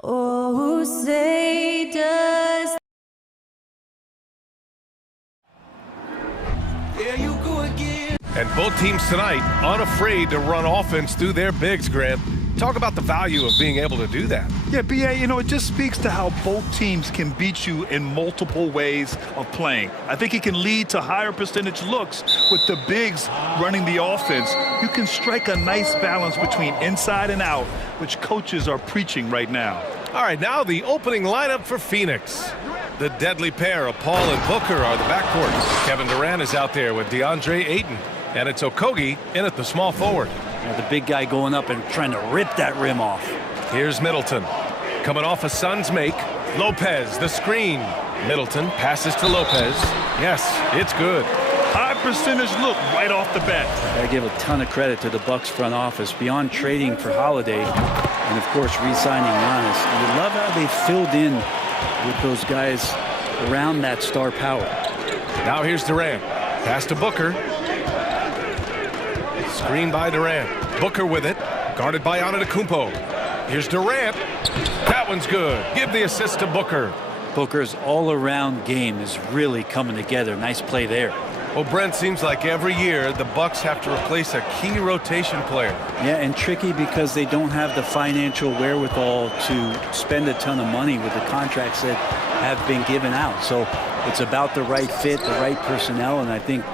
Oh, say does. There you go again. And both teams tonight unafraid to run offense through their bigs, Grant. Talk about the value of being able to do that. Yeah, B.A., it just speaks to how both teams can beat you in multiple ways of playing. I think it can lead to higher percentage looks with the bigs running the offense. You can strike a nice balance between inside and out, which coaches are preaching right now. All right, now the opening lineup for Phoenix. The deadly pair of Paul and Booker are the backcourt. Kevin Durant is out there with DeAndre Ayton. And it's Okogie in at the small forward. The big guy going up and trying to rip that rim off. Here's Middleton. Coming off a Suns make. Lopez, the screen. Middleton passes to Lopez. Yes, it's good. High percentage look right off the bat. I give a ton of credit to the Bucks front office beyond trading for Holiday and, of course, re-signing Giannis. You love how they filled in with those guys around that star power. Now here's Durant. Pass to Booker. Screen by Durant. Booker with it. Guarded by Antetokounmpo. Here's Durant. That one's good. Give the assist to Booker. Booker's all-around game is really coming together. Nice play there. Well, Brent, seems like every year the Bucks have to replace a key rotation player. Yeah, and tricky because they don't have the financial wherewithal to spend a ton of money with the contracts that have been given out. So it's about the right fit, the right personnel, and I think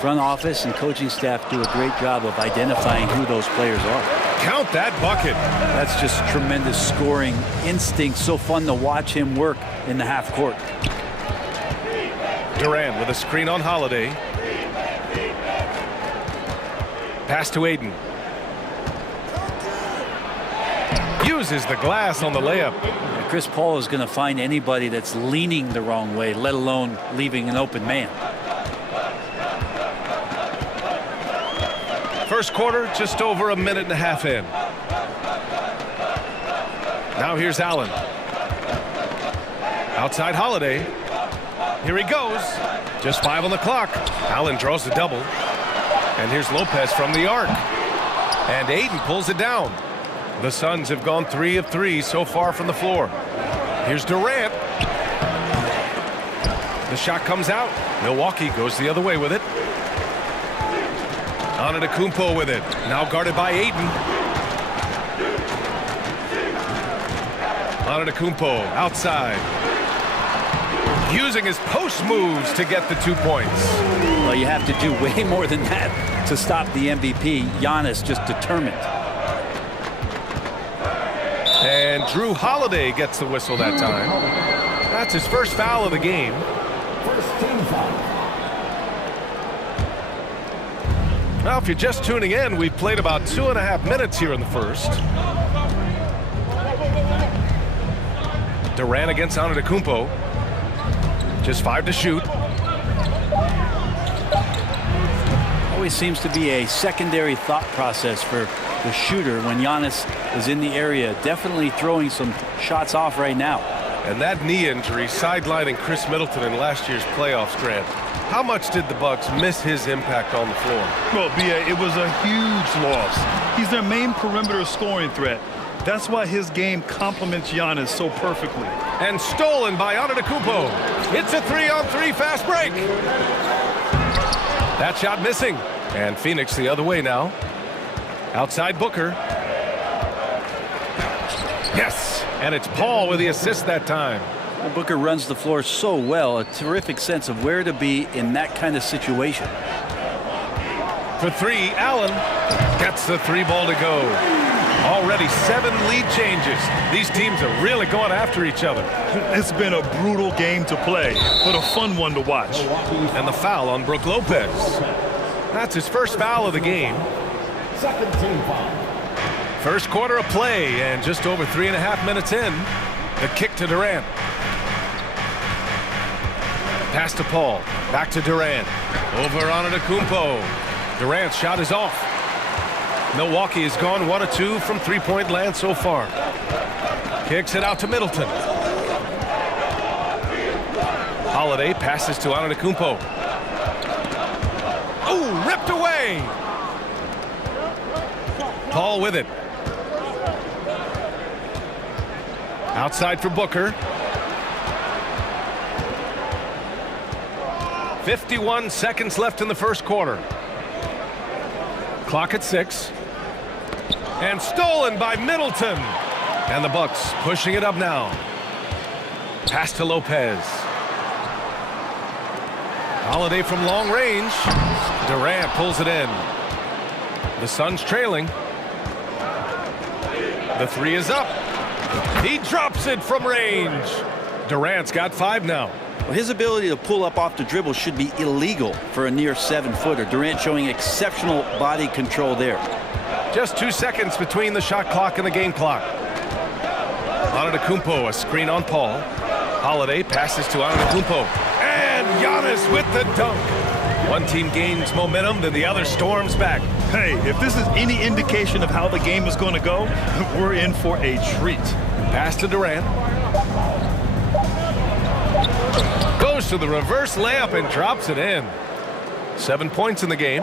front office and coaching staff do a great job of identifying who those players are. Count that bucket. That's just tremendous scoring instinct. So fun to watch him work in the half court. Durant with a screen on Holiday. Pass to Ayton. Uses the glass on the layup. Chris Paul is going to find anybody that's leaning the wrong way, let alone leaving an open man. First quarter, just over a minute and a half in. Now here's Allen. Outside Holiday. Here he goes. Just 5 on the clock. Allen draws the double. And here's Lopez from the arc. And Ayton pulls it down. The Suns have gone 3 of 3 so far from the floor. Here's Durant. The shot comes out. Milwaukee goes the other way with it. Antetokounmpo with it. Now guarded by Ayton. Antetokounmpo outside. Using his post moves to get the 2 points. Well, you have to do way more than that to stop the MVP. Giannis just determined. And Drew Holiday gets the whistle that time. That's his first foul of the game. First team foul. Now, if you're just tuning in, we've played about 2.5 minutes here in the first. Durant against Antetokounmpo. Just 5 to shoot. Always seems to be a secondary thought process for the shooter when Giannis is in the area. Definitely throwing some shots off right now. And that knee injury sidelining Chris Middleton in last year's playoffs, Grant. How much did the Bucks miss his impact on the floor? Well, B.A., it was a huge loss. He's their main perimeter scoring threat. That's why his game complements Giannis so perfectly. And stolen by Antetokounmpo. It's a 3-on-3 fast break. That shot missing. And Phoenix the other way now. Outside Booker. Yes. And it's Paul with the assist that time. Well, Booker runs the floor so well. A terrific sense of where to be in that kind of situation. For 3, Allen gets the 3 ball to go. Already 7 lead changes. These teams are really going after each other. It's been a brutal game to play, but a fun one to watch. And the foul on Brook Lopez. That's his first foul of the game. Second team foul. First quarter of play, and just over 3.5 minutes in. The kick to Durant. Pass to Paul. Back to Durant. Over on Antetokounmpo. Durant's shot is off. Milwaukee has gone 1 of 2 from three-point land so far. Kicks it out to Middleton. Holiday passes to Antetokounmpo. Oh, ripped away. Paul with it. Outside for Booker. 51 seconds left in the first quarter. Clock at 6. And stolen by Middleton. And the Bucks pushing it up now. Pass to Lopez. Holiday from long range. Durant pulls it in. The Suns trailing. The three is up. He drops it from range. Durant's got 5 now. Well, his ability to pull up off the dribble should be illegal for a near 7-footer. Durant showing exceptional body control there. Just 2 seconds between the shot clock and the game clock. Antetokounmpo, a screen on Paul. Holiday passes to Antetokounmpo. And Giannis with the dunk. One team gains momentum, then the other storms back. Hey, if this is any indication of how the game is going to go, we're in for a treat. Pass to Durant. Goes to the reverse layup and drops it in. 7 points in the game.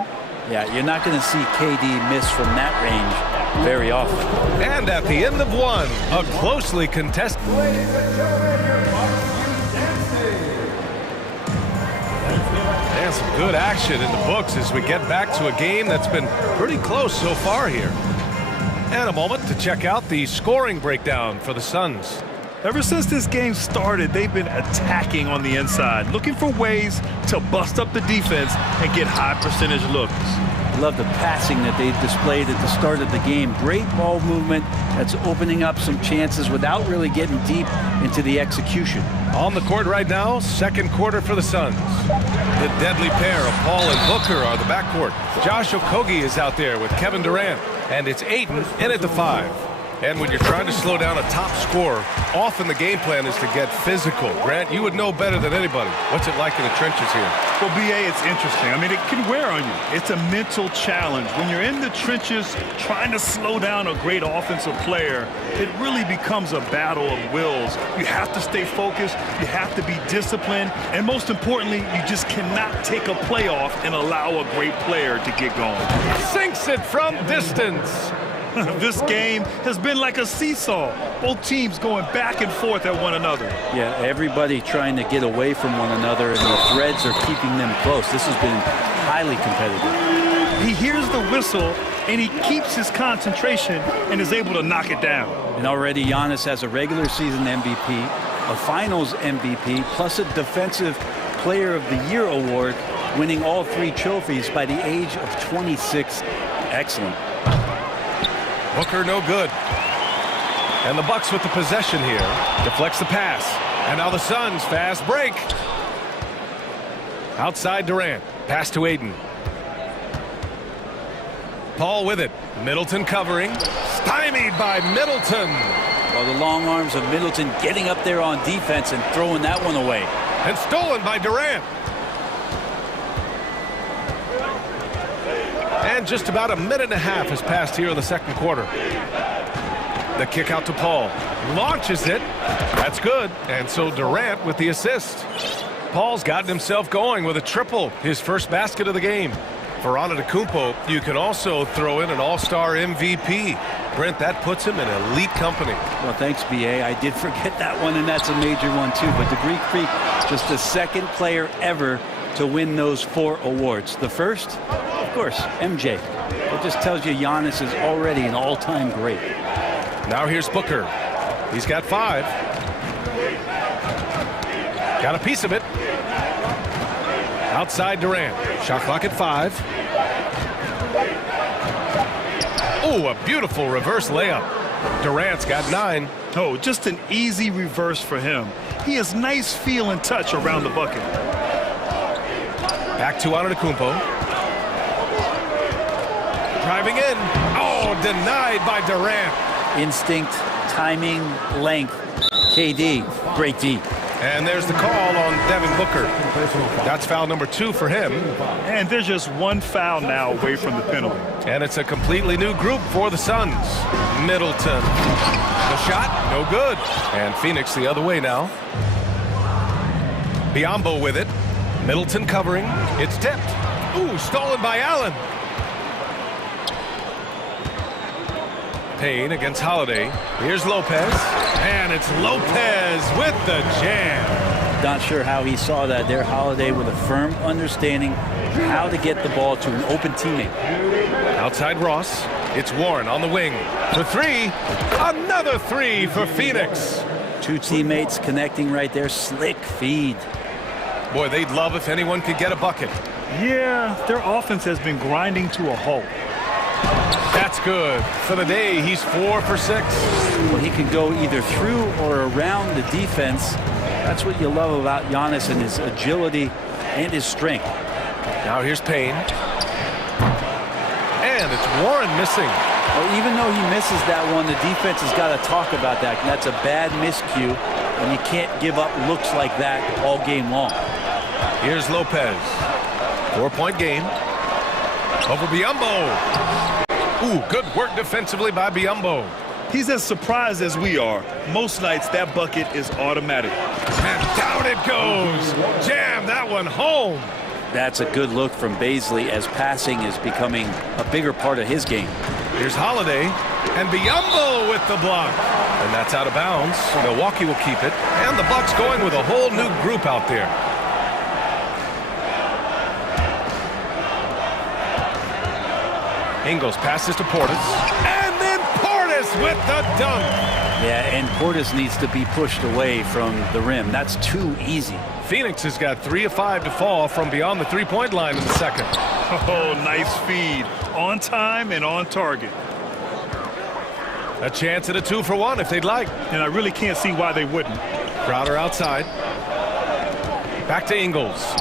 Yeah, you're not going to see KD miss from that range very often. And at the end of one, a closely contested. And some good action in the books as we get back to a game that's been pretty close so far here. And a moment to check out the scoring breakdown for the Suns. Ever since this game started, they've been attacking on the inside, looking for ways to bust up the defense and get high percentage looks. I love the passing that they displayed at the start of the game. Great ball movement that's opening up some chances without really getting deep into the execution. On the court right now, second quarter for the Suns. The deadly pair of Paul and Booker are the backcourt. Josh Okogie is out there with Kevin Durant, and it's Ayton in at the 5. And when you're trying to slow down a top scorer, often the game plan is to get physical. Grant, you would know better than anybody. What's it like in the trenches here? Well, B.A., it's interesting. I mean, it can wear on you. It's a mental challenge. When you're in the trenches trying to slow down a great offensive player, it really becomes a battle of wills. You have to stay focused. You have to be disciplined. And most importantly, you just cannot take a play off and allow a great player to get going. Sinks it from distance. This game has been like a seesaw. Both teams going back and forth at one another. Yeah, everybody trying to get away from one another, and the threads are keeping them close. This has been highly competitive. He hears the whistle, and he keeps his concentration and is able to knock it down. And already Giannis has a regular season MVP, a finals MVP, plus a Defensive Player of the Year award, winning all 3 trophies by the age of 26. Excellent. Booker no good. And the Bucks with the possession here. Deflects the pass. And now the Suns fast break. Outside Durant. Pass to Ayton. Paul with it. Middleton covering. Stymied by Middleton. Well, the long arms of Middleton getting up there on defense and throwing that one away. And stolen by Durant. And just about a minute and a half has passed here in the second quarter. The kick out to Paul. Launches it. That's good. And so Durant with the assist. Paul's gotten himself going with a triple. His first basket of the game. For Antetokounmpo, you can also throw in an all-star MVP. Brent, that puts him in elite company. Well, thanks, B.A. I did forget that one, and that's a major one, too. But the Greek Freak, just the second player ever to win those 4 awards. The first, of course, MJ. It just tells you Giannis is already an all-time great. Now here's Booker. He's got 5. Got a piece of it. Outside Durant. Shot clock at 5. Oh, a beautiful reverse layup. Durant's got 9. Oh, just an easy reverse for him. He has nice feel and touch around the bucket. Back to Antetokounmpo. Driving in. Oh, denied by Durant. Instinct, timing, length. KD, great D. And there's the call on Devin Booker. That's foul number 2 for him. And there's just 1 foul now away from the penalty. And it's a completely new group for the Suns. Middleton. The shot, no good. And Phoenix the other way now. Biyombo with it. Middleton covering. It's tipped. Ooh, stolen by Allen. Payne against Holiday. Here's Lopez. And it's Lopez with the jam. Not sure how he saw that there. Holiday with a firm understanding how to get the ball to an open teammate. Outside Ross. It's Warren on the wing for three. Another three for Phoenix. Two teammates connecting right there. Slick feed. Boy, they'd love if anyone could get a bucket. Yeah, their offense has been grinding to a halt. That's good. For the day, he's 4 for 6. Well, he can go either through or around the defense. That's what you love about Giannis and his agility and his strength. Now here's Payne. And it's Warren missing. Well, even though he misses that one, the defense has got to talk about that. That's a bad miscue, and you can't give up looks like that all game long. Here's Lopez. 4-point game. Over Biyombo. Ooh, good work defensively by Biyombo. He's as surprised as we are. Most nights, that bucket is automatic. And down it goes. Jam that one home. That's a good look from Bazley as passing is becoming a bigger part of his game. Here's Holiday. And Biyombo with the block. And that's out of bounds. Milwaukee will keep it. And the Bucks going with a whole new group out there. Ingles passes to Portis. And then Portis with the dunk. Yeah, and Portis needs to be pushed away from the rim. That's too easy. Phoenix has got 3 of 5 to fall from beyond the three-point line in the second. Oh, nice feed. On time and on target. A chance at a 2-for-1 if they'd like. And I really can't see why they wouldn't. Crowder outside. Back to Ingles.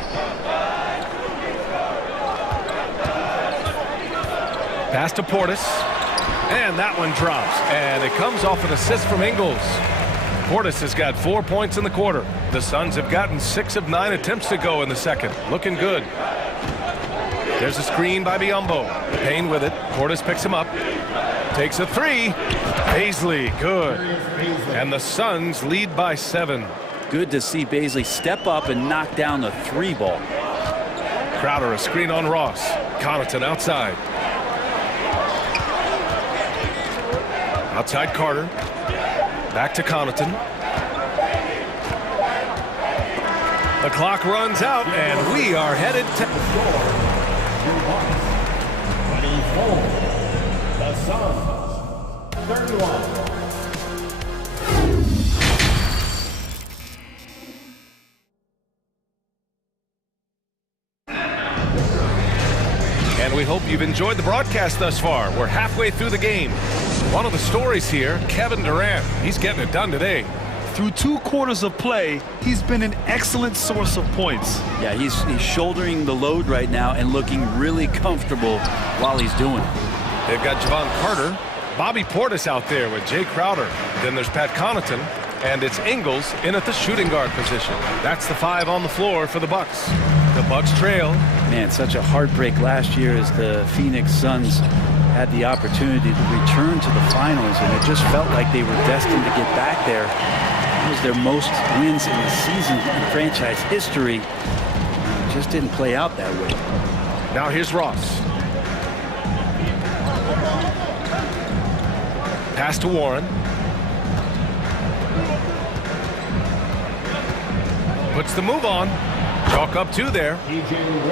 Pass to Portis. And that one drops. And it comes off an assist from Ingles. Portis has got 4 points in the quarter. The Suns have gotten 6 of 9 attempts to go in the second. Looking good. There's a screen by Biyombo. Payne with it. Portis picks him up. Takes a 3. Bazley, good. And the Suns lead by 7. Good to see Bazley step up and knock down the 3 ball. Crowder, a screen on Ross. Connaughton outside. Outside Carter. Back to Connaughton. The clock runs out, and we are headed to... 24. The Suns. 31. And we hope you've enjoyed the broadcast thus far. We're halfway through the game. One of the stories here, Kevin Durant. He's getting it done today. Through 2 quarters of play, he's been an excellent source of points. Yeah, he's shouldering the load right now and looking really comfortable while he's doing it. They've got Javon Carter, Bobby Portis out there with Jay Crowder. Then there's Pat Connaughton, and it's Ingles in at the shooting guard position. That's the 5 on the floor for the Bucks. The Bucks trail. Man, such a heartbreak last year as the Phoenix Suns had the opportunity to return to the finals, and it just felt like they were destined to get back there. It was their most wins in the season in franchise history. It just didn't play out that way. Now here's Ross. Pass to Warren. Puts the move on. Chalk up 2 there.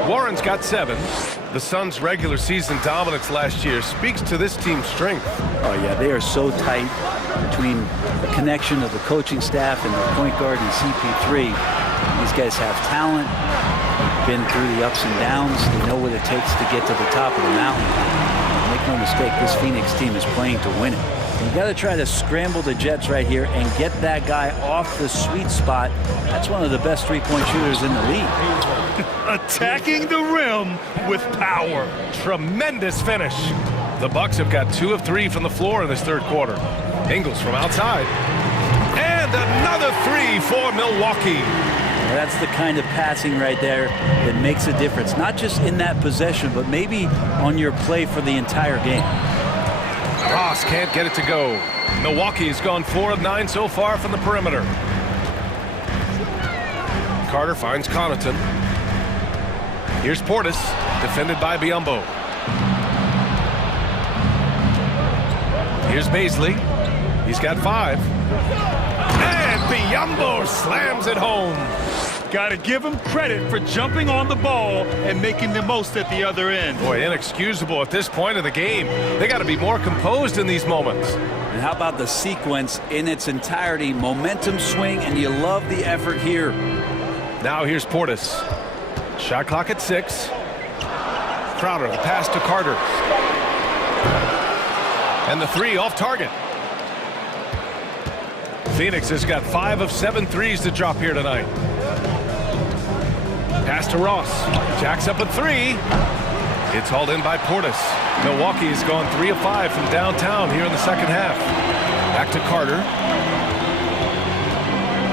Warren's got 7. The Suns' regular season dominance last year speaks to this team's strength. Oh, yeah, they are so tight between the connection of the coaching staff and the point guard and CP3. These guys have talent. They've been through the ups and downs. They know what it takes to get to the top of the mountain. Make no mistake, this Phoenix team is playing to win it. You got to try to scramble the Jets right here and get that guy off the sweet spot. That's one of the best three-point shooters in the league. Attacking the rim with power. Tremendous finish. The Bucks have got 2 of 3 from the floor in this third quarter. Ingles from outside. And another 3 for Milwaukee. That's the kind of passing right there that makes a difference. Not just in that possession, but maybe on your play for the entire game. Ross can't get it to go. Milwaukee has gone 4 of 9 so far from the perimeter. Carter finds Connaughton. Here's Portis, defended by Biyombo. Here's Baisley. He's got 5. And Biyombo slams it home. Got to give him credit for jumping on the ball and making the most at the other end. Boy, inexcusable at this point of the game. They got to be more composed in these moments. And how about the sequence in its entirety? Momentum swing, and you love the effort here. Now here's Portis. Shot clock at 6. Crowder, the pass to Carter. And the 3 off target. Phoenix has got 5 of 7 threes to drop here tonight. Pass to Ross. Jacks up a 3. It's hauled in by Portis. Milwaukee has gone 3 of 5 from downtown here in the second half. Back to Carter.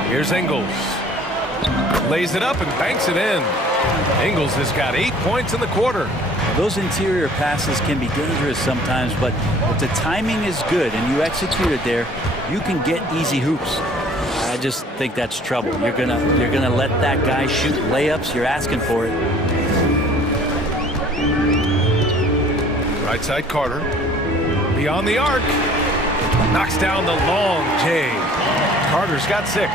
Here's Ingles. Lays it up and banks it in. Ingles has got 8 points in the quarter. Those interior passes can be dangerous sometimes, but if the timing is good and you execute it there, you can get easy hoops. I just think that's trouble. You're gonna let that guy shoot layups. You're asking for it. Right side Carter. Beyond the arc. Knocks down the long J. Carter's got 6.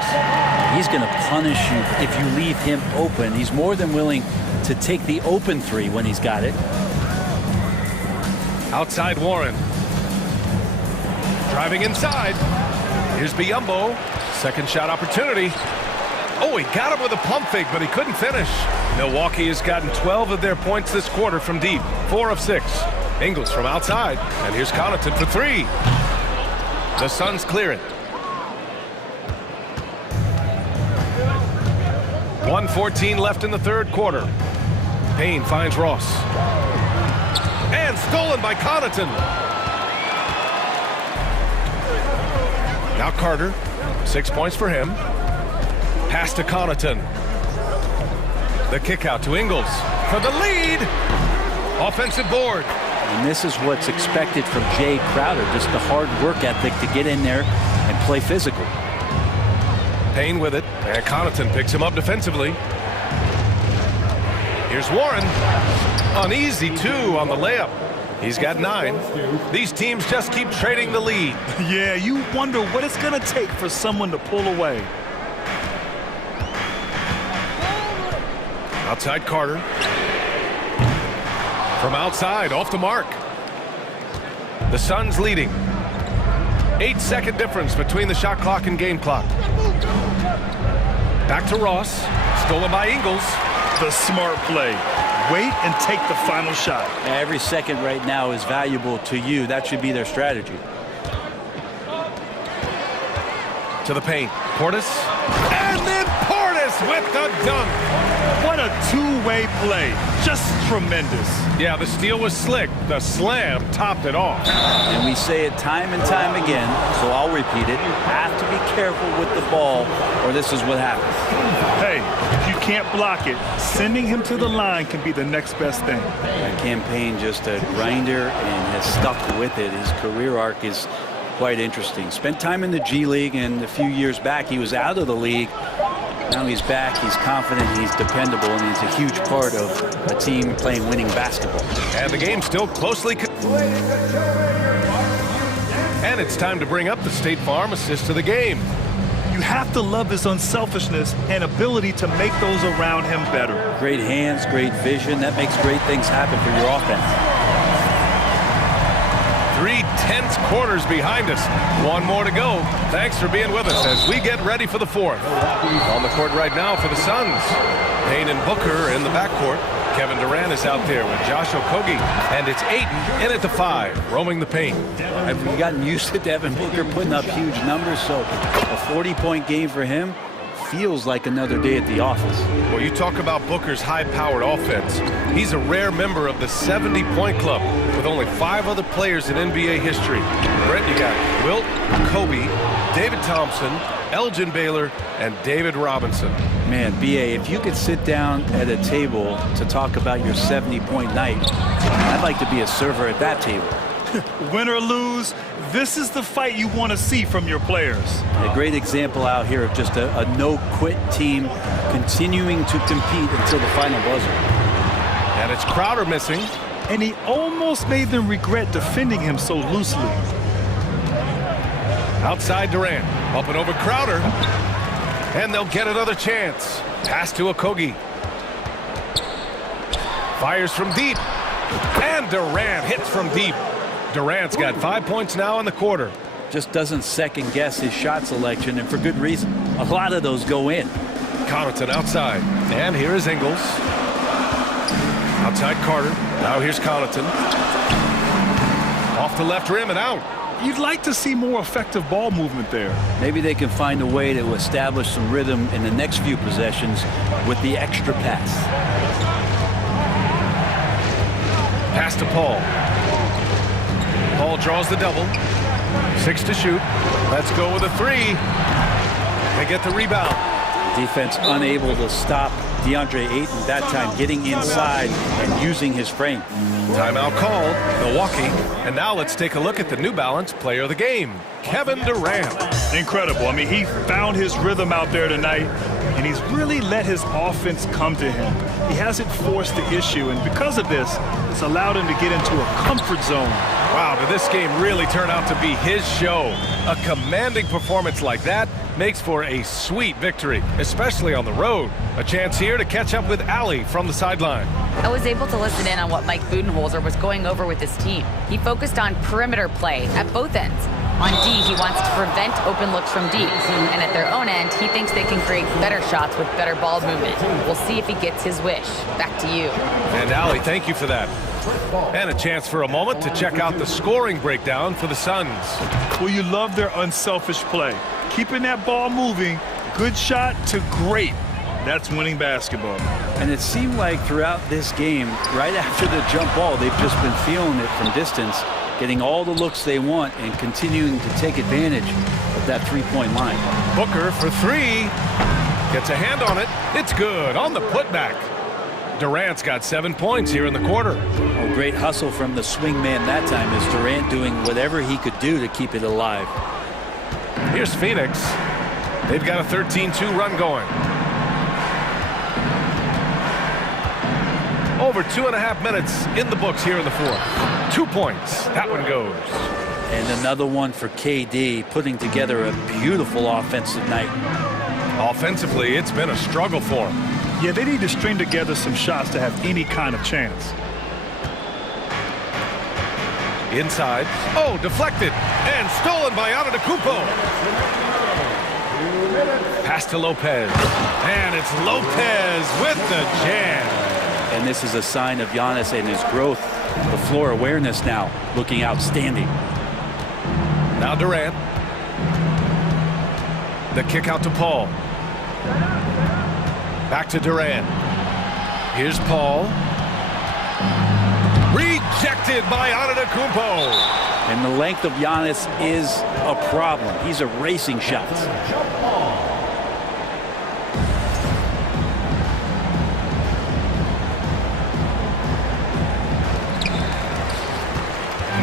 He's going to punish you if you leave him open. He's more than willing to take the open 3 when he's got it. Outside Warren. Driving inside. Here's Biyombo. Second shot opportunity. Oh, he got him with a pump fake, but he couldn't finish. Milwaukee has gotten 12 of their points this quarter from deep. 4 of 6. Ingles from outside. And here's Connaughton for 3. The Suns clear it. 1:14 left in the third quarter. Payne finds Ross. And stolen by Connaughton. Now Carter. 6 points for him. Pass to Connaughton. The kick out to Ingles for the lead. Offensive board. And this is what's expected from Jay Crowder, just the hard work ethic to get in there and play physical. Payne with it, and Connaughton picks him up defensively. Here's Warren. An easy 2 on the layup. He's got 9. These teams just keep trading the lead. Yeah, you wonder what it's going to take for someone to pull away. Outside Carter. From outside, off the mark. The Suns leading. 8-second difference between the shot clock and game clock. Back to Ross. Stolen by Ingles. The smart play. Wait and take the final shot. Every second right now is valuable to you. That should be their strategy. To the paint. Portis. And then Portis with the dunk. What a two-way play. Just tremendous. Yeah, the steal was slick. The slam topped it off. And we say it time and time again, so I'll repeat it. You have to be careful with the ball, or this is what happens. Hey, if you can't block it, sending him to the line can be the next best thing. That campaign, just a grinder and has stuck with it. His career arc is quite interesting. Spent time in the G League, and a few years back he was out of the league. Now he's back, he's confident, he's dependable, and he's a huge part of a team playing winning basketball. And the game's still closely. And it's time to bring up the State Farm assist of the game. You have to love his unselfishness and ability to make those around him better. Great hands, great vision. That makes great things happen for your offense. 3 tense quarters behind us. 1 more to go. Thanks for being with us as we get ready for the 4th. On the court right now for the Suns. Payne and Booker in the backcourt. Kevin Durant is out there with Josh Okogie. And it's Ayton in at the 5, roaming the paint. I've gotten used to Devin Booker putting up huge numbers, so a 40-point game for him feels like another day at the office. Well, you talk about Booker's high-powered offense. He's a rare member of the 70-point club with only 5 other players in NBA history. Brent, you got Wilt, Kobe, David Thompson, Elgin Baylor, and David Robinson. Man, B.A., if you could sit down at a table to talk about your 70-point night, I'd like to be a server at that table. Win or lose, this is the fight you want to see from your players. A great example out here of just a no-quit team continuing to compete until the final buzzer. And it's Crowder missing. And he almost made them regret defending him so loosely. Outside Durant. Up and over Crowder. And they'll get another chance. Pass to Okogie. Fires from deep. And Durant hits from deep. Durant's got 5 points now in the quarter. Just doesn't second guess his shot selection, and for good reason. A lot of those go in. Connaughton outside. And here is Ingles. Outside Carter. Now here's Connaughton. Off the left rim and out. You'd like to see more effective ball movement there. Maybe they can find a way to establish some rhythm in the next few possessions with the extra pass. Pass to Paul. Paul draws the double. 6 to shoot. Let's go with a 3. They get the rebound. Defense unable to stop DeAndre Ayton that time, getting inside and using his frame. Timeout called, Milwaukee. And now let's take a look at the New Balance player of the game, Kevin Durant. Incredible. I mean, he found his rhythm out there tonight, and he's really let his offense come to him. He hasn't forced the issue, and because of this, it's allowed him to get into a comfort zone. Wow, did this game really turn out to be his show? A commanding performance like that makes for a sweet victory, especially on the road. A chance here to catch up with Allie from the sideline. I was able to listen in on what Mike Budenholzer was going over with his team. He focused on perimeter play at both ends. On D, he wants to prevent open looks from deep. And at their own end, he thinks they can create better shots with better ball movement. We'll see if he gets his wish. Back to you. And Allie, thank you for that. And a chance for a moment to check out the scoring breakdown for the Suns. Well, you love their unselfish play. Keeping that ball moving, good shot to great. That's winning basketball. And it seemed like throughout this game, right after the jump ball, they've just been feeling it from distance, getting all the looks they want and continuing to take advantage of that three-point line. Booker for 3. Gets a hand on it. It's good on the putback. Durant's got 7 points here in the quarter. A great hustle from the swing man that time as Durant doing whatever he could do to keep it alive. Here's Phoenix. They've got a 13-2 run going. Over 2.5 minutes in the books here in the fourth. 2 points. That one goes. And another one for KD, putting together a beautiful offensive night. Offensively, it's been a struggle for him. Yeah, they need to string together some shots to have any kind of chance. Inside. Oh, deflected. And stolen by Antetokounmpo. Pass to Lopez. And it's Lopez with the jam. And this is a sign of Giannis and his growth. The floor awareness now looking outstanding. Now Durant. The kick out to Paul. Back to Durant. Here's Paul. Rejected by Antetokounmpo. And the length of Giannis is a problem. He's erasing shots.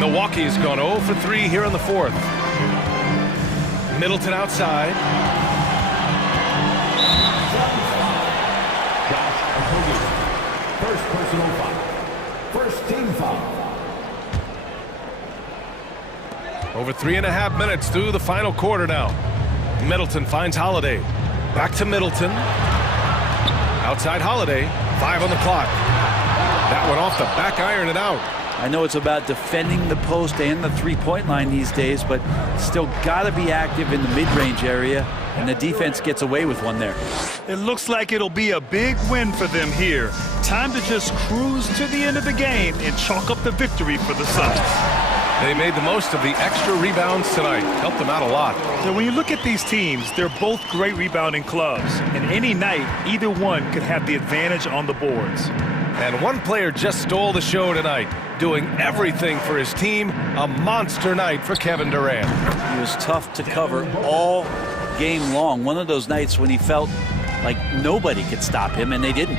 Milwaukee's gone 0 for 3 here in the fourth. Middleton outside. First personal foul. First team foul. Over 3.5 minutes through the final quarter now. Middleton finds Holiday. Back to Middleton. Outside Holiday. 5 on the clock. That one off the back iron and out. I know it's about defending the post and the three-point line these days, but still got to be active in the mid-range area, and the defense gets away with one there. It looks like it'll be a big win for them here. Time to just cruise to the end of the game and chalk up the victory for the Suns. They made the most of the extra rebounds tonight. Helped them out a lot. So when you look at these teams, they're both great rebounding clubs. And any night, either one could have the advantage on the boards. And one player just stole the show tonight, doing everything for his team. A monster night for Kevin Durant. He was tough to cover all game long. One of those nights when he felt like nobody could stop him, and they didn't.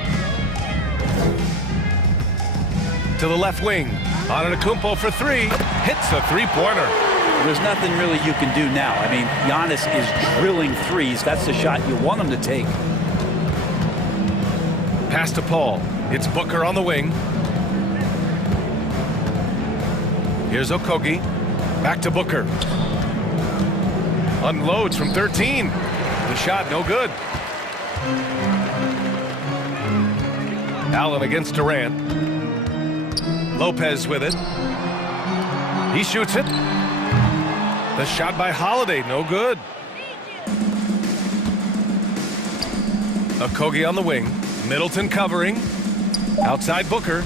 To the left wing. Antetokounmpo for 3. Hits a three-pointer. There's nothing really you can do now. I mean, Giannis is drilling threes. That's the shot you want him to take. Pass to Paul. It's Booker on the wing. Here's Okogie. Back to Booker. Unloads from 13. The shot no good. Allen against Durant. Lopez with it. He shoots it. The shot by Holiday, no good. Okogie on the wing. Middleton covering. Outside Booker.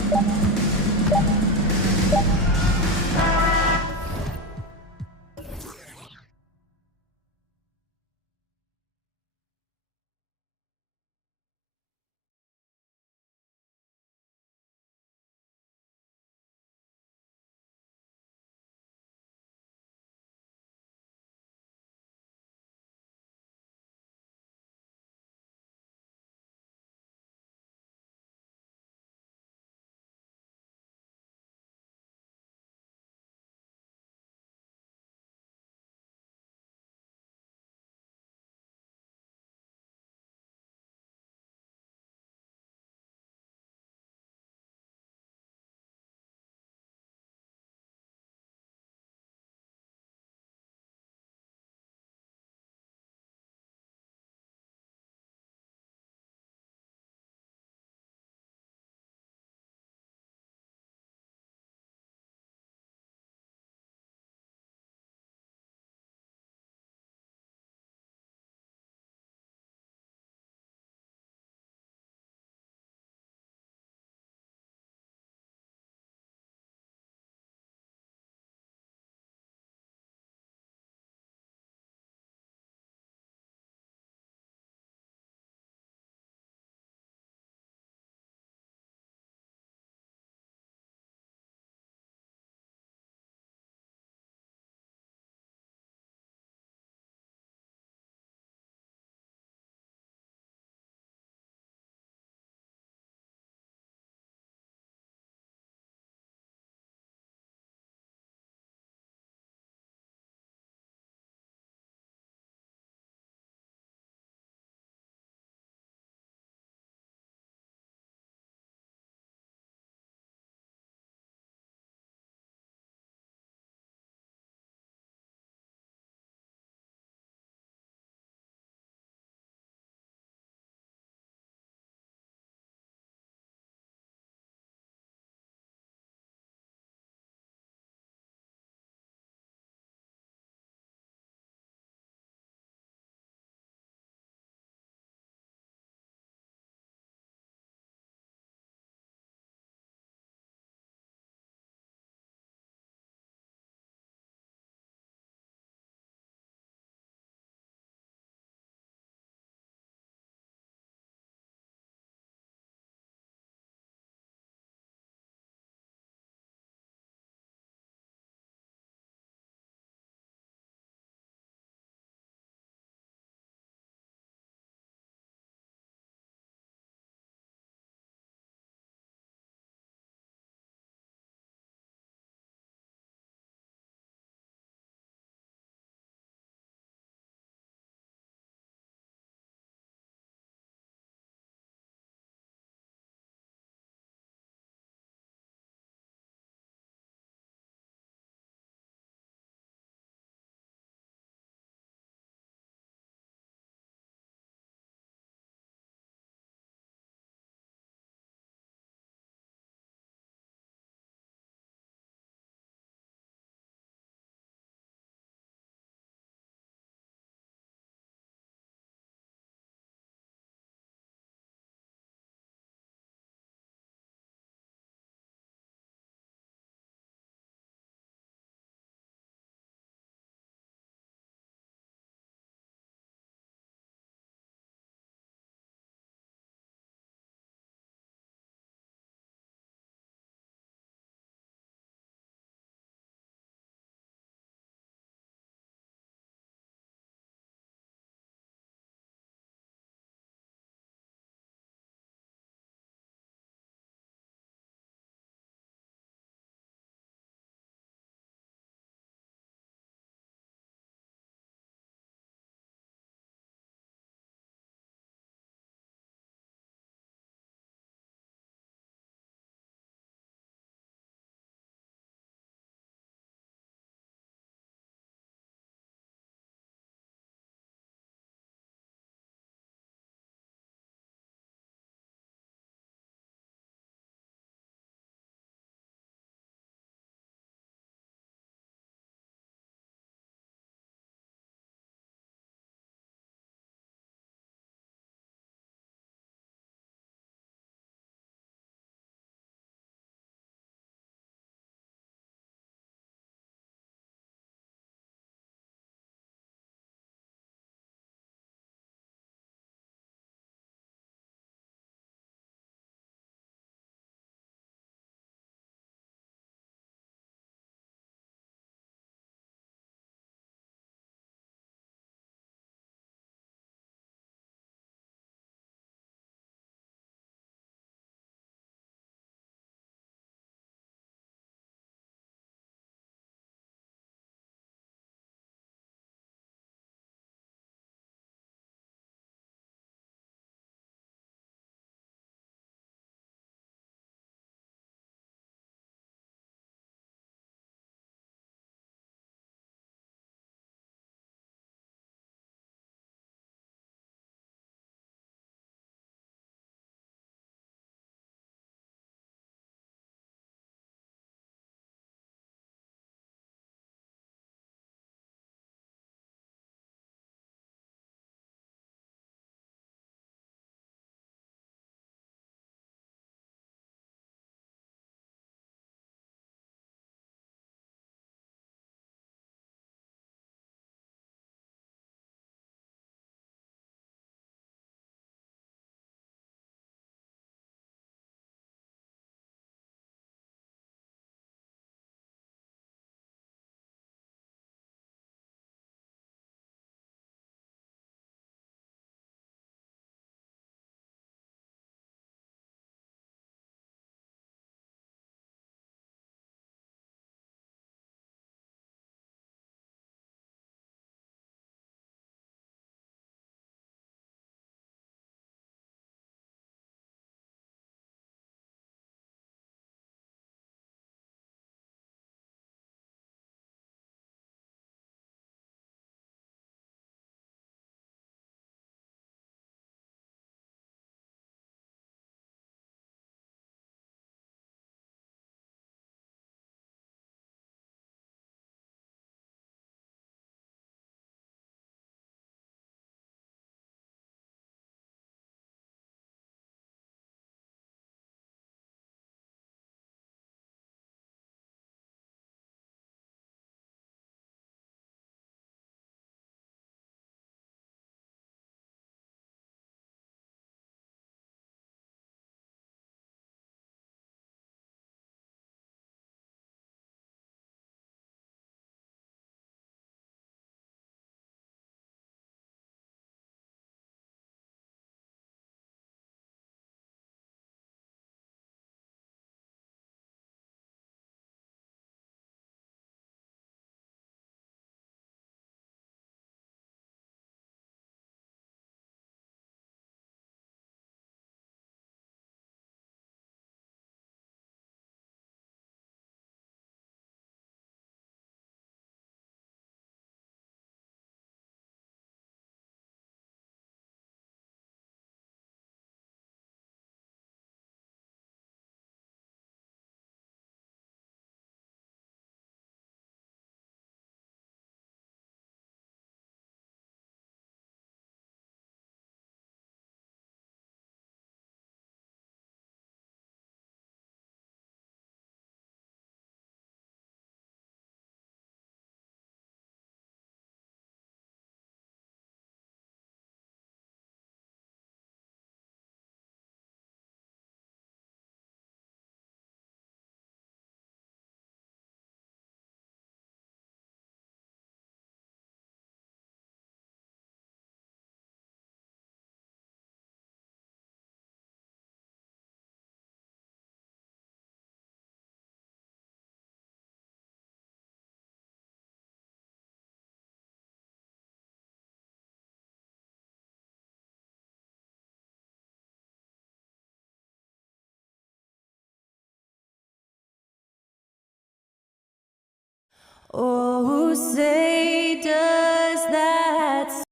Oh, say does that.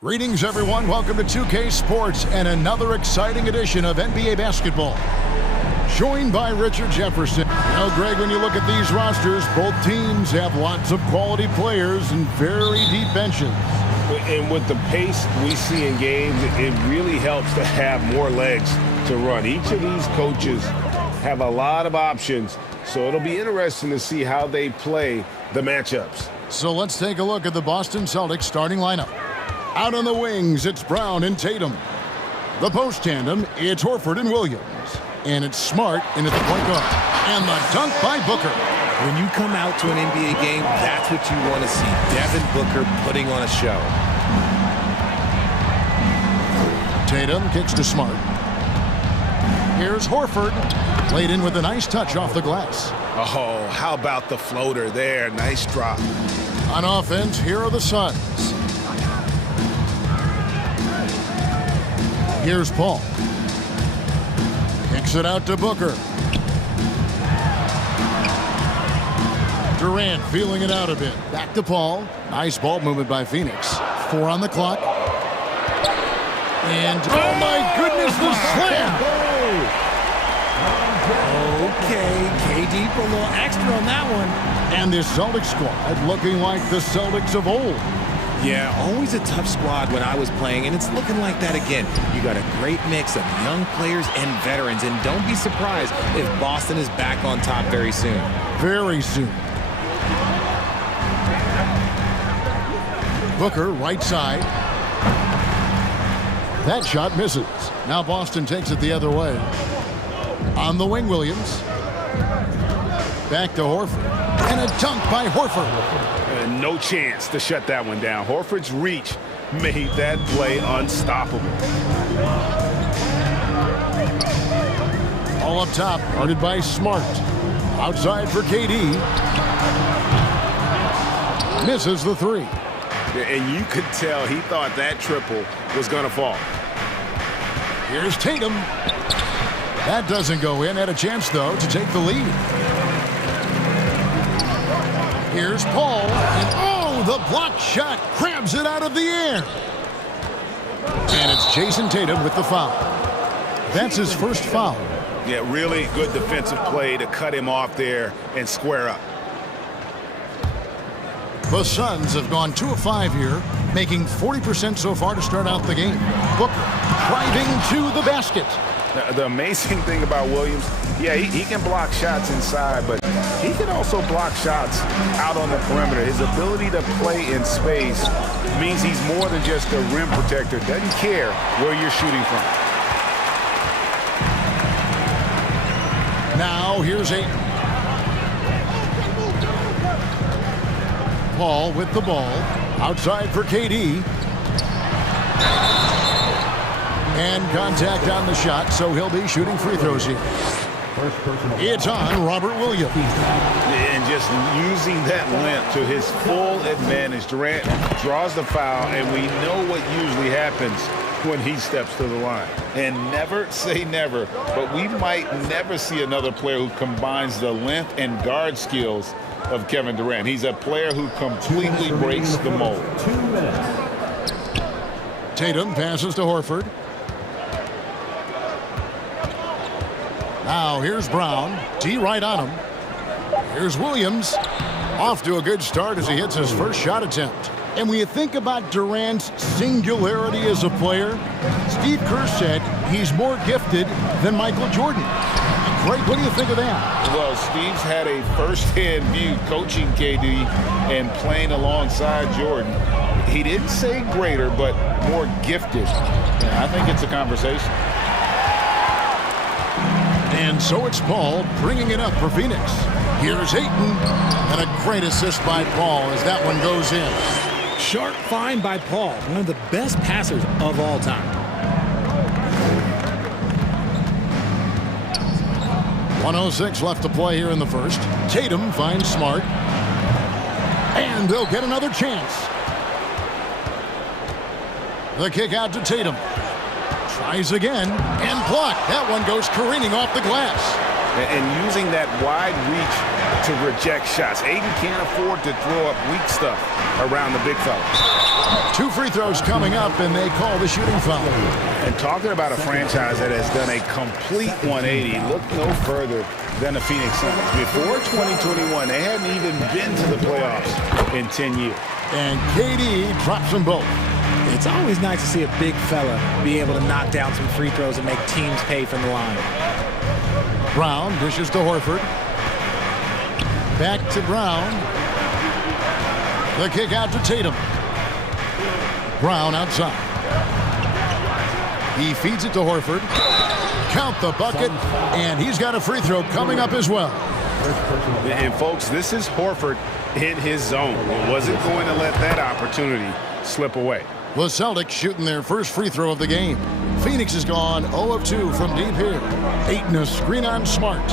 Greetings, everyone. Welcome to 2K Sports and another exciting edition of NBA basketball. Joined by Richard Jefferson. Now, Greg, when you look at these rosters, both teams have lots of quality players and very deep benches. And with the pace we see in games, it really helps to have more legs to run. Each of these coaches have a lot of options, so it'll be interesting to see how they play the matchups. So let's take a look at the Boston Celtics starting lineup. Out on the wings, it's Brown and Tatum. The post tandem, it's Horford and Williams. And it's Smart into the point guard. And the dunk by Booker. When you come out to an NBA game, that's what you want to see. Devin Booker putting on a show. Tatum kicks to Smart. Here's Horford. Laid in with a nice touch off the glass. Oh, how about the floater there? Nice drop. On offense, here are the Suns. Here's Paul. Kicks it out to Booker. Durant feeling it out a bit. Back to Paul. Nice ball movement by Phoenix. 4 on the clock. And, oh my goodness, the slam! Okay, KD put a little extra on that one. And this Celtics squad looking like the Celtics of old. Yeah, always a tough squad when I was playing, and it's looking like that again. You got a great mix of young players and veterans, and don't be surprised if Boston is back on top very soon. Very soon. Booker, right side. That shot misses. Now Boston takes it the other way. On the wing, Williams. Back to Horford. And a dunk by Horford. No chance to shut that one down. Horford's reach made that play unstoppable. All up top, guarded by Smart. Outside for KD. Misses the 3. And you could tell he thought that triple was going to fall. Here's Tatum. That doesn't go in. Had a chance, though, to take the lead. Here's Paul. And, oh, the block shot grabs it out of the air. And it's Jason Tatum with the foul. That's his first foul. Yeah, really good defensive play to cut him off there and square up. The Suns have gone 2 of 5 here, making 40% so far to start out the game. Booker driving to the basket. The amazing thing about Williams, yeah, he can block shots inside, but he can also block shots out on the perimeter. His ability to play in space means he's more than just a rim protector. Doesn't care where you're shooting from. Now here's Ayton. Paul with the ball. Outside for KD. And contact on the shot, so he'll be shooting free throws here. It's on Robert Williams. And just using that length to his full advantage. Durant draws the foul, and we know what usually happens when he steps to the line. And never say never, but we might never see another player who combines the length and guard skills of Kevin Durant. He's a player who completely breaks the mold. 2 minutes. Tatum passes to Horford. Now here's Brown. D right on him. Here's Williams. Off to a good start as he hits his first shot attempt. And when you think about Durant's singularity as a player, Steve Kerr said he's more gifted than Michael Jordan. Greg, what do you think of that? Well, Steve's had a first-hand view coaching KD and playing alongside Jordan. He didn't say greater, but more gifted. And I think it's a conversation. And so it's Paul bringing it up for Phoenix. Here's Ayton. And a great assist by Paul as that one goes in. Sharp find by Paul, one of the best passers of all time. 1:06 left to play here in the first. Tatum finds Smart. And they'll get another chance. The kick out to Tatum. Tries again and blocked. That one goes careening off the glass. And using that wide reach to reject shots. Aiden can't afford to throw up weak stuff around the big fella. 2 free throws coming up, and they call the shooting foul. And talking about a franchise that has done a complete 180, look no further than the Phoenix Suns. Before 2021, they hadn't even been to the playoffs in 10 years. And KD drops them both. It's always nice to see a big fella be able to knock down some free throws and make teams pay from the line. Brown dishes to Horford. Back to Brown. The kick out to Tatum. Brown outside. He feeds it to Horford. Count the bucket, and he's got a free throw coming up as well. And folks, this is Horford in his zone. He wasn't going to let that opportunity slip away. The Celtics shooting their first free throw of the game. Phoenix has gone 0 of 2 from deep here. Ayton a screen on Smart.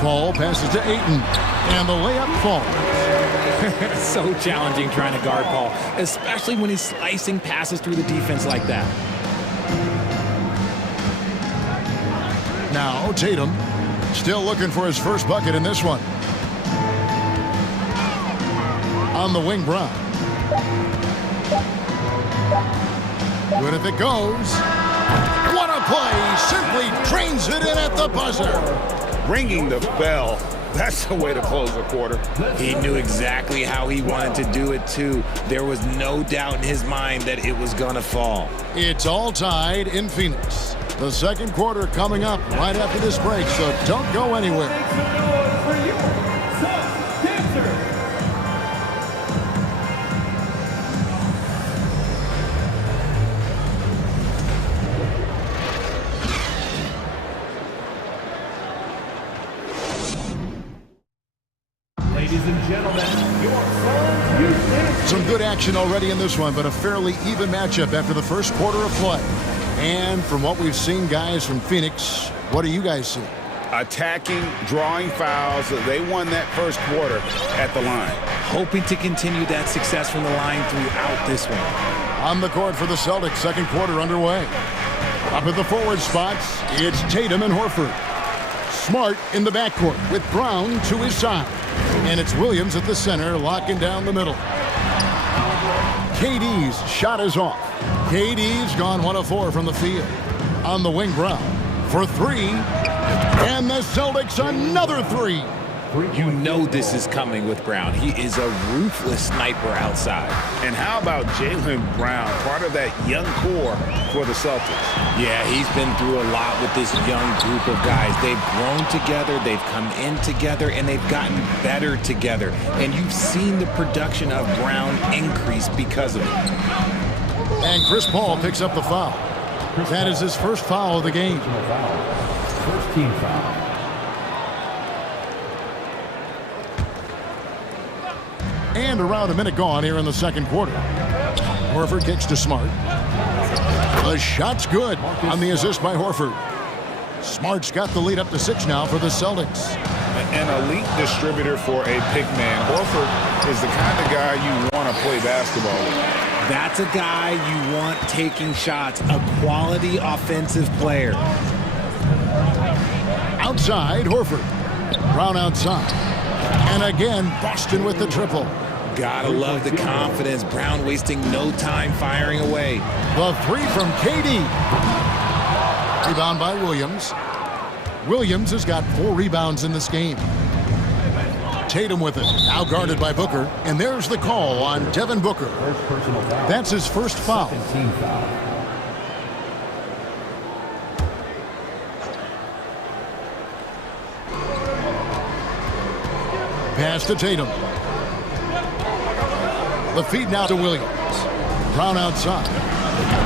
Paul passes to Ayton, and the layup falls. So challenging trying to guard Paul, especially when he's slicing passes through the defense like that. Now Tatum still looking for his first bucket in this one. On the wing, Brown. Good if it goes. What a play! Simply drains it in at the buzzer. Ringing the bell. That's the way to close a quarter. He knew exactly how he wanted to do it, too. There was no doubt in his mind that it was going to fall. It's all tied in Phoenix. The second quarter coming up right after this break, so don't go anywhere. Ladies and gentlemen, your Suns. Some good action already in this one, but a fairly even matchup after the first quarter of play. And from what we've seen, guys, from Phoenix, what do you guys see? Attacking, drawing fouls. They won that first quarter at the line. Hoping to continue that success from the line throughout this one. On the court for the Celtics, second quarter underway. Up at the forward spots, it's Tatum and Horford. Smart in the backcourt with Brown to his side. And it's Williams at the center, locking down the middle. KD's shot is off. KD's gone 1 of 4 from the field. On the wing, Brown for 3. And the Celtics another 3. You know this is coming with Brown. He is a ruthless sniper outside. And how about Jaylen Brown, part of that young core for the Celtics? Yeah, he's been through a lot with this young group of guys. They've grown together, they've come in together, and they've gotten better together. And you've seen the production of Brown increase because of it. And Chris Paul picks up the foul. That is his first foul of the game. First team foul. And around a minute gone here in the second quarter. Horford kicks to Smart. The shot's good on the assist by Horford. Smart's got the lead up to 6 now for the Celtics. An elite distributor for a pick man. Horford is the kind of guy you want to play basketball with. That's a guy you want taking shots, a quality offensive player. Outside, Horford. Brown outside. And again, Boston with the triple. Gotta love the confidence. Brown wasting no time firing away. The 3 from KD. Rebound by Williams. Williams has got 4 rebounds in this game. Tatum with it. Now guarded by Booker. And there's the call on Devin Booker. That's his first foul. Team foul. Pass to Tatum. The feed now to Williams. Brown outside.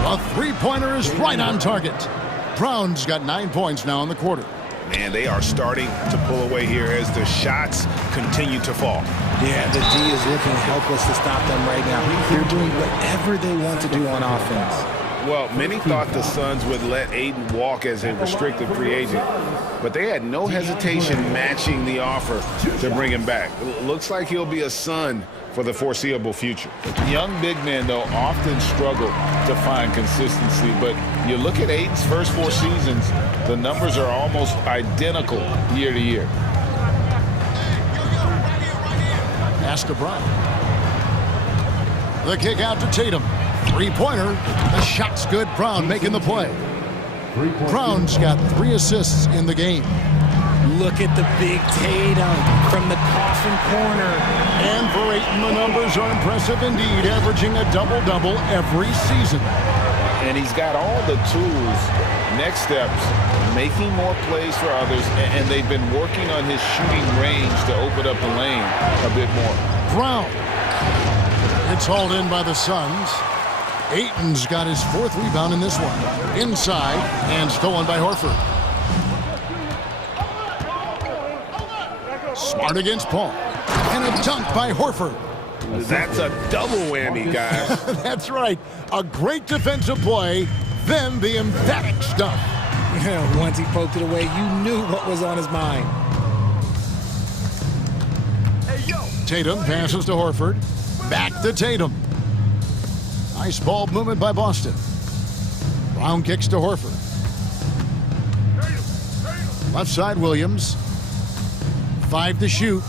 A 3-pointer is right on target. Brown's got 9 points now in the quarter. Man, they are starting to pull away here as the shots continue to fall. Yeah, the D is looking helpless to stop them right now. They're doing whatever they want to do on offense. Well, many thought the Suns would let Ayton walk as a restricted free agent, but they had no hesitation matching the offer to bring him back. Looks like he'll be a Sun for the foreseeable future. Young big men, though, often struggle to find consistency, but you look at Ayton's first 4 seasons, the numbers are almost identical year to year. Pass to Brown. The kick out to Tatum. Three-pointer. The shot's good. Brown making the play. Brown's got 3 assists in the game. Look at the big Tatum from the coffin corner. And for Ayton, the numbers are impressive indeed, averaging a double-double every season. And he's got all the tools. Next steps, making more plays for others, and they've been working on his shooting range to open up the lane a bit more. Brown. It's hauled in by the Suns. Ayton's got his 4th rebound in this one. Inside and stolen by Horford. Smart against Paul. And a dunk by Horford. That's a double whammy, guys. That's right. A great defensive play, then the emphatic stuff. Yeah, once he poked it away, you knew what was on his mind. Tatum passes to Horford. Back to Tatum. Nice ball movement by Boston. Brown kicks to Horford. Left side, Williams. 5 to shoot.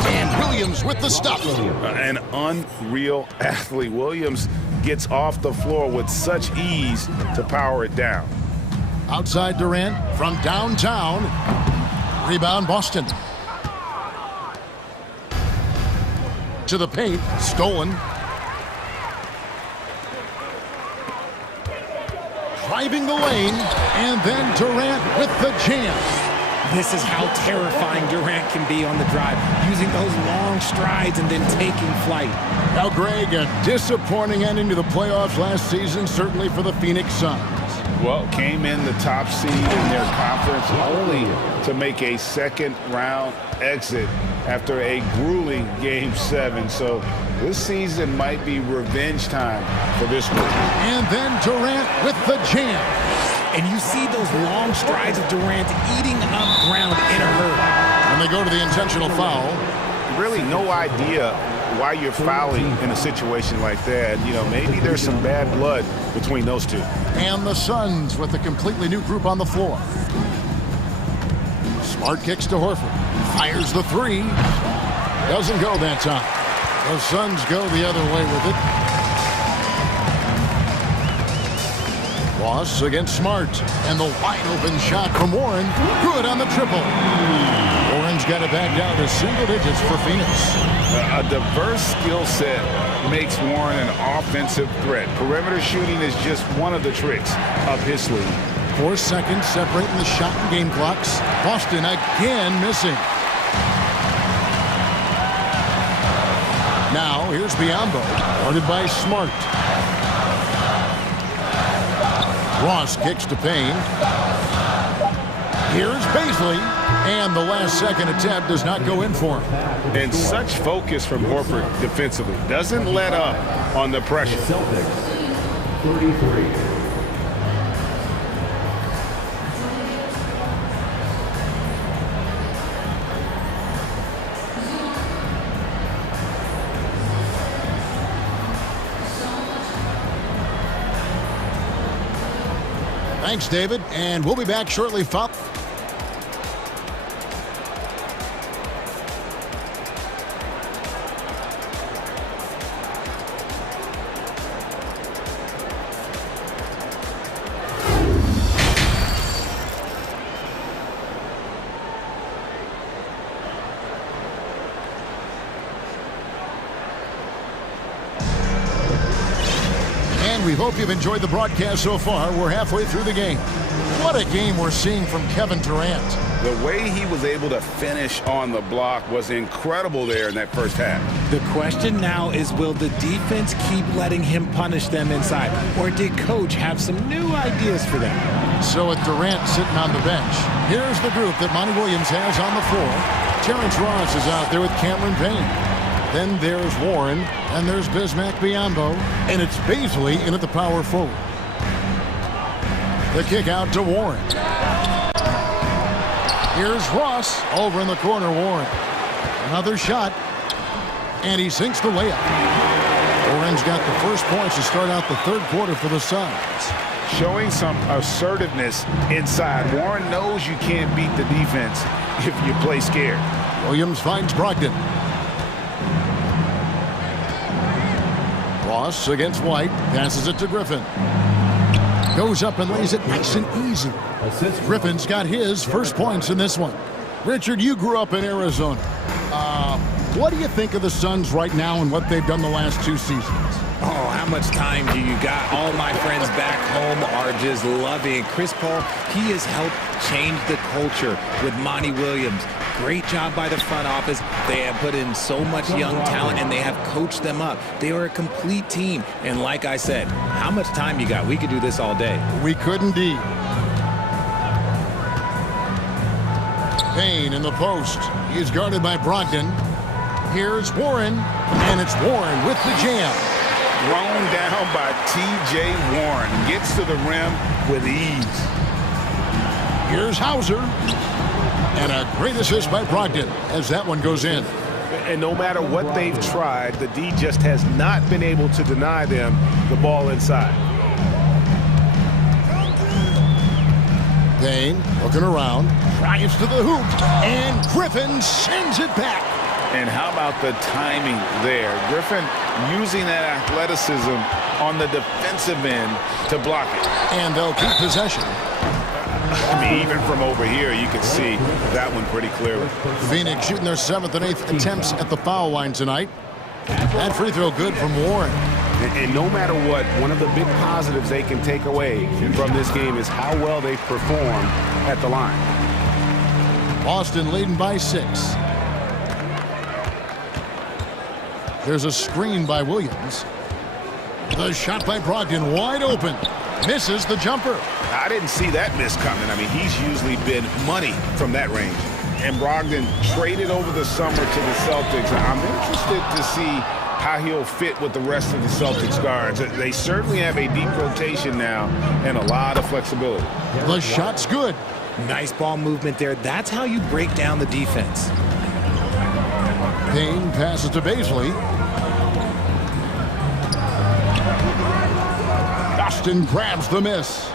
And Williams with the stop. An unreal athlete. Williams gets off the floor with such ease to power it down. Outside Durant from downtown. Rebound Boston. To the paint. Stolen. Driving the lane. And then Durant with the jam. This is how terrifying Durant can be on the drive, using those long strides and then taking flight. Now, Greg, a disappointing ending to the playoffs last season, certainly for the Phoenix Suns. Well, came in the top seed in their conference only to make a second-round exit after a grueling Game 7. So this season might be revenge time for this group. And then Durant with the jam. And you see those long strides of Durant eating up ground in a hurry. And they go to the intentional foul. Really no idea why you're fouling in a situation like that. You know, maybe there's some bad blood between those two. And the Suns with a completely new group on the floor. Smart kicks to Horford. Fires the 3. Doesn't go that time. The Suns go the other way with it. Ross against Smart. And the wide open shot from Warren. Good on the triple. Warren's got it back down to single digits for Phoenix. A diverse skill set makes Warren an offensive threat. Perimeter shooting is just one of the tricks up his sleeve. 4 seconds separating the shot and game clocks. Boston again missing. Now here's Biyombo, guarded by Smart. Ross kicks to Payne. Here's Baisley, and the last second attempt does not go in for him. And such focus from Horford defensively. Doesn't let up on the pressure. Celtics, 33. Thanks, David, and we'll be back shortly. We hope you've enjoyed the broadcast so far. We're halfway through the game. What a game we're seeing from Kevin Durant. The way he was able to finish on the block was incredible there in that first half. The question now is, will the defense keep letting him punish them inside? Or did Coach have some new ideas for them? So with Durant sitting on the bench, here's the group that Monty Williams has on the floor. Terrence Ross is out there with Cameron Payne. Then there's Warren, and there's Bismack Biyombo, and it's Baisley in at the power forward. The kick out to Warren. Here's Ross over in the corner. Warren. Another shot. And he sinks the layup. Warren's got the first points to start out the third quarter for the Suns. Showing some assertiveness inside. Warren knows you can't beat the defense if you play scared. Williams finds Brogdon. Ross against White. Passes it to Griffin. Goes up and lays it nice and easy. Griffin's got his first points in this one. Richard, you grew up in Arizona. What do you think of the Suns right now and what they've done the last 2 seasons? Oh, how much time do you got? All my friends back home are just loving it. Chris Paul, he has helped change the culture with Monty Williams. Great job by the front office. They have put in so much young talent, and they have coached them up. They are a complete team. And like I said, how much time you got? We could do this all day. We could indeed. Payne in the post. He's guarded by Brogdon. Here's Warren, and it's Warren with the jam. Thrown down by T.J. Warren. Gets to the rim with ease. Here's Hauser. And a great assist by Brogdon as that one goes in. And no matter what they've tried, the D just has not been able to deny them the ball inside. Payne looking around, drives to the hoop, and Griffin sends it back. And how about the timing there? Griffin using that athleticism on the defensive end to block it. And they'll keep possession. I mean, even from over here, you can see that one pretty clearly. Phoenix shooting their 7th and 8th attempts at the foul line tonight. That free throw good from Warren. And no matter what, one of the big positives they can take away from this game is how well they perform at the line. Boston leading by 6. There's a screen by Williams. The shot by Brogdon wide open. Misses the jumper. I didn't see that miss coming. I mean, he's usually been money from that range. And Brogdon traded over the summer to the Celtics. I'm interested to see how he'll fit with the rest of the Celtics guards. They certainly have a deep rotation now and a lot of flexibility. The shot's good. Nice ball movement there. That's how you break down the defense. Payne passes to Baisley. Boston grabs the miss.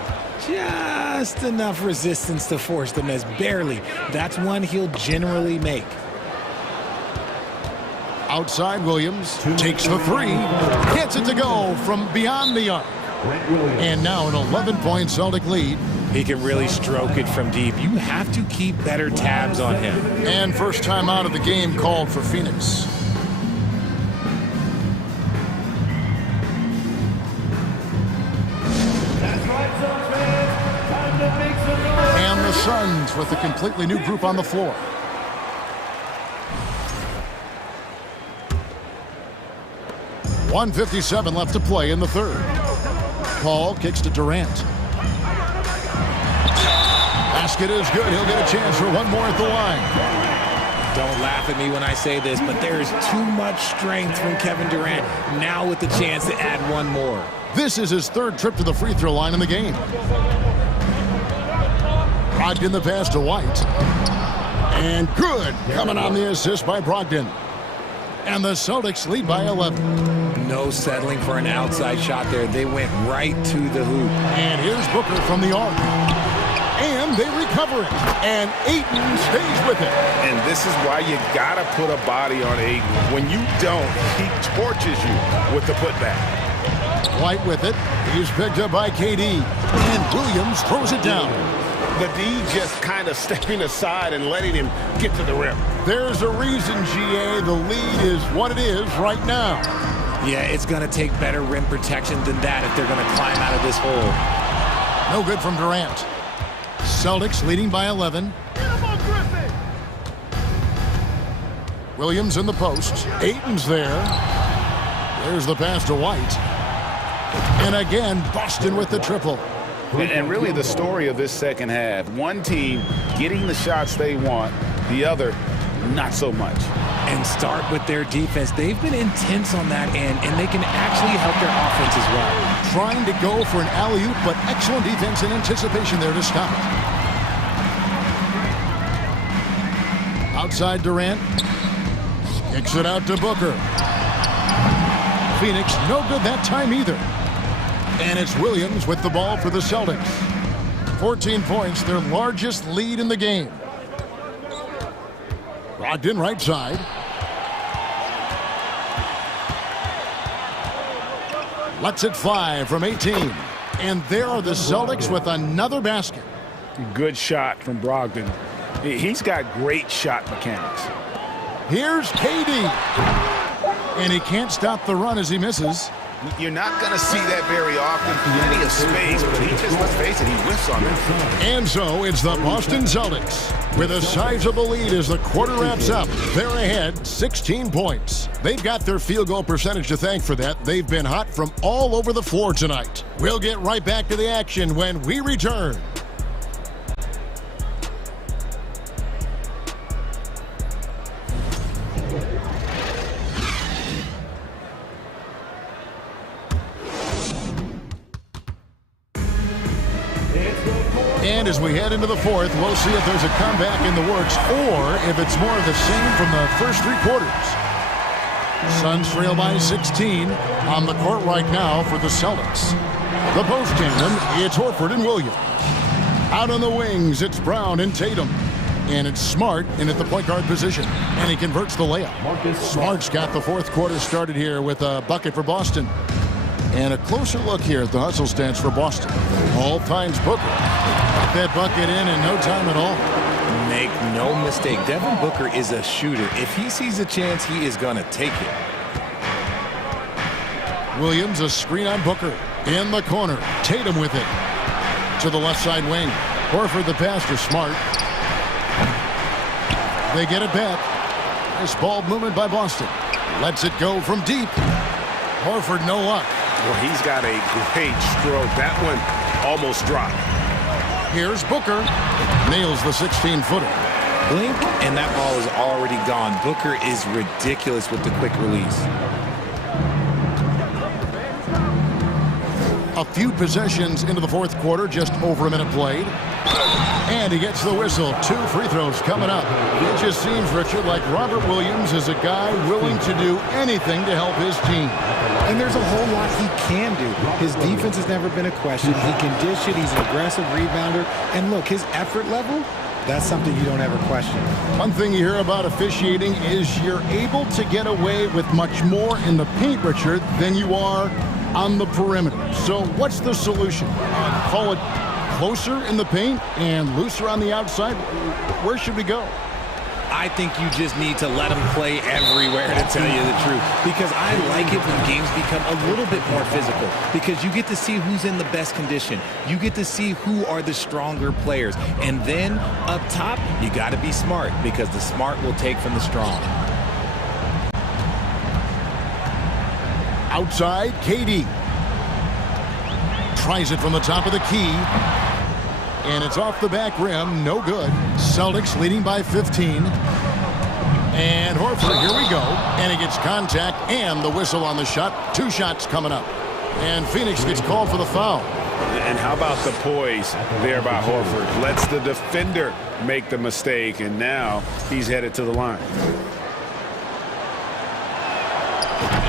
Just enough resistance to force the miss. Barely. That's one he'll generally make. Outside, Williams takes the 3. Gets it to go from beyond the arc. And now an 11-point Celtic lead. He can really stroke it from deep. You have to keep better tabs on him. And first time out of the game called for Phoenix. And the Suns with a completely new group on the floor. .157 left to play in the third. Paul kicks to Durant. Basket is good. He'll get a chance for one more at the line. Don't laugh at me when I say this, but there is too much strength from Kevin Durant. Now with the chance to add one more. This is his third trip to the free throw line in the game. Brogdon the pass to White. And good. Coming on the assist by Brogdon. And the Celtics lead by 11. No settling for an outside shot there. They went right to the hoop. And here's Booker from the arc. And they recover it. And Ayton stays with it. And this is why you got to put a body on Ayton. When you don't, he torches you with the putback. White with it. He's picked up by KD. And Williams throws it down. The D just kind of stepping aside and letting him get to the rim. There's a reason, GA, the lead is what it is right now. Yeah, it's going to take better rim protection than that if they're going to climb out of this hole. No good from Durant. Celtics leading by 11. Williams in the post. Ayton's there. There's the pass to White. And again, Boston with the triple. And really the story of this second half, one team getting the shots they want, the other not so much. And start with their defense. They've been intense on that end, and they can actually help their offense as well. trying to go for an alley-oop, but excellent defense and anticipation there to stop it. Outside Durant. Kicks it out to Booker. Phoenix, no good that time either. And it's Williams with the ball for the Celtics. 14 points, their largest lead in the game. Brogdon right side. Lets it fly from 18. And there are the Celtics with another basket. Good shot from Brogdon. He's got great shot mechanics. Here's KD. And he can't stop the run as he misses. You're not going to see that very often. Plenty of space, but he just, let's face it, he whiffs on it. And so it's the Boston Celtics with a sizable lead as the quarter wraps up. They're ahead 16 points. They've got their field goal percentage to thank for that. They've been hot from all over the floor tonight. We'll get right back to the action when we return. And as we head into the fourth, we'll see if there's a comeback in the works or if it's more of the same from the first three quarters. Suns trail by 16 on the court right now for the Celtics. The post tandem, it's Horford and Williams. Out on the wings, it's Brown and Tatum. And it's Smart in at the point guard position. And he converts the layup. Smart's got the fourth quarter started here with a bucket for Boston. And a closer look here at the hustle stats for Boston. All finds Booker. Got that bucket in no time at all. Make no mistake, Devin Booker is a shooter. If he sees a chance, he is going to take it. Williams, a screen on Booker. In the corner. Tatum with it. To the left side wing. Horford the pass to Smart. They get it back. Nice ball movement by Boston. Lets it go from deep. Horford no luck. Well, he's got a great stroke. That one almost dropped. Here's Booker. Nails the 16-footer. Blink, and that ball is already gone. Booker is ridiculous with the quick release. A few possessions into the fourth quarter, just over a minute played. And he gets the whistle. 2 free throws coming up. It just seems, Richard, like Robert Williams is a guy willing to do anything to help his team. And there's a whole lot he can do. His defense has never been a question. He can dish it. He's an aggressive rebounder. And look, his effort level, that's something you don't ever question. One thing you hear about officiating is you're able to get away with much more in the paint, Richard, than you are on the perimeter. So what's the solution? Call it closer in the paint and looser on the outside? Where should we go? I think you just need to let him play everywhere, to tell you the truth. Because I like it when games become a little bit more physical. Because you get to see who's in the best condition. You get to see who are the stronger players. And then up top, you got to be smart. Because the smart will take from the strong. Outside, KD. Tries it from the top of the key. And it's off the back rim. No good. Celtics leading by 15. And Horford, here we go. And he gets contact and the whistle on the shot. 2 shots coming up. And Phoenix gets called for the foul. And how about the poise there by Horford? Lets the defender make the mistake, and now he's headed to the line.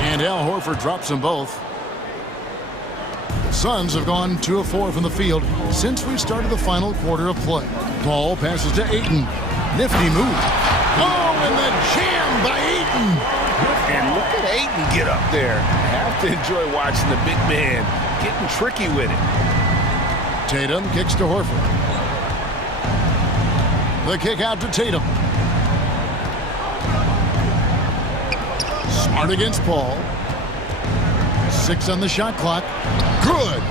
And Al Horford drops them both. The Suns have gone 2 of 4 from the field since we started the final quarter of play. Ball passes to Ayton. Nifty move. Oh, and the jam by Ayton. And look at Ayton get up there. Have to enjoy watching the big man getting tricky with it. Tatum kicks to Horford. The kick out to Tatum. Smart against Paul. 6 on the shot clock. Good.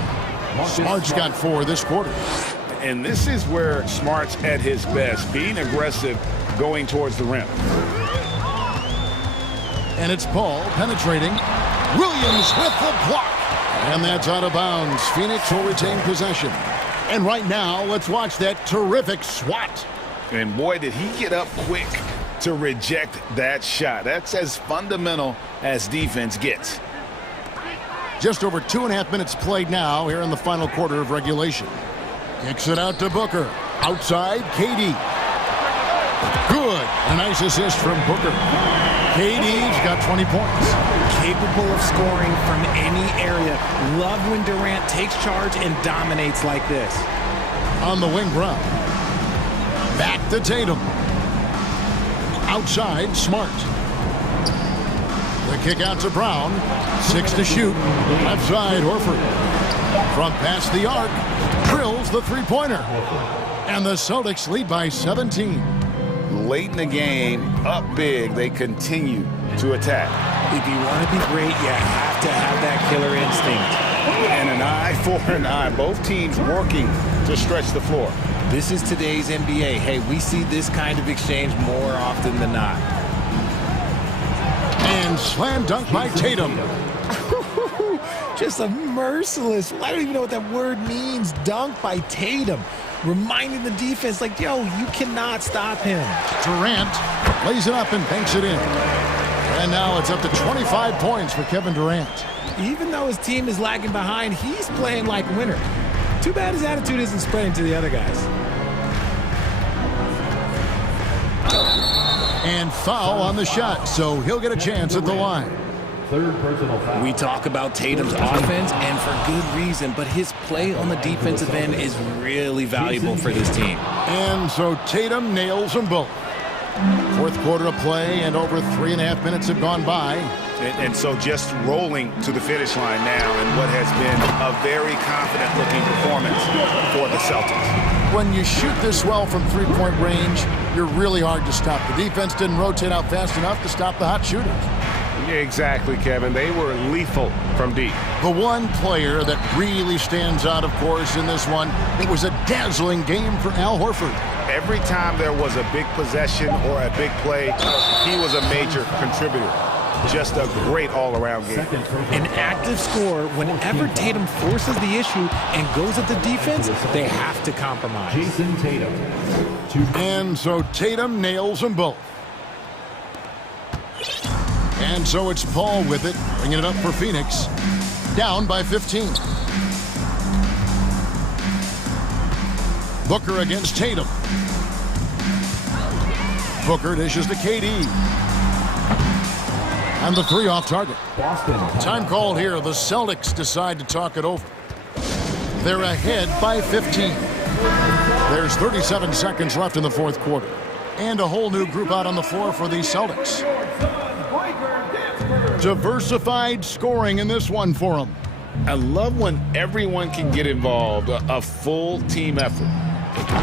Smart's got 4 this quarter. And this is where Smart's at his best, being aggressive, going towards the rim. And it's Paul penetrating. Williams with the block. And that's out of bounds. Phoenix will retain possession. And right now, let's watch that terrific swat. And boy, did he get up quick to reject that shot. That's as fundamental as defense gets. Just over 2.5 minutes played now here in the final quarter of regulation. Kicks it out to Booker. Outside, KD. Good. A nice assist from Booker. KD's got 20 points. Capable of scoring from any area. Love when Durant takes charge and dominates like this. On the wing, Brown. Back to Tatum. Outside, Smart. The kick out to Brown. 6 to shoot. Left side, Horford. From past the arc, drills the three-pointer. And the Celtics lead by 17. Late in the game, up big, they continue to attack. If you want to be great, you have to have that killer instinct. And an eye for an eye. Both teams working to stretch the floor. This is today's NBA. Hey, we see this kind of exchange more often than not. And slam dunk by Tatum. Just a merciless, I don't even know what that word means, dunk by Tatum. Reminding the defense, like, yo, you cannot stop him. Durant lays it up and banks it in. And now it's up to 25 points for Kevin Durant. Even though his team is lagging behind, he's playing like a winner. Too bad his attitude isn't spreading to the other guys. And foul on the shot, so he'll get a chance at the line. Third personal foul. We talk about Tatum's offense, and for good reason, but his play on the defensive end is really valuable for this team. And so Tatum nails them both. Fourth quarter of play, and over 3.5 minutes have gone by. And so just rolling to the finish line now in what has been a very confident-looking performance for the Celtics. When you shoot this well from three-point range, you're really hard to stop. The defense didn't rotate out fast enough to stop the hot shooters. Yeah, exactly, Kevin. They were lethal from deep. The one player that really stands out, of course, in this one, it was a dazzling game for Al Horford. Every time there was a big possession or a big play, he was a major contributor. Just a great all-around game. An active scorer, whenever Tatum forces the issue and goes at the defense, they have to compromise. Jason Tatum. And so Tatum nails them both. And so it's Paul with it, bringing it up for Phoenix. Down by 15. Booker against Tatum. Booker dishes to KD. And the three off target. Boston. Time called here. The Celtics decide to talk it over. They're ahead by 15. There's 37 seconds left in the fourth quarter. And a whole new group out on the floor for the Celtics. Diversified scoring in this one for them. I love when everyone can get involved, a full team effort.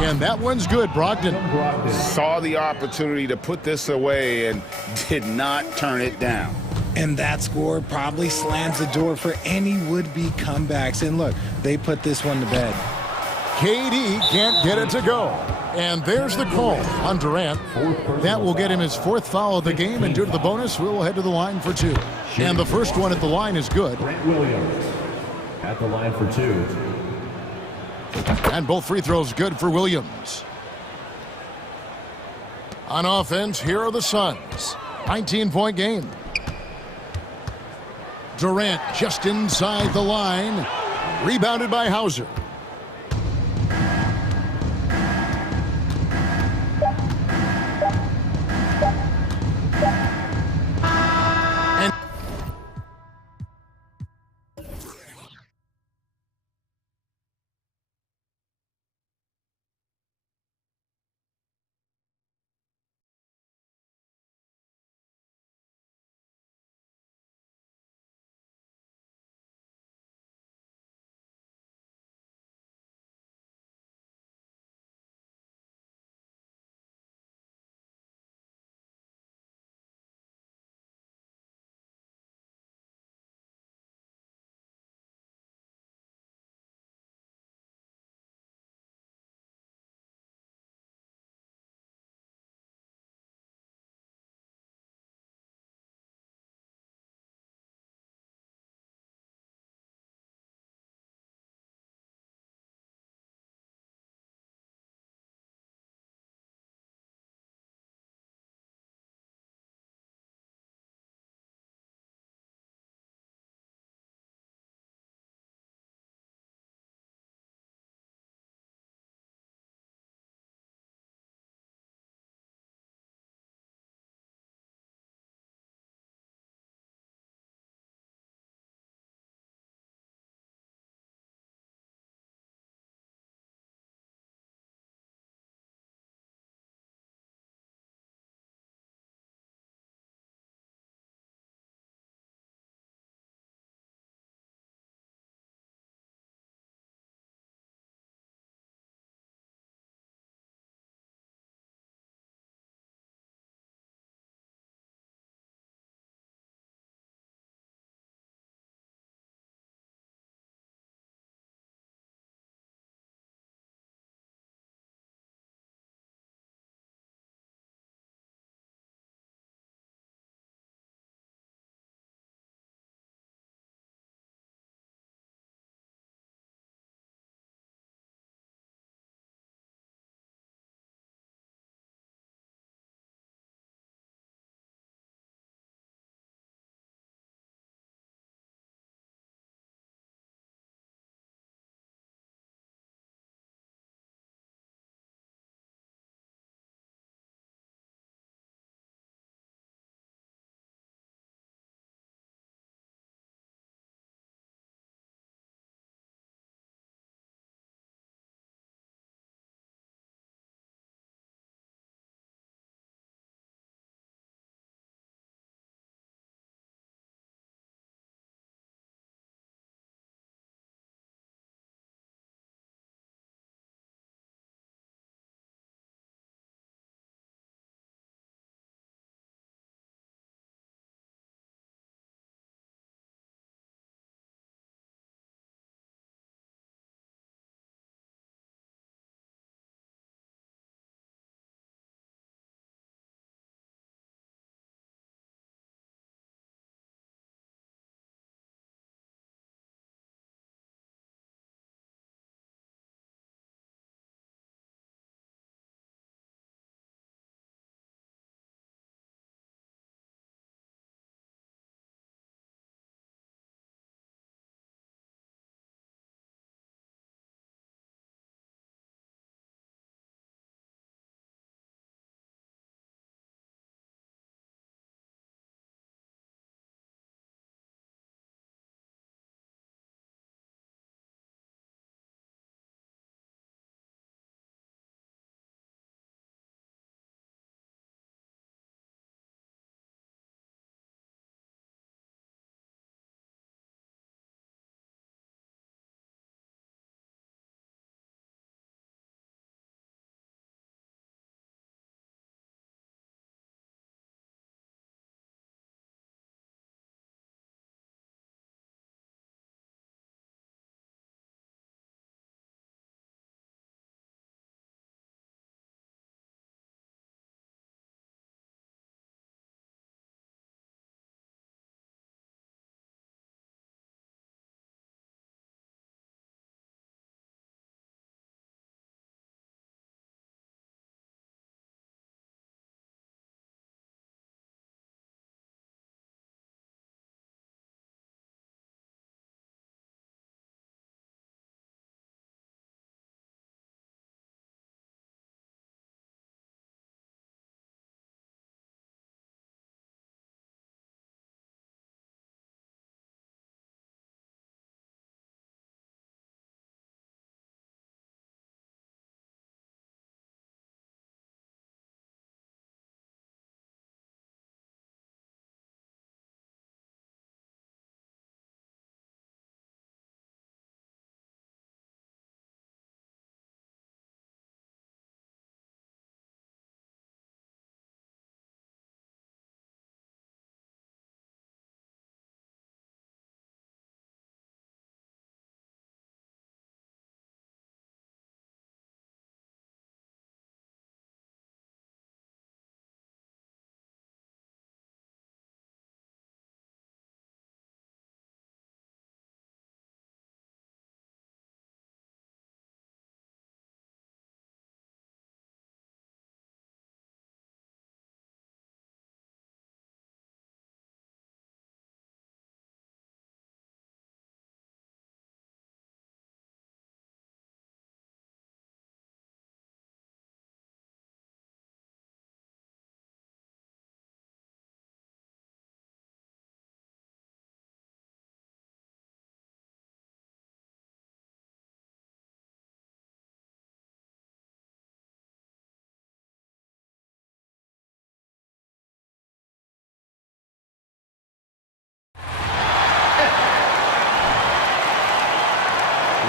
And that one's good, Brogdon. Saw the opportunity to put this away and did not turn it down. And that score probably slams the door for any would-be comebacks. And look, they put this one to bed. KD can't get it to go. And there's the call on Durant. That will get him his fourth foul of the game, and due to the bonus, we'll head to the line for two. And the first one at the line is good. Grant Williams at the line for two. And both free throws good for Williams. On offense, here are the Suns. 19-point game. Durant just inside the line. Rebounded by Hauser.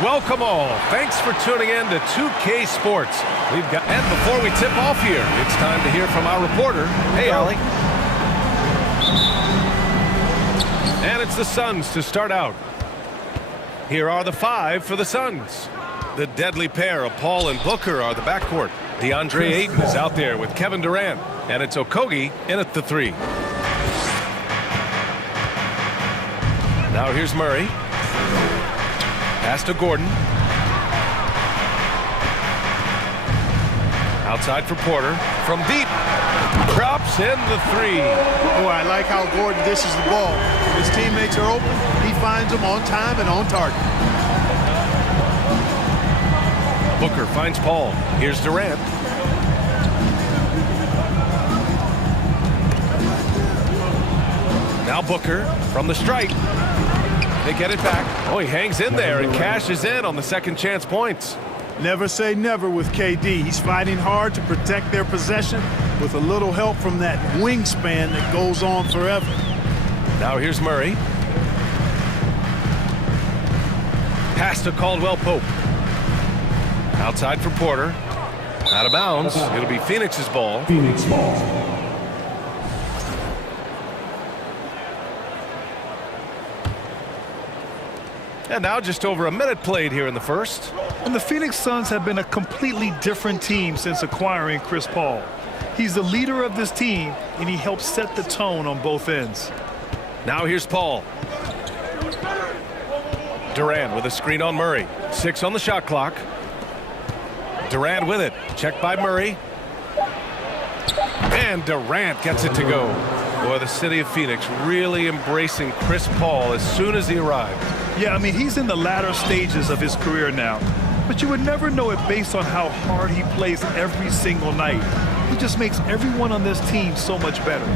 Welcome all. Thanks for tuning in to 2K Sports. And before we tip off here, it's time to hear from our reporter. Hey, Allie. And it's the Suns to start out. Here are the 5 for the Suns. The deadly pair of Paul and Booker are the backcourt. DeAndre Ayton is out there with Kevin Durant. And it's Okogie in at the 3. Now here's Murray. Pass to Gordon. Outside for Porter. From deep. Drops in the 3. Oh, I like how Gordon dishes the ball. When his teammates are open, he finds them on time and on target. Booker finds Paul. Here's Durant. Now Booker from the stripe. They get it back. Oh, he hangs in there and cashes in on the second chance points. Never say never with KD. He's fighting hard to protect their possession with a little help from that wingspan that goes on forever. Now here's Murray. Pass to Caldwell Pope. Outside for Porter. Out of bounds. It'll be Phoenix's ball. Phoenix ball. And now just over a minute played here in the first. And the Phoenix Suns have been a completely different team since acquiring Chris Paul. He's the leader of this team, and he helps set the tone on both ends. Now here's Paul. Durant with a screen on Murray. 6 on the shot clock. Durant with it. Checked by Murray. And Durant gets it to go. Boy, the city of Phoenix really embracing Chris Paul as soon as he arrived. Yeah, I mean, he's in the latter stages of his career now. But you would never know it based on how hard he plays every single night. He just makes everyone on this team so much better.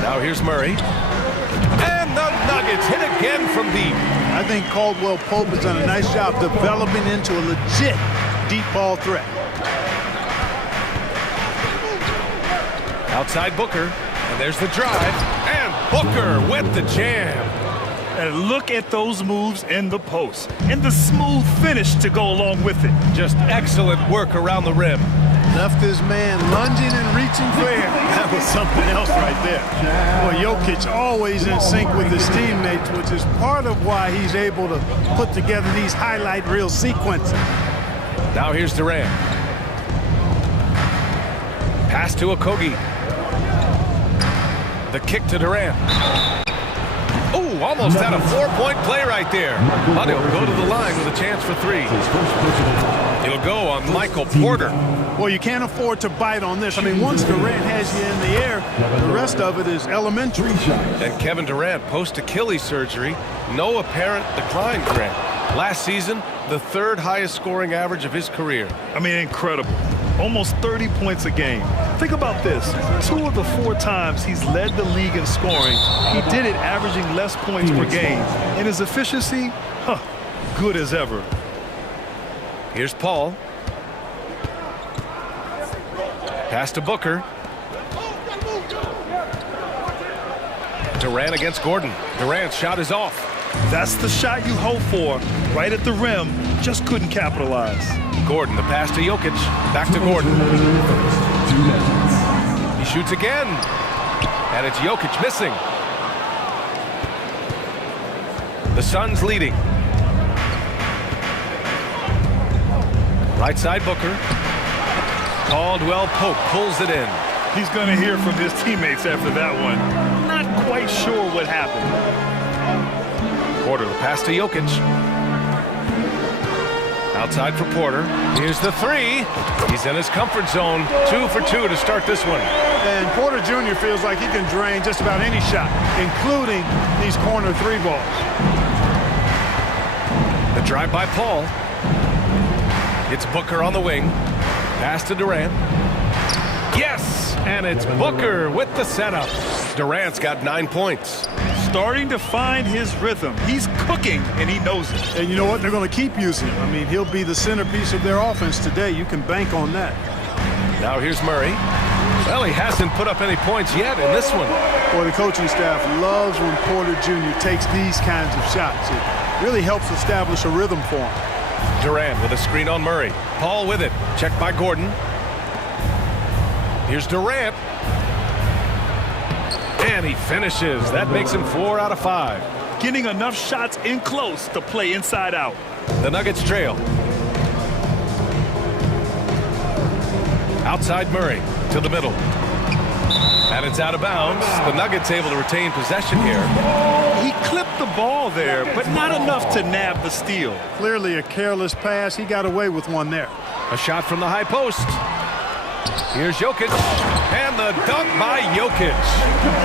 Now here's Murray. And the Nuggets hit again from deep. I think Caldwell Pope has done a nice job developing into a legit deep ball threat. Outside Booker. And there's the drive. And Booker with the jam. And look at those moves in the post. And the smooth finish to go along with it. Just excellent work around the rim. Left his man lunging and reaching for air. That was something else right there. Well, Jokic always in sync with his teammates, which is part of why he's able to put together these highlight reel sequences. Now here's Durant. Pass to Okogie. The kick to Durant. Oh, almost had a 4-point play right there. But he'll go to the line with a chance for 3. He'll go on Michael Porter. Well, you can't afford to bite on this. I mean, once Durant has you in the air, the rest of it is elementary. And Kevin Durant, post-Achilles surgery, no apparent decline, Grant. Last season, the 3rd highest scoring average of his career. I mean, incredible. Almost 30 points a game. Think about this. 2 of the 4 times he's led the league in scoring, he did it averaging less points per game. And his efficiency, good as ever. Here's Paul. Pass to Booker. Durant against Gordon. Durant's shot is off. That's the shot you hope for. Right at the rim. Just couldn't capitalize. Gordon, the pass to Jokic. Back to Gordon. He shoots again. And it's Jokic missing. The Suns leading. Right side Booker. Caldwell Pope pulls it in. He's going to hear from his teammates after that one. Not quite sure what happened. Porter, the pass to Jokic. Outside for Porter. Here's the 3. He's in his comfort zone. 2 for 2 to start this one. And Porter Jr. feels like he can drain just about any shot, including these corner 3 balls. The drive by Paul. It's Booker on the wing. Pass to Durant. Yes! And it's Booker with the setup. Durant's got 9 points. Starting to find his rhythm. He's cooking, and he knows it. And you know what? They're going to keep using him. I mean, he'll be the centerpiece of their offense today. You can bank on that. Now here's Murray. Well, he hasn't put up any points yet in this one. Well, the coaching staff loves when Porter Jr. takes these kinds of shots. It really helps establish a rhythm for him. Durant with a screen on Murray. Paul with it. Checked by Gordon. Here's Durant. And he finishes. That makes him 4 out of 5. Getting enough shots in close to play inside out. The Nuggets trail. Outside Murray to the middle. And it's out of bounds. The Nuggets able to retain possession here. He clipped the ball there, but not enough to nab the steal. Clearly a careless pass. He got away with one there. A shot from the high post. Here's Jokic. And the dunk by Jokic.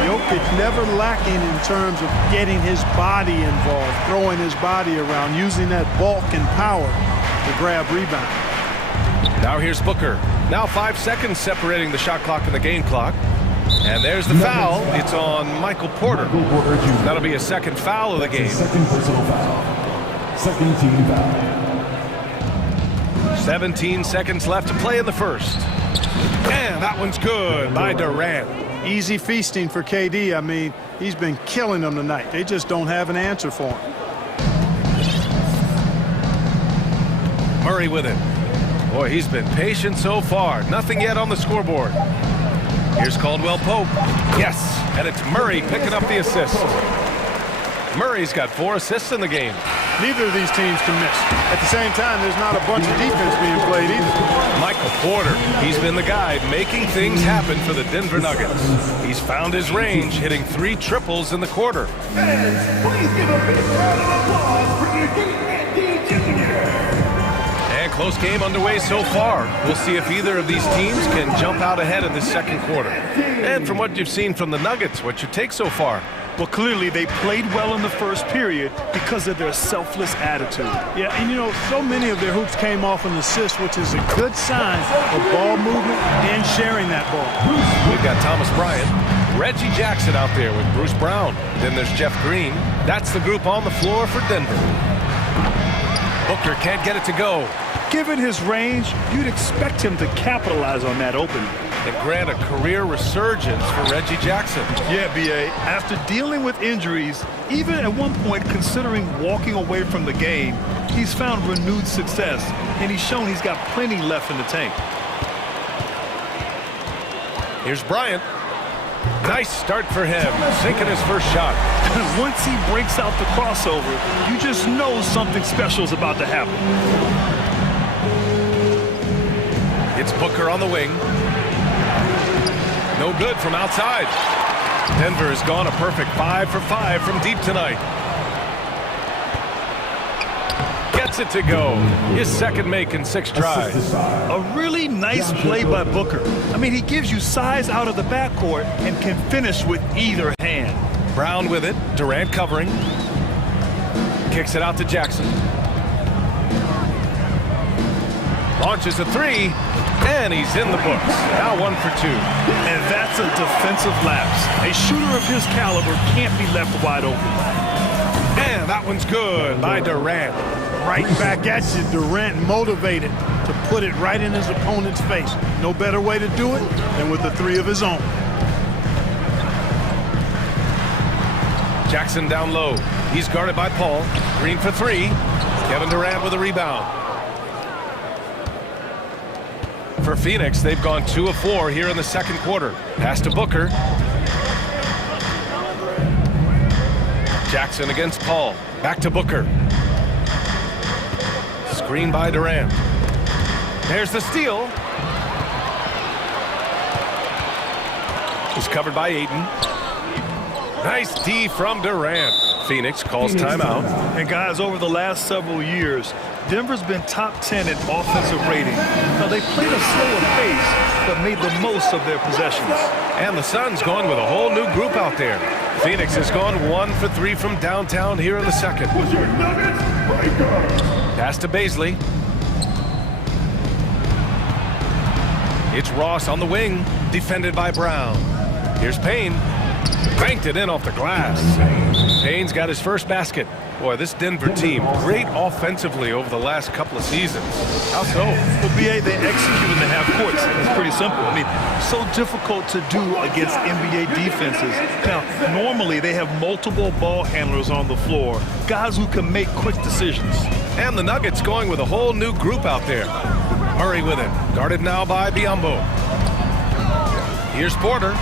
Jokic never lacking in terms of getting his body involved, throwing his body around, using that bulk and power to grab rebound. Now here's Booker. Now 5 seconds separating the shot clock and the game clock. And there's the foul. It's on Michael Porter. That'll be a second foul of the game. Second personal foul. Second team foul. 17 seconds left to play in the first. And that one's good by Durant. Easy feasting for KD. I mean, he's been killing them tonight. They just don't have an answer for him. Murray with it. Boy, he's been patient so far. Nothing yet on the scoreboard. Here's Caldwell Pope. Yes, and it's Murray picking up the assist. Murray's got 4 assists in the game. Neither of these teams can miss. At the same time, there's not a bunch of defense being played either. Michael Porter, he's been the guy making things happen for the Denver Nuggets. He's found his range, hitting 3 triples in the quarter. Please give a big round of applause for your And close game underway so far. We'll see if either of these teams can jump out ahead in this second quarter. And from what you've seen from the Nuggets, what's your take so far? Well, clearly they played well in the first period because of their selfless attitude. Yeah, and you know, so many of their hoops came off an assist, which is a good sign of ball movement and sharing that ball. We've got Thomas Bryant, Reggie Jackson out there with Bruce Brown. Then there's Jeff Green. That's the group on the floor for Denver. Booker can't get it to go. Given his range, you'd expect him to capitalize on that opening. And grant a career resurgence for Reggie Jackson. Yeah, B.A., after dealing with injuries, even at one point considering walking away from the game, he's found renewed success, and he's shown he's got plenty left in the tank. Here's Bryant. Nice start for him, sinking his first shot. Once he breaks out the crossover, you just know something special is about to happen. It's Booker on the wing. No good from outside. Denver has gone a perfect 5 for 5 from deep tonight. Gets it to go. His second make in 6 tries. A really nice play by Booker. I mean, he gives you size out of the backcourt and can finish with either hand. Brown with it. Durant covering. Kicks it out to Jackson. Launches a 3. And he's in the books. Now 1 for 2. And that's a defensive lapse. A shooter of his caliber can't be left wide open. And that one's good by Durant. Right back at you, Durant, motivated to put it right in his opponent's face. No better way to do it than with the 3 of his own. Jackson down low. He's guarded by Paul. Green for 3. Kevin Durant with a rebound. For Phoenix, they've gone 2 of 4 here in the second quarter. Pass to Booker. Jackson against Paul. Back to Booker. Screen by Durant. There's the steal. It's covered by Ayton. Nice D from Durant. Phoenix calls timeout. And guys, over the last several years, Denver's been top 10 in offensive rating. Now, they played a slower pace, but made the most of their possessions. And the Suns going with a whole new group out there. Phoenix has gone 1 for 3 from downtown here in the second. Pass to Baisley. It's Ross on the wing, defended by Brown. Here's Payne. Banked it in off the glass. Payne's got his first basket. Boy, this Denver team, great offensively over the last couple of seasons. How so? Well, BA, they execute in the half courts. It's pretty simple. I mean, so difficult to do against NBA defenses. Now, normally they have multiple ball handlers on the floor, guys who can make quick decisions. And the Nuggets going with a whole new group out there. Murray with it. Guarded now by Biyombo. Here's Porter.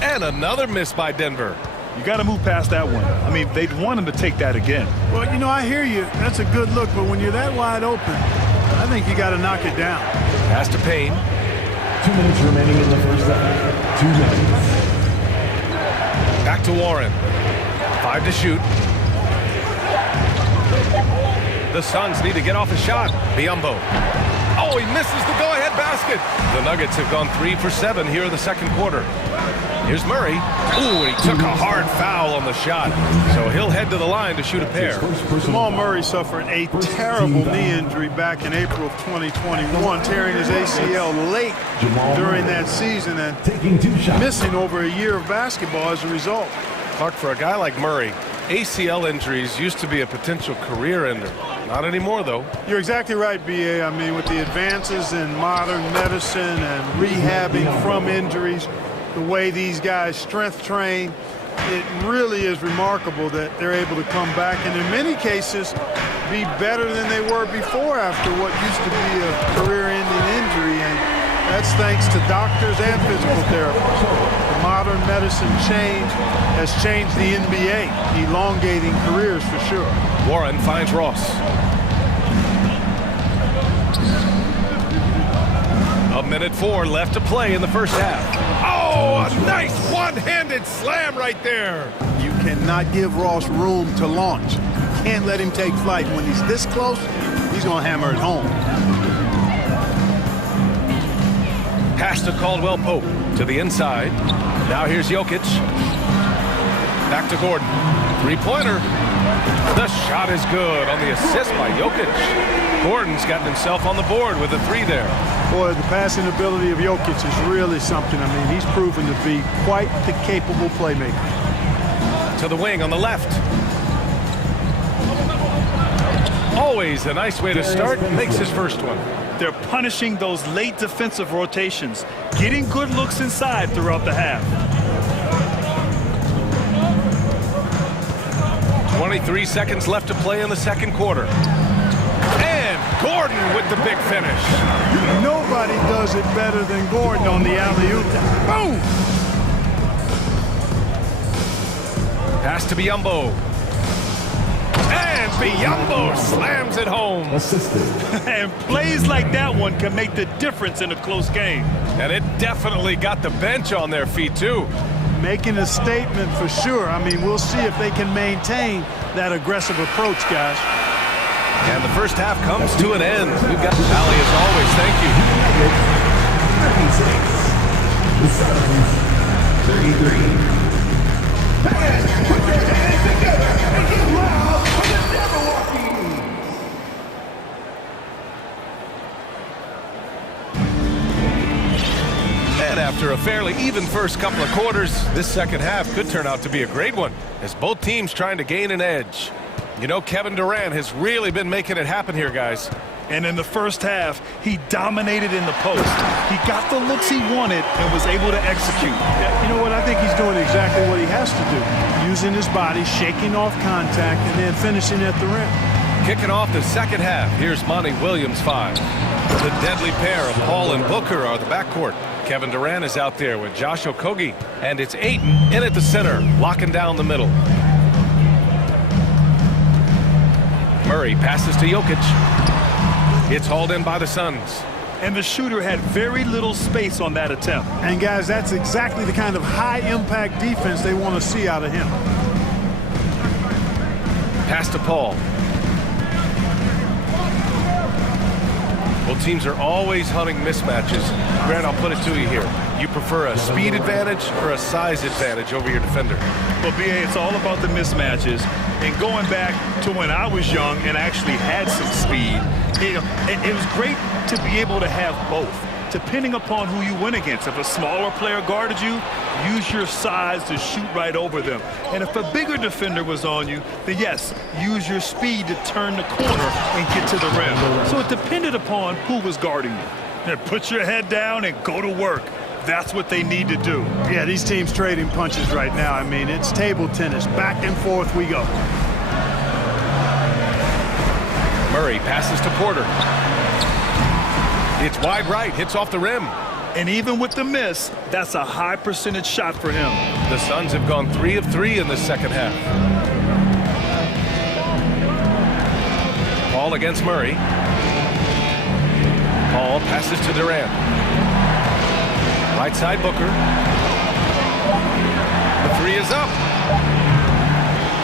And another miss by Denver. You got to move past that one. I mean, they'd want him to take that again. Well, you know, I hear you. That's a good look, but when you're that wide open, I think you got to knock it down. Pass to Payne. 2 minutes remaining in the first half. 2 minutes. Back to Warren. 5 to shoot. The Suns need to get off a shot. Biyombo. Oh, he misses the go-ahead basket. The Nuggets have gone 3 for 7 here in the second quarter. Here's Murray. Ooh, he took a hard foul on the shot. So he'll head to the line to shoot a pair. Jamal Murray suffered a terrible knee injury back in April of 2021, tearing his ACL late during that season and missing over a year of basketball as a result. Clark, for a guy like Murray, ACL injuries used to be a potential career ender. Not anymore, though. You're exactly right, B.A. I mean, with the advances in modern medicine and rehabbing from injuries, the way these guys strength train, it really is remarkable that they're able to come back and in many cases be better than they were before after what used to be a career-ending injury, and that's thanks to doctors and physical therapists. The modern medicine change has changed the NBA, elongating careers for sure. Warren finds Ross. A minute 4 left to play in the first half. Oh, a nice one-handed slam right there. You cannot give Ross room to launch. You can't let him take flight. When he's this close, he's going to hammer it home. Pass to Caldwell Pope to the inside. Now here's Jokic. Back to Gordon. Three-pointer. The shot is good on the assist by Jokic. Gordon's gotten himself on the board with a 3 there. Boy, the passing ability of Jokic is really something. I mean, he's proven to be quite the capable playmaker. To the wing on the left. Always a nice way to start. Makes his first one. They're punishing those late defensive rotations, getting good looks inside throughout the half. 23 seconds left to play in the second quarter. And Gordon with the big finish. Nobody does it better than Gordon on the alley-oop. Boom! Pass to Biyombo. And Biyombo slams it home. And plays like that one can make the difference in a close game. And it definitely got the bench on their feet, too. Making a statement for sure. I mean, we'll see if they can maintain that aggressive approach, guys. And the first half comes to an end. We've got Allie as always. Thank you. 33. And after a fairly even first couple of quarters, this second half could turn out to be a great one as both teams trying to gain an edge. You know, Kevin Durant has really been making it happen here, guys. And in the first half, he dominated in the post. He got the looks he wanted and was able to execute. You know what? I think he's doing exactly what he has to do. Using his body, shaking off contact, and then finishing at the rim. Kicking off the second half, here's Monty Williams 5. The deadly pair of Paul and Booker are the backcourt. Kevin Durant is out there with Josh Okogie. And it's Ayton in at the center, locking down the middle. Murray passes to Jokic. It's hauled in by the Suns. And the shooter had very little space on that attempt. And guys, that's exactly the kind of high-impact defense they want to see out of him. Pass to Paul. Well, teams are always hunting mismatches. Grant, I'll put it to you here. You prefer a speed advantage or a size advantage over your defender? Well, BA, it's all about the mismatches. And going back to when I was young and actually had some speed, it was great to be able to have both, depending upon who you went against. If a smaller player guarded you, use your size to shoot right over them. And if a bigger defender was on you, then yes, use your speed to turn the corner and get to the rim. So it depended upon who was guarding you. And put your head down and go to work. That's what they need to do. Yeah, these teams trading punches right now. I mean, it's table tennis. Back and forth we go. Murray passes to Porter. It's wide right, hits off the rim. And even with the miss, that's a high percentage shot for him. The Suns have gone 3 of 3 in the second half. Paul against Murray. Paul passes to Durant. Right side Booker. The 3 is up.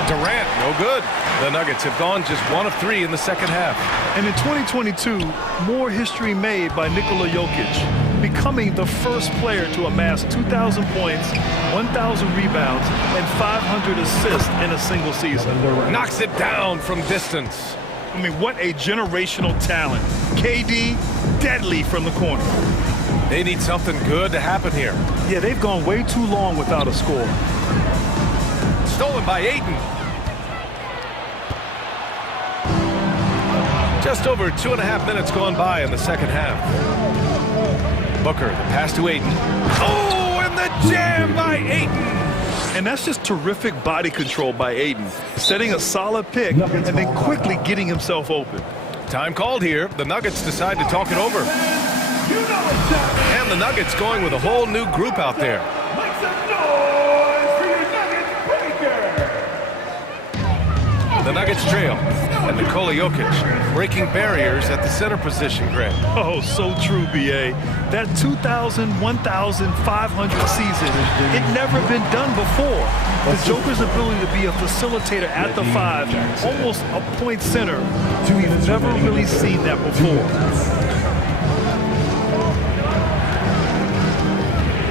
Durant, no good. The Nuggets have gone just 1 of 3 in the second half. And in 2022, more history made by Nikola Jokic, becoming the first player to amass 2,000 points, 1,000 rebounds, and 500 assists in a single season. Knocks it down from distance. I mean, what a generational talent. KD, deadly from the corner. They need something good to happen here. Yeah, they've gone way too long without a score. Stolen by Ayton. Just over 2.5 minutes gone by in the second half. Booker, the pass to Ayton. Oh, and the jam by Ayton. And that's just terrific body control by Ayton, setting a solid pick and then quickly getting himself open. Time called here. The Nuggets decide to talk it over. And the Nuggets going with a whole new group out there. Make some noise for your Nuggets breaker! The Nuggets trail. And Nikola Jokic breaking barriers at the center position, Greg. Oh, so true, B.A. That 2,000, 1,500 season, it never been done before. The Joker's ability to be a facilitator at the 5, almost a point center, we've never really seen that before.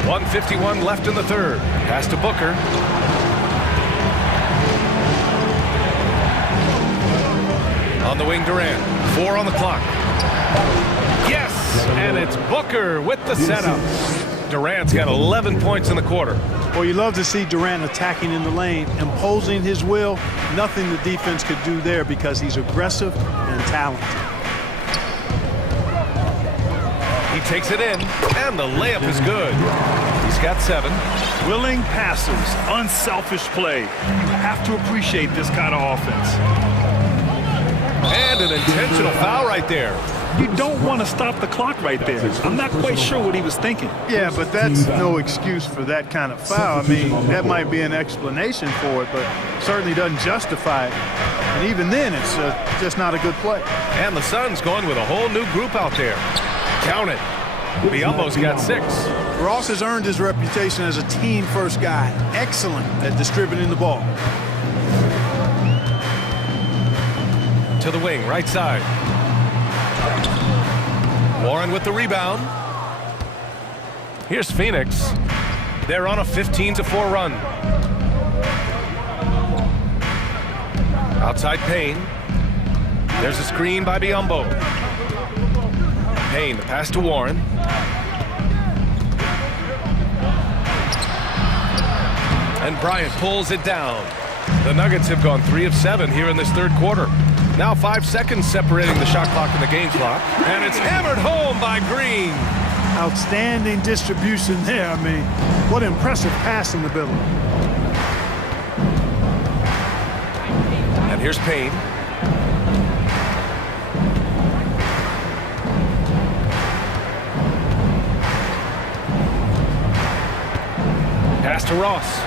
1:51 left in the third. Pass to Booker. On the wing, Durant. 4 on the clock. Yes! And it's Booker with the setup. Durant's got 11 points in the quarter. Well, you love to see Durant attacking in the lane, imposing his will. Nothing the defense could do there because he's aggressive and talented. He takes it in, and the layup is good. He's got 7. Willing passers, unselfish play. You have to appreciate this kind of offense. And an intentional foul right there. You don't want to stop the clock right there. I'm not quite sure what he was thinking. Yeah, but that's no excuse for that kind of foul. I mean, that might be an explanation for it, but certainly doesn't justify it. And even then, it's just not a good play. And the Suns going with a whole new group out there. Count it. Biombo's got 6. Ross has earned his reputation as a team-first guy. Excellent at distributing the ball. To the wing, right side. Warren with the rebound. Here's Phoenix. They're on a 15-4 run. Outside Payne. There's a screen by Biombo. Payne, the pass to Warren. And Bryant pulls it down. The Nuggets have gone 3 of 7 here in this third quarter. Now 5 seconds separating the shot clock and the game clock. And it's hammered home by Green. Outstanding distribution there. I mean, what impressive passing ability. And here's Payne. Pass to Ross.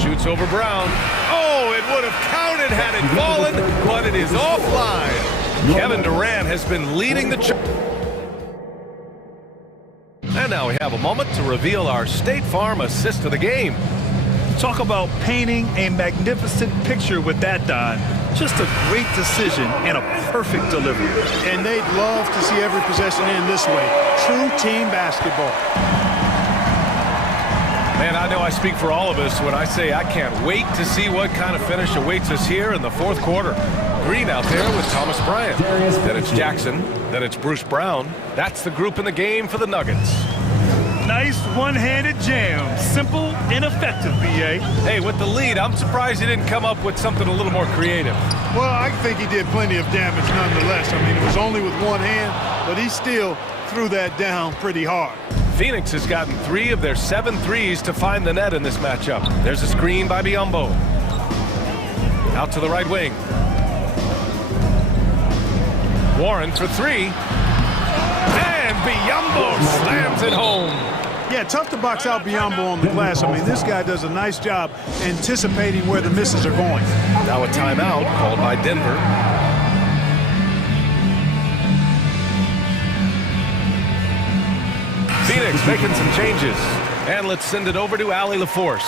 Shoots over Brown. Oh, it would have counted had it fallen, but it is offline. Kevin Durant has been leading the charge. And now we have a moment to reveal our State Farm assist of the game. Talk about painting a magnificent picture with that, Don. Just a great decision and a perfect delivery. And they'd love to see every possession end this way. True team basketball. Man, I know I speak for all of us when I say I can't wait to see what kind of finish awaits us here in the fourth quarter. Green out there with Thomas Bryant. Then it's Jackson. Then it's Bruce Brown. That's the group in the game for the Nuggets. Nice one-handed jam. Simple and effective, B.A. Hey, with the lead, I'm surprised he didn't come up with something a little more creative. Well, I think he did plenty of damage nonetheless. I mean, it was only with one hand, but he still threw that down pretty hard. Phoenix has gotten 3 of their 7 threes to find the net in this matchup. There's a screen by Biyombo. Out to the right wing. Warren for 3. And Biyombo slams it home. Yeah, tough to box out Biyombo on the glass. I mean, this guy does a nice job anticipating where the misses are going. Now a timeout called by Denver. Phoenix making some changes. And let's send it over to Allie LaForce.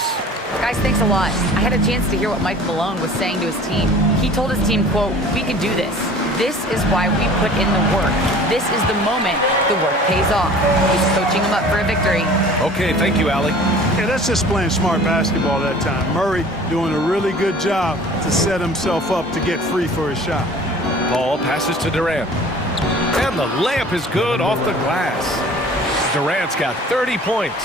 Guys, thanks a lot. I had a chance to hear what Mike Malone was saying to his team. He told his team, quote, "We can do this. This is why we put in the work. This is the moment the work pays off." He's coaching them up for a victory. Okay, thank you, Allie. Yeah, that's just playing smart basketball that time. Murray doing a really good job to set himself up to get free for his shot. Ball passes to Durant. And the layup is good off the glass. Durant's got 30 points.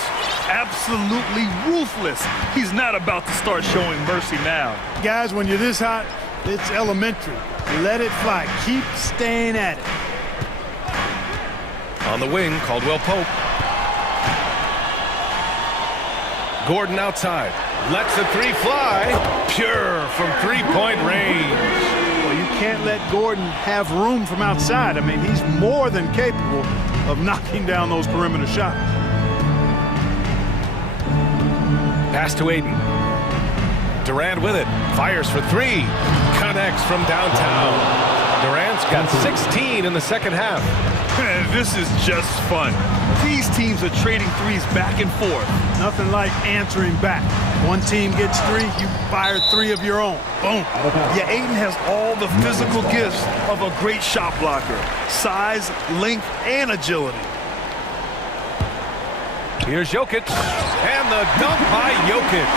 Absolutely ruthless. He's not about to start showing mercy now. Guys, when you're this hot, it's elementary. Let it fly. Keep staying at it. On the wing, Caldwell Pope. Gordon outside. Lets the 3 fly. Pure from 3-point range. Well, you can't let Gordon have room from outside. I mean, he's more than capable of knocking down those perimeter shots. Pass to Aiden. Durant with it. Fires for 3. Connects from downtown. Durant's got 16 in the second half. This is just fun. These teams are trading threes back and forth. Nothing like answering back. One team gets 3, you fire 3 of your own. Boom. Yeah, Aiden has all the physical gifts of a great shot blocker. Size, length, and agility. Here's Jokic. And the dunk by Jokic.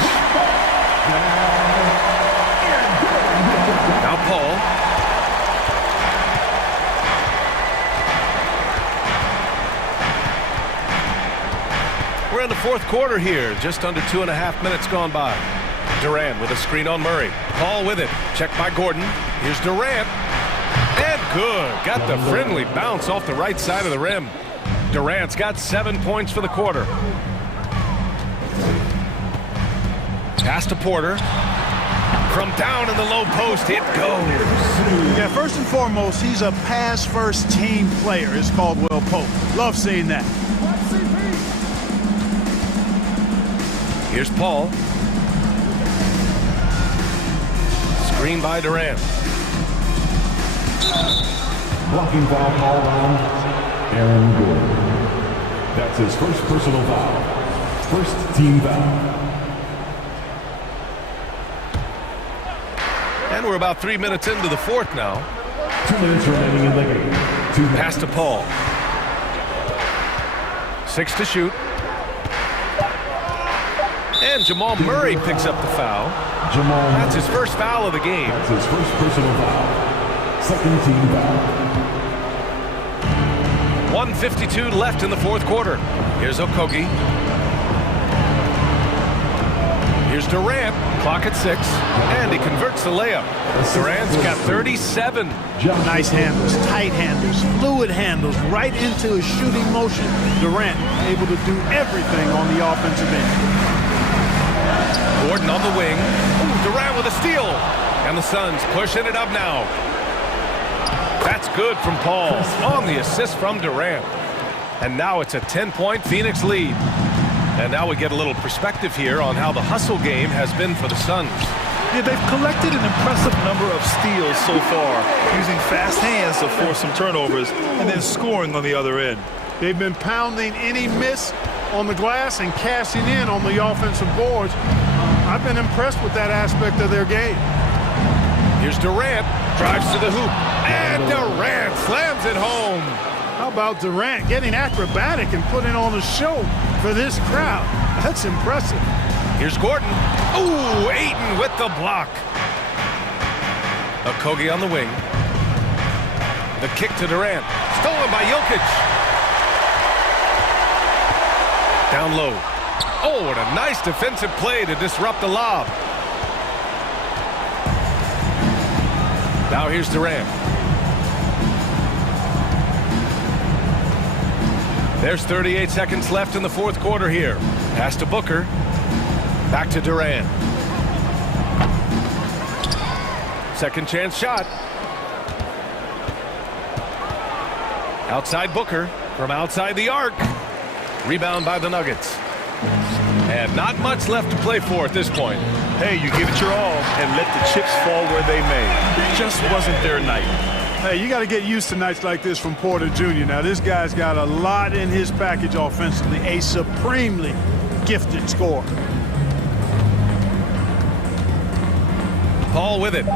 Now Paul. We're in the 4th quarter here. Just under 2.5 minutes gone by. Durant with a screen on Murray. Paul with it. Checked by Gordon. Here's Durant. And good. Got the friendly bounce off the right side of the rim. Durant's got 7 points for the quarter. Pass to Porter. From down in the low post, it goes. Yeah, first and foremost, he's a pass-first team player, is Caldwell Pope. Love seeing that. Here's Paul. Screen by Durant. Blocking foul called on Aaron Gordon. That's his first personal foul. First team foul. And we're about 3 minutes into the 4th now. 2 minutes remaining in the game. Pass to Paul. 6 to shoot. And Jamal Murray picks up the foul. That's his first foul of the game. That's his first personal foul. Second team foul. 1:52 left in the 4th quarter. Here's Okogie. Here's Durant. Clock at 6. And he converts the layup. Durant's got 37. Nice handles, tight handles, fluid handles, right into his shooting motion. Durant able to do everything on the offensive end. Gordon on the wing. Ooh, Durant with a steal. And the Suns pushing it up now. That's good from Paul on the assist from Durant. And now it's a 10-point Phoenix lead. And now we get a little perspective here on how the hustle game has been for the Suns. Yeah, they've collected an impressive number of steals so far, using fast hands to force some turnovers and then scoring on the other end. They've been pounding any miss on the glass and cashing in on the offensive boards. I've been impressed with that aspect of their game. Here's Durant, drives to the hoop, and Durant slams it home. How about Durant getting acrobatic and putting on a show for this crowd? That's impressive. Here's Gordon. Ooh, Ayton with the block. Okogie on the wing. The kick to Durant. Stolen by Jokic. Down low. Oh, what a nice defensive play to disrupt the lob. Now here's Durant. There's 38 seconds left in the fourth quarter here. Pass to Booker. Back to Durant. Second chance shot. Outside Booker from outside the arc. Rebound by the Nuggets. And not much left to play for at this point. Hey, you give it your all and let the chips fall where they may. It just wasn't their night. Hey, you got to get used to nights like this from Porter Jr. Now, this guy's got a lot in his package offensively, a supremely gifted scorer. Paul with it.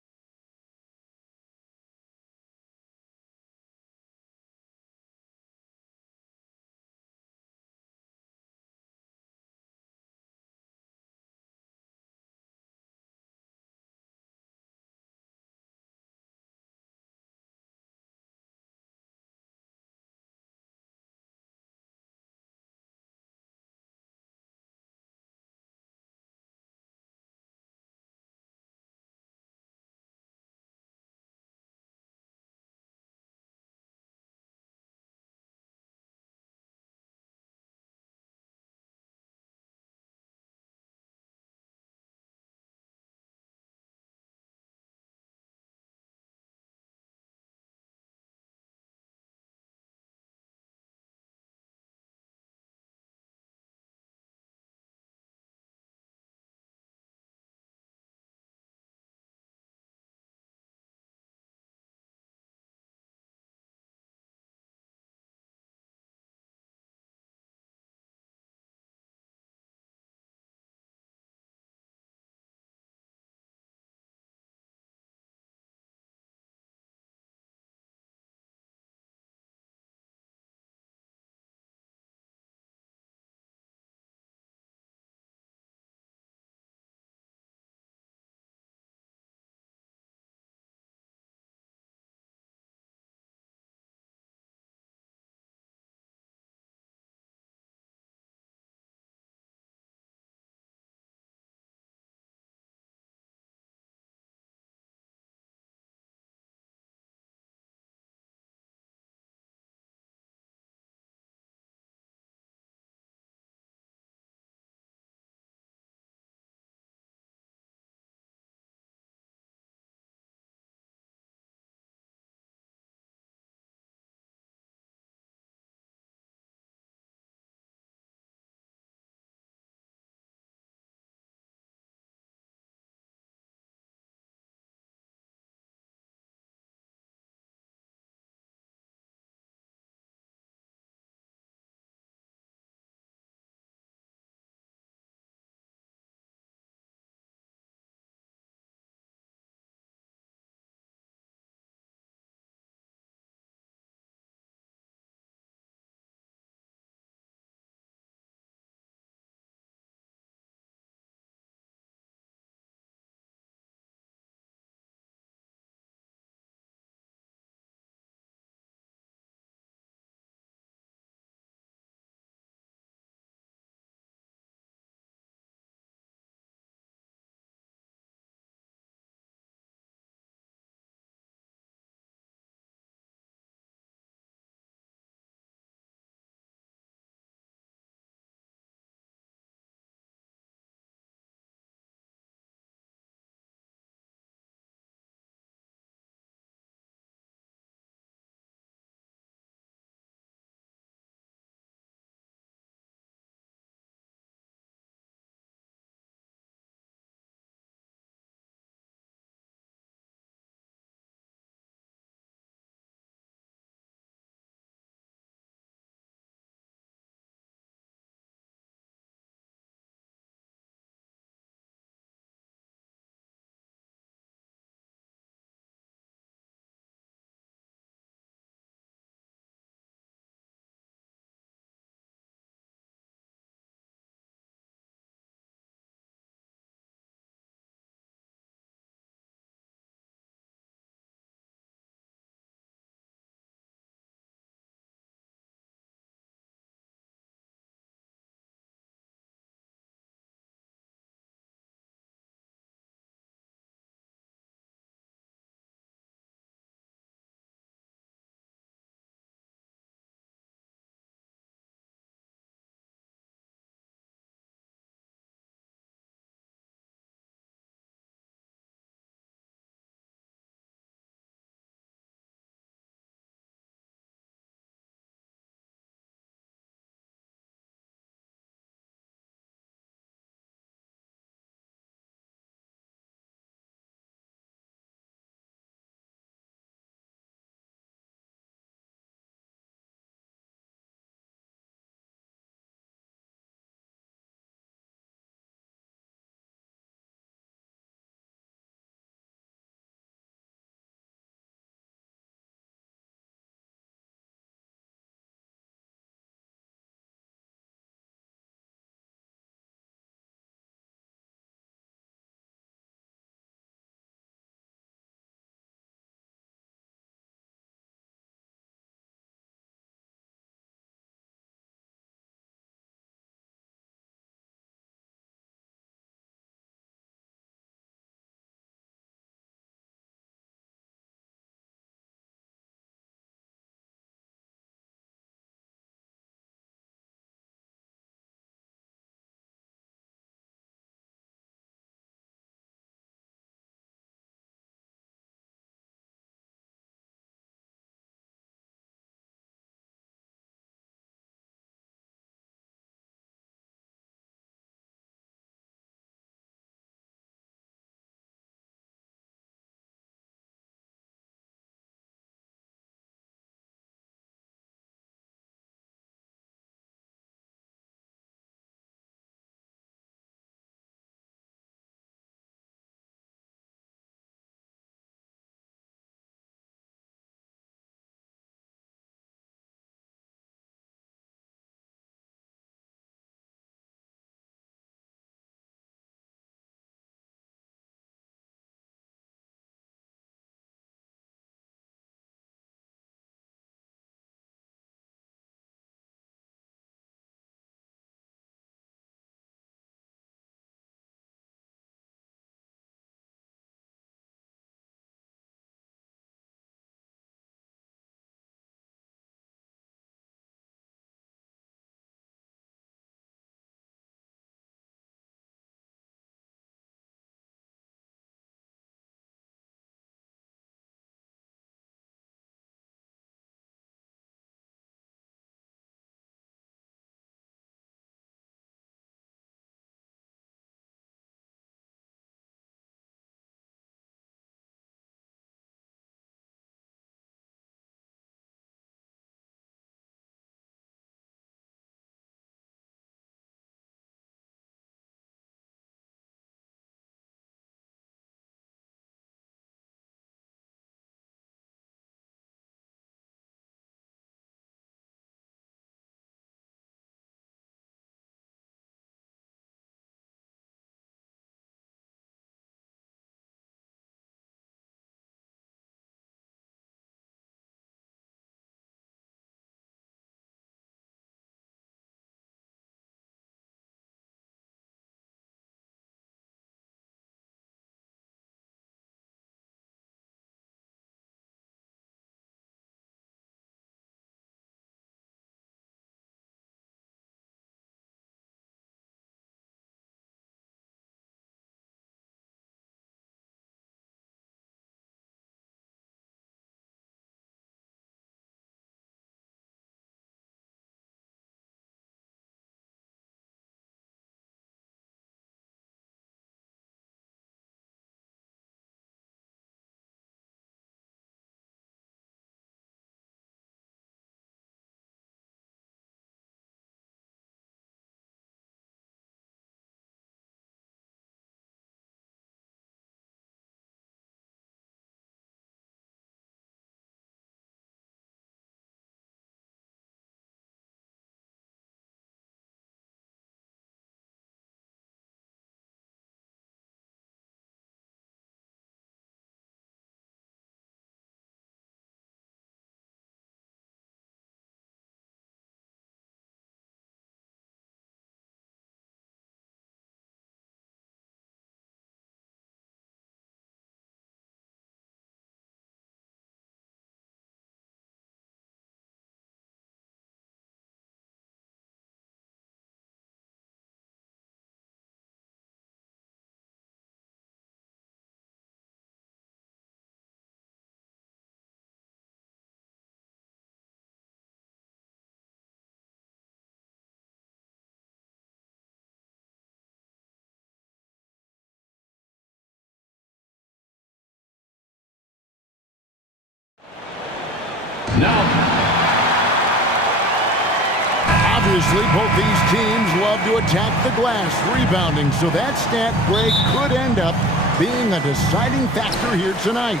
Obviously, both these teams love to attack the glass, rebounding, so that stat break could end up being a deciding factor here tonight.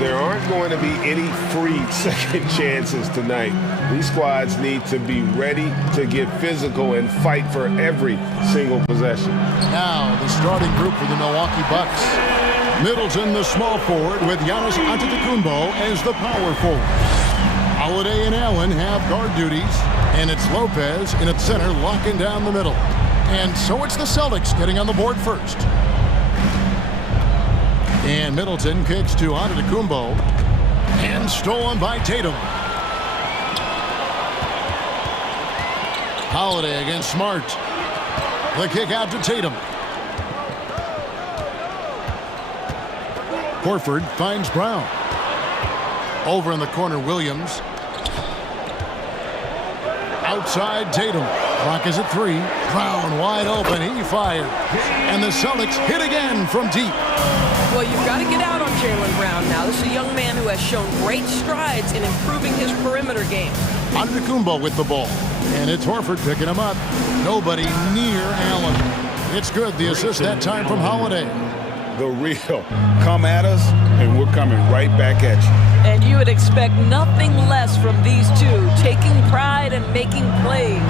There aren't going to be any free second chances tonight. These squads need to be ready to get physical and fight for every single possession. Now, the starting group for the Milwaukee Bucks. Middleton, the small forward, with Giannis Antetokounmpo as the power forward. Holiday and Allen have guard duties, and it's Lopez in at center locking down the middle. And so it's the Celtics getting on the board first. And Middleton kicks to Antetokounmpo, and stolen by Tatum. Holiday against Smart. The kick out to Tatum. Horford finds Brown. Over in the corner, Williams. Outside, Tatum. Clock is at 3. Brown wide open. He fired. And the Celtics hit again from deep. Well, you've got to get out on Jaylen Brown now. This is a young man who has shown great strides in improving his perimeter game. Antetokounmpo with the ball. And it's Horford picking him up. Nobody near Allen. It's good. The assist that time from Holiday. The real. Come at us, and we're coming right back at you. And you would expect nothing less from these two, taking pride and making plays.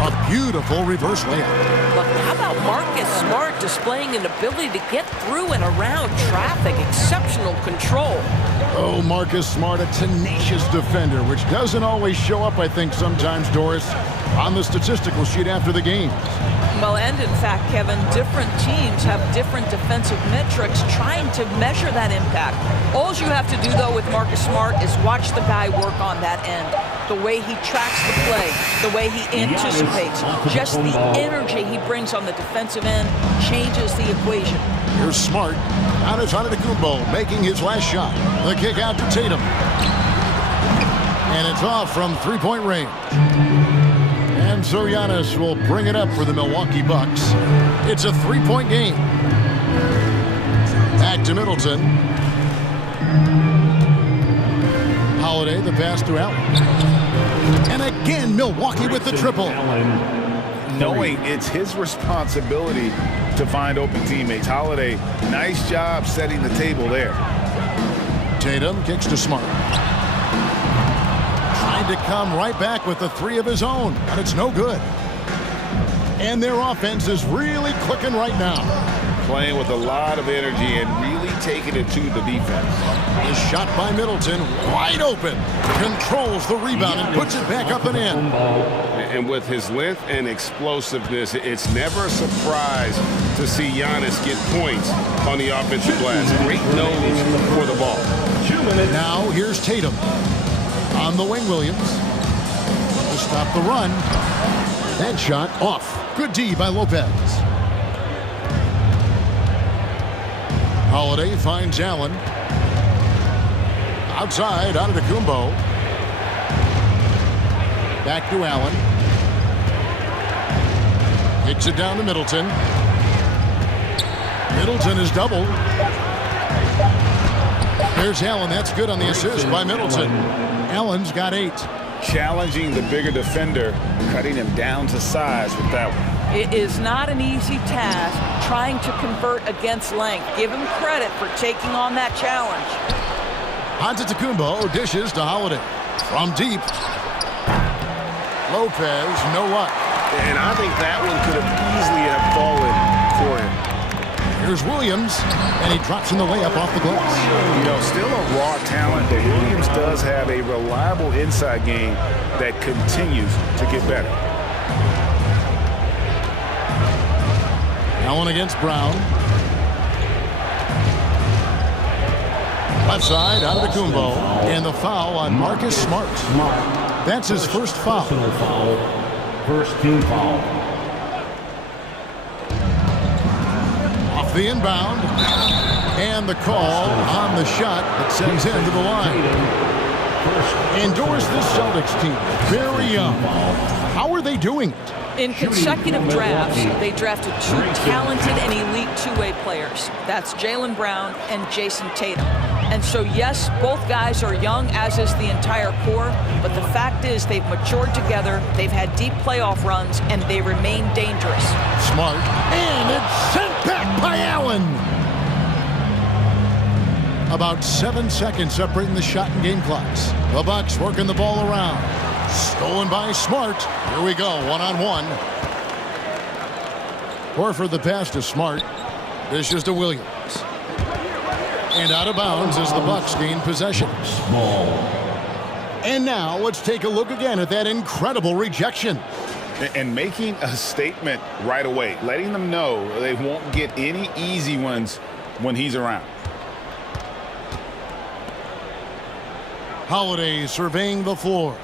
A beautiful reverse layup. But how about Marcus Smart displaying an ability to get through and around traffic? Exceptional control. Oh, Marcus Smart, a tenacious defender, which doesn't always show up, I think, sometimes, Doris, on the statistical sheet after the games. Well, and in fact, Kevin, different teams have different defensive metrics trying to measure that impact. All you have to do, though, with Marcus Smart is watch the guy work on that end. The way he tracks the play, the way he anticipates, just the energy he brings on the defensive end changes the equation. Here's Smart. Out is Antetokounmpo making his last shot. The kick out to Tatum. And it's off from three-point range. And so Giannis will bring it up for the Milwaukee Bucks. It's a three-point game. Back to Middleton. Holiday, the pass to Allen. And again, Milwaukee with the triple. Knowing it's his responsibility to find open teammates. Holiday, nice job setting the table there. Tatum kicks to Smart. Trying to come right back with the three of his own, but it's no good. And their offense is really clicking right now. Playing with a lot of energy and really taking it to the defense. The shot by Middleton, wide open. Controls the rebound and puts it back up and in. And with his length and explosiveness, it's never a surprise to see Giannis get points on the offensive glass. Great nose for the ball. Now here's Tatum. On the wing, Williams. To stop the run. That shot off. Good D by Lopez. Holiday finds Allen. Outside, Antetokounmpo. Back to Allen. Kicks it down to Middleton. Middleton is doubled. There's Allen. That's good on the assist by Middleton. Allen's got 8. Challenging the bigger defender, cutting him down to size with that one. It is not an easy task trying to convert against length. Give him credit for taking on that challenge. Antetokounmpo dishes to Holiday. From deep. Lopez, no luck. And I think that one could have easily have fallen for him. Here's Williams, and he drops in the layup off the glass. You know, still a raw talent, but Williams does have a reliable inside game that continues to get better. Allen against Brown. Left side, Antetokounmpo, and the foul on Marcus Smart. That's his first foul. First team foul. Off the inbound, and the call on the shot that sends him to the line. Endorse this Celtics team, very young. How are they doing it? In consecutive drafts, they drafted 2 talented and elite two-way players. That's Jaylen Brown and Jason Tatum. And so, yes, both guys are young, as is the entire core, but the fact is they've matured together, they've had deep playoff runs, and they remain dangerous. Smart, and it's sent back by Allen. About 7 seconds separating the shot and game clocks. The Bucks working the ball around. Stolen by Smart. Here we go, one-on-one. Horford the pass to Smart. Dishes to Williams. And out of bounds as the Bucks gain possession. And now let's take a look again at that incredible rejection. And making a statement right away, letting them know they won't get any easy ones when he's around. Holiday surveying the floor.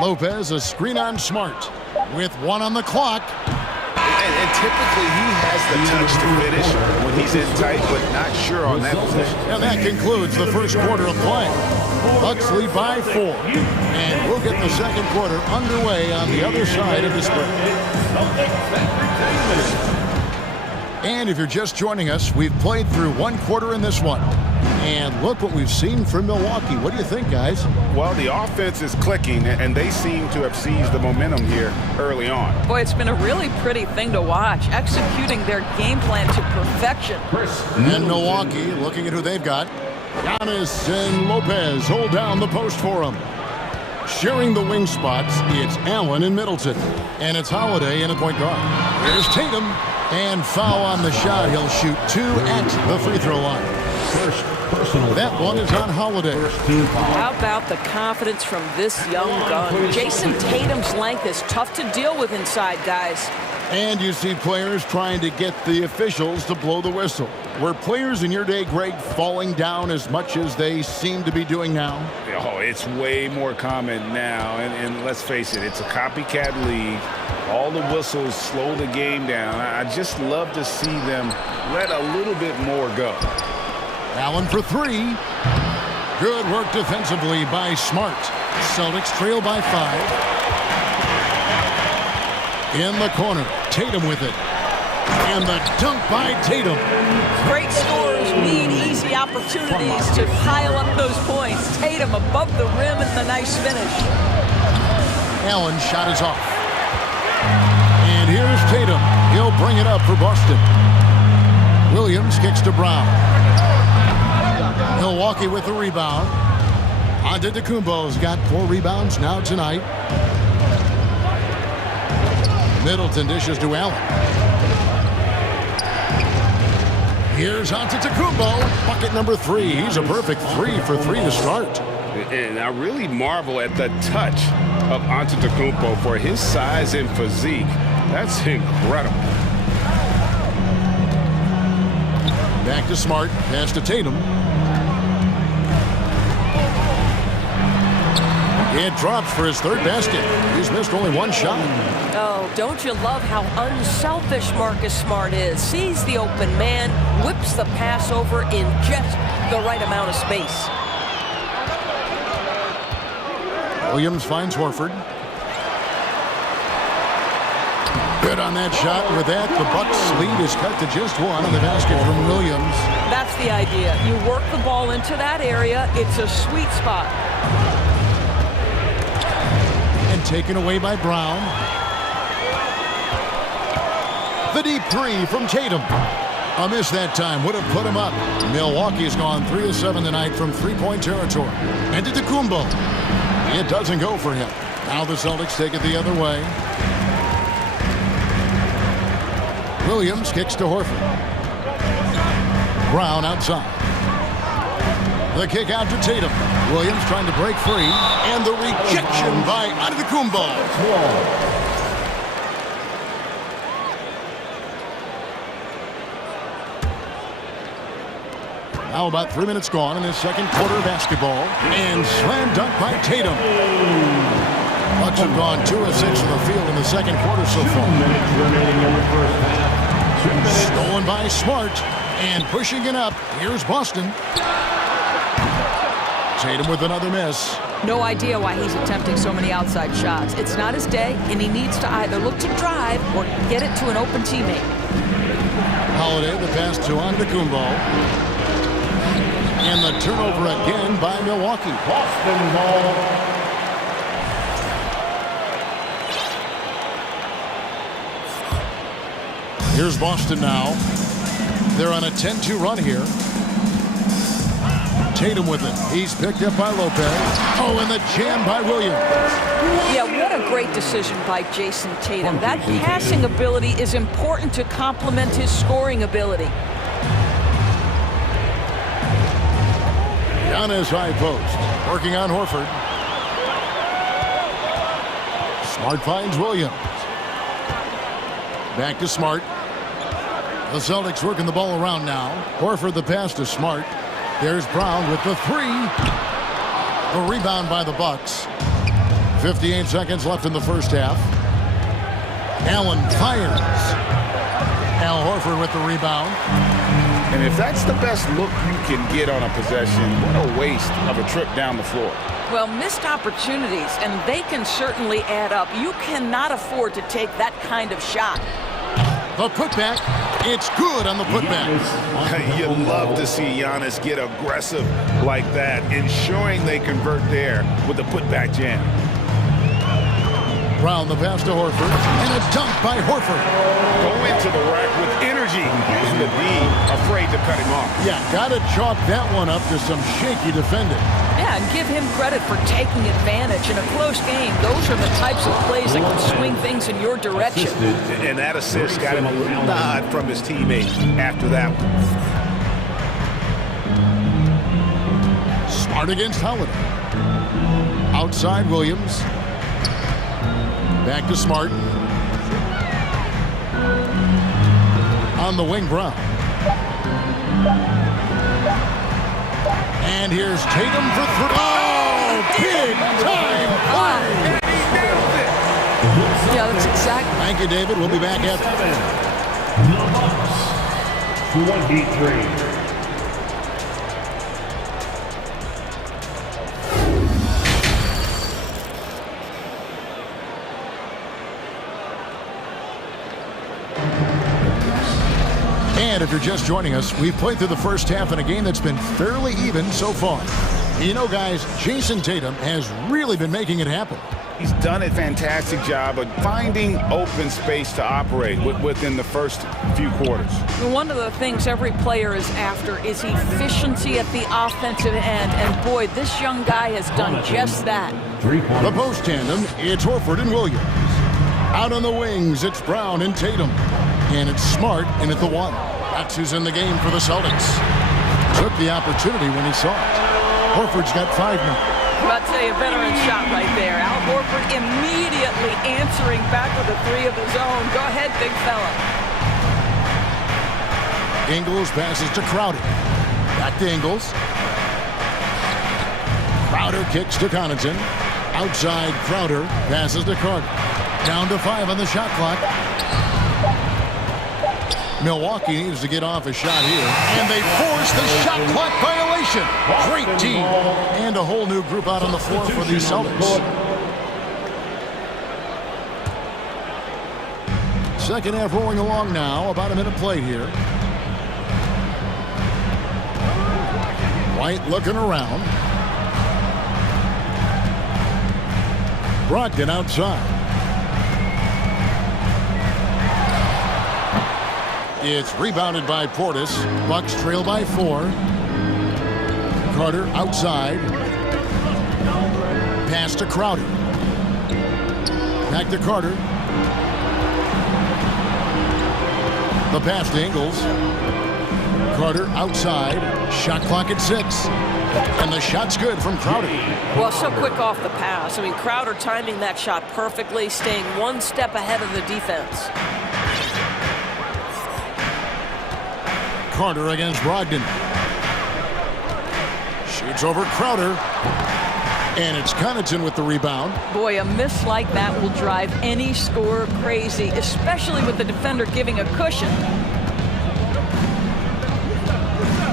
Lopez a screen on Smart with 1 on the clock. And typically he has the touch to finish when he's in tight, but not sure on that possession. And that concludes the first quarter of play. Bucks lead by 4. And we'll get the second quarter underway on the other side of this break. And if you're just joining us, we've played through 1 quarter in this one. And look what we've seen from Milwaukee. What do you think, guys? Well, the offense is clicking, and they seem to have seized the momentum here early on. Boy, it's been a really pretty thing to watch, executing their game plan to perfection. And Milwaukee, looking at who they've got. Giannis and Lopez hold down the post for them. Sharing the wing spots, it's Allen and Middleton. And it's Holiday in a point guard. Here's Tatum. And foul on the shot. He'll shoot 2 at the free throw line. That one is on Holiday. How about the confidence from this young gun? Jason Tatum's length is tough to deal with inside, guys. And you see players trying to get the officials to blow the whistle. Were players in your day, Greg, falling down as much as they seem to be doing now? Oh, it's way more common now. And let's face it, it's a copycat league. All the whistles slow the game down. I just love to see them let a little bit more go. Allen for 3. Good work defensively by Smart. Celtics trail by 5. In the corner, Tatum with it. And the dunk by Tatum. Great scorers need easy opportunities to pile up those points. Tatum above the rim and the nice finish. Allen's shot is off. And here's Tatum. He'll bring it up for Boston. Williams kicks to Brown. Milwaukee with the rebound. Antetokounmpo's got 4 rebounds now tonight. Middleton dishes to Allen. Here's Antetokounmpo, bucket number 3. He's a perfect 3 for 3 to start. And I really marvel at the touch of Antetokounmpo for his size and physique. That's incredible. Back to Smart, pass to Tatum. It drops for his 3rd basket. He's missed only 1 shot. Oh, don't you love how unselfish Marcus Smart is? Sees the open man, whips the pass over in just the right amount of space. Williams finds Horford. Good on that shot. With that, the Bucks lead is cut to just 1 on the basket from Williams. That's the idea. You work the ball into that area. It's a sweet spot. And taken away by Brown. The deep 3 from Tatum. A miss that time would have put him up. Milwaukee's gone 3 of 7 tonight from 3-point territory. And Antetokounmpo. It doesn't go for him. Now the Celtics take it the other way. Williams kicks to Horford. Brown outside. The kick out to Tatum. Williams trying to break free. And the rejection by Antetokounmpo. Now about 3 minutes gone in this second quarter of basketball. And slam dunk by Tatum. Bucks have gone 2 of 6 in the field in the second quarter so far. 2 minutes remaining in the first half. Stolen by Smart. And pushing it up. Here's Boston. Tatum with another miss. No idea why he's attempting so many outside shots. It's not his day, and he needs to either look to drive or get it to an open teammate. Holiday, the pass to Antetokounmpo. And the turnover again by Milwaukee. Boston ball. Here's Boston now. They're on a 10-2 run here. Tatum with it. He's picked up by Lopez. Oh, and the jam by Williams. Yeah, what a great decision by Jason Tatum. That passing ability is important to complement his scoring ability. Giannis high post. Working on Horford. Smart finds Williams. Back to Smart. The Celtics working the ball around now. Horford the pass to Smart. There's Brown with the three. A rebound by the Bucks. 58 seconds left in the first half. Allen fires. Al Horford with the rebound. And if that's the best look you can get on a possession, what a waste of a trip down the floor. Well, missed opportunities, and they can certainly add up. You cannot afford to take that kind of shot. The putback. It's good on the putback. You love to see Giannis get aggressive like that, ensuring they convert there with the putback jam. Brown the pass to Horford, and a dunk by Horford. Go into the rack with energy, and the D afraid to cut him off. Yeah, got to chalk that one up to some shaky defending. Yeah, and give him credit for taking advantage in a close game. Those are the types of plays that can swing things in your direction. And that assist got him a little nod from his teammate after that one. Smart against Holiday. Outside Williams. Back to Smart. On the wing, Brown. And here's Tatum for three. Oh, big time play. Yeah, that's exactly. Thank you, David. We'll be back after. The Bucks 23. And if you're just joining us, we've played through the first half in a game that's been fairly even so far. You know, guys, Jason Tatum has really been making it happen. He's done a fantastic job of finding open space to operate within the first few quarters. One of the things every player is after is efficiency at the offensive end. And boy, this young guy has done just that. The post tandem, it's Horford and Williams. Out on the wings, it's Brown and Tatum. And it's Smart in at the one. That's who's in the game for the Celtics. Took the opportunity when he saw it. Horford's got 5 now. I'd say a veteran shot right there. Al Horford immediately answering back with a three of his own. Go ahead, big fella. Ingles passes to Crowder. Back to Ingles. Crowder kicks to Connaughton. Outside Crowder passes to Carter. Down to 5 on the shot clock. Milwaukee needs to get off a shot here. And they force the shot clock violation. Great team. And a whole new group out on the floor for these Celtics. Second half rolling along now. About a minute played here. White looking around. Brogdon outside. It's rebounded by Portis. Bucks trail by 4. Carter outside. Pass to Crowder. Back to Carter. The pass to Ingles. Carter outside. Shot clock at 6. And the shot's good from Crowder. Well, so quick off the pass. I mean, Crowder timing that shot perfectly, staying one step ahead of the defense. Carter against Brogdon. Shoots over Crowder. And it's Connaughton with the rebound. Boy, a miss like that will drive any scorer crazy, especially with the defender giving a cushion.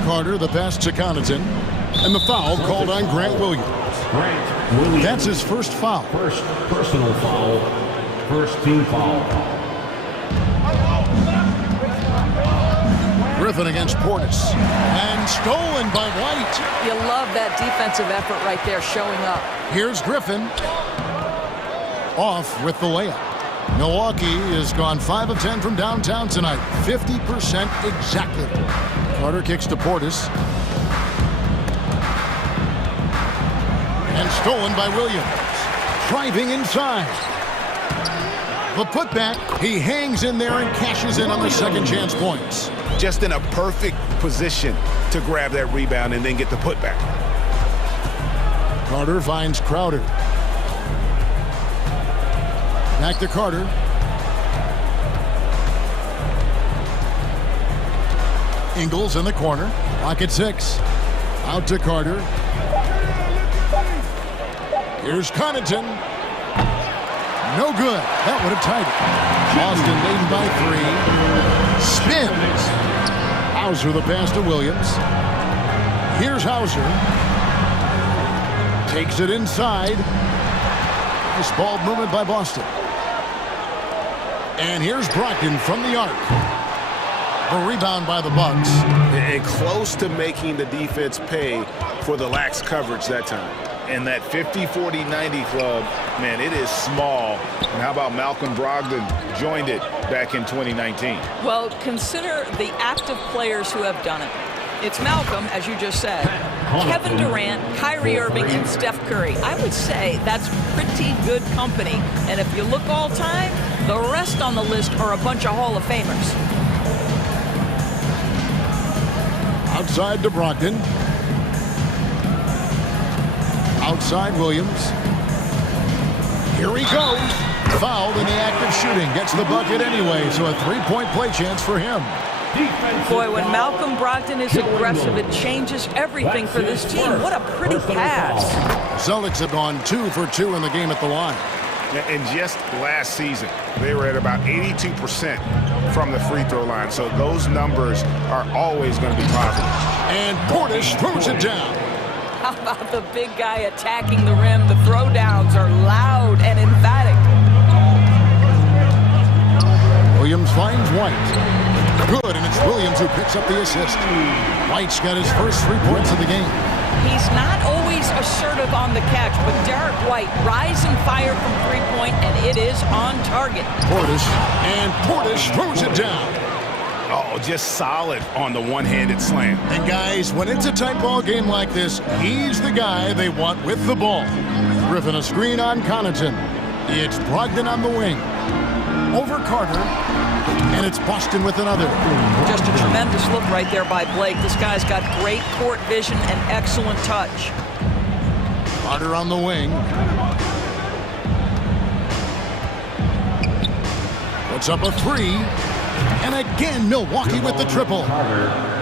Carter, the pass to Connaughton. And the foul called on Grant Williams. Grant Williams. That's his first foul. First personal foul. First team foul. Griffin against Portis. And stolen by White. You love that defensive effort right there showing up. Here's Griffin. Off with the layup. Milwaukee has gone 5 of 10 from downtown tonight. 50% exactly. Carter kicks to Portis. And stolen by Williams. Driving inside. The putback. He hangs in there and cashes in on the second chance points. Just in a perfect position to grab that rebound and then get the putback. Carter finds Crowder. Back to Carter. Ingles in the corner. Lock at 6. Out to Carter. Here's Connaughton. No good. That would have tied it. Boston leading by 3. Spins. Hauser the pass to Williams. Here's Hauser. Takes it inside. Nice ball movement by Boston. And here's Brogdon from the arc. The rebound by the Bucks. And close to making the defense pay for the lax coverage that time. And that 50-40-90 club, man, it is small. And how about Malcolm Brogdon joined it back in 2019? Well, consider the active players who have done it. It's Malcolm, as you just said, Kevin Durant, Kyrie Irving, and Steph Curry. I would say that's pretty good company. And if you look all time, the rest on the list are a bunch of Hall of Famers. Outside to Brogdon. Outside Williams. Here he goes. Fouled in the act of shooting. Gets the bucket anyway, so a 3-point play chance for him. Boy, when Malcolm Brogdon is aggressive, it changes everything for this team. What a pretty pass. Celtics have gone 2 for 2 in the game at the line. And just last season, they were at about 82% from the free throw line. So those numbers are always going to be positive. And Portis throws it down. How about the big guy attacking the rim? The throwdowns are loud and emphatic. Williams finds White. Good, and it's Williams who picks up the assist. White's got his first 3 points of the game. He's not always assertive on the catch, but Derek White, rise and fire from three-point, and it is on target. Portis throws it down. Oh, just solid on the one-handed slam. And guys, when it's a tight ball game like this, he's the guy they want with the ball. Griffin a screen on Connaughton. It's Brogdon on the wing. Over Carter. And it's Boston with another. Just a tremendous look right there by Blake. This guy's got great court vision and excellent touch. Carter on the wing. Puts up a 3. And again, Milwaukee with the triple.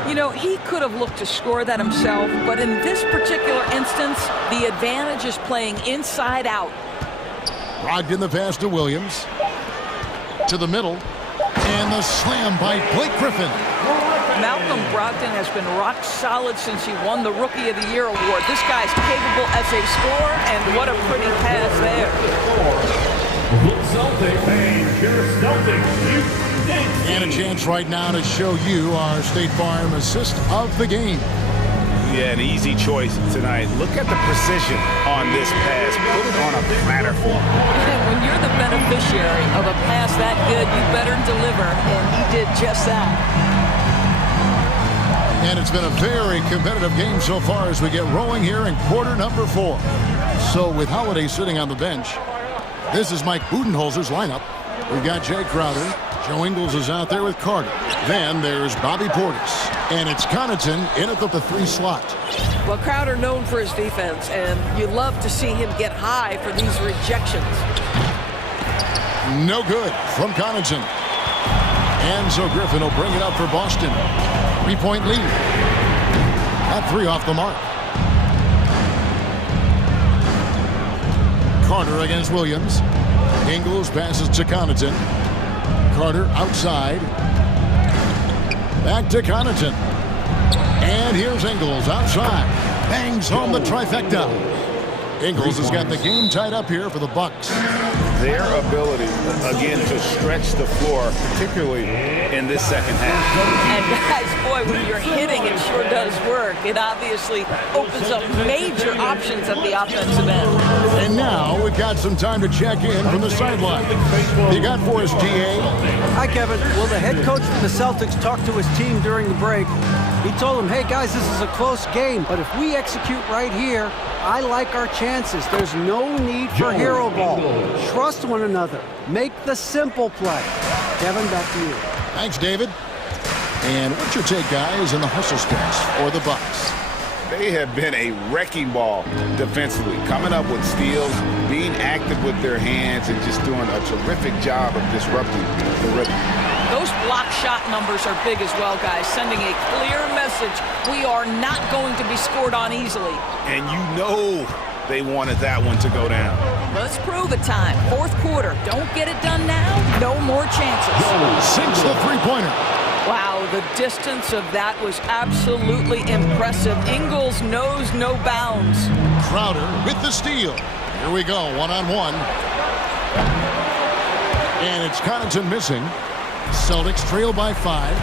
You know, he could have looked to score that himself, but in this particular instance, the advantage is playing inside out. Brogdon the pass to Williams. To the middle. And the slam by Blake Griffin. Malcolm Brogdon has been rock solid since he won the Rookie of the Year award. This guy's capable as a scorer, and what a pretty pass there. And a chance right now to show you our State Farm assist of the game. Yeah, an easy choice tonight. Look at the precision on this pass. Put it on a platter for him. When you're the beneficiary of a pass that good, you better deliver, and he did just that. And it's been a very competitive game so far as we get rolling here in quarter number 4. So with Holiday sitting on the bench, this is Mike Budenholzer's lineup. We've got Jay Crowder. Joe Ingles is out there with Carter. Then there's Bobby Portis. And it's Connaughton in at the 3 slot. Well, Crowder known for his defense, and you love to see him get high for these rejections. No good from Connaughton. And so Griffin will bring it up for Boston. 3-point lead. That 3 off the mark. Carter against Williams. Ingles passes to Connaughton. Carter outside. Back to Connaughton. And here's Ingles outside. Bangs home the trifecta. Ingles has got the game tied up here for the Bucks. their ability, again, to stretch the floor, particularly in this second half. And guys, boy, when you're hitting, it sure does work. It obviously opens up major options at the offensive end. And now we've got some time to check in from the sideline. You got for us, T.A.? Hi, Kevin. Well, the head coach from the Celtics talked to his team during the break. He told them, hey, guys, this is a close game, but if we execute right here, I like our chances. There's no need for hero ball. Trust one another. Make the simple play. Kevin, back to you. Thanks, David. And what's your take, guys, in the hustle space for the Bucks? They have been a wrecking ball defensively, coming up with steals, being active with their hands, and just doing a terrific job of disrupting the rhythm. Those block shot numbers are big as well, guys, sending a clear message. We are not going to be scored on easily. And you know they wanted that one to go down. Let's prove it time. Fourth quarter. Don't get it done now. No more chances. Sinks the three-pointer. Wow, the distance of that was absolutely impressive. Ingles knows no bounds. Crowder with the steal. Here we go, one-on-one. And it's Connaughton missing. Celtics trail by 5.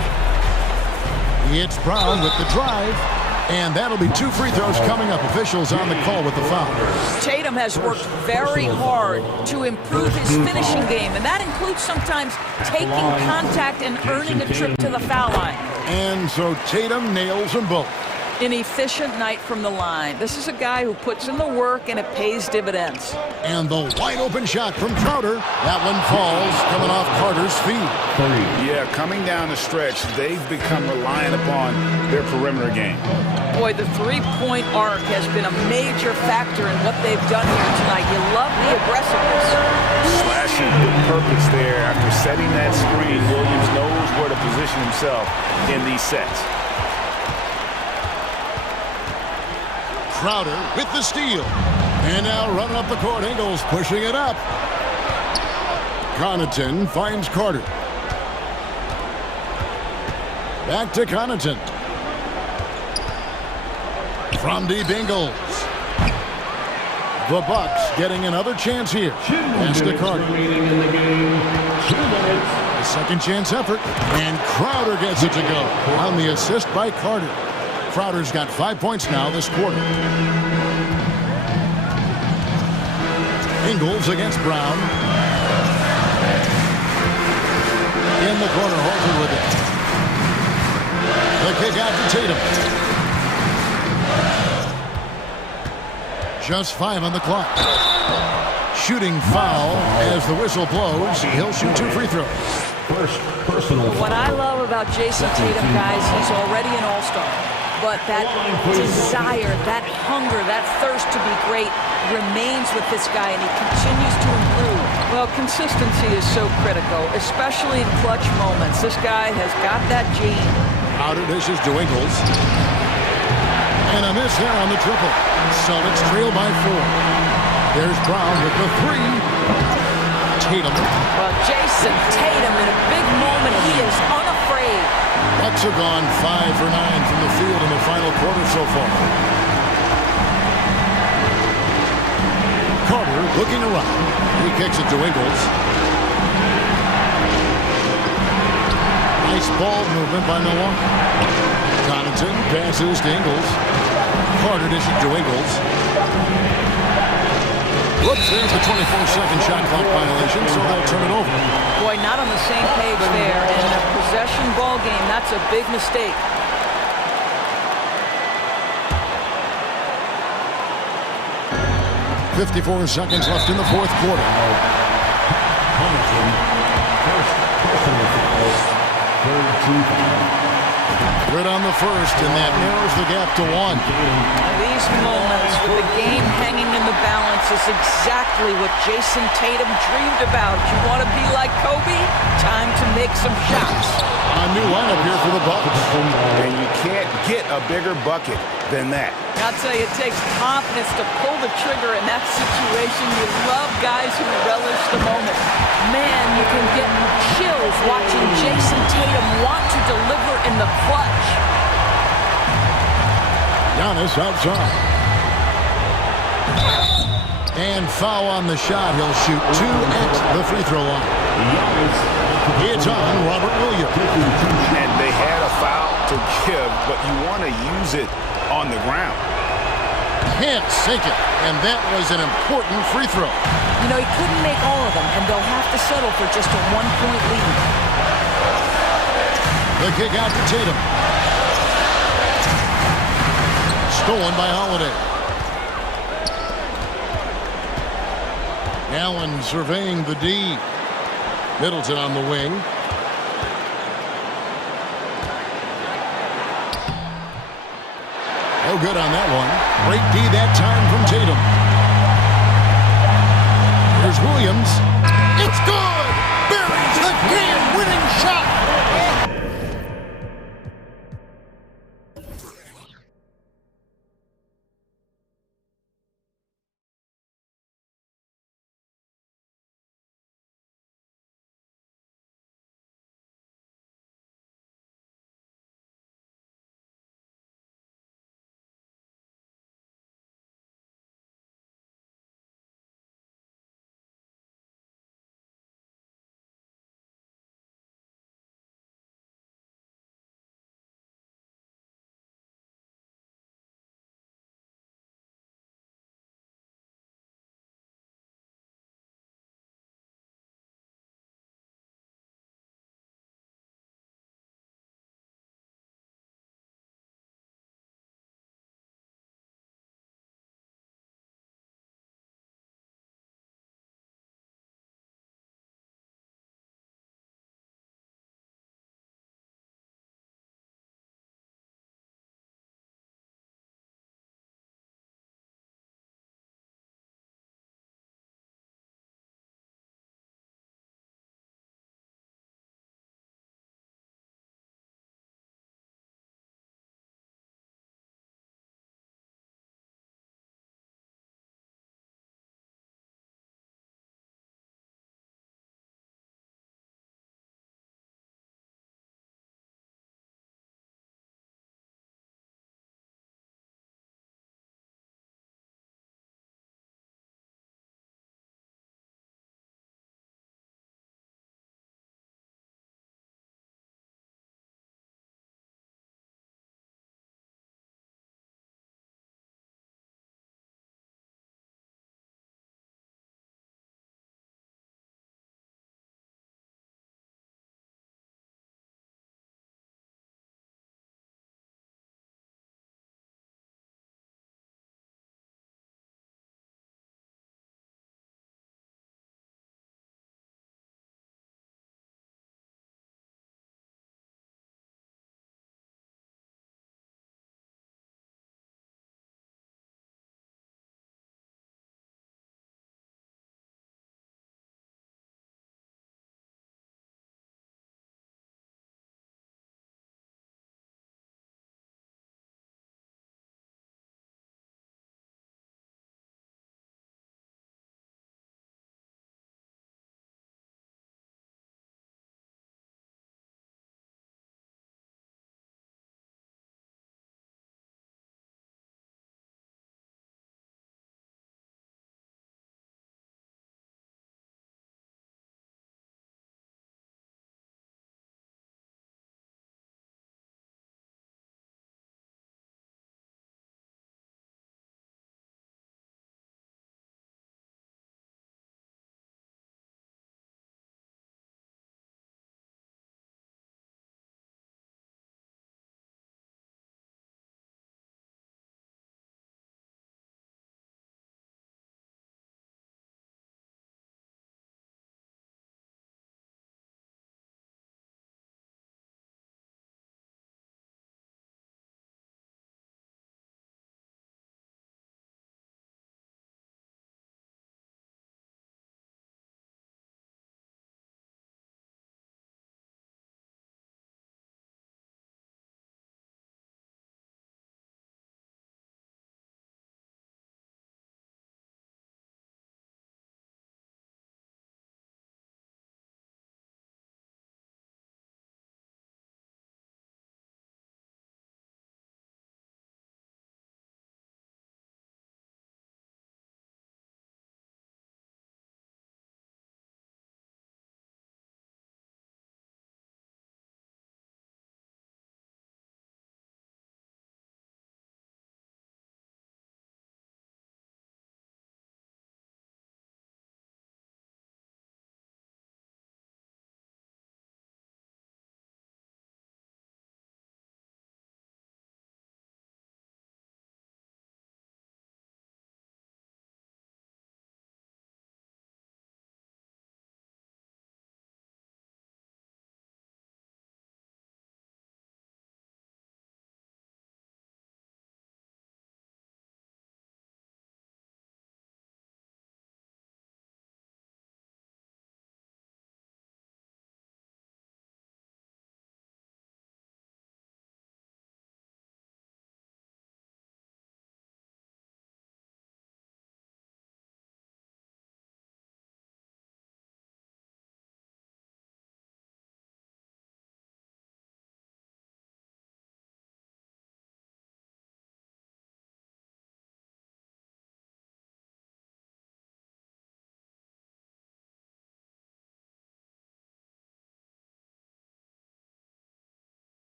It's Brown with the drive. And that'll be 2 free throws coming up. Officials on the call with the foul. Tatum has worked very hard to improve his finishing game, and that includes sometimes taking contact and earning a trip to the foul line. And so Tatum nails them both. An efficient night from the line. This is a guy who puts in the work, and it pays dividends. And the wide open shot from Crowder. That one falls, coming off Carter's feet. Yeah, coming down the stretch, they've become reliant upon their perimeter game. Boy, the three-point arc has been a major factor in what they've done here tonight. You love the aggressiveness. Slashing with purpose there. After setting that screen, Williams knows where to position himself in these sets. Crowder with the steal. And now running up the court, Ingles pushing it up. Connaughton finds Carter. Back to Connaughton. From deep, Ingles. The Bucks getting another chance here. Pass to Carter. A second chance effort. And Crowder gets it to go. On the assist by Carter. Crowder's got 5 points now this quarter. Ingles against Brown. In the corner, Holford with it. The kick out to Tatum. Just 5 on the clock. Shooting foul as the whistle blows. He'll shoot 2 free throws. First personal foul. What I love about Jason Tatum, guys, he's already an all-star. But that desire, that hunger, that thirst to be great remains with this guy, and he continues to improve. Well, consistency is so critical, especially in clutch moments. This guy has got that gene. Outer dishes to Ingles. And a miss there on the triple. Celtics trail by 4. There's Brown with the 3. Tatum. Well, Jason Tatum in a big moment. He is unafraid. Bucks have gone 5 for 9 from the field in the final quarter so far. Carter looking around. He kicks it to Ingles. Nice ball movement by Milwaukee. Connaughton passes to Ingles. Carter dishes to Ingles. Whoops, there's the 24-second shot clock violation, so they'll turn it over. Boy, not on the same page there. And in a possession ball game, that's a big mistake. .54 seconds left in the fourth quarter. Good on the first, and that narrows the gap to 1. These moments with the game hanging in the balance is exactly what Jason Tatum dreamed about. You want to be like Kobe? Time to make some shots. A new lineup here for the Bucks. And you can't get a bigger bucket than that. I'll tell you, it takes confidence to pull the trigger in that situation. You love guys who relish the moment. Man, you can get chills watching Jason Tatum want to deliver in the clutch. Giannis outside. And foul on the shot. He'll shoot 2 at the free throw line. It's on Robert Williams. And they had a foul to give, but you want to use it on the ground. Can't sink it. And that was an important free throw. You know, he couldn't make all of them, and they'll have to settle for just a 1-point lead. The kick out to Tatum. Stolen by Holiday. Allen surveying the D. Middleton on the wing. No good on that one. Great D that time from Tatum. Here's Williams. It's good! Buries the game-winning shot!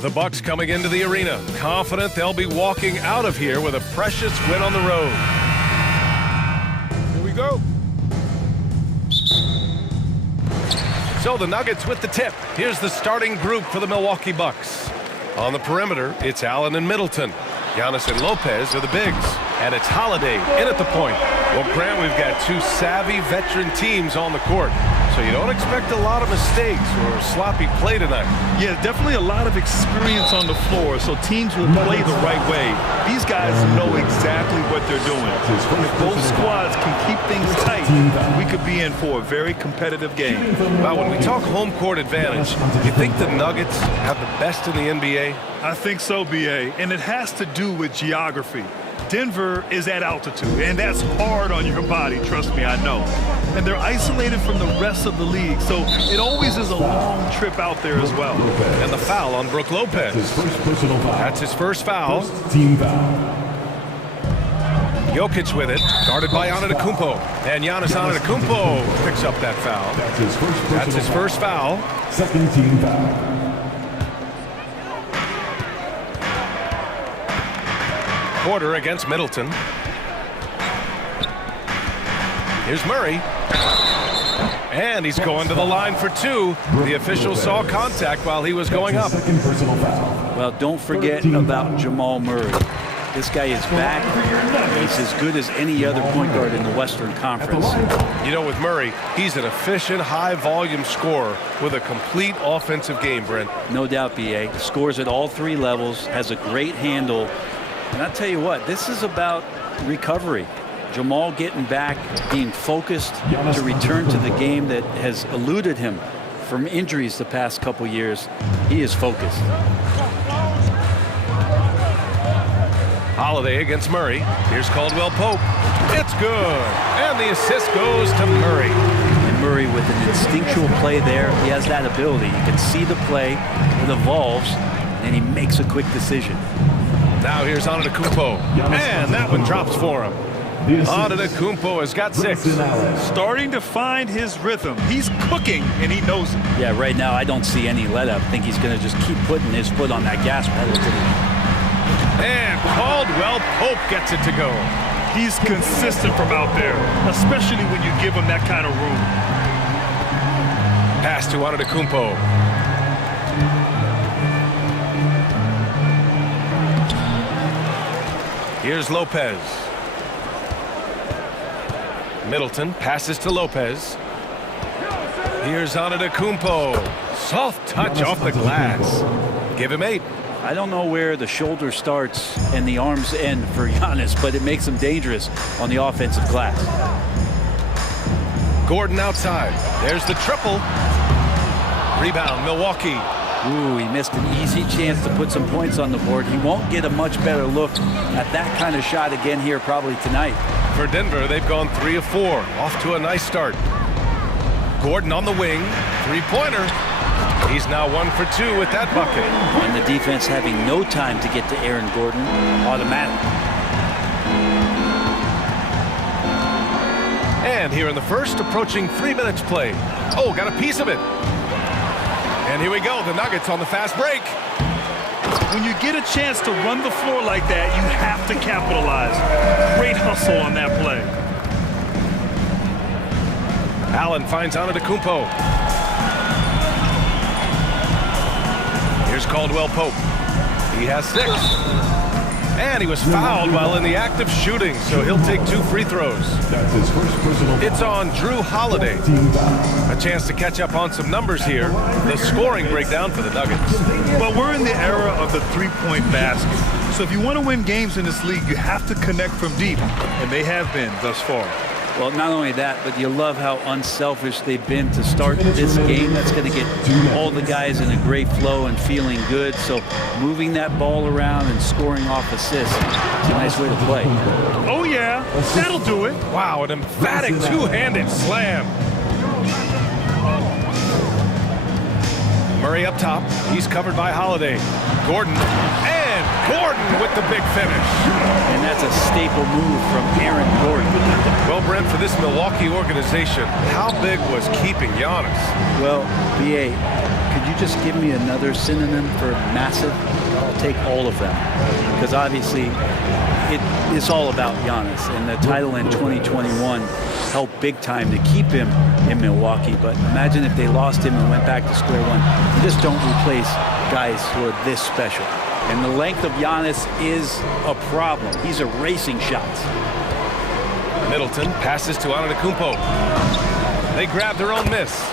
The Bucks coming into the arena, confident they'll be walking out of here with a precious win on the road. Here we go. So the Nuggets with the tip. Here's the starting group for the Milwaukee Bucks. On the perimeter, it's Allen and Middleton. Giannis and Lopez are the bigs. And it's Holiday in at the point. Well, Grant, we've got two savvy veteran teams on the court. So you don't expect a lot of mistakes or sloppy play tonight. Yeah, definitely a lot of experience on the floor, so teams will play the right way. These guys know exactly what they're doing. If both squads can keep things tight, we could be in for a very competitive game. Wow, when we talk home court advantage, do you think the Nuggets have the best in the NBA? I think so, B.A., and it has to do with geography. Denver is at altitude, and that's hard on your body, trust me, I know. And they're isolated from the rest of the league, so it always is a long trip out there as well. And the foul on Brook Lopez. His first personal foul. That's his first foul. First team foul. Jokic with it, guarded by Antetokounmpo. And Giannis Antetokounmpo picks up that foul. That's his first foul. Second team foul. Porter against Middleton. Here's Murray. And he's going to the line for two. The official saw contact while he was going up. Well, don't forget about Jamal Murray. This guy is back. He's as good as any other point guard in the Western Conference. You know, with Murray, he's an efficient, high-volume scorer with a complete offensive game, Brent. No doubt, B.A. Scores at all three levels, has a great handle. And I'll tell you what, this is about recovery. Jamal getting back, being focused to return to the game that has eluded him from injuries the past couple years. He is focused. Holiday against Murray. Here's Caldwell Pope. It's good. And the assist goes to Murray. And Murray with an instinctual play there. He has that ability. You can see the play. It evolves, and he makes a quick decision. Now here's Antetokounmpo, and that one drops for him. Antetokounmpo has got 6. Starting to find his rhythm. He's cooking, and he knows it. Yeah, right now I don't see any let-up. I think he's going to just keep putting his foot on that gas pedal. And Caldwell Pope gets it to go. He's consistent from out there, especially when you give him that kind of room. Pass to Antetokounmpo. Here's Lopez. Middleton passes to Lopez. Here's Antetokounmpo. Soft touch off the glass. Give him 8. I don't know where the shoulder starts and the arms end for Giannis, but it makes him dangerous on the offensive glass. Gordon outside. There's the triple. Rebound, Milwaukee. Ooh, he missed an easy chance to put some points on the board. He won't get a much better look at that kind of shot again here probably tonight. For Denver, they've gone 3 of 4. Off to a nice start. Gordon on the wing. Three-pointer. He's now 1 for 2 with that bucket. And the defense having no time to get to Aaron Gordon. Automatic. And here in the first, approaching 3 minutes play. Oh, got a piece of it. And here we go, the Nuggets on the fast break. When you get a chance to run the floor like that, you have to capitalize. Great hustle on that play. Allen finds Antetokounmpo. Here's Caldwell Pope. He has 6. And he was fouled while in the act of shooting, so he'll take 2 free throws. That's his first personal. It's on Drew Holiday. A chance to catch up on some numbers here. The scoring breakdown for the Nuggets. Well, we're in the era of the three-point basket. So if you want to win games in this league, you have to connect from deep, and they have been thus far. Well, not only that, but you love how unselfish they've been to start this game. That's going to get all the guys in a great flow and feeling good. So moving that ball around and scoring off assists is a nice way to play. Oh, yeah. That'll do it. Wow, an emphatic two-handed slam. Murray up top. He's covered by Holiday. Gordon. And Gordon with the big finish. And that's a staple move from Aaron Gordon. Well, Brent, for this Milwaukee organization, how big was keeping Giannis? Well, B.A., could you just give me another synonym for massive? I'll take all of them. Because obviously, it's all about Giannis. And the title in 2021 helped big time to keep him in Milwaukee. But imagine if they lost him and went back to square one. You just don't replace guys who are this special. And the length of Giannis is a problem. He's erasing shots. Middleton passes to Antetokounmpo. They grab their own miss.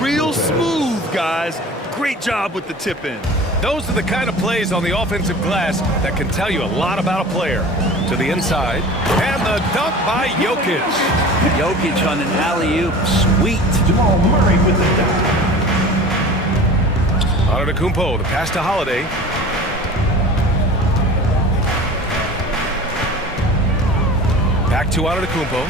Real smooth, guys. Great job with the tip in. Those are the kind of plays on the offensive glass that can tell you a lot about a player. To the inside, and the dunk by Jokic. Jokic on an alley-oop, sweet. Jamal Murray with the dunk. Antetokounmpo, the pass to Holiday. Back to Antetokounmpo.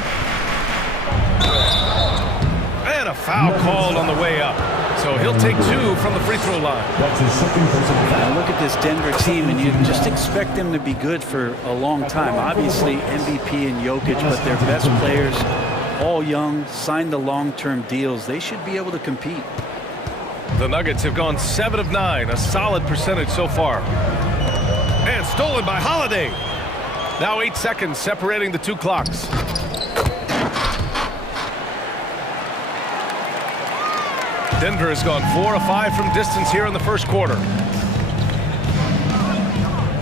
And a foul called on the way up. So he'll take 2 from the free throw line. That's his second personal foul. Now look at this Denver team, and you just expect them to be good for a long time. Obviously, MVP and Jokic, but their best players, all young, signed the long-term deals. They should be able to compete. The Nuggets have gone 7 of 9, a solid percentage so far. And stolen by Holiday. Now 8 seconds separating the 2 clocks. Denver has gone 4 of 5 from distance here in the first quarter.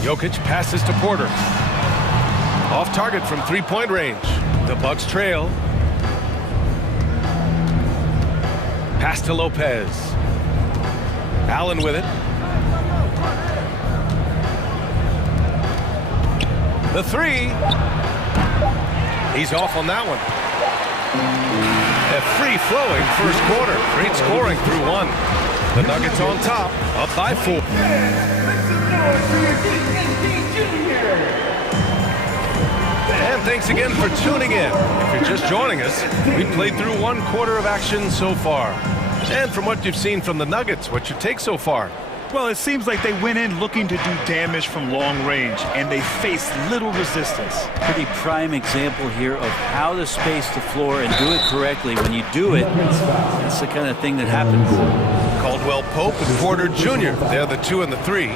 Jokic passes to Porter. Off target from 3-point range. The Bucks trail. Pass to Lopez. Allen with it. The 3. He's off on that one. A free-flowing first quarter. Great scoring through 1. The Nuggets on top, up by 4. And thanks again for tuning in. If you're just joining us, we played through 1 quarter of action so far. And from what you've seen from the Nuggets, what's your take so far? Well, it seems like they went in looking to do damage from long range, and they faced little resistance. Pretty prime example here of how to space the floor and do it correctly. When you do it, it's the kind of thing that happens. Caldwell Pope and Porter Jr. They're the 2 and the 3.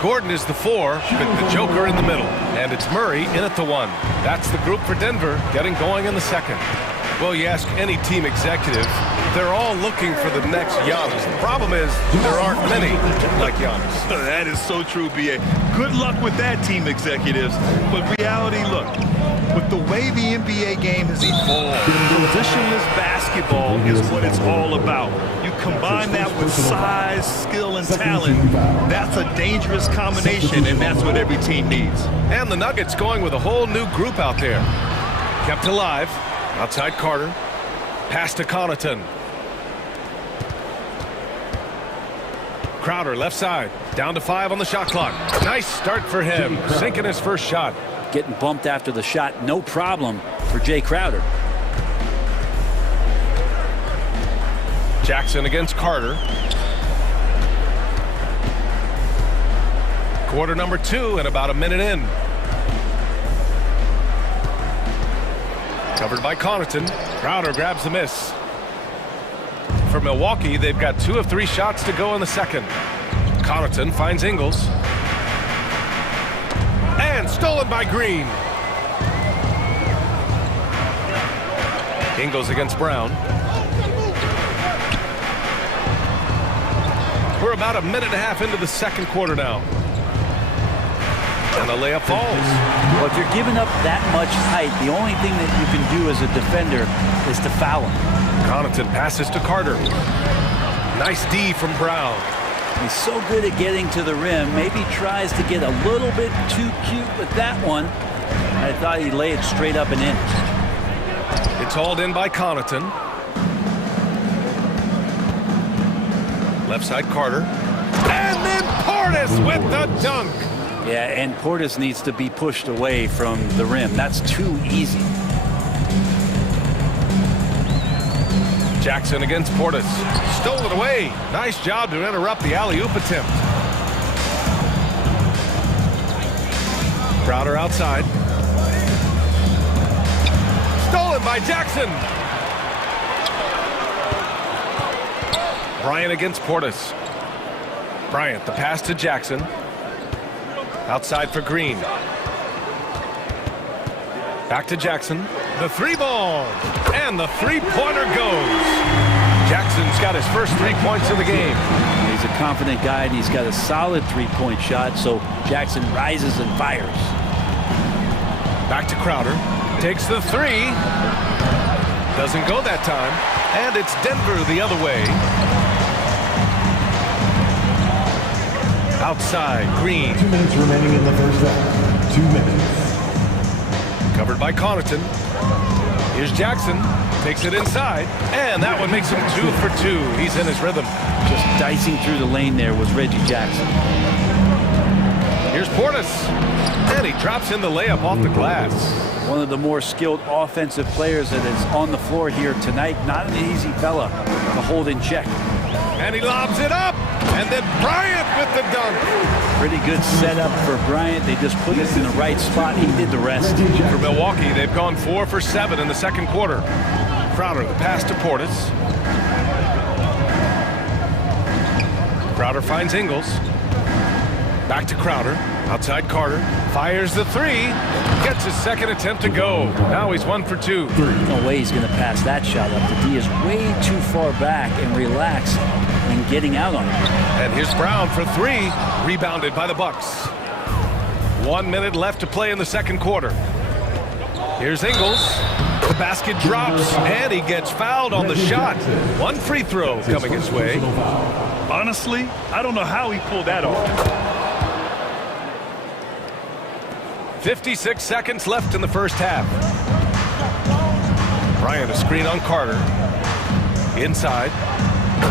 Gordon is the 4, with the Joker in the middle. And it's Murray in at the 1. That's the group for Denver, getting going in the second. Well, you ask any team executive, they're all looking for the next Giannis. The problem is there aren't many like Giannis. That is so true, B.A. Good luck with that, team executives. But reality, look, with the way the NBA game has evolved, positionless basketball is what it's all about. You combine that with size, skill, and talent, that's a dangerous combination, and that's what every team needs. And the Nuggets going with a whole new group out there. Kept alive. Outside Carter. Pass to Connaughton. Crowder left side. Down to 5 on the shot clock. Nice start for him. Sinking his first shot. Getting bumped after the shot, no problem for Jay Crowder. Jackson against Carter. Quarter number 2 and about a minute in. Covered by Connaughton. Crowder grabs the miss. For Milwaukee, they've got 2 of 3 shots to go in the second. Connaughton finds Ingles. And stolen by Green. Ingles against Brown. We're about a minute and a half into the second quarter now. And the layup falls. Well, if you're giving up that much height, the only thing that you can do as a defender is to foul him. Connaughton passes to Carter. Nice D from Brown. He's so good at getting to the rim. Maybe tries to get a little bit too cute with that one. I thought he'd lay it straight up and in. It's hauled in by Connaughton. Left side Carter. And then Portis with the dunk. Yeah, and Portis needs to be pushed away from the rim. That's too easy. Jackson against Portis. Stolen away. Nice job to interrupt the alley-oop attempt. Crowder outside. Stolen by Jackson. Bryant against Portis. Bryant, the pass to Jackson. Outside for Green. Back to Jackson. The 3-ball. And the 3-pointer goes. Jackson's got his first 3 points of the game. He's a confident guy, and he's got a solid 3-point shot, so Jackson rises and fires. Back to Crowder. Takes the 3. Doesn't go that time. And it's Denver the other way. Outside, Green. 2 minutes remaining in the first half. 2 minutes. Covered by Connaughton. Here's Jackson. Takes it inside. And that one makes him 2 for 2. He's in his rhythm. Just dicing through the lane there was Reggie Jackson. Here's Portis. And he drops in the layup off the glass. One of the more skilled offensive players that is on the floor here tonight. Not an easy fella to hold in check. And he lobs it up. And then Bryant with the dunk. Pretty good setup for Bryant. They just put it in the right spot. He did the rest. For Milwaukee, they've gone 4 for 7 in the second quarter. Crowder, the pass to Portis. Crowder finds Ingles. Back to Crowder. Outside Carter. Fires the 3. Gets his second attempt to go. Now he's 1 for 2. No way he's going to pass that shot up. The D is way too far back and relaxed in getting out on it. And here's Brown for 3. Rebounded by the Bucks. 1 minute left to play in the second quarter. Here's Ingles. The basket drops, and he gets fouled on the shot. 1 free throw coming his way. Honestly, I don't know how he pulled that off. 56 seconds left in the first half. Bryant a screen on Carter. Inside.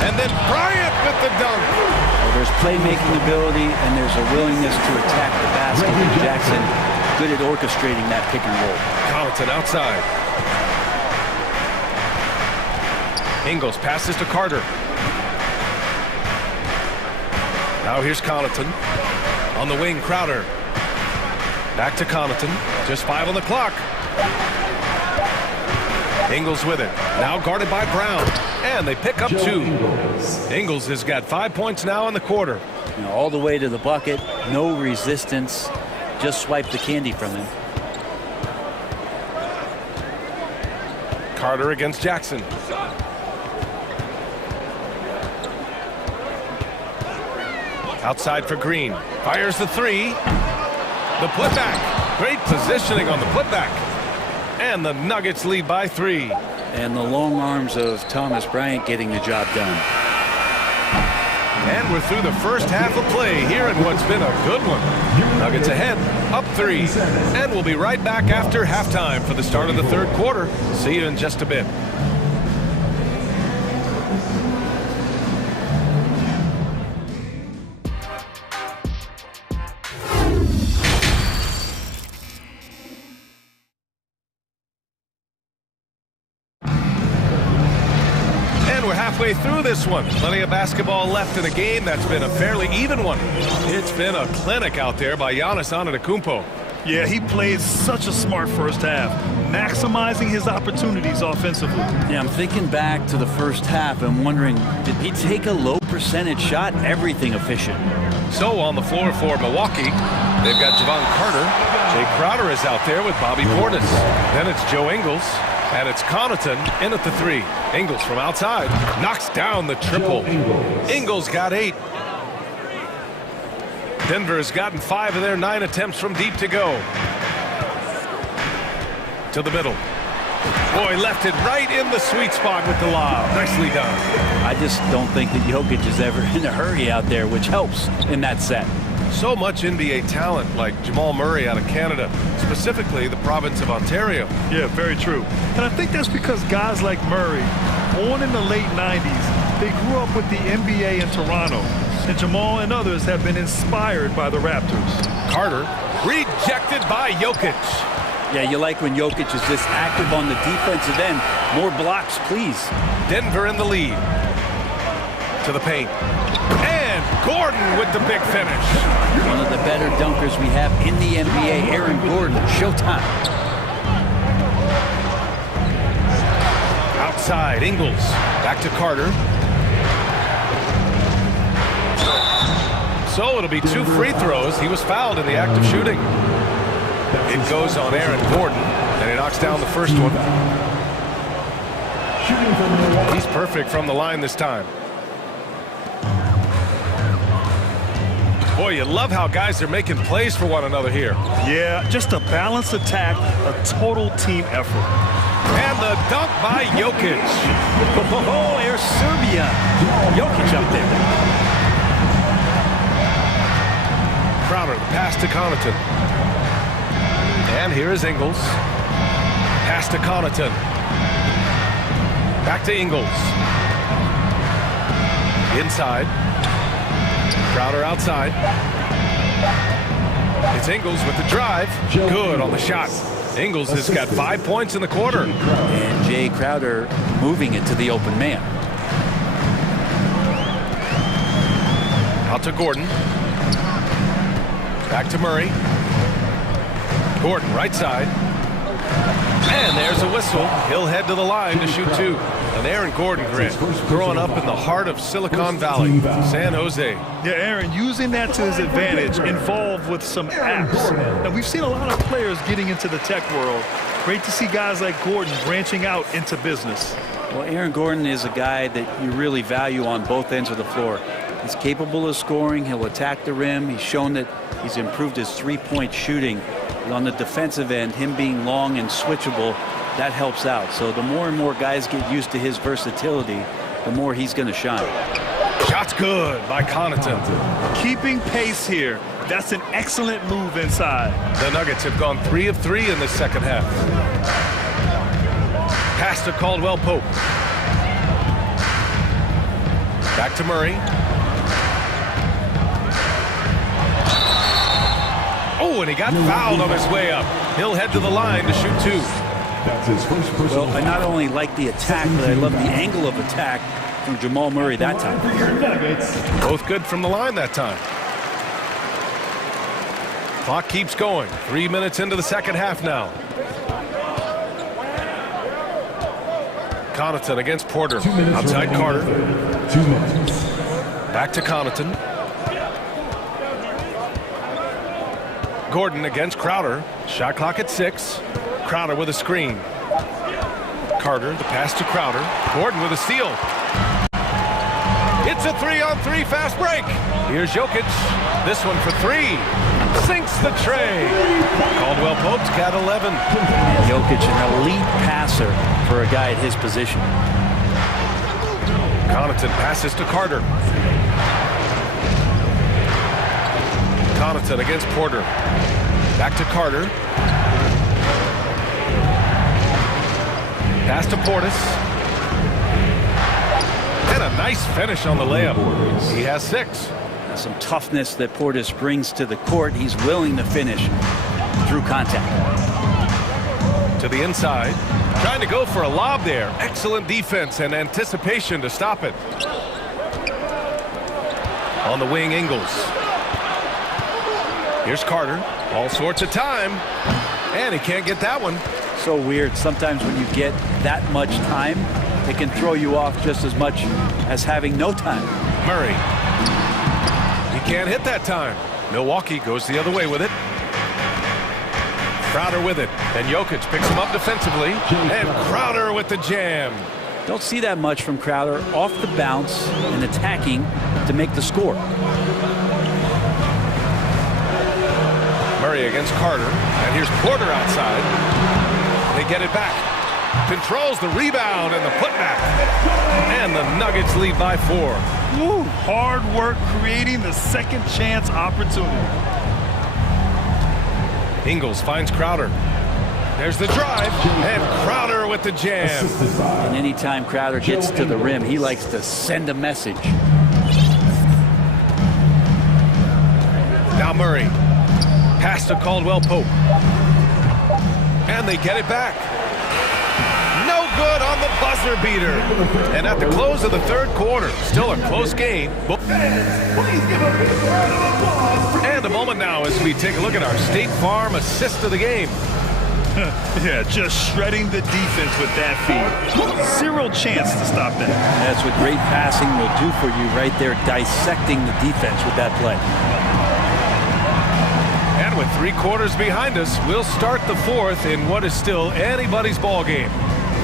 And then Bryant with the dunk. Well, there's playmaking ability, and there's a willingness to attack the basket. And Jackson good at orchestrating that pick and roll. Connaughton outside. Ingles passes to Carter. Now here's Connaughton. On the wing, Crowder. Back to Connaughton. Just 5 on the clock. Ingles with it. Now guarded by Brown. And they pick up 2. Ingles has got 5 points now in the quarter. You know, all the way to the bucket. No resistance. Just swipe the candy from him. Carter against Jackson. Outside for Green. Fires the 3. The putback. Great positioning on the putback. And the Nuggets lead by 3. And the long arms of Thomas Bryant getting the job done. And we're through the first half of play here in what's been a good one. Nuggets ahead, up 3. And we'll be right back after halftime for the start of the third quarter. See you in just a bit. Halfway through this one. Plenty of basketball left in a game that's been a fairly even one. It's been a clinic out there by Giannis Antetokounmpo. Yeah, he played such a smart first half, maximizing his opportunities offensively. Yeah, I'm thinking back to the first half and wondering, did he take a low percentage shot? Everything efficient. So on the floor for Milwaukee, they've got Javon Carter. Jay Crowder is out there with Bobby Portis. Then it's Joe Ingles. And it's Connaughton in at the 3. Ingles from outside knocks down the triple. Ingles got 8. Denver has gotten 5 of their 9 attempts from deep to go. To the middle. Boy, left it right in the sweet spot with the lob. Nicely done. I just don't think that Jokic is ever in a hurry out there, which helps in that set. So much NBA talent like Jamal Murray out of Canada, specifically the province of Ontario. Yeah, very true. And I think that's because guys like Murray, born in the late 90s, they grew up with the NBA in Toronto. And Jamal and others have been inspired by the Raptors. Carter rejected by Jokic. Yeah, you like when Jokic is this active on the defensive end. More blocks, please. Denver in the lead. To the paint. And Gordon with the big finish. One of the better dunkers we have in the NBA, Aaron Gordon. Showtime. Outside, Ingles. Back to Carter. So it'll be 2 free throws. He was fouled in the act of shooting. It goes on Aaron Gordon, and he knocks down the first one. He's perfect from the line this time. Boy, you love how guys are making plays for one another here. Yeah, just a balanced attack, a total team effort. And the dunk by Jokic. Oh, there's Serbia. Jokic up there. Crowder, the pass to Connaughton. And here is Ingles. Pass to Connaughton. Back to Ingles. Inside. Crowder outside. It's Ingles with the drive. Good on the shot. Ingles has got 5 points in the quarter. And Jay Crowder moving it to the open man. Out to Gordon. Back to Murray. Gordon right side. And there's a whistle. He'll head to the line to shoot 2. And Aaron Gordon, Grant, growing up in the heart of Silicon Valley, San Jose. Yeah, Aaron, using that to his advantage, involved with some apps. Now, we've seen a lot of players getting into the tech world. Great to see guys like Gordon branching out into business. Well, Aaron Gordon is a guy that you really value on both ends of the floor. He's capable of scoring. He'll attack the rim. He's shown that he's improved his three-point shooting. And on the defensive end, him being long and switchable, that helps out. So the more and more guys get used to his versatility, the more he's going to shine. Shot's good by Connaughton. Keeping pace here. That's an excellent move inside. The Nuggets have gone 3 of 3 in the second half. Pass to Caldwell Pope. Back to Murray. Oh, and he got fouled on his way up. He'll head to the line to shoot 2. That's his first personal. Well, I not only like the attack, but I love the angle of attack from Jamal Murray that time. Both good from the line that time. Clock keeps going. 3 minutes into the second half now. Connaughton against Porter. Outside Carter. 2 minutes. Back to Connaughton. Gordon against Crowder. Shot clock at 6. Crowder with a screen. Carter, the pass to Crowder. Gordon with a steal. It's a 3-on-3 fast break. Here's Jokic. This one for 3. Sinks the tray. Caldwell Pope's got 11. Jokic, an elite passer for a guy at his position. Connaughton passes to Carter. Connaughton against Porter. Back to Carter. Pass to Portis. And a nice finish on the layup. He has 6. Some toughness that Portis brings to the court. He's willing to finish through contact. To the inside. Trying to go for a lob there. Excellent defense and anticipation to stop it. On the wing, Ingles. Here's Carter. All sorts of time. And he can't get that one. So weird. Sometimes when you get that much time, it can throw you off just as much as having no time. Murray. He can't hit that time. Milwaukee goes the other way with it. Crowder with it. And Jokic picks him up defensively. And Crowder with the jam. Don't see that much from Crowder off the bounce and attacking to make the score. Murray against Carter. And here's Porter outside. They get it back. Controls the rebound and the putback. And the Nuggets lead by 4. Woo, hard work creating the second chance opportunity. Ingles finds Crowder. There's the drive. And Crowder with the jam. And anytime Crowder gets to the rim, he likes to send a message. Now Murray. Pass to Caldwell Pope. And they get it back. No good on the buzzer beater. And at the close of the third quarter, still a close game. And a moment now as we take a look at our State Farm assist of the game. Yeah, just shredding the defense with that feed. Zero chance to stop that. That's what great passing will do for you right there, dissecting the defense with that play. And with 3 quarters behind us, we'll start the 4th in what is still anybody's ball game.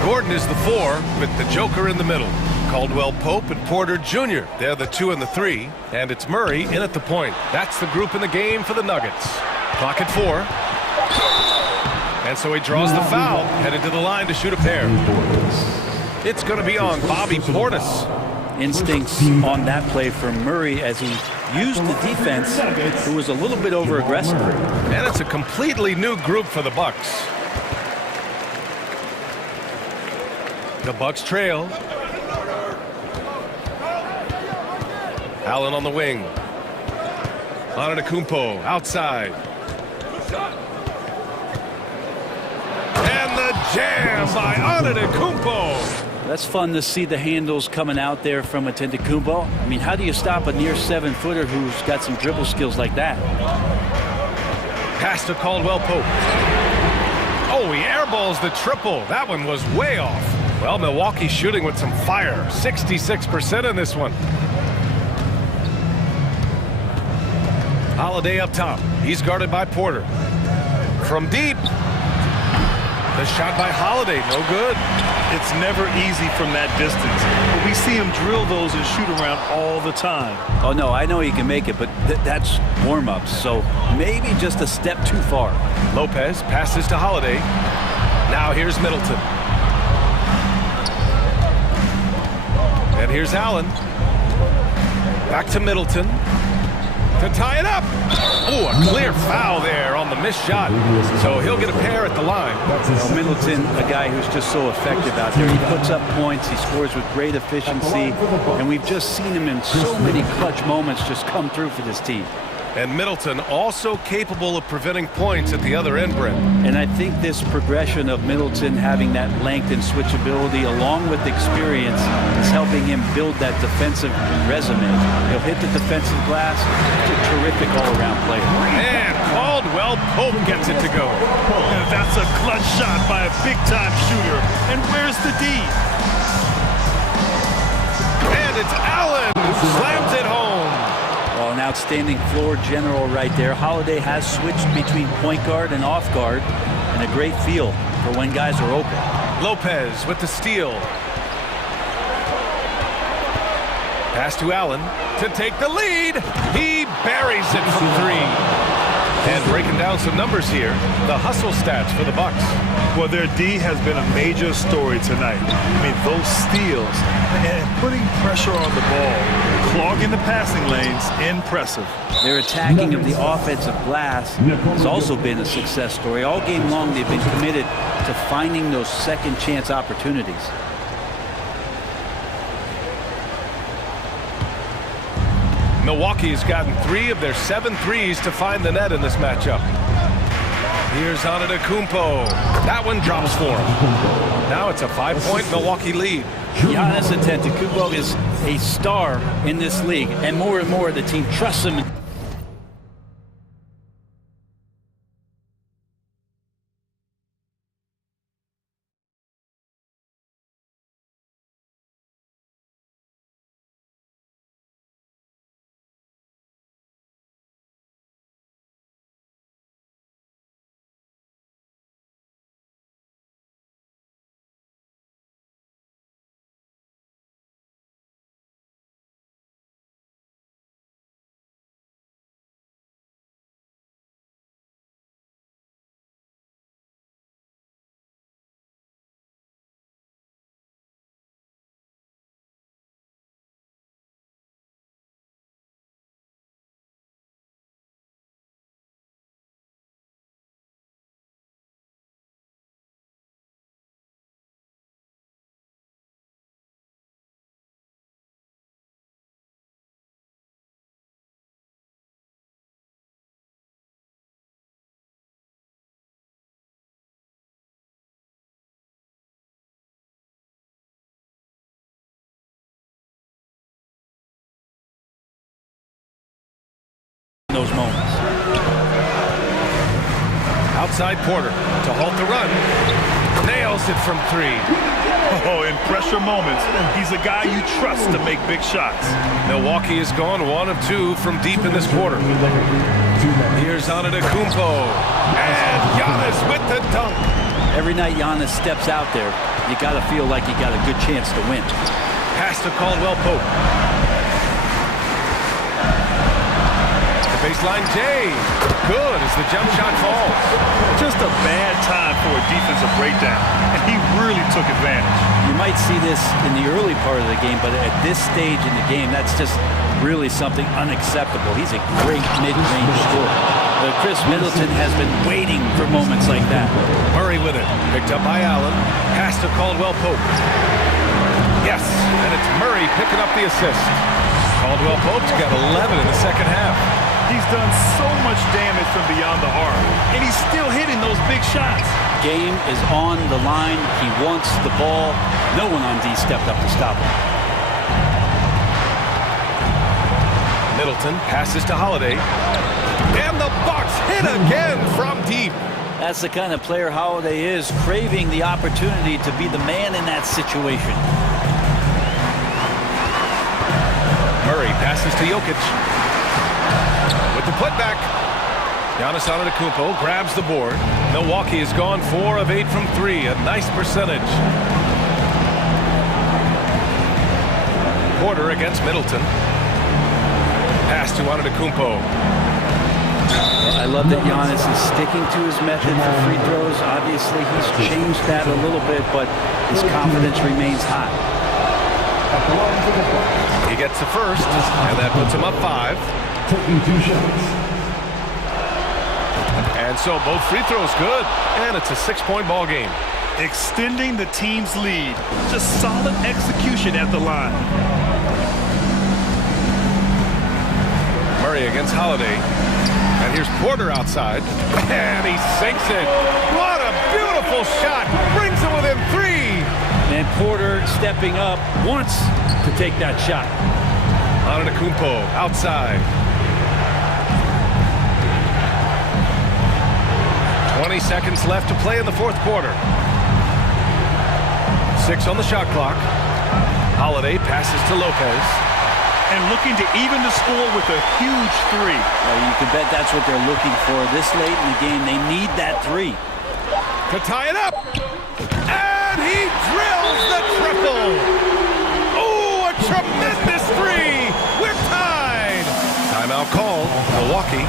Gordon is the 4 with the Joker in the middle. Caldwell Pope and Porter Jr. They're the 2 and the 3. And it's Murray in at the point. That's the group in the game for the Nuggets. Clock at 4. And so he draws the foul, headed to the line to shoot a pair. It's going to be on Bobby Portis. Instincts on that play from Murray as he used the defense, who was a little bit over-aggressive. And it's a completely new group for the Bucks. The Bucks trail. Allen on the wing. Antetokounmpo outside. And the jam by Antetokounmpo. That's fun to see the handles coming out there from Antetokounmpo. I mean, how do you stop a near 7-footer who's got some dribble skills like that? Pass to Caldwell Pope. Oh, he airballs the triple. That one was way off. Well, Milwaukee's shooting with some fire. 66% in this one. Holiday up top. He's guarded by Porter. From deep. The shot by Holiday, no good. It's never easy from that distance. But we see him drill those and shoot around all the time. Oh, no, I know he can make it, but that's warm-ups, so maybe just a step too far. Lopez passes to Holiday. Now here's Middleton. And here's Allen. Back to Middleton. To tie it up. Oh, a clear foul there on the missed shot. So he'll get a pair at the line. Well, Middleton, a guy who's just so effective out there. He puts up points. He scores with great efficiency. And we've just seen him in so many clutch moments just come through for this team. And Middleton also capable of preventing points at the other end, Brent. And I think this progression of Middleton having that length and switchability along with experience is helping him build that defensive resume. He'll hit the defensive glass. He's a terrific all-around player. And Caldwell Pope gets it to go. That's a clutch shot by a big-time shooter. And where's the D? And it's Allen who slams it home. Well, an outstanding floor general right there. Holiday has switched between point guard and off guard, and a great feel for when guys are open. Lopez with the steal. Pass to Allen to take the lead. He buries it from 3. And breaking down some numbers here, the hustle stats for the Bucks. Well, their D has been a major story tonight. I mean, those steals and putting pressure on the ball, clogging the passing lanes, impressive. Their attacking of the offensive glass has also been a success story. All game long, they've been committed to finding those second chance opportunities. Milwaukee has gotten 3 of their 7 threes to find the net in this matchup. Here's Antetokounmpo. That one drops for him. Now it's a 5-point Milwaukee lead. Giannis Antetokounmpo is a star in this league, and more the team trusts him. Those moments. Outside Porter to halt the run. Nails it from 3. Oh, in pressure moments, he's a guy you trust to make big shots. Milwaukee has gone 1 of 2 from deep in this quarter. Here's Antetokounmpo. And Giannis with the dunk. Every night Giannis steps out there, you got to feel like you got a good chance to win. Pass to Caldwell Pope. The baseline J. Good as the jump shot falls. Just a bad time for a defensive breakdown, and he really took advantage. You might see this in the early part of the game, but at this stage in the game, that's just really something unacceptable. He's a great mid-range scorer. Chris Middleton has been waiting for moments like that. Murray with it. Picked up by Allen. Pass to Caldwell Pope. Yes, and it's Murray picking up the assist. Caldwell Pope's got 11 in the second half. He's done so much damage from beyond the arc, and he's still hitting those big shots. Game is on the line. He wants the ball. No one on D stepped up to stop him. Middleton passes to Holiday. And the Bucks hit again from deep. That's the kind of player Holiday is, craving the opportunity to be the man in that situation. Murray passes to Jokic. With the putback. Giannis Antetokounmpo grabs the board. Milwaukee has gone 4 of 8 from 3. A nice percentage. Porter against Middleton. Pass to Antetokounmpo. I love that Giannis is sticking to his method for free throws. Obviously, he's changed that a little bit, but his confidence remains high. He gets the first, and that puts him up 5. Taking 2 shots. And so both free throws good, and it's a 6-point ball game. Extending the team's lead. Just solid execution at the line. Murray against Holiday. And here's Porter outside. And he sinks it. What a beautiful shot. Brings it within 3. And Porter stepping up wants to take that shot. Antetokounmpo outside. 20 seconds left to play in the 4th quarter. 6 on the shot clock. Holiday passes to Lopez. And looking to even the score with a huge 3. Well, you can bet that's what they're looking for this late in the game. They need that 3. To tie it up. And he drills the triple. Oh, a tremendous 3. We're tied. Timeout call. Milwaukee.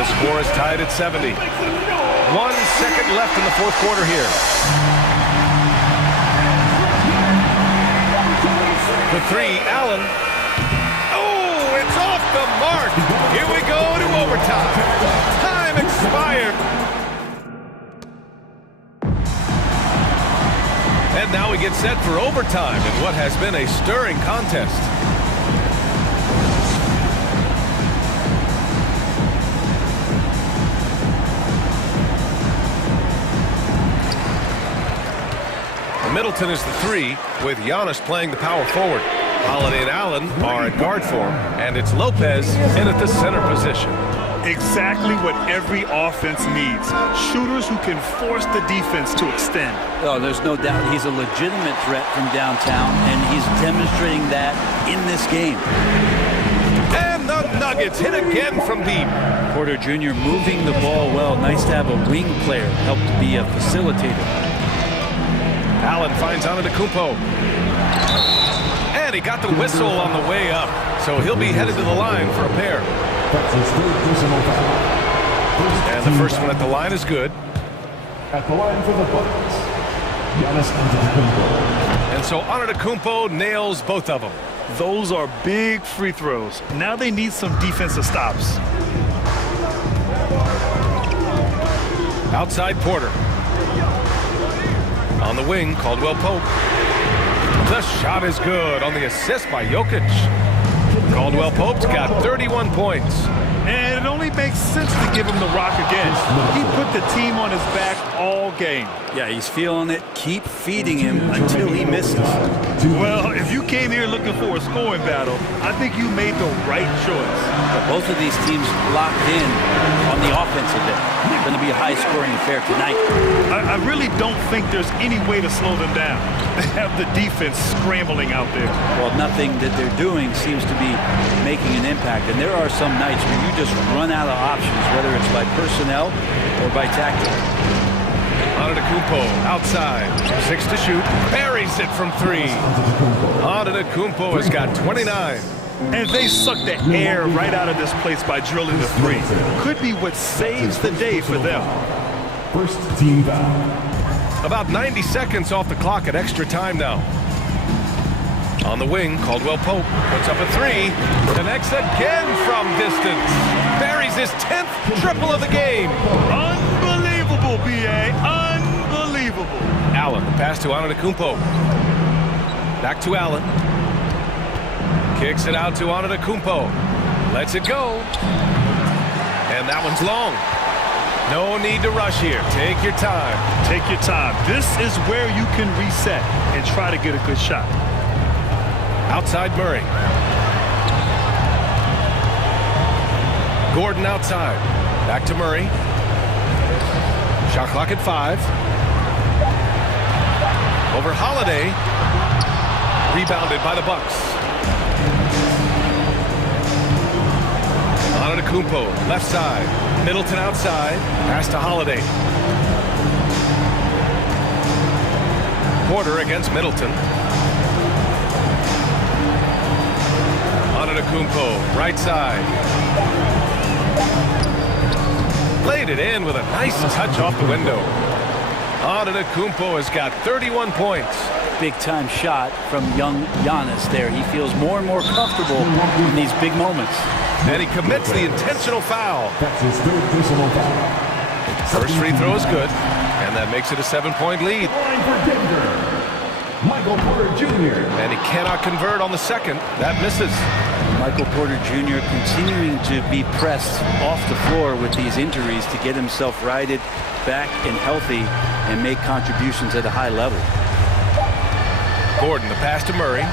The score is tied at 70. 1 second left in the 4th quarter here. The 3, Allen. Oh, it's off the mark. Here we go to overtime. Time expired. And now we get set for overtime in what has been a stirring contest. Middleton is the 3, with Giannis playing the power forward. Holiday and Allen are at guard form, and it's Lopez in at the center position. Exactly what every offense needs. Shooters who can force the defense to extend. Oh, there's no doubt he's a legitimate threat from downtown, and he's demonstrating that in this game. And the Nuggets hit again from deep. Porter Jr. moving the ball well. Nice to have a wing player help to be a facilitator. Allen finds Antetokounmpo. And he got the whistle on the way up. So he'll be headed to the line for a pair. That's his 3rd personal foul. And the first one at the line is good. At the line for the Bucks, Giannis Antetokounmpo. And so Antetokounmpo nails both of them. Those are big free throws. Now they need some defensive stops. Outside Porter. On the wing, Caldwell Pope. The shot is good on the assist by Jokic. Caldwell Pope's got 31 points. And it'd only makes sense to give him the rock again. He put the team on his back all game. Yeah, he's feeling it. Keep feeding him until he misses. Well, if you came here looking for a scoring battle, I think you made the right choice. But both of these teams locked in on the offensive end. It's going to be a high-scoring affair tonight. I really don't think there's any way to slow them down. They have the defense scrambling out there. Well, nothing that they're doing seems to be making an impact. And there are some nights where you just run out of options, whether it's by personnel or by tactic. Antetokounmpo outside, 6 to shoot, buries it from 3. Antetokounmpo has got 29. And they suck the air right out of this place by drilling the 3. Could be what saves the day for them. First team foul. About 90 seconds off the clock at extra time now. On the wing, Caldwell Pope puts up a 3. Connects again from distance. Buries his 10th triple of the game. Unbelievable, B.A. Unbelievable. Allen, the pass to Antetokounmpo. Back to Allen. Kicks it out to Antetokounmpo. Lets it go. And that one's long. No need to rush here. Take your time. Take your time. This is where you can reset and try to get a good shot. Outside Murray. Gordon outside. Back to Murray. Shot clock at 5. Over Holiday. Rebounded by the Bucks. Antetokounmpo, left side. Middleton outside. Pass to Holiday. Porter against Middleton. Antetokounmpo, right side. Laid it in with a nice touch off the window. Antetokounmpo has got 31 points. Big-time shot from young Giannis there. He feels more and more comfortable in these big moments. And he commits the intentional foul. That's his third personal foul. First free throw is good, and that makes it a 7-point lead. Line for Denver, Michael Porter Jr. And he cannot convert on the second. That misses. Michael Porter Jr. continuing to be pressed off the floor with these injuries to get himself righted, back and healthy, and make contributions at a high level. Gordon, the pass to Murray.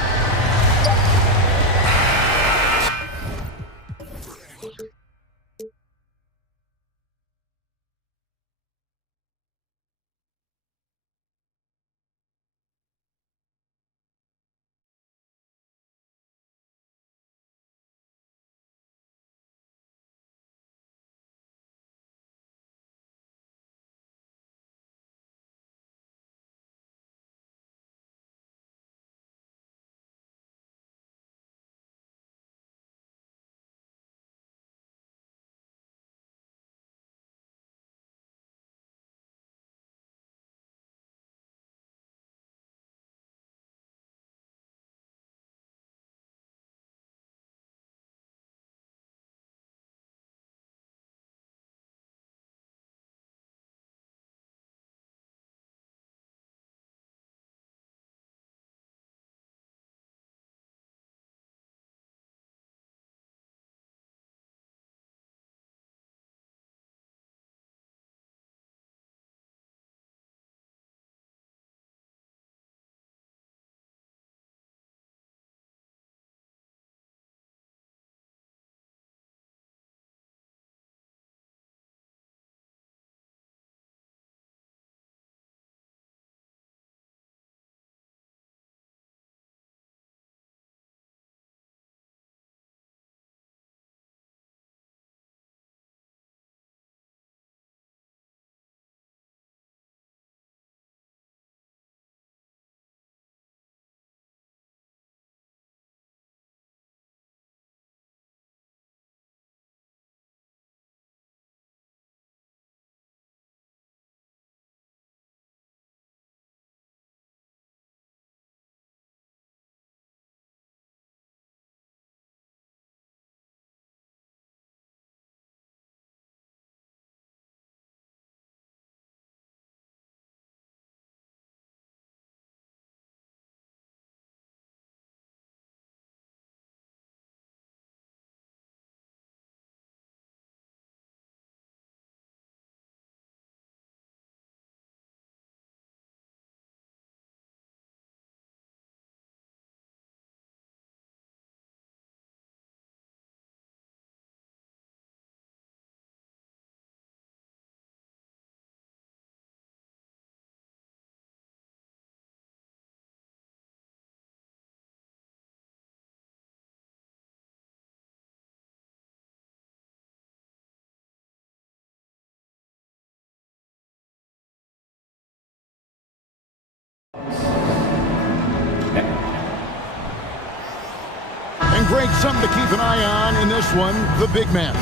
Craig, something to keep an eye on in this one, the big man.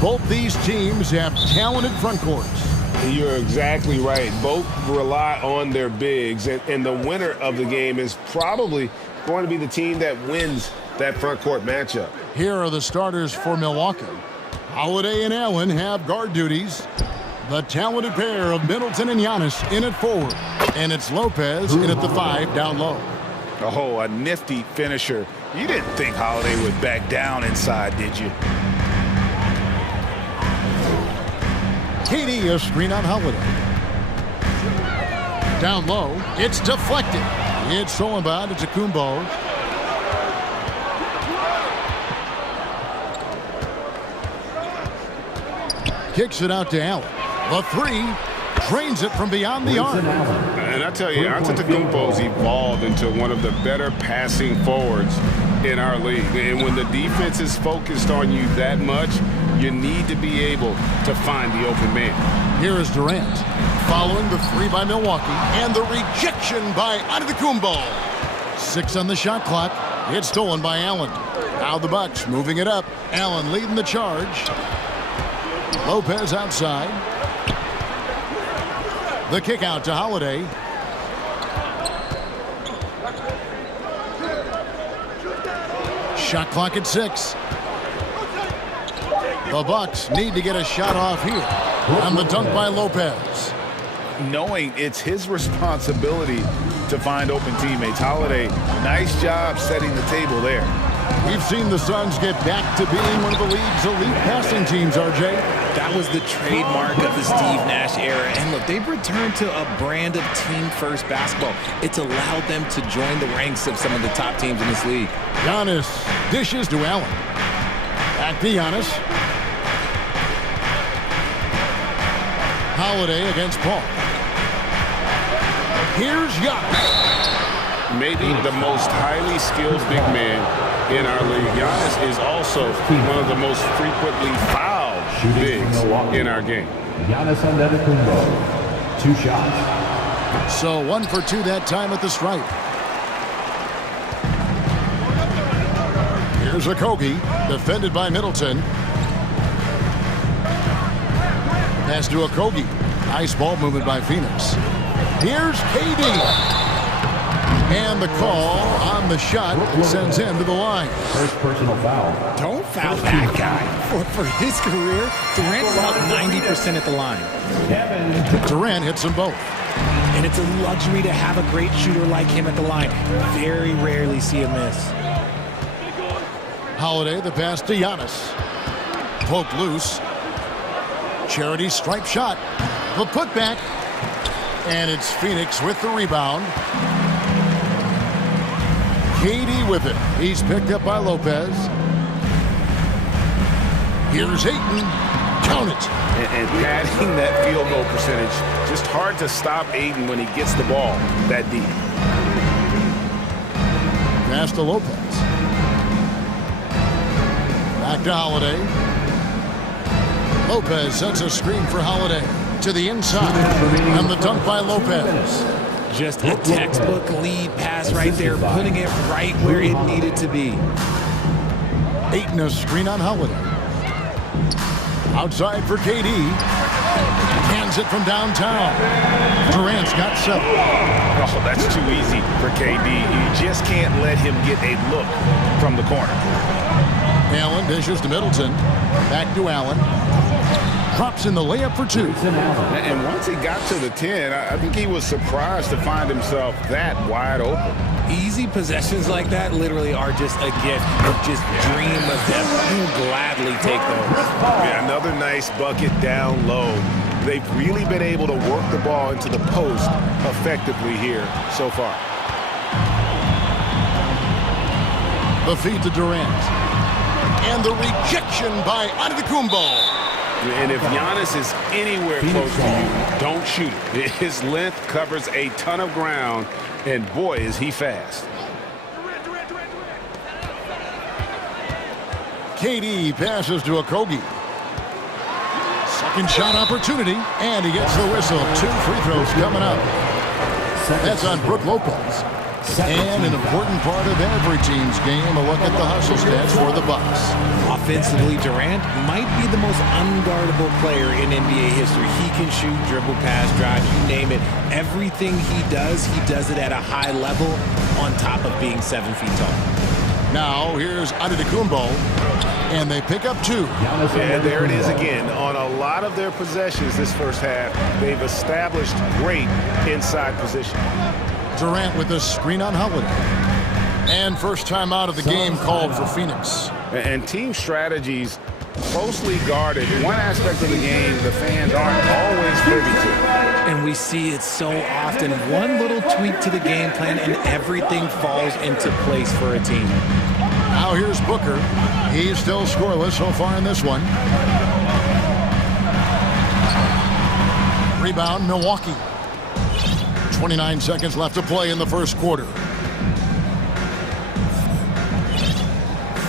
Both these teams have talented front courts. You're exactly right. Both rely on their bigs, and the winner of the game is probably going to be the team that wins that front court matchup. Here are the starters for Milwaukee. Holiday and Allen have guard duties. The talented pair of Middleton and Giannis in at forward. And it's Lopez in at the 5 down low. Oh, a nifty finisher. You didn't think Holiday would back down inside, did you? KD, a screen on Holiday. Down low, it's deflected. It's stolen by Kumbo. Kicks it out to Allen. The 3, drains it from beyond the arc. And I tell you, Antetokounmpo's evolved into one of the better passing forwards in our league. And when the defense is focused on you that much, you need to be able to find the open man. Here is Durant, following the 3 by Milwaukee, and the rejection by Antetokounmpo. 6 on the shot clock. It's stolen by Allen. Now the Bucks moving it up. Allen leading the charge. Lopez outside. The kick out to Holiday. Shot clock at 6. The Bucks need to get a shot off here. And the dunk by Lopez. Knowing it's his responsibility to find open teammates. Holiday, nice job setting the table there. We've seen the Suns get back to being one of the league's elite passing teams, RJ. That was the trademark of the Steve Nash era. And look, they've returned to a brand of team-first basketball. It's allowed them to join the ranks of some of the top teams in this league. Giannis dishes to Allen. Back to Giannis. Holiday against Paul. Here's Giannis. Maybe the most highly skilled big man in our league. Giannis is also one of the most frequently fouled bigs in our game. Giannis Antetokounmpo, 2 shots. So 1 for 2 that time at the stripe. Here's Okogie, defended by Middleton. Pass to Okogie. Nice ball movement by Phoenix. Here's KD. And the call on the shot sends him to the line. First personal foul. Don't foul that guy. For his career, Durant's about 90% at the line. Durant hits them both. And it's a luxury to have a great shooter like him at the line. Very rarely see him miss. Holiday, the pass to Giannis. Poked loose. Charity stripe shot. The putback. And it's Phoenix with the rebound. KD with it. He's picked up by Lopez. Here's Ayton. Count it. And padding that field goal percentage. Just hard to stop Ayton when he gets the ball that deep. Pass to Lopez. Back to Holiday. Lopez sets a screen for Holiday to the inside. And the dunk by Lopez. Just a textbook lead pass right there, putting it right where it needed to be. Ayton a screen on Holiday. Outside for KD. Hands it from downtown. Durant's got 7. Oh, that's too easy for KD. You just can't let him get a look from the corner. Allen dishes to Middleton. Back to Allen. Drops in the layup for 2. And once he got to the 10, I think he was surprised to find himself that wide open. Easy possessions like that literally are just a gift. Just dream of them. You'll gladly take those. Yeah, another nice bucket down low. They've really been able to work the ball into the post effectively here so far. The feed to Durant. And the rejection by Antetokounmpo. And if Giannis is anywhere close to you, don't shoot it. His length covers a ton of ground, and boy, is he fast. KD passes to Okogie. Second shot opportunity, and he gets the whistle. 2 free throws coming up. That's on Brook Lopez. And an important part of every team's game, a look at the hustle stats for the Bucks. Offensively, Durant might be the most unguardable player in NBA history. He can shoot, dribble, pass, drive, you name it. Everything he does it at a high level on top of being 7 feet tall. Now, here's Antetokounmpo, and they pick up 2. And there it is again. On a lot of their possessions this first half, they've established great inside position. Durant with a screen on Holiday. And first time out of the game called for Phoenix. And team strategies closely guarded. One aspect of the game the fans aren't always privy to. And we see it so often. One little tweak to the game plan and everything falls into place for a team. Now here's Booker. He's still scoreless so far in this one. Rebound, Milwaukee. 29 seconds left to play in the first quarter.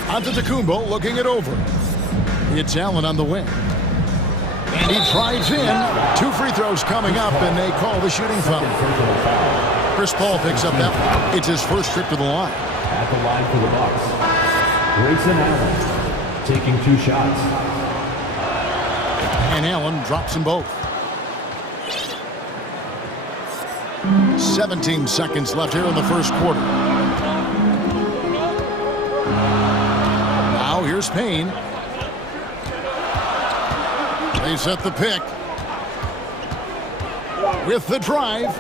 Antetokounmpo looking it over. It's Allen on the wing. And he drives in. 2 free throws coming up, and they call the shooting foul. Chris Paul picks up that one. It's his first trip to the line. At the line for the Bucks, Grayson Allen taking 2 shots. And Allen drops them both. 17 seconds left here in the first quarter. Now here's Payne. They set the pick. With the drive.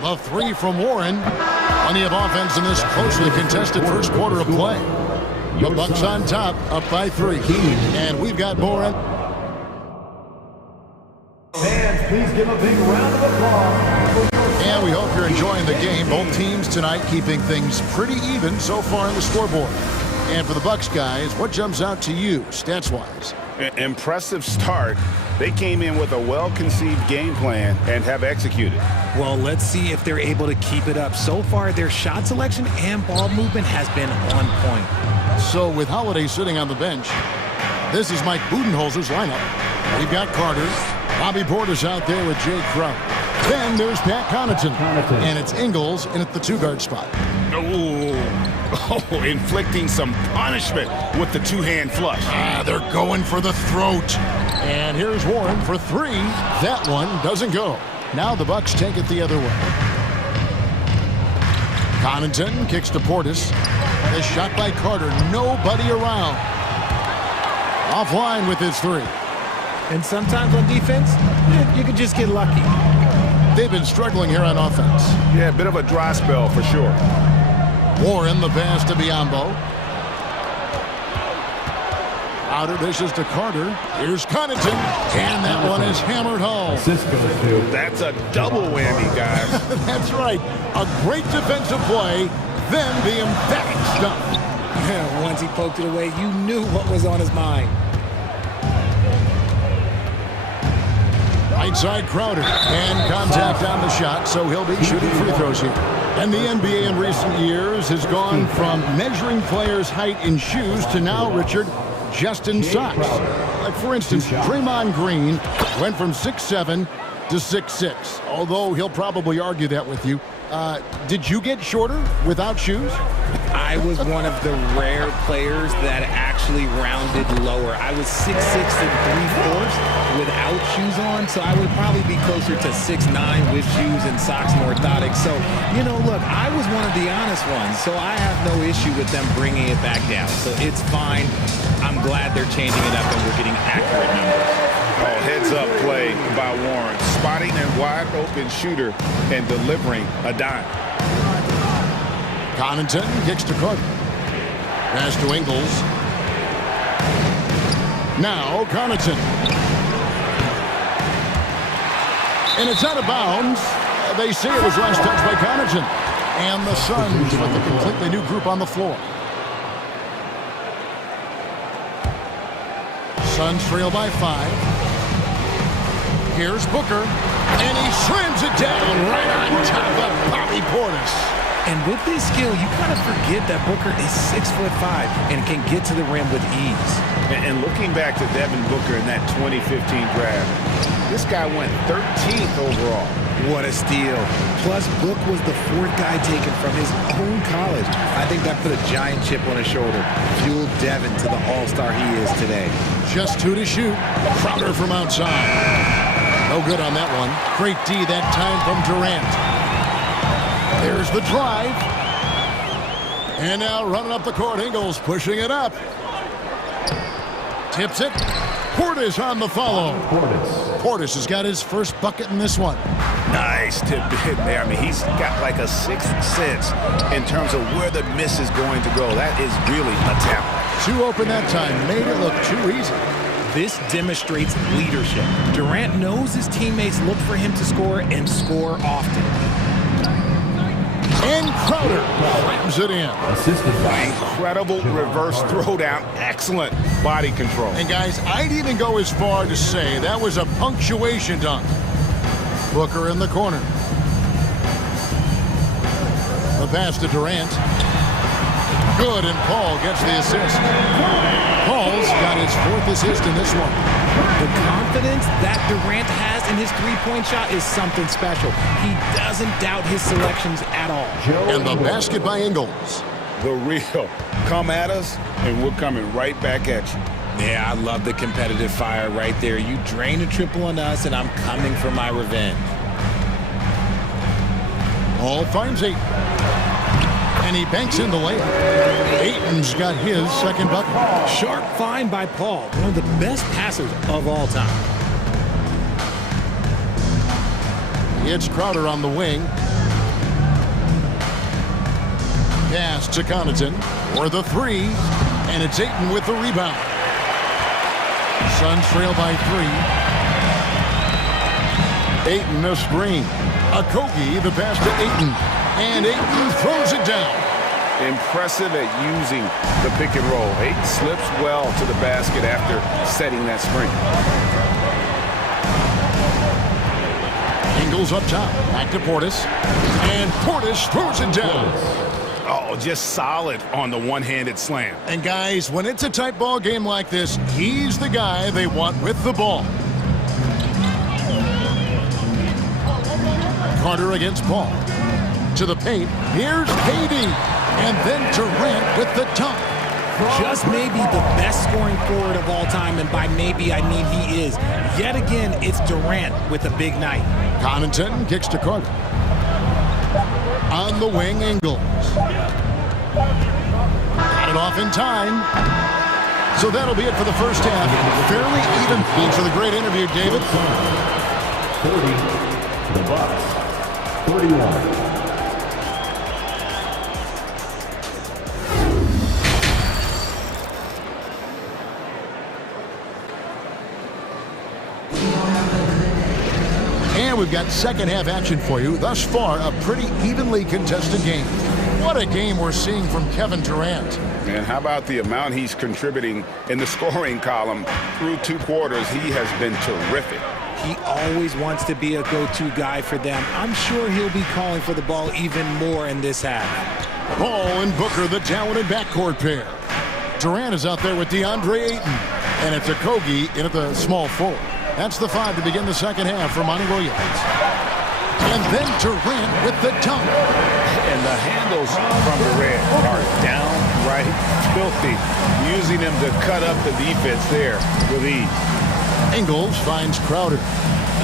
The 3 from Warren. Plenty of offense in this closely contested first quarter of play. The Bucks on top, up by 3. And we've got more. Fans, please give a big round of applause. And we hope you're enjoying the game. Both teams tonight keeping things pretty even so far on the scoreboard. And for the Bucks guys, what jumps out to you stats-wise? Impressive start. They came in with a well-conceived game plan and have executed. Well, let's see if they're able to keep it up. So far, their shot selection and ball movement has been on point. So with Holiday sitting on the bench, this is Mike Budenholzer's lineup. We've got Carter. Bobby Portis out there with Jay Crowder. Then there's Pat Connaughton. And it's Ingles in at the 2-guard spot. Oh, inflicting some punishment with the 2-hand flush. They're going for the throat. And here's Warren for 3. That one doesn't go. Now the Bucks take it the other way. Connaughton kicks to Portis. The shot by Carter. Nobody around. Offline with his 3. And sometimes on defense, you could just get lucky. They've been struggling here on offense. Yeah, a bit of a dry spell for sure. Warren, the pass to Biyombo. Outer dishes to Carter. Here's Connaughton. And that one is hammered home. That's a double whammy, guys. That's right. A great defensive play, then the emphatic stuff. Once he poked it away, you knew what was on his mind. Right side Crowder. And contact on the shot, so he'll be shooting free throws here. And the NBA in recent years has gone from measuring players' height in shoes to now, Richard, just in socks. Like, for instance, Draymond Green went from 6'7" to 6'6", although he'll probably argue that with you. Did you get shorter without shoes? I was one of the rare players that actually rounded lower. I was 6'6" and 3/4 without shoes on, so I would probably be closer to 6'9" with shoes and socks and orthotics. So, you know, look, I was one of the honest ones, so I have no issue with them bringing it back down. So it's fine. I'm glad they're changing it up and we're getting accurate numbers. Oh, heads-up play by Warren, spotting a wide-open shooter and delivering a dime. Connaughton kicks to Carter. Pass to Ingles. Now Connaughton. And it's out of bounds. They say it was last touched by Connaughton. And the Suns with a completely new group on the floor. Suns trail by 5. Here's Booker. And he slams it down right on top of Bobby Portis. And with his skill, you kind of forget that Booker is 6'5" and can get to the rim with ease. And looking back to Devin Booker in that 2015 draft, This guy went 13th overall. What a steal. Plus, Book was the 4th guy taken from his own college. I think that put a giant chip on his shoulder, fueled Devin to the all-star he is today. Just 2 to shoot. Crowder from outside. No good on that one. Great D that time from Durant. There's the drive. And now running up the court, Ingles pushing it up. Tips it. Portis on the follow. Portis has got his first bucket in this one. Nice tip hit there. I mean, he's got like a sixth sense in terms of where the miss is going to go. That is really a talent. Too open that time. Made it look too easy. This demonstrates leadership. Durant knows his teammates look for him to score and score often. And Crowder slams it in. Assisted by Incredible reverse throwdown. Excellent body control. And guys, I'd even go as far to say that was a punctuation dunk. Booker in the corner. The pass to Durant. Good, and Paul gets the assist. Paul's got his 4th assist in this one. The confidence that Durant has in his three-point shot is something special. He doesn't doubt his selections at all. And the basket by Ingles. The real. Come at us, and we're coming right back at you. Yeah, I love the competitive fire right there. You drain a triple on us, and I'm coming for my revenge. Paul finds Ayton. And he banks in the layup. Ayton's got his 2nd bucket. Sharp find by Paul, one of the best passers of all time. It's Crowder on the wing. Pass to Connaughton for the 3. And it's Ayton with the rebound. Suns trail by 3. Ayton a screen. Okogie the pass to Ayton. And Ayton throws it down. Impressive at using the pick and roll. Ayton slips well to the basket after setting that screen. Ingles up top. Back to Portis. And Portis throws it down. Oh, just solid on the one-handed slam. And guys, when it's a tight ball game like this, he's the guy they want with the ball. Carter against Paul. To the paint. Here's KD. And then Durant with the dunk. Just maybe the best scoring forward of all time, and by maybe I mean he is. Yet again, it's Durant with a big night. Connaughton kicks to Carter. On the wing, Ingles. Got it off in time. So that'll be it for the first half. Fairly even. Thanks for the great interview, David. 30, the Bucks. 31. And we've got second half action for you. Thus far, a pretty evenly contested game. What a game we're seeing from Kevin Durant. And how about the amount he's contributing in the scoring column through 2 quarters? He has been terrific. He always wants to be a go-to guy for them. I'm sure he'll be calling for the ball even more in this half. Paul and Booker, the talented backcourt pair. Durant is out there with DeAndre Ayton. And it's Okogie in at the small forward. That's the 5 to begin the second half for Monty Williams. And then Durant with the dunk. And the handles from Durant are downright filthy, using him to cut up the defense there with ease. Ingles finds Crowder.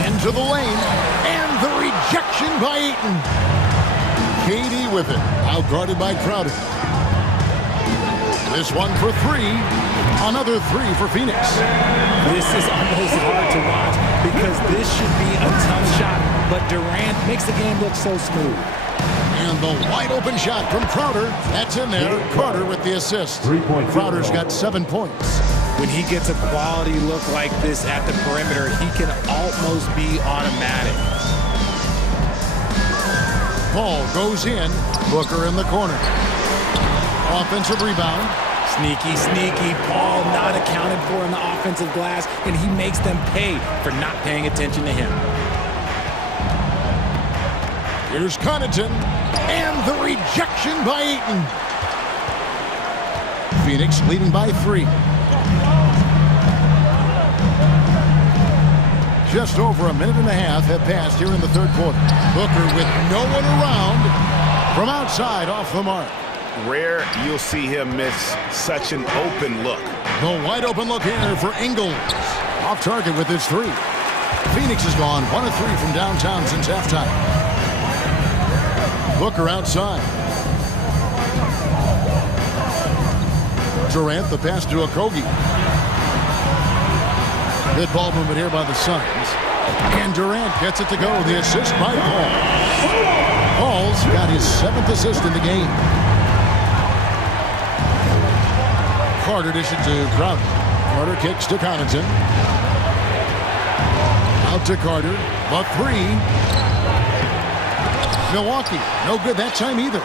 Into the lane. And the rejection by Ayton. KD with it. Out guarded by Crowder. This one for 3. Another 3 for Phoenix. This is almost hard to watch because this should be a tough shot, but Durant makes the game look so smooth. And the wide open shot from Crowder. That's in there. Carter with the assist. Crowder's got 7 points. When he gets a quality look like this at the perimeter, he can almost be automatic. Paul goes in. Booker in the corner. Offensive rebound. Sneaky, sneaky. Paul not accounted for in the offensive glass, and he makes them pay for not paying attention to him. Here's Connaughton. And the rejection by Ayton. Phoenix leading by 3. Just over a minute and a half have passed here in the third quarter. Booker with no one around from outside off the mark. Rare you'll see him miss such an open look. The wide open look here for Ingles. Off target with his three. Phoenix has gone 1 of 3 from downtown since halftime. Booker outside. Durant, the pass to Okogie. Good ball movement here by the Suns. And Durant gets it to go. The assist by Paul. Paul's got his 7th assist in the game. Carter dishes to Crowder. Carter kicks to Connaughton. Out to Carter. The three. Milwaukee. No good that time either.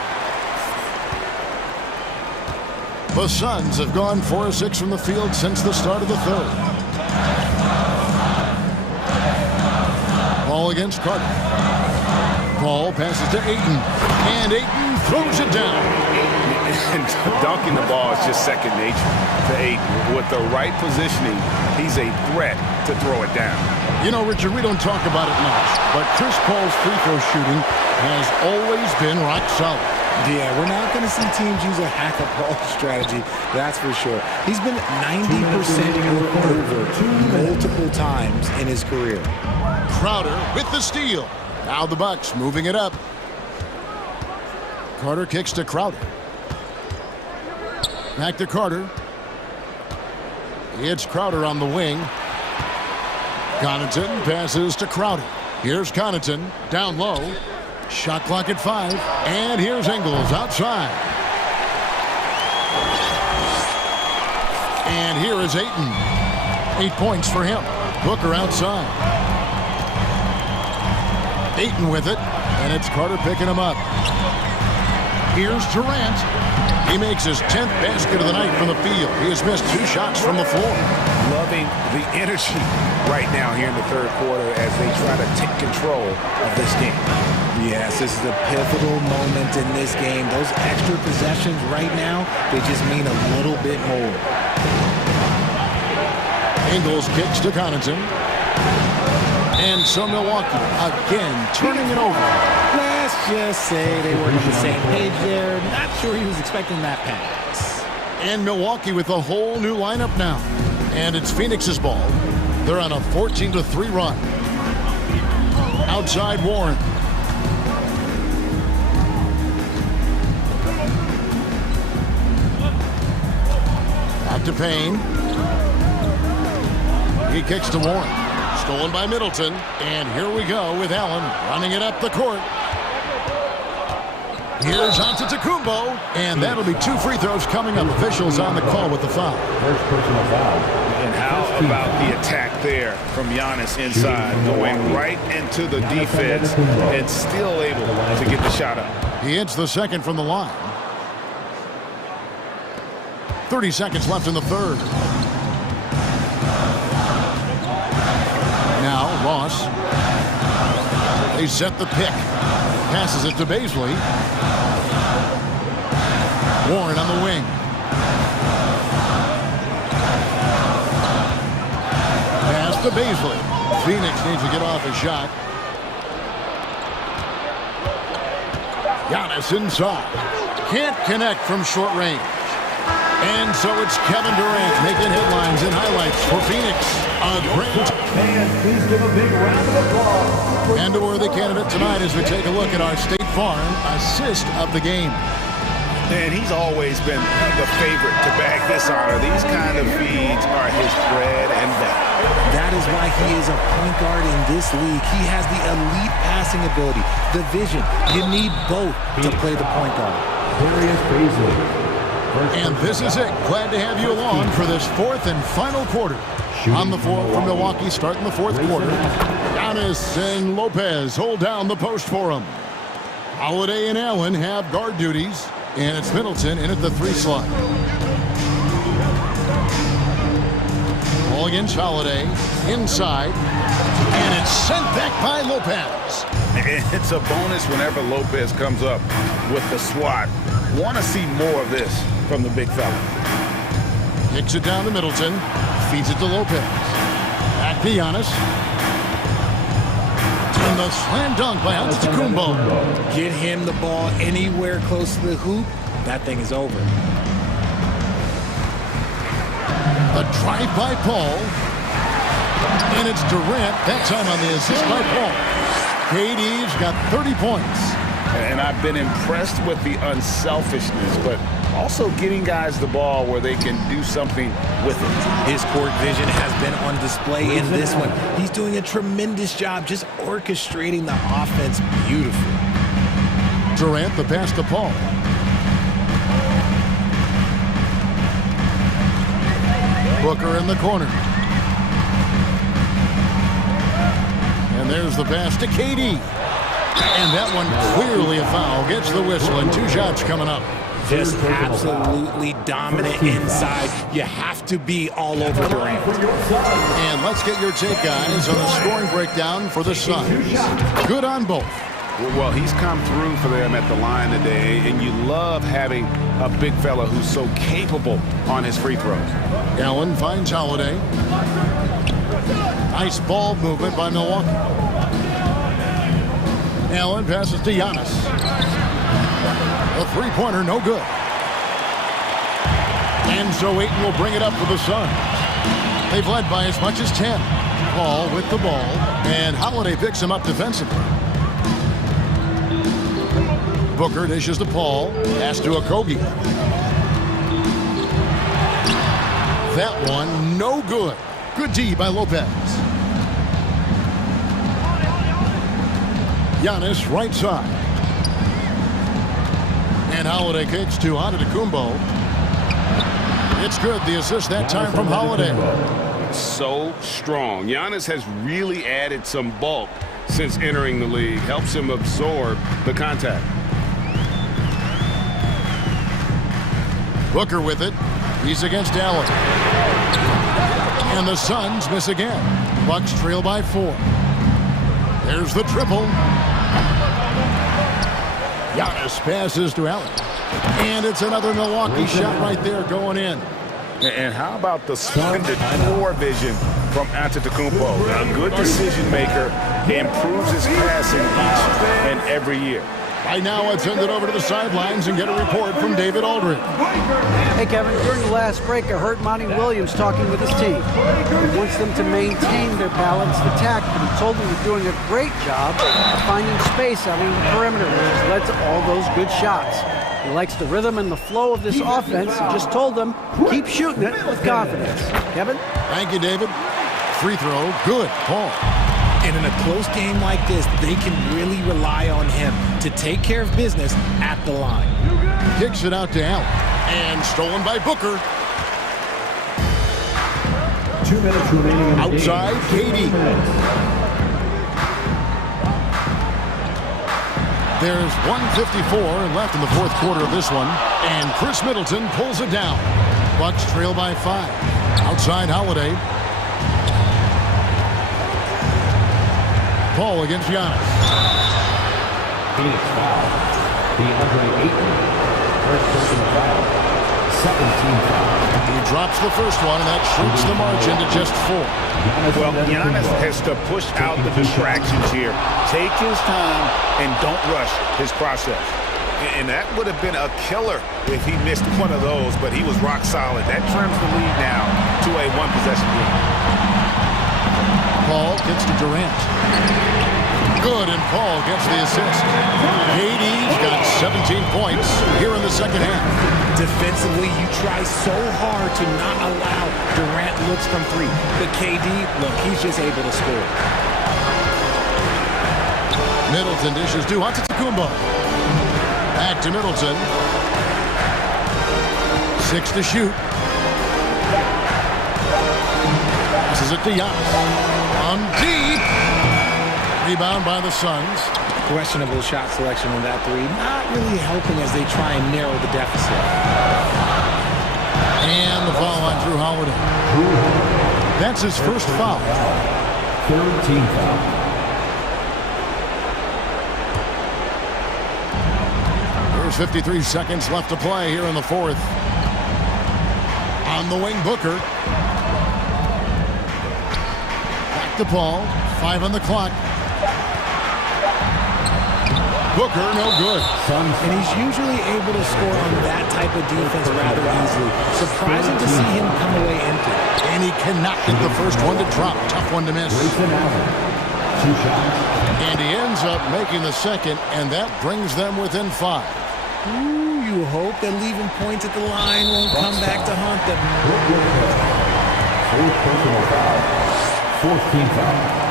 The Suns have gone 4 of 6 from the field since the start of the third. Ball against Carter. Paul passes to Ayton. And Ayton throws it down. And dunking the ball is just second nature to Ayton. With the right positioning, he's a threat to throw it down. You know, Richard, we don't talk about it much, but Chris Paul's free throw shooting has always been rock solid. Yeah, we're not going to see teams use a hack-a-ball strategy, that's for sure. He's been 90% or over multiple times in his career. Crowder with the steal. Now the Bucks moving it up. Carter kicks to Crowder. Back to Carter. It's Crowder on the wing. Connaughton passes to Crowder. Here's Connaughton down low. Shot clock at 5. And here's Ingles outside. And here is Ayton. 8 points for him. Booker outside. Ayton with it. And it's Carter picking him up. Here's Durant. He makes his 10th basket of the night from the field. He has missed 2 shots from the floor. Loving the energy right now here in the third quarter as they try to take control of this game. Yes, this is a pivotal moment in this game. Those extra possessions right now, they just mean a little bit more. Ingles kicks to Connaughton. And so Milwaukee again turning it over. Let's just say they weren't on the same page there. Not sure he was expecting that pass. And Milwaukee with a whole new lineup now. And it's Phoenix's ball. They're on a 14-3 run. Outside Warren. Back to Payne. He kicks to Warren. Stolen by Middleton. And here we go with Allen running it up the court. Here's Antetokounmpo, and that'll be 2 free throws coming up. Officials on the call with the foul. First personal foul. And how about the attack there from Giannis inside, going right into the defense and still able to get the shot up. He hits the second from the line. 30 seconds left in the third. Now Ross. They set the pick. Passes it to Bazley. Warren on the wing. Pass to Bazley. Phoenix needs to get off a shot. Giannis inside. Can't connect from short range. And so it's Kevin Durant making headlines and highlights for Phoenix. A great. And please give a big round of applause. And a worthy candidate tonight as we take a look at our State Farm assist of the game. And he's always been the favorite to bag this honor. These kind of feeds are his bread and butter. That is why he is a point guard in this league. He has the elite passing ability, the vision. You need both to play the point guard. And this is it. Glad to have you along for this 4th and final quarter. On the floor for Milwaukee, starting the 4th quarter. Giannis and Lopez hold down the post for him. Holiday and Allen have guard duties. And it's Middleton in at the 3 slot. Ball against Holiday. Inside. And it's sent back by Lopez. It's a bonus whenever Lopez comes up with the swat. Want to see more of this from the big fella. Kicks it down to Middleton. Feeds it to Lopez. Back to Giannis. And the slam dunk by Antetokounmpo. Get him the ball anywhere close to the hoop, that thing is over. The drive by Paul. And it's Durant, that time on the assist by Paul. KD's got 30 points. And I've been impressed with the unselfishness, but also getting guys the ball where they can do something with it. His court vision has been on display in this one. He's doing a tremendous job just orchestrating the offense beautifully. Durant, the pass to Paul. Booker in the corner. And there's the pass to KD. And that one clearly a foul. Gets the whistle and 2 shots coming up. Just absolutely dominant inside. You have to be all over Durant. And let's get your take, guys, on the scoring breakdown for the Suns. Good on both. Well, he's come through for them at the line today, and you love having a big fella who's so capable on his free throws. Allen finds Holiday. Nice ball movement by Milwaukee. Allen passes to Giannis. A three-pointer, no good. And so Ayton will bring it up for the Suns. They've led by as much as 10. Paul with the ball, and Holiday picks him up defensively. Booker dishes to Paul, pass to Okogie. That one, no good. Good D by Lopez. Giannis, right side. And Holiday kicks to Antetokounmpo. It's good. The assist that time from Holiday. So strong. Giannis has really added some bulk since entering the league. Helps him absorb the contact. Booker with it. He's against Allen. And the Suns miss again. Bucks trail by 4. There's the triple. Giannis passes to Allen. And it's another Milwaukee shot right there going in. And how about the splendid floor vision from Antetokounmpo? A good decision maker, improves his passing each and every year. Right now, let's send it over to the sidelines and get a report from David Aldridge. Hey, Kevin, during the last break, I heard Monty Williams talking with his team. He wants them to maintain their balanced attack, but he told them they're doing a great job of finding space out on the perimeter, which has led to all those good shots. He likes the rhythm and the flow of this offense. He just told them, keep shooting it with confidence. Kevin? Thank you, David. Free throw, good. Paul. And in a close game like this, they can really rely on him to take care of business at the line. Kicks it out to Allen. And stolen by Booker. 2 minutes remaining in the outside, KD. There's 1:54 left in the fourth quarter of this one. And Chris Middleton pulls it down. Bucks trail by 5. Outside Holiday. Paul against Giannis. Phoenix foul. DeAndre Ayton. First personal foul. Second team foul. He drops the first one, and that shrinks the margin to just 4. Well, Giannis has to push out the distractions here. Take his time and don't rush his process. And that would have been a killer if he missed one of those, but he was rock solid. That trims the lead now to a one-possession game. Paul gets to Durant. Good, and Paul gets the assist. KD's got 17 points here in the second half. Defensively, you try so hard to not allow Durant looks from 3. But KD, look, he's just able to score. Middleton dishes to Antetokounmpo. Back to Middleton. 6 to shoot. Passes it to Giannis. On deep. Rebound by the Suns. Questionable shot selection on that 3. Not really helping as they try and narrow the deficit. And the foul on Drew Holiday. That's his first foul. Third team foul. There's 53 seconds left to play here in the fourth. On the wing, Booker. Back to Paul. 5 on the clock. Booker, no good. And he's usually able to score on that type of defense rather easily. Surprising to see him come away empty. And he cannot get the first one to drop. Tough one to miss. 2 shots. And he ends up making the second, and that brings them within 5. Ooh, you hope that leaving points at the line won't come back to haunt them. 4th personal foul. 4th team foul.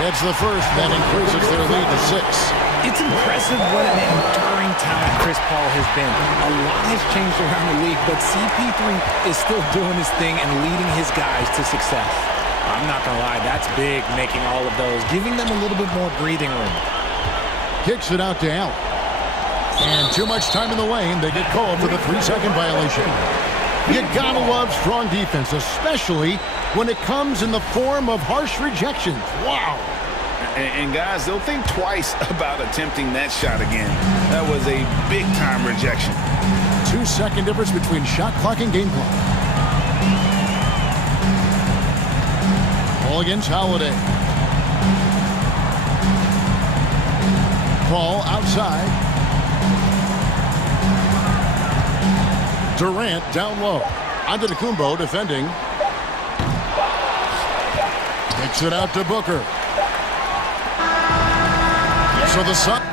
Gets the first, that increases their lead to 6. It's impressive what an enduring talent Chris Paul has been. A lot has changed around the league, but CP3 is still doing his thing and leading his guys to success. I'm not going to lie, that's big, making all of those, giving them a little bit more breathing room. Kicks it out to Allen. And too much time in the lane. They get called for the 3-second violation. You gotta love strong defense, especially when it comes in the form of harsh rejections. Wow. And guys, they'll think twice about attempting that shot again. That was a big-time rejection. 2-second difference between shot clock and game clock. Ball against Holiday. Ball outside. Durant down low. Antetokounmpo defending. Takes it out to Booker. So the Suns.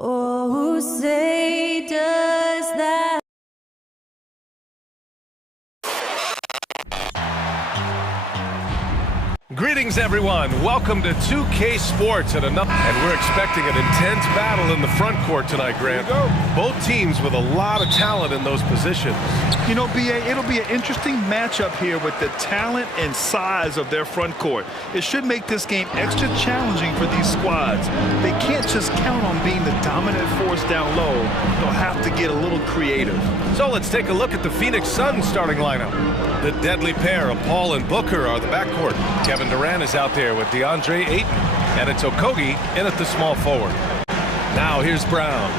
Oh, say does that. Greetings, everyone. Welcome to 2K Sports and we're expecting an intense battle in the front court tonight, Grant. Both teams with a lot of talent in those positions. You know, BA, it'll be an interesting matchup here with the talent and size of their front court. It should make this game extra challenging for these squads. They can't just count on being the dominant force down low. They'll have to get a little creative. So let's take a look at the Phoenix Suns starting lineup. The deadly pair of Paul and Booker are the backcourt. Kevin Durant is out there with DeAndre Ayton, and it's Okogie in at the small forward. Now here's Brown.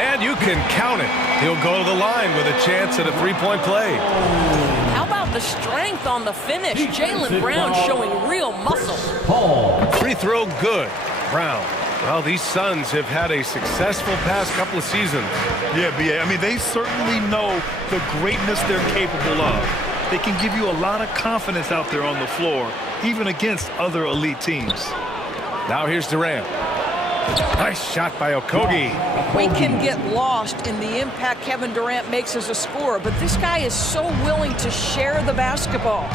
And you can count it. He'll go to the line with a chance at a three-point play. How about the strength on the finish? Jaylen Brown showing real muscle. Free throw good. Brown. Well, these Suns have had a successful past couple of seasons. Yeah, BA. I mean, they certainly know the greatness they're capable of. They can give you a lot of confidence out there on the floor, even against other elite teams. Now here's Durant. Nice shot by Okogie. We can get lost in the impact Kevin Durant makes as a scorer, but this guy is so willing to share the basketball.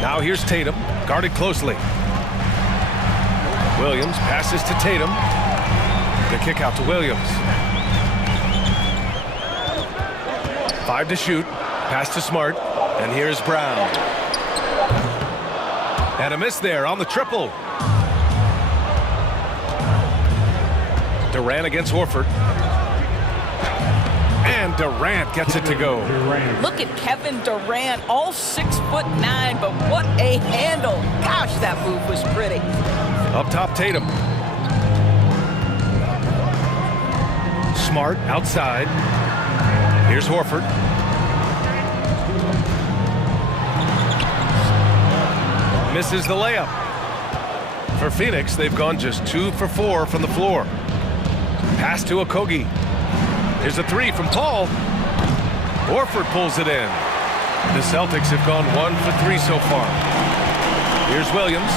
Now here's Tatum, guarded closely. Williams passes to Tatum. The kick out to Williams. 5 to shoot. Pass to Smart. And here's Brown. And a miss there on the triple. Durant against Horford. And Durant gets it to go. Look at Kevin Durant, all 6'9", but what a handle. Gosh, that move was pretty. Up top, Tatum. Smart outside. Here's Horford. Misses the layup. For Phoenix, they've gone just 2 for 4 from the floor. Pass to Okogie. Here's a three from Paul. Horford pulls it in. The Celtics have gone 1 for 3 so far. Here's Williams.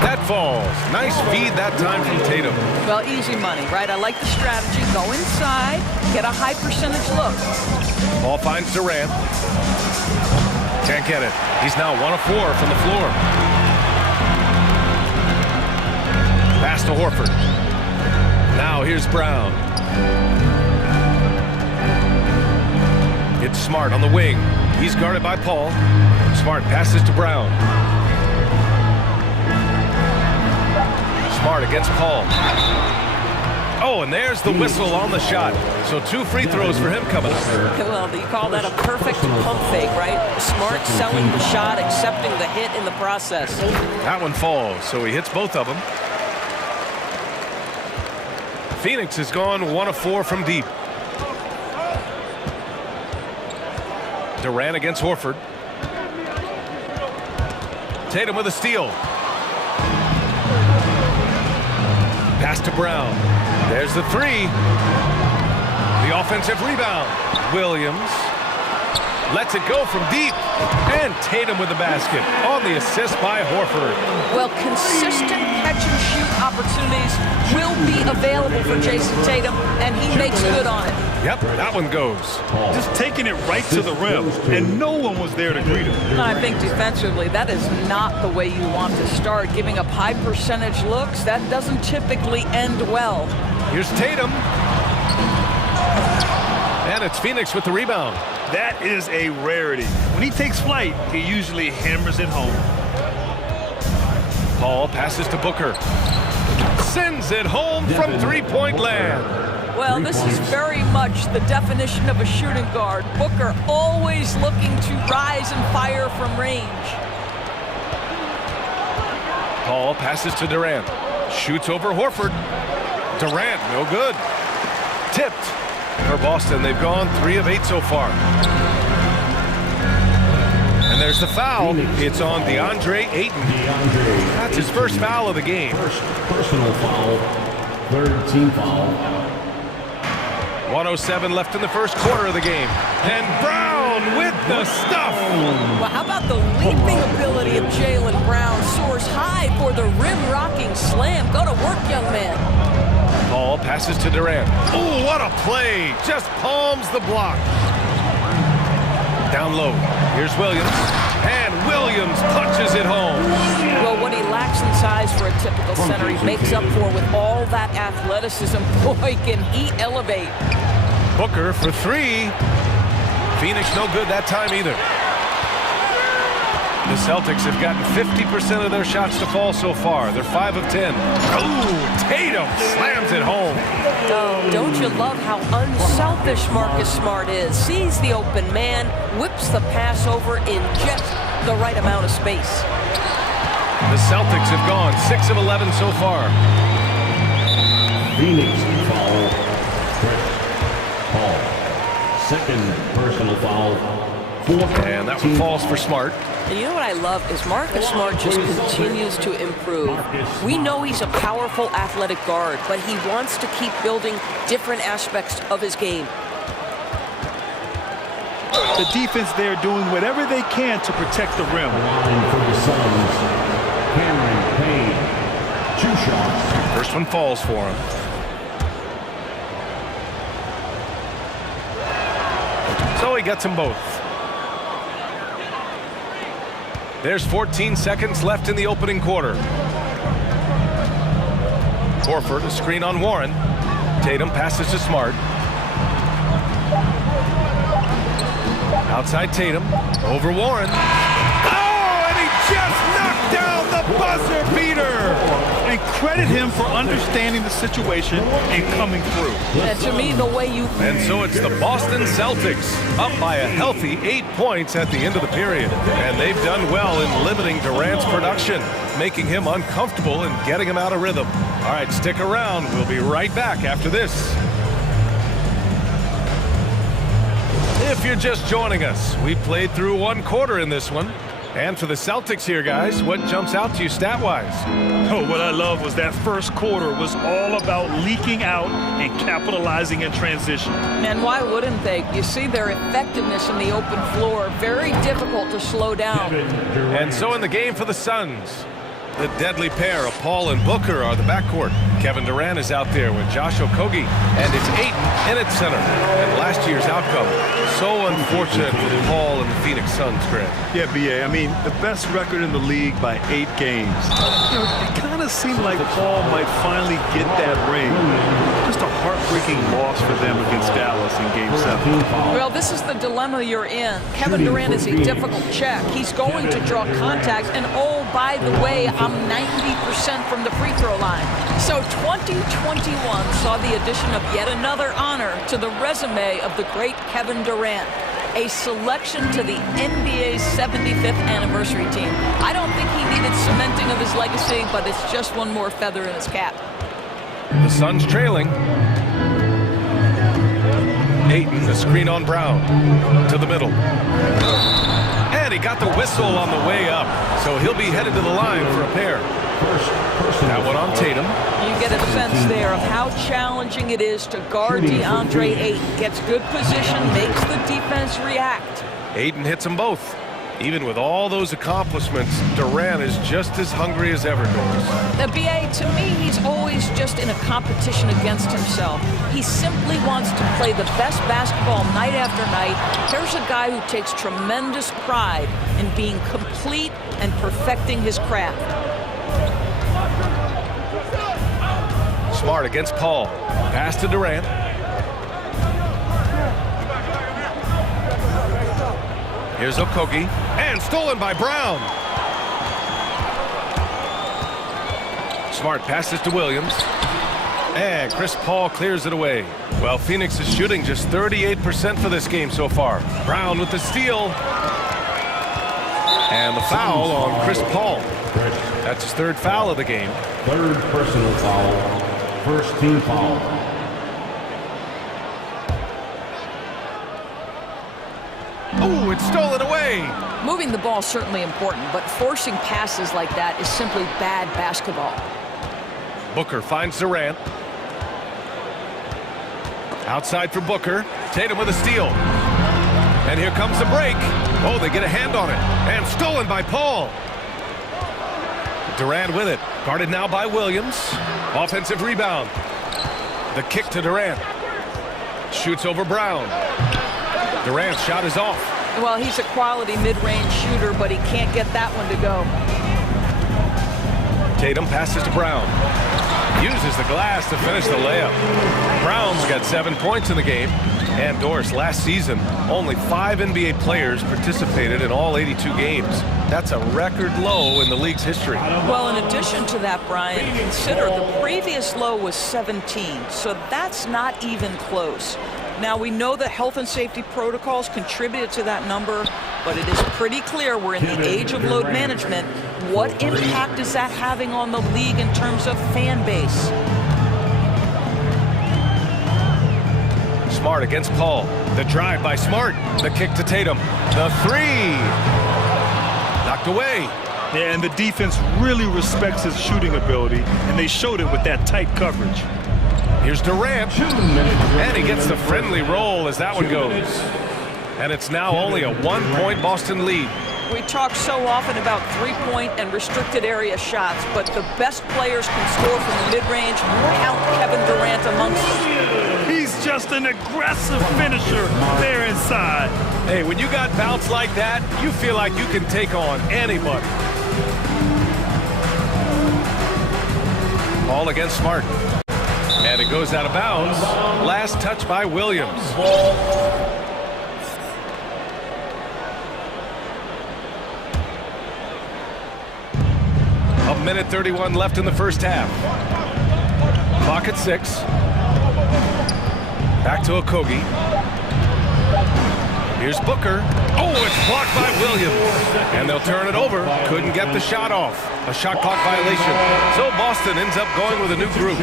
That falls. Nice feed that time from Tatum. Well, easy money, right? I like the strategy. Go inside, get a high percentage look. Ball finds Durant. Can't get it. He's now 1 of 4 from the floor. Pass to Horford. Now here's Brown. It's Smart on the wing. He's guarded by Paul. Smart passes to Brown. Smart against Paul. Oh, and there's the whistle on the shot. So 2 free throws for him coming up. Well, you call that a perfect pump fake, right? Smart selling the shot, accepting the hit in the process. That one falls, so he hits both of them. Phoenix has gone 1 of 4 from deep. Durant against Horford. Tatum with a steal. Pass to Brown. There's the three. The offensive rebound. Williams lets it go from deep. And Tatum with the basket on the assist by Horford. Well, consistent catch-and-shoot opportunities will be available for Jason Tatum, and he makes good on it. Yep, that one goes. Just taking it right to the rim, and no one was there to greet him. I think defensively, that is not the way you want to start. Giving up high percentage looks, that doesn't typically end well. Here's Tatum. And it's Phoenix with the rebound. That is a rarity. When he takes flight, he usually hammers it home. Paul passes to Booker. Sends it home from three-point land. Well, this is very much the definition of a shooting guard. Booker always looking to rise and fire from range. Paul passes to Durant. Shoots over Horford. Durant, no good. Tipped. For Boston, they've gone 3 of 8 so far. And there's the foul. It's on DeAndre Ayton. That's his first foul of the game. First personal foul, 3rd team foul. 1:07 left in the first quarter of the game. And Brown Brown with the stuff. Well, how about the leaping ability of Jaylen Brown? Soars high for the rim-rocking slam. Go to work, young man. Paul passes to Durant. Oh, what a play. Just palms the block. Down low. Here's Williams. And Williams punches it home. Well, what he lacks in size for a typical center, he makes up for with all that athleticism. Boy, can he elevate. Booker for three. Phoenix no good that time either. The Celtics have gotten 50% of their shots to fall so far. They're 5 of 10. Oh, Tatum slams it home. Oh, don't you love how unselfish Marcus Smart is? Sees the open man, whips the pass over in just the right amount of space. The Celtics have gone 6 of 11 so far. Phoenix foul. Chris Paul. Second personal foul. And that one falls for Smart. And you know what I love is Marcus Smart just continues to improve. We know he's a powerful athletic guard, but he wants to keep building different aspects of his game. The defense there doing whatever they can to protect the rim. For the Suns, Cameron Payne. 2 shots. First one falls for him. So he gets them both. There's 14 seconds left in the opening quarter. Horford, a screen on Warren. Tatum passes to Smart. Outside Tatum, over Warren. Oh, and he just knocked down the buzzer beater. And credit him for understanding the situation and coming through. And to me, the way you... And so it's the Boston Celtics up by a healthy 8 points at the end of the period. And they've done well in limiting Durant's production, making him uncomfortable and getting him out of rhythm. All right, stick around. We'll be right back after this. If you're just joining us, we played through 1 quarter in this one. And for the Celtics here, guys, what jumps out to you stat-wise? Oh, what I love was that first quarter was all about leaking out and capitalizing in transition. And why wouldn't they? You see their effectiveness in the open floor. Very difficult to slow down. And so in the game for the Suns, the deadly pair of Paul and Booker are the backcourt. Kevin Durant is out there with Josh Okogie, and it's Ayton in at center. And last year's outcome, so unfortunate for Paul and the Phoenix Suns, Grant. Yeah, B.A., I mean, the best record in the league by 8 games. You know, it kind of seemed like Paul might finally get that ring. Just a heartbreaking loss for them against Dallas in Game 7. Well, this is the dilemma you're in. Kevin Durant is a difficult check. He's going to draw contact, and oh, by the way, I'm 90% from the free throw line. So 2021 saw the addition of yet another honor to the resume of the great Kevin Durant, a selection to the NBA's 75th anniversary team. I don't think he needed cementing of his legacy, but it's just one more feather in his cap. The Suns trailing. Ayton, the screen on Brown, to the middle. And he got the whistle on the way up, so he'll be headed to the line for a pair. That one on Tatum. You get a sense there of how challenging it is to guard DeAndre Ayton. Gets good position, makes the defense react. Ayton hits them both. Even with all those accomplishments, Durant is just as hungry as ever, Doris. The BA, to me, he's always just in a competition against himself. He simply wants to play the best basketball night after night. Here's a guy who takes tremendous pride in being complete and perfecting his craft. Smart against Paul. Pass to Durant. Here's Okogie, and stolen by Brown. Smart passes to Williams, and Chris Paul clears it away. Well, Phoenix is shooting just 38% for this game so far. Brown with the steal. And the foul on Chris Paul. That's his 3rd foul of the game. 3rd personal foul. 1st team foul. Oh, it's stolen away. Moving the ball is certainly important, but forcing passes like that is simply bad basketball. Booker finds Durant. Outside for Booker. Tatum with a steal. And here comes the break. Oh, they get a hand on it. And stolen by Paul. Durant with it. Guarded now by Williams. Offensive rebound. The kick to Durant. Shoots over Brown. Durant's shot is off. Well, he's a quality mid-range shooter, but he can't get that one to go. Tatum passes to Brown. Uses the glass to finish the layup. Brown's got 7 points in the game. And Doris, last season, only 5 NBA players participated in all 82 games. That's a record low in the league's history. Well, in addition to that, Brian, consider the previous low was 17, so that's not even close. Now, we know that health and safety protocols contributed to that number, but it is pretty clear we're in the age of load management. What impact is that having on the league in terms of fan base? Smart against Paul. The drive by Smart. The kick to Tatum. The three. Knocked away. Yeah, and the defense really respects his shooting ability, and they showed it with that tight coverage. Here's Durant. And he gets the friendly roll as that one goes. And it's now only a 1-point Boston lead. We talk so often about three-point and restricted area shots, but the best players can score from the mid-range. Count Kevin Durant amongst them. He's just an aggressive finisher there inside. Hey, when you got bounce like that, you feel like you can take on anybody. Ball against Smart. And it goes out of bounds. Last touch by Williams. A minute 31 left in the first half. Clock at 6. Back to Okogie. Here's Booker. Oh, it's blocked by Williams. And they'll turn it over. Couldn't get the shot off. A shot clock violation. So Boston ends up going with a new group.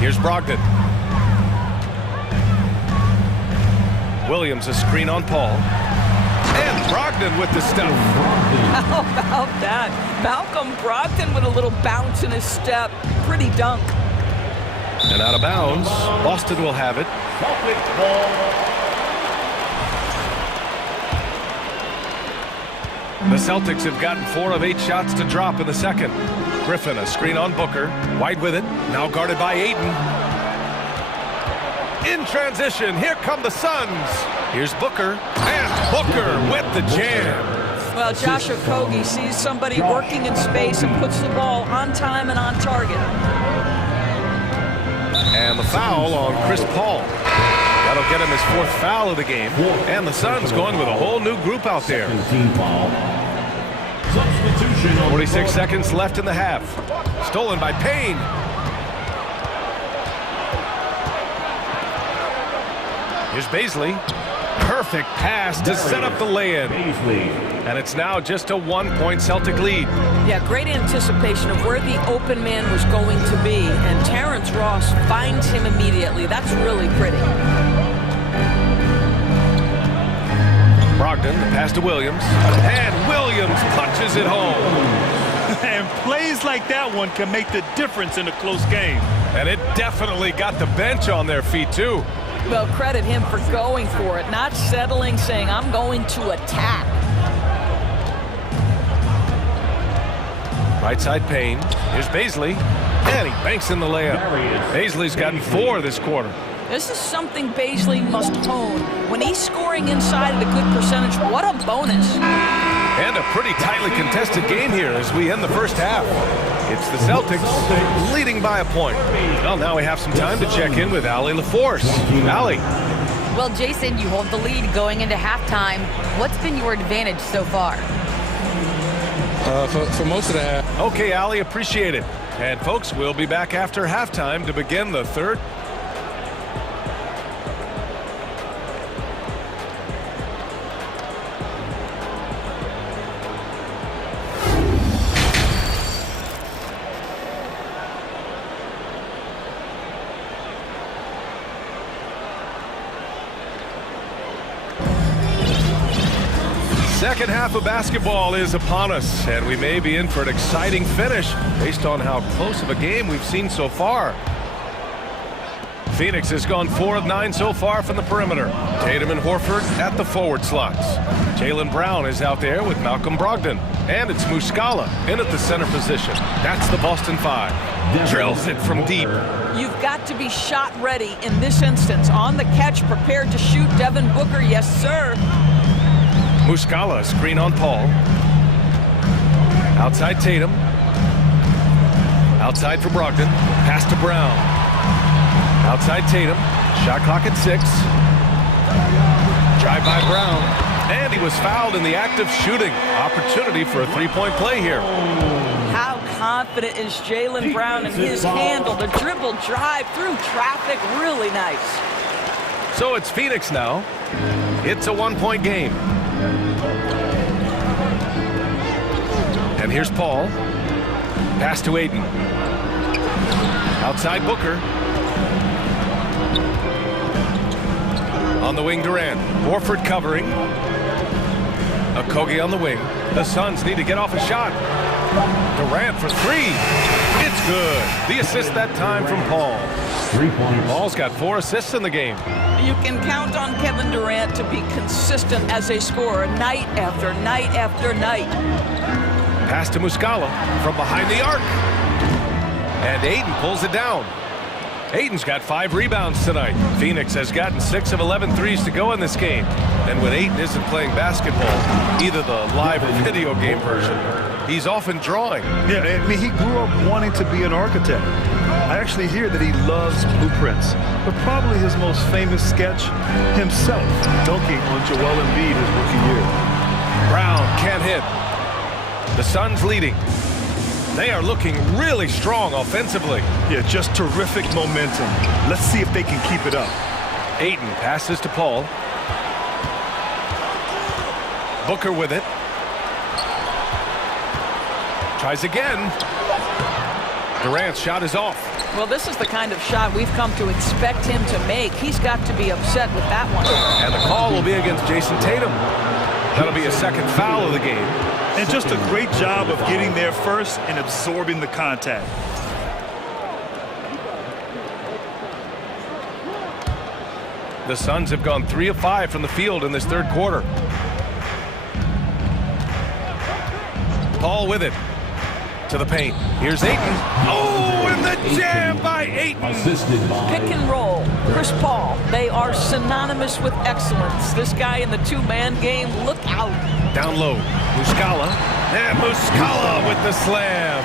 Here's Brogdon. Williams a screen on Paul. And Brogdon with the stuff. How about that? Malcolm Brogdon with a little bounce in his step. Pretty dunk. And out of bounds. Boston will have it. The Celtics have gotten 4 of 8 shots to drop in the second. Griffin a screen on Booker. White with it. Now guarded by Ayton. In transition. Here come the Suns. Here's Booker. And Booker with the jam. Well, Josh Okogie sees somebody working in space and puts the ball on time and on target. And the foul on Chris Paul. That'll get him his 4th foul of the game. And the Suns going with a whole new group out there. 46 seconds left in the half. Stolen by Payne. Here's Baisley. Perfect pass to set up the lay-in. And it's now just a 1-point Celtic lead. Yeah, great anticipation of where the open man was going to be. And Terrence Ross finds him immediately. That's really pretty. Brogdon, the pass to Williams. And Williams punches it home. And plays like that one can make the difference in a close game. And it definitely got the bench on their feet, too. Well, credit him for going for it, not settling, saying, I'm going to attack. Right side Payne. Here's Baisley. And he banks in the layup. Baisley's gotten 4 this quarter. This is something Baisley must hone. When he's scoring inside at a good percentage, what a bonus. And a pretty tightly contested game here as we end the first half. It's the Celtics leading by a point. Well, now we have some time to check in with Allie LaForce. Allie. Well, Jason, you hold the lead going into halftime. What's been your advantage so far? For most of the half. Okay, Allie, appreciate it. And folks, we'll be back after halftime to begin the third. Second half of basketball is upon us, and we may be in for an exciting finish based on how close of a game we've seen so far. Phoenix has gone 4 of 9 so far from the perimeter. Tatum and Horford at the forward slots. Jaylen Brown is out there with Malcolm Brogdon. And it's Muscala in at the center position. That's the Boston 5. Drills it from deep. You've got to be shot ready in this instance. On the catch, prepared to shoot. Devin Booker, yes, sir. Muscala, screen on Paul. Outside Tatum. Outside for Brogdon. Pass to Brown. Outside Tatum. Shot clock at 6. Drive by Brown. And he was fouled in the act of shooting. Opportunity for a three-point play here. How confident is Jaylen Brown in his handle? The dribble drive through traffic, really nice. So it's Phoenix now. It's a one-point game. And here's Paul. Pass to Ayton. Outside Booker. On the wing, Durant. Horford covering. Okogie on the wing. The Suns need to get off a shot. Durant for 3. It's good. The assist that time from Paul. 3 points. Paul's got 4 assists in the game. You can count on Kevin Durant to be consistent as a scorer night after night after night. Pass to Muscala from behind the arc. And Ayton pulls it down. Ayton's got 5 rebounds tonight. Phoenix has gotten 6 of 11 threes to go in this game. And when Ayton isn't playing basketball, either the live or video game version, he's often drawing. Yeah, I mean, he grew up wanting to be an architect. I actually hear that he loves blueprints. But probably his most famous sketch, himself dunking on Joel Embiid his rookie year. Brown can't hit. The Suns leading. They are looking really strong offensively. Yeah, just terrific momentum. Let's see if they can keep it up. Ayton passes to Paul. Booker with it. Tries again. Durant's shot is off. Well, this is the kind of shot we've come to expect him to make. He's got to be upset with that one. And the call will be against Jason Tatum. That'll be a second foul of the game. And just a great job of getting there first and absorbing the contact. The Suns have gone 3 of 5 from the field in this third quarter. Paul with it. To the paint. Here's Ayton. Oh, and the jam by Ayton. Assisted by Pick and roll. Chris Paul. They are synonymous with excellence. This guy in the two-man game, look out. Down low. Muscala. And Muscala with the slam.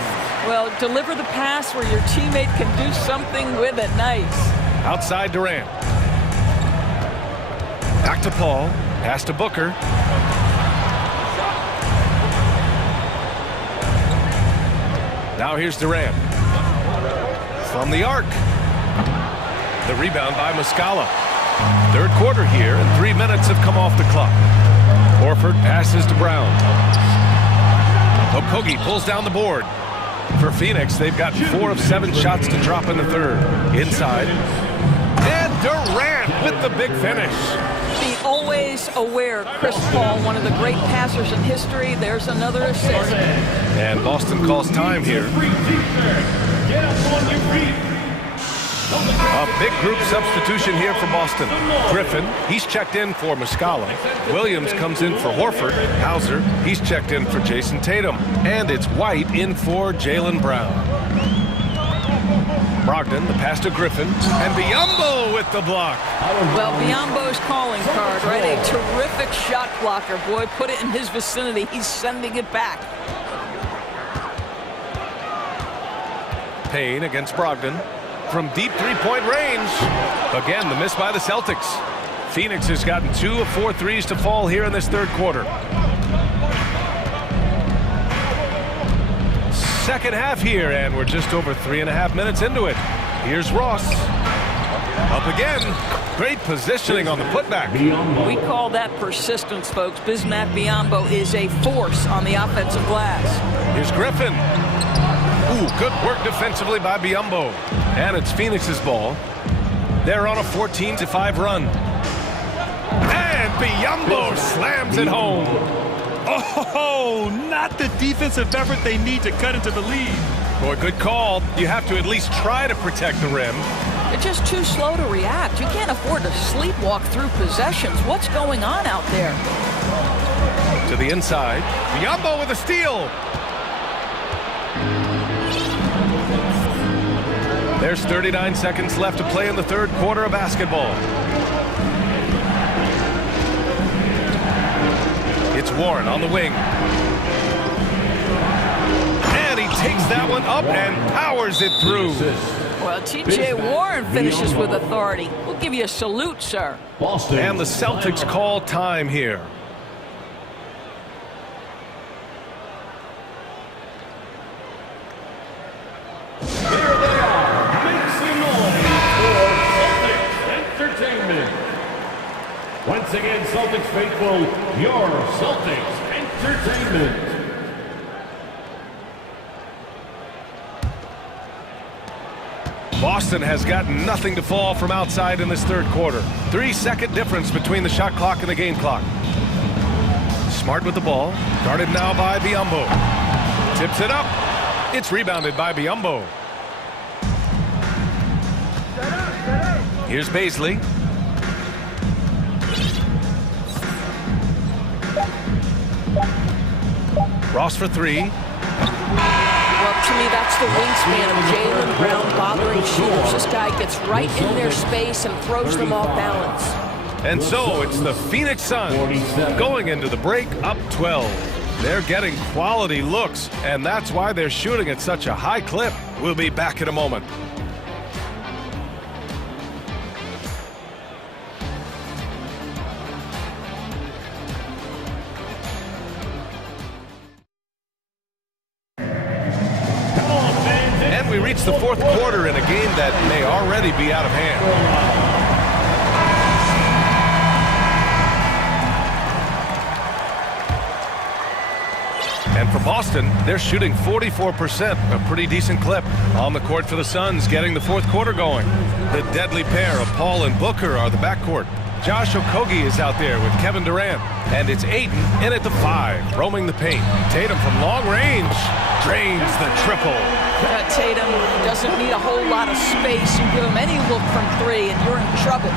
Well, deliver the pass where your teammate can do something with it. Nice. Outside Durant. Back to Paul. Pass to Booker. Now here's Durant. From the arc. The rebound by Muscala. Third quarter here, and 3 minutes have come off the clock. Horford passes to Brown. Okogie pulls down the board. For Phoenix, they've got 4 of 7 shots to drop in the third. Inside. And Durant with the big finish. The always aware Chris Paul, one of the great passers in history. There's another assist. And Boston calls time here. A big group substitution here for Boston. Griffin, he's checked in for Muscala. Williams comes in for Horford. Hauser, he's checked in for Jason Tatum. And it's White in for Jaylen Brown. Brogdon, the pass to Griffin. And Biyombo with the block. Well, Biyombo's calling card, right? A terrific shot blocker. Boy, put it in his vicinity. He's sending it back. Payne against Brogdon. From deep three-point range. Again, the miss by the Celtics. Phoenix has gotten 2 of 4 threes to fall here in this third quarter. Second half here, and we're just over 3.5 minutes into it. Here's Ross. Up again. Great positioning on the putback. We call that persistence, folks. Bismack Biyombo is a force on the offensive glass. Here's Griffin. Ooh, good work defensively by Biyombo. And it's Phoenix's ball. They're on a 14-5 run. And Biyombo slams it home. Oh, not the defensive effort they need to cut into the lead. Boy, good call. You have to at least try to protect the rim. just too slow to react. You can't afford to sleepwalk through possessions. What's going on out there? To the inside. Biyombo with a steal. There's 39 seconds left to play in the third quarter of basketball. It's Warren on the wing. And he takes that one up and powers it through. Well, T.J. Warren finishes with authority. We'll give you a salute, sir. And the Celtics call time here. Here they are. Make some noise for Celtics Entertainment. Once again, Celtics faithful, your Celtics Entertainment. Boston has got nothing to fall from outside in this third quarter. 3-second difference between the shot clock and the game clock. Smart with the ball. Guarded now by Biyombo. Tips it up. It's rebounded by Biyombo. Here's Baisley. Ross for three. Well, to me, that's the wingspan of Jaylen Brown bothering shooters. This guy gets right in their space and throws them off balance. And so it's the Phoenix Suns going into the break up 12. They're getting quality looks, and that's why they're shooting at such a high clip. We'll be back in a moment. And we reach the fourth quarter in a game that may already be out of hand. And for Boston, they're shooting 44%, a pretty decent clip. On the court for the Suns, getting the fourth quarter going. The deadly pair of Paul and Booker are the backcourt. Josh Okogie is out there with Kevin Durant. And it's Ayton in at the 5, roaming the paint. Tatum from long range drains the triple. Tatum doesn't need a whole lot of space. You give him any look from 3 and you're in trouble.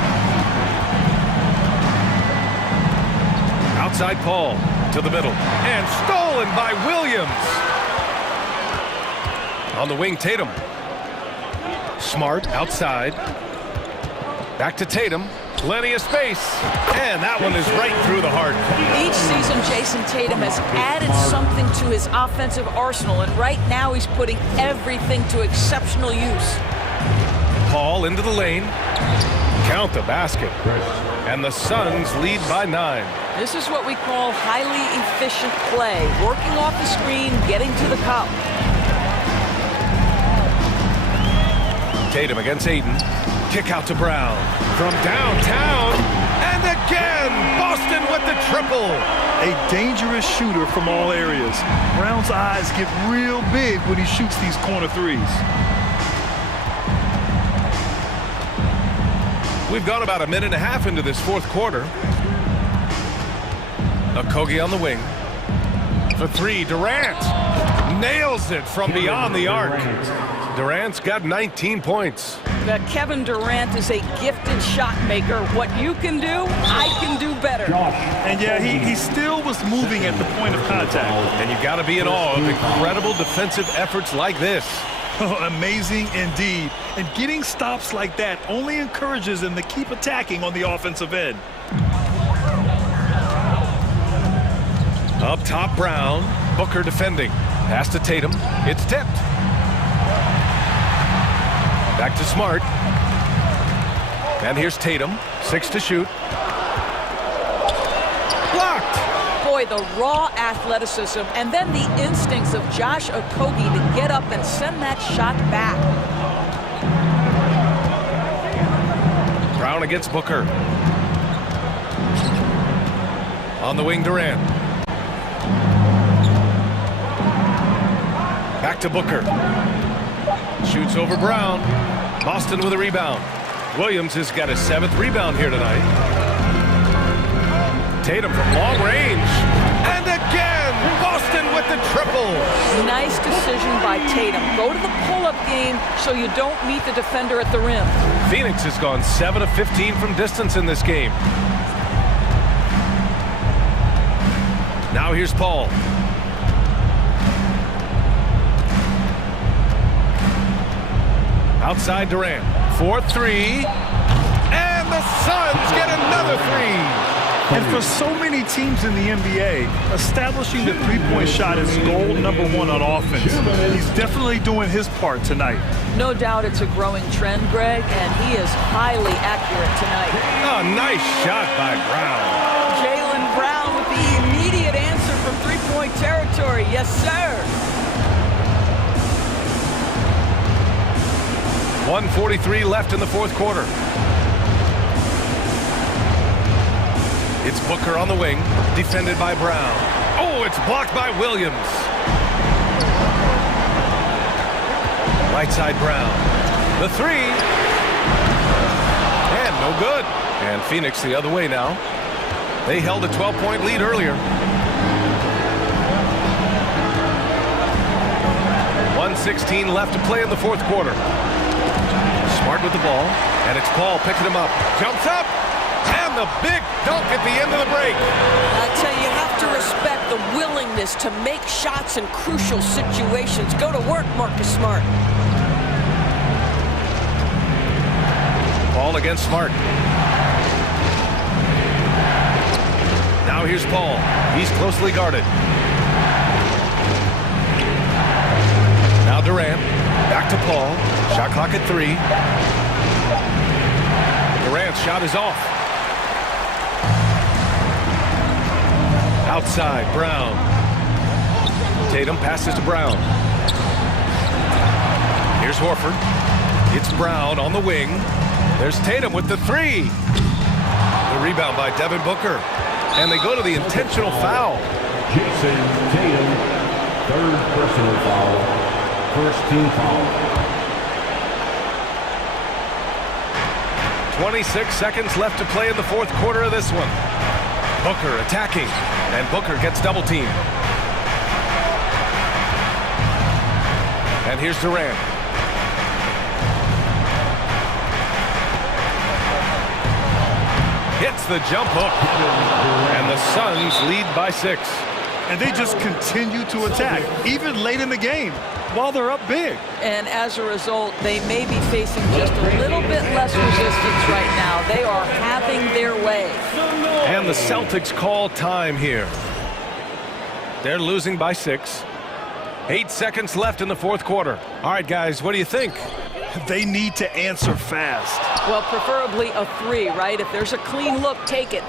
Outside Paul to the middle and stolen by Williams. On the wing, Tatum. Smart outside. Back to Tatum. Plenty of space. And that one is right through the heart. Each season, Jason Tatum has added something to his offensive arsenal, and right now he's putting everything to exceptional use. Paul into the lane. Count the basket. And the Suns lead by 9. This is what we call highly efficient play. Working off the screen, getting to the cup. Tatum against Ayton. Kick out to Brown. From downtown. And again, Boston with the triple. A dangerous shooter from all areas. Brown's eyes get real big when he shoots these corner threes. We've gone about a minute and a half into this fourth quarter. Okogie on the wing. For 3, Durant nails it from beyond the arc. Durant's got 19 points. Kevin Durant is a gifted shot maker. What you can do, I can do better. And yeah, he still was moving at the point of contact. And you've got to be in awe of incredible defensive efforts like this. Amazing indeed. And getting stops like that only encourages them to keep attacking on the offensive end. Up top, Brown. Booker defending. Pass to Tatum. It's tipped. Back to Smart. And here's Tatum. 6 to shoot. Blocked. Boy, the raw athleticism and then the instincts of Josh Okogie to get up and send that shot back. Brown against Booker. On the wing, Durant. Back to Booker. Shoots over Brown. Boston with a rebound. Williams has got his 7th rebound here tonight. Tatum from long range. And again, Boston with the triple. Nice decision by Tatum. Go to the pull-up game so you don't meet the defender at the rim. Phoenix has gone 7 of 15 from distance in this game. Now here's Paul. Outside Durant. 4-3. And the Suns get another three. And for so many teams in the NBA, establishing the three-point shot is goal number one on offense. He's definitely doing his part tonight. No doubt it's a growing trend, Greg, and he is highly accurate tonight. Oh, nice shot by Brown. Jaylen Brown with the immediate answer from three-point territory. Yes, sir. 1:43 left in the fourth quarter. It's Booker on the wing, defended by Brown. Oh, it's blocked by Williams. Right side Brown. The three. And no good. And Phoenix the other way now. They held a 12-point lead earlier. 1:16 left to play in the fourth quarter. Smart with the ball, and it's Paul picking him up. Jumps up, and the big dunk at the end of the break. I tell you, you have to respect the willingness to make shots in crucial situations. Go to work, Marcus Smart. Paul against Smart. Now here's Paul. He's closely guarded. Now Durant. Back to Paul. Shot clock at 3. Durant's shot is off. Outside, Brown. Tatum passes to Brown. Here's Horford. It's Brown on the wing. There's Tatum with the three. The rebound by Devin Booker. And they go to the intentional foul. Jason Tatum, third personal foul. First team foul. 26 seconds left to play in the fourth quarter of this one. Booker attacking, and Booker gets double teamed. And here's Durant. Hits the jump hook, and the Suns lead by 6. And they just continue to attack, even late in the game, while they're up big. And as a result, they may be facing just a little bit less resistance right now. They are having their way. And the Celtics call time here. They're losing by 6. 8 seconds left in the fourth quarter. All right, guys, what do you think? They need to answer fast. Well, preferably a 3, right? If there's a clean look, take it.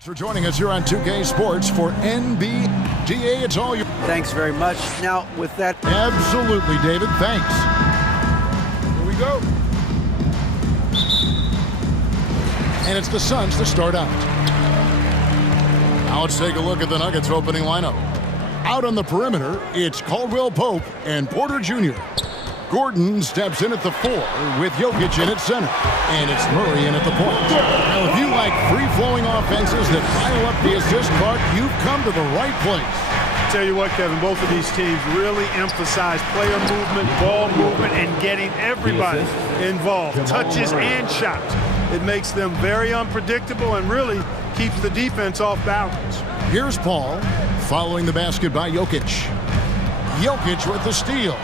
For joining us here on 2K Sports for NBDA. It's all your... Thanks very much. Now, with that... Absolutely, David. Thanks. Here we go. And it's the Suns to start out. Now let's take a look at the Nuggets opening lineup. Out on the perimeter, it's Caldwell Pope and Porter Jr. Gordon steps in at the 4 with Jokic in at center. And it's Murray in at the point. Now, if you like free-flowing offenses that pile up the assist card, you've come to the right place. Tell you what, Kevin, both of these teams really emphasize player movement, ball movement, and getting everybody involved, touches and shots. It makes them very unpredictable and really keeps the defense off balance. Here's Paul following the basket by Jokic. Jokic with the steal.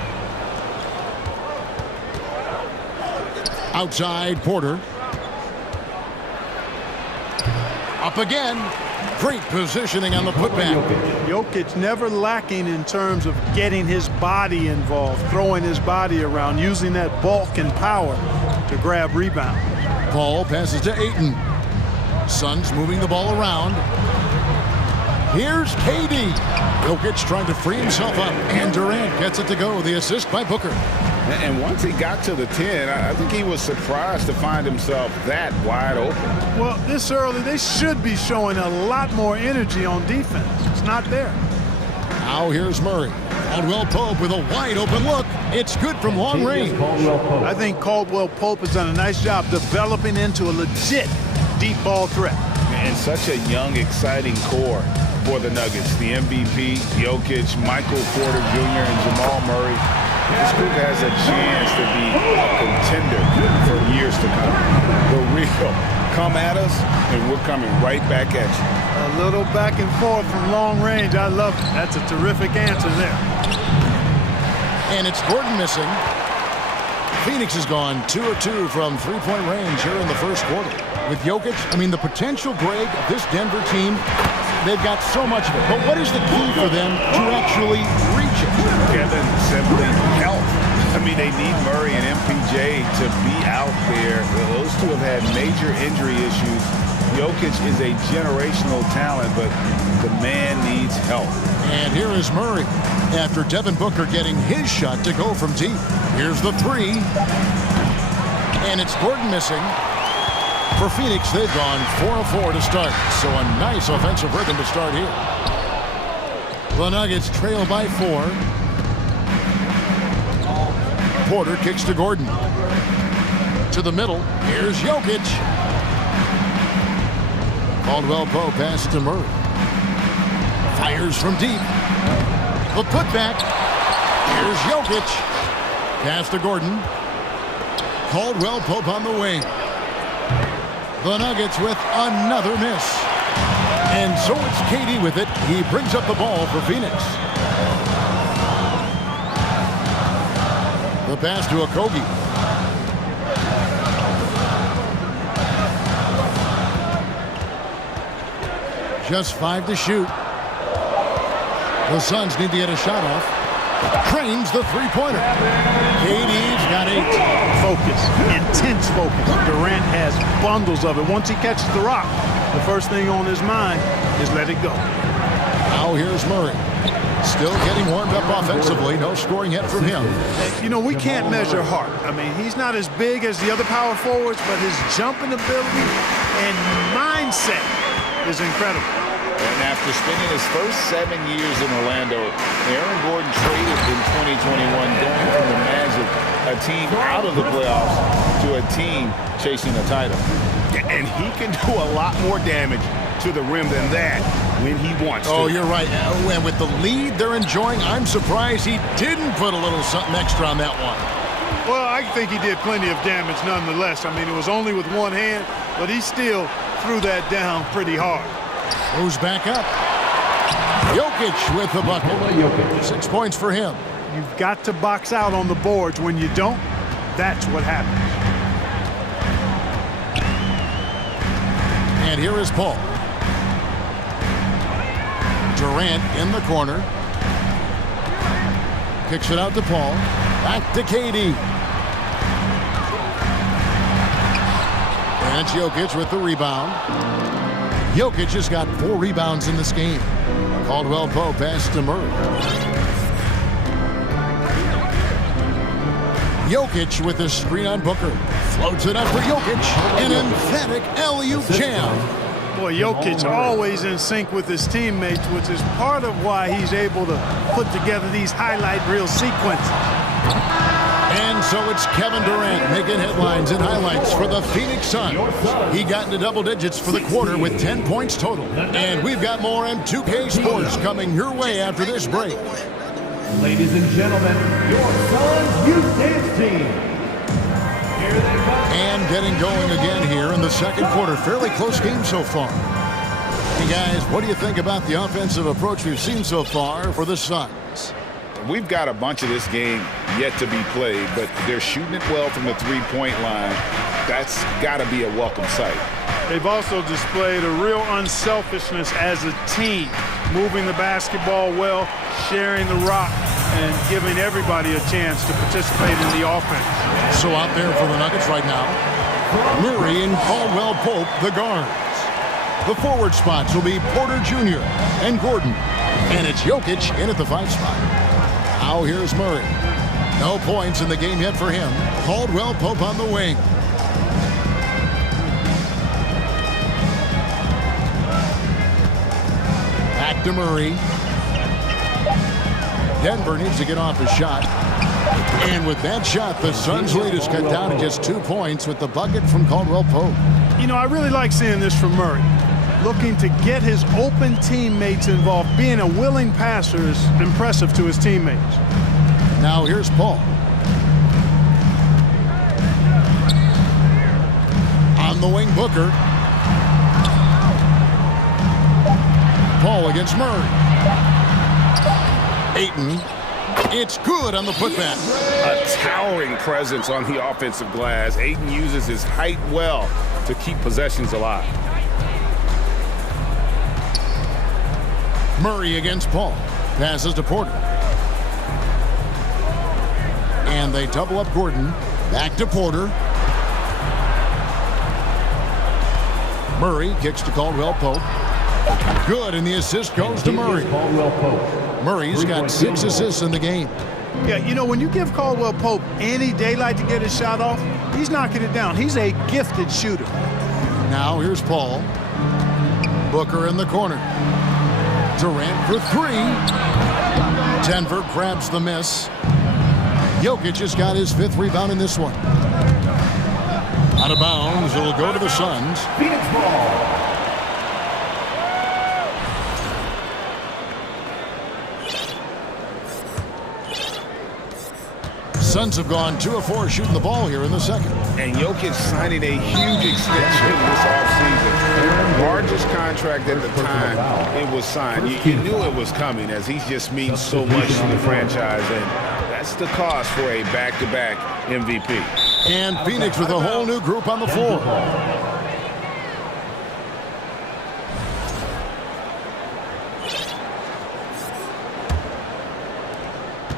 Outside, Porter. Up again. Great positioning on the putback. Jokic never lacking in terms of getting his body involved, throwing his body around, using that bulk and power to grab rebound. Paul passes to Ayton. Suns moving the ball around. Here's KD. Jokic trying to free himself up, and Durant gets it to go. The assist by Booker. And once he got to the 10, I think he was surprised to find himself that wide open. Well, this early, they should be showing a lot more energy on defense. It's not there. Now here's Murray. Caldwell Pope with a wide open look. It's good from long range. I think Caldwell Pope has done a nice job developing into a legit deep ball threat. And such a young, exciting core for the Nuggets. The MVP, Jokic, Michael Porter Jr., and Jamal Murray. This group has a chance to be a contender for years to come. The real come at us, and we're coming right back at you. A little back and forth from long range. I love it. That's a terrific answer there. And it's Gordon missing. Phoenix has gone 2 of 2 from three-point range here in the first quarter. With Jokic, I mean, the potential, Greg, of this Denver team, they've got so much of it. But what is the key for them to actually reach it? Kevin, simply health. I mean, they need Murray and MPJ to be out there. Those two have had major injury issues. Jokic is a generational talent, but the man needs help. And here is Murray after Devin Booker getting his shot to go from deep. Here's the 3. And it's Gordon missing. For Phoenix, they've gone 4 of 4 to start. So a nice offensive rhythm to start here. The Nuggets trail by 4. Porter kicks to Gordon. To the middle. Here's Jokic. Caldwell Pope passes to Murray. Fires from deep. The putback. Here's Jokic. Pass to Gordon. Caldwell Pope on the wing. The Nuggets with another miss. And so it's KD with it. He brings up the ball for Phoenix. The pass to Okogie. Just 5 to shoot. The Suns need to get a shot off. Trains the three-pointer. KD's got 8. Focus, intense focus. Durant has bundles of it. Once he catches the rock, the first thing on his mind is let it go. Now here's Murray. Still getting warmed up offensively. No scoring yet from him. You know, we can't measure heart. I mean, he's not as big as the other power forwards, but his jumping ability and mindset is incredible. And after spending his first 7 years in Orlando, Aaron Gordon traded in 2021, going from the Magic, a team out of the playoffs, to a team chasing a title. And he can do a lot more damage to the rim than that when he wants to. Oh, you're right. And with the lead they're enjoying, I'm surprised he didn't put a little something extra on that one. Well, I think he did plenty of damage nonetheless. I mean, it was only with one hand, but he still threw that down pretty hard. Goes back up. Jokic with the bucket. 6 points for him. You've got to box out on the boards. When you don't, that's what happens. And here is Paul. Durant in the corner. Kicks it out to Paul. Back to KD. And it's Jokic with the rebound. Jokic has got 4 rebounds in this game. Caldwell Pope pass to Murray. Jokic with a screen on Booker. Floats it up for Jokic. An emphatic alley-oop jam. Boy, Jokic always in sync with his teammates, which is part of why he's able to put together these highlight reel sequences. And so it's Kevin Durant making headlines and highlights for the Phoenix Suns. He got into double digits for the quarter with 10 points total. And we've got more M2K Sports coming your way after this break. Ladies and gentlemen, your Suns Youth Dance Team. Here they come. And getting going again here in the second quarter. Fairly close game so far. Hey guys, what do you think about the offensive approach we've seen so far for the Suns? We've got a bunch of this game yet to be played, but they're shooting it well from the three-point line. That's got to be a welcome sight. They've also displayed a real unselfishness as a team, moving the basketball well, sharing the rock, and giving everybody a chance to participate in the offense. So out there for the Nuggets right now, Murray and Caldwell Pope, the guards. The forward spots will be Porter Jr. and Gordon. And it's Jokic in at the 5 spot. Now here's Murray. No points in the game yet for him. Caldwell Pope on the wing. Back to Murray. Denver needs to get off a shot. And with that shot, the Suns' lead is cut down to just 2 points with the bucket from Caldwell Pope. You know, I really like seeing this from Murray. Looking to get his open teammates involved. Being a willing passer is impressive to his teammates. Now here's Paul. On the wing, Booker. Paul against Murray. Ayton. It's good on the putback. A towering presence on the offensive glass. Ayton uses his height well to keep possessions alive. Murray against Paul. Passes to Porter. And they double up Gordon. Back to Porter. Murray kicks to Caldwell Pope. Good, and the assist goes to Murray. Murray's got 6 assists in the game. Yeah, you know, when you give Caldwell Pope any daylight to get his shot off, he's knocking it down. He's a gifted shooter. Now here's Paul. Booker in the corner. Durant for 3. Denver grabs the miss. Jokic has got his 5th rebound in this one. Out of bounds, it'll go to the Suns. Phoenix ball. Suns have gone 2 of 4 shooting the ball here in the second. And Jokic signing a huge extension this offseason. Largest contract at the time it was signed. You knew it was coming, as he just means so much to the franchise, and that's the cost for a back-to-back MVP. And Phoenix with a whole new group on the floor.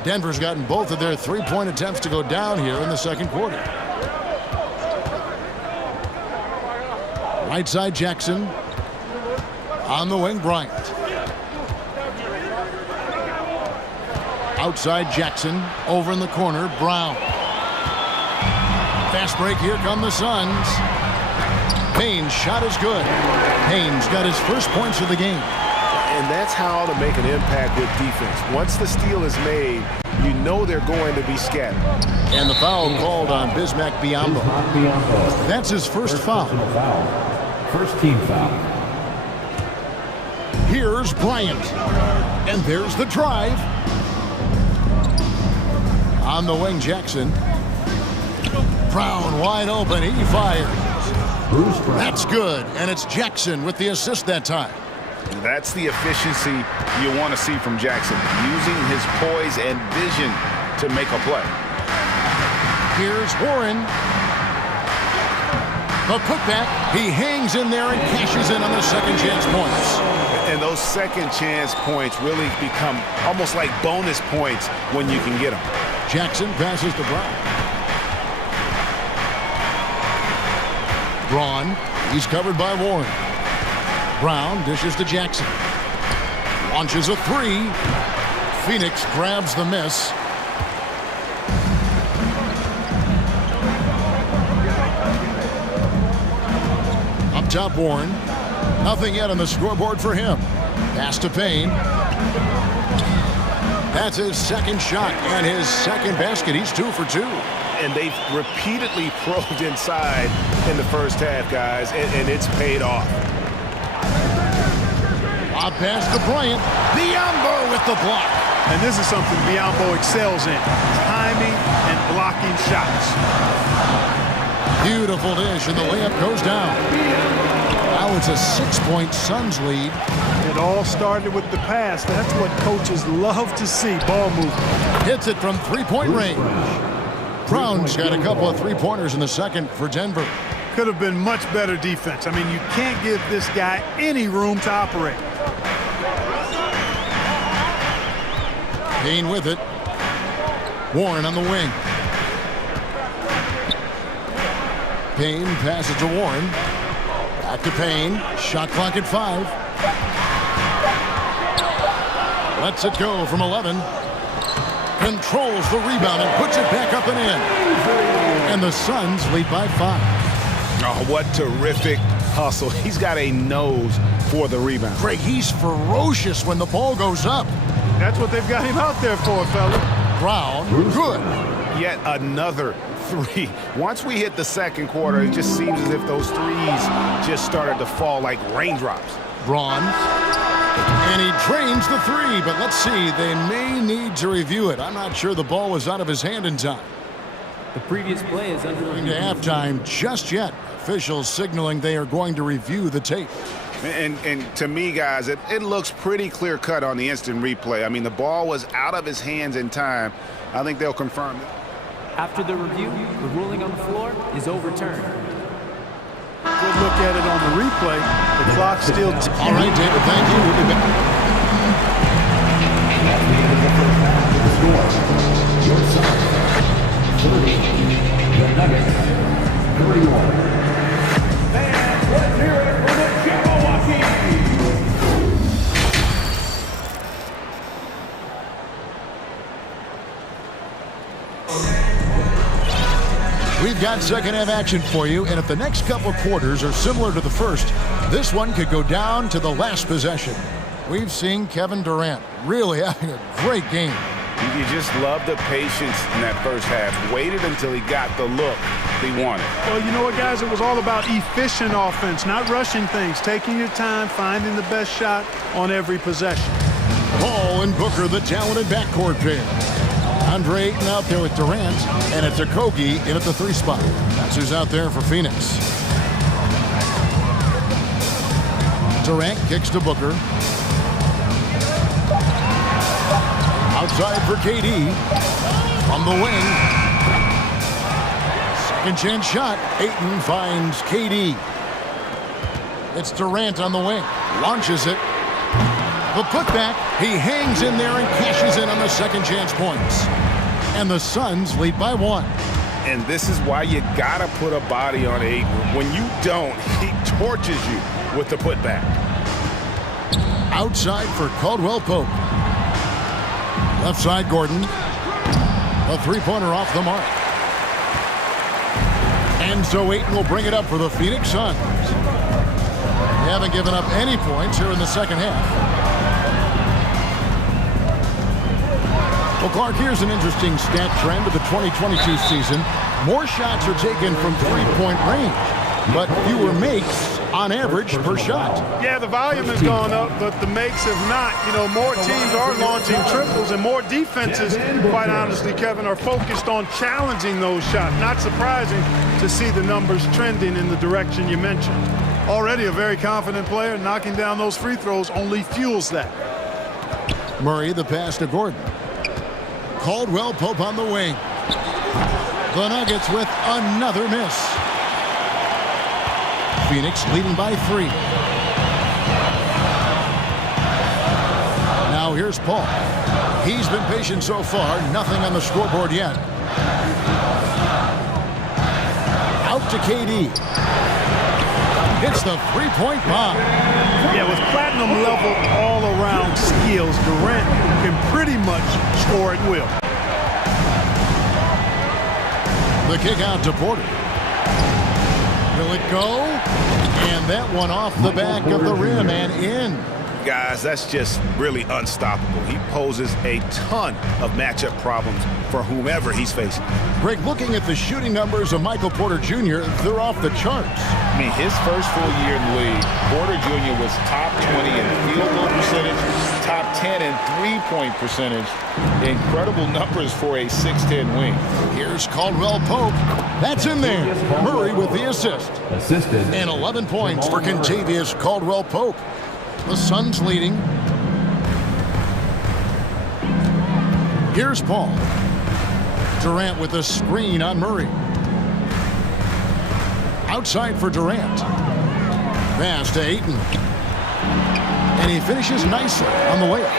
Denver's gotten both of their 3-point attempts to go down here in the second quarter. Right side Jackson. On the wing, Bryant. Outside Jackson. Over in the corner, Brown. Fast break, here come the Suns. Payne's shot is good. Payne's got his first points of the game. And that's how to make an impact with defense. Once the steal is made, you know they're going to be scattered. And the foul called on Bismack Biyombo. That's his first foul. First team foul. Here's Bryant. And there's the drive. On the wing, Jackson. Brown wide open. He fires. That's good. And it's Jackson with the assist that time. That's the efficiency you want to see from Jackson, using his poise and vision to make a play. Here's Warren. The putback. He hangs in there and cashes in on the second chance points. And those second chance points really become almost like bonus points when you can get them. Jackson passes to Brown. Braun. He's covered by Warren. Brown dishes to Jackson. Launches a three. Phoenix grabs the miss. Up top, Warren. Nothing yet on the scoreboard for him. Pass to Payne. That's his second shot and his second basket. He's 2 for 2. And they've repeatedly probed inside in the first half, guys, and it's paid off. Lob pass to Bryant. Biombo with the block. And this is something Biombo excels in, timing and blocking shots. Beautiful dish, and the layup goes down. Now it's a 6-point Suns lead. It all started with the pass. That's what coaches love to see, ball movement. Hits it from three-point range. Brown's got a couple of three-pointers in the second for Denver. Could have been much better defense. I mean, you can't give this guy any room to operate. Payne with it. Warren on the wing. Payne passes to Warren. Back to Payne. Shot clock at 5. Lets it go from 11. Controls the rebound and puts it back up and in. And the Suns lead by 5. Oh, what terrific hustle. He's got a nose for the rebound. Greg, he's ferocious when the ball goes up. That's what they've got him out there for, fella. Brown, good. Yet another three. Once we hit the second quarter, it just seems as if those threes just started to fall like raindrops. Braun. And he drains the three, but let's see. They may need to review it. I'm not sure the ball was out of his hand in time. The previous play is under review. Into halftime just yet. Officials signaling they are going to review the tape. And to me, guys, it looks pretty clear-cut on the instant replay. I mean, the ball was out of his hands in time. I think they'll confirm it. After the review, the ruling on the floor is overturned. Good look at it on the replay. The clock's still ticking. All right, David, thank you. We'll be back. The score, your side, 30, the Nuggets, 31. And let's hear it for the Jabberwocky. We've got second half action for you, and if the next couple of quarters are similar to the first, this one could go down to the last possession. We've seen Kevin Durant really having a great game. You just love the patience in that first half. Waited until he got the look he wanted. Well, you know what, guys? It was all about efficient offense, not rushing things, taking your time, finding the best shot on every possession. Paul and Booker, the talented backcourt pair. Andre Ayton out there with Durant, and it's Okogie in at the 3 spot. That's who's out there for Phoenix. Durant kicks to Booker. Outside for KD. From the wing. Second chance shot. Ayton finds KD. It's Durant on the wing. Launches it. The putback. He hangs in there and cashes in on the second chance points. And the Suns lead by 1. And this is why you gotta put a body on Ayton. When you don't, he torches you with the putback. Outside for Caldwell Pope. Left side, Gordon. A three-pointer off the mark. And so Ayton will bring it up for the Phoenix Suns. They haven't given up any points here in the second half. Well, Clark, here's an interesting stat trend of the 2022 season. More shots are taken from three-point range, but fewer makes on average per shot. Yeah, the volume has gone up, but the makes have not. You know, more teams are launching triples, and more defenses, quite honestly, Kevin, are focused on challenging those shots. Not surprising to see the numbers trending in the direction you mentioned. Already a very confident player, knocking down those free throws only fuels that. Murray, the pass to Gordon. Caldwell Pope on the wing. The Nuggets with another miss. Phoenix leading by 3. Now here's Paul. He's been patient so far. Nothing on the scoreboard yet. Out to KD. hits the three-point bomb. Yeah, with platinum level all-around skills, Durant can pretty much score at will. The kick out to Porter. Will it go? And that one off the back of the rim and in. Guys, that's just really unstoppable. He poses a ton of matchup problems for whomever he's facing. Greg, looking at the shooting numbers of Michael Porter Jr., they're off the charts. I mean, his first full year in the league, Porter Jr. was top 20 in field goal percentage, top 10 in three-point percentage. Incredible numbers for a 6'10 wing. Here's Caldwell Pope. That's in there. Murray with the assist. And 11 points for Kentavious Caldwell Pope. The Suns leading. Here's Paul. Durant with a screen on Murray. Outside for Durant. Pass to Ayton. And he finishes nicely on the layup.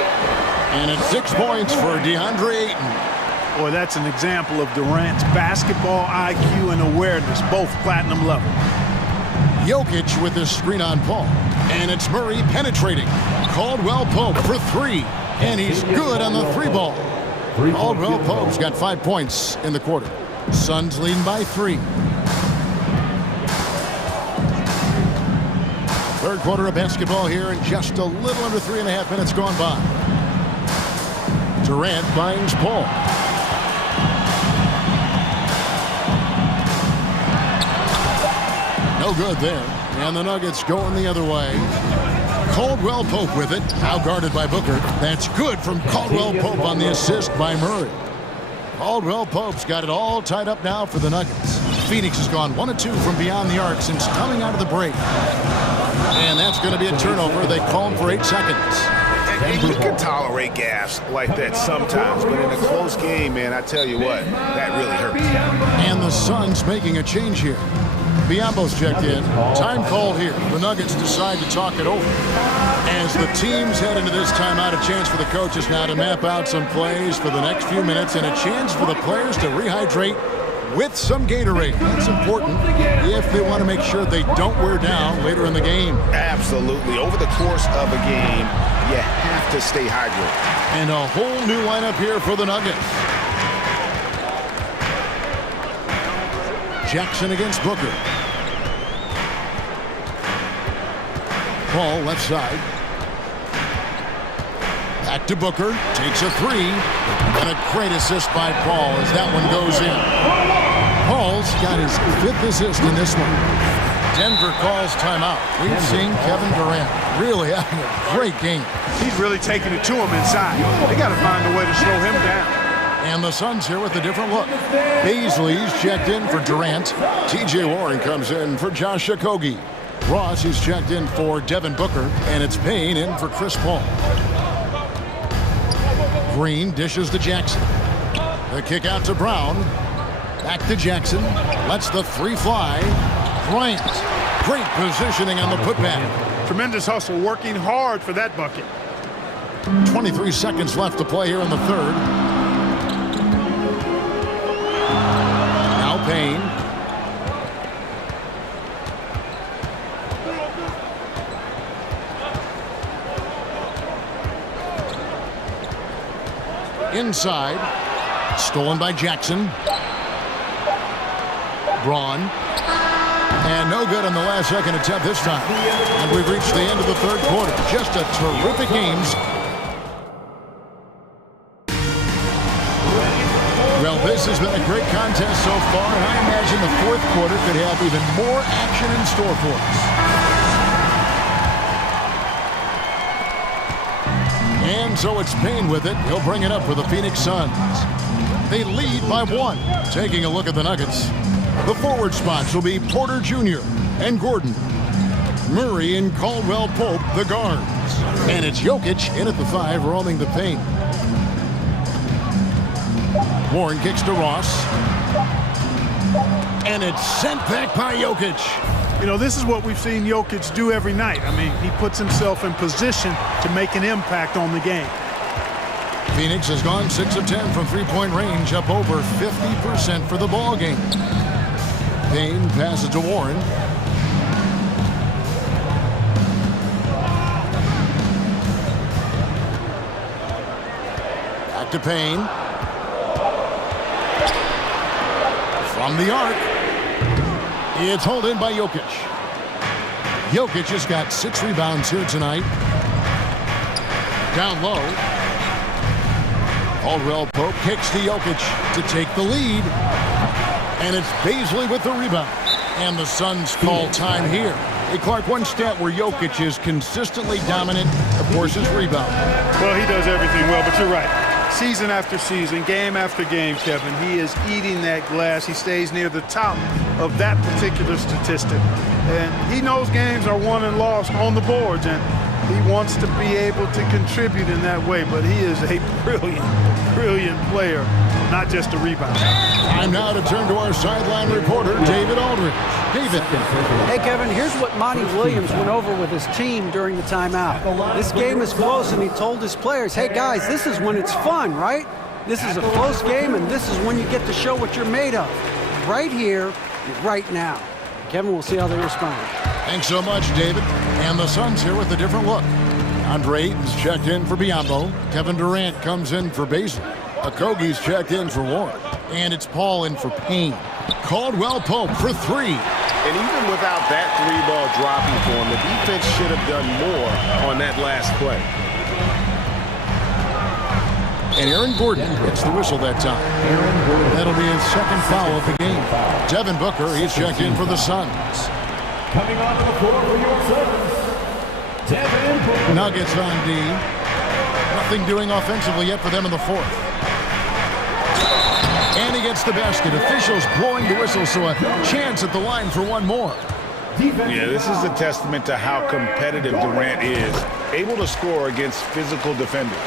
And it's 6 points for DeAndre Ayton. Boy, that's an example of Durant's basketball IQ and awareness, both platinum level. Jokic with his screen on Paul. And it's Murray penetrating. Caldwell Pope for three. And he's good on the three ball. Caldwell Pope's got 5 points in the quarter. Suns leading by 3. Third quarter of basketball here, and just a little under 3.5 minutes gone by. Durant finds Paul. No good there. And the Nuggets going the other way. Caldwell Pope with it. Now guarded by Booker. That's good from Caldwell Pope on the assist by Murray. Caldwell Pope's got it all tied up now for the Nuggets. Phoenix has gone 1 of 2 from beyond the arc since coming out of the break. And that's going to be a turnover. They call him for 8 seconds. And you can tolerate gaffes like that sometimes, but in a close game, man, I tell you what, that really hurts. And the Suns making a change here. Biombo's checked in. Time called here. The Nuggets decide to talk it over. As the teams head into this timeout, a chance for the coaches now to map out some plays for the next few minutes and a chance for the players to rehydrate with some Gatorade. That's important if they want to make sure they don't wear down later in the game. Absolutely. Over the course of a game, you have to stay hydrated. And a whole new lineup here for the Nuggets. Jackson against Booker. Paul left side. Back to Booker. Takes a 3. And a great assist by Paul as that one goes in. Paul's got his 5th assist in this one. Denver calls timeout. We've seen Kevin Durant really having a great game. He's really taking it to him inside. They got to find a way to slow him down. And the Suns here with a different look. Beasley's checked in for Durant. T.J. Warren comes in for Josh Okogie. Ross is checked in for Devin Booker. And it's Payne in for Chris Paul. Green dishes to Jackson. The kick out to Brown. Back to Jackson. Lets the 3 fly. Bryant. Great positioning on the putback. Tremendous hustle, working hard for that bucket. 23 seconds left to play here in the third. Now Payne. Inside. Stolen by Jackson. Braun. And no good on the last second attempt this time. And we've reached the end of the third quarter. Just a terrific game. Well, this has been a great contest so far, and I imagine the fourth quarter could have even more action in store for us. And so it's Payne with it. He'll bring it up for the Phoenix Suns. They lead by 1. Taking a look at the Nuggets. The forward spots will be Porter Jr. and Gordon. Murray and Caldwell Pope, the guards. And it's Jokic in at the 5, roaming the paint. Warren kicks to Ross. And it's sent back by Jokic. You know, this is what we've seen Jokic do every night. I mean, he puts himself in position to make an impact on the game. Phoenix has gone 6 of 10 from three-point range, up over 50% for the ball game. Payne passes to Warren. Back to Payne. From the arc. It's hauled in by Jokic. Jokic has got 6 rebounds here tonight. Down low. Caldwell Pope kicks to Jokic to take the lead. And it's Baisley with the rebound. And the Suns call time here. Hey, Clark, one stat where Jokic is consistently dominant, of course, is rebound. Well, he does everything well, but you're right. Season after season, game after game, Kevin, he is eating that glass. He stays near the top of that particular statistic. And he knows games are won and lost on the boards, and he wants to be able to contribute in that way. But he is a brilliant player, not just a rebounder. Time now to turn to our sideline reporter, David Aldridge. David. Hey, Kevin, here's what Monty Williams went over with his team during the timeout. This game is close, and he told his players, hey, guys, this is when it's fun, right? This is a close game, and this is when you get to show what you're made of. Right here, right now. Kevin, we'll see how they respond. Thanks so much, David. And the Suns here with a different look. Andre Ayton's checked in for Biyombo. Kevin Durant comes in for Baisley. Okogie's checked in for Ward. And it's Paul in for Payne. Caldwell Pope for 3. And even without that 3-ball dropping for him, the defense should have done more on that last play. And Aaron Gordon gets the whistle that time. That'll be his second foul of the game. Devin Booker, he's checked in for the Suns. Coming onto the floor for your Suns, Devin Booker. Nuggets on D. Nothing doing offensively yet for them in the fourth. And he gets the basket. Officials blowing the whistle, so a chance at the line for one more. Yeah, this is a testament to how competitive Durant is, able to score against physical defenders.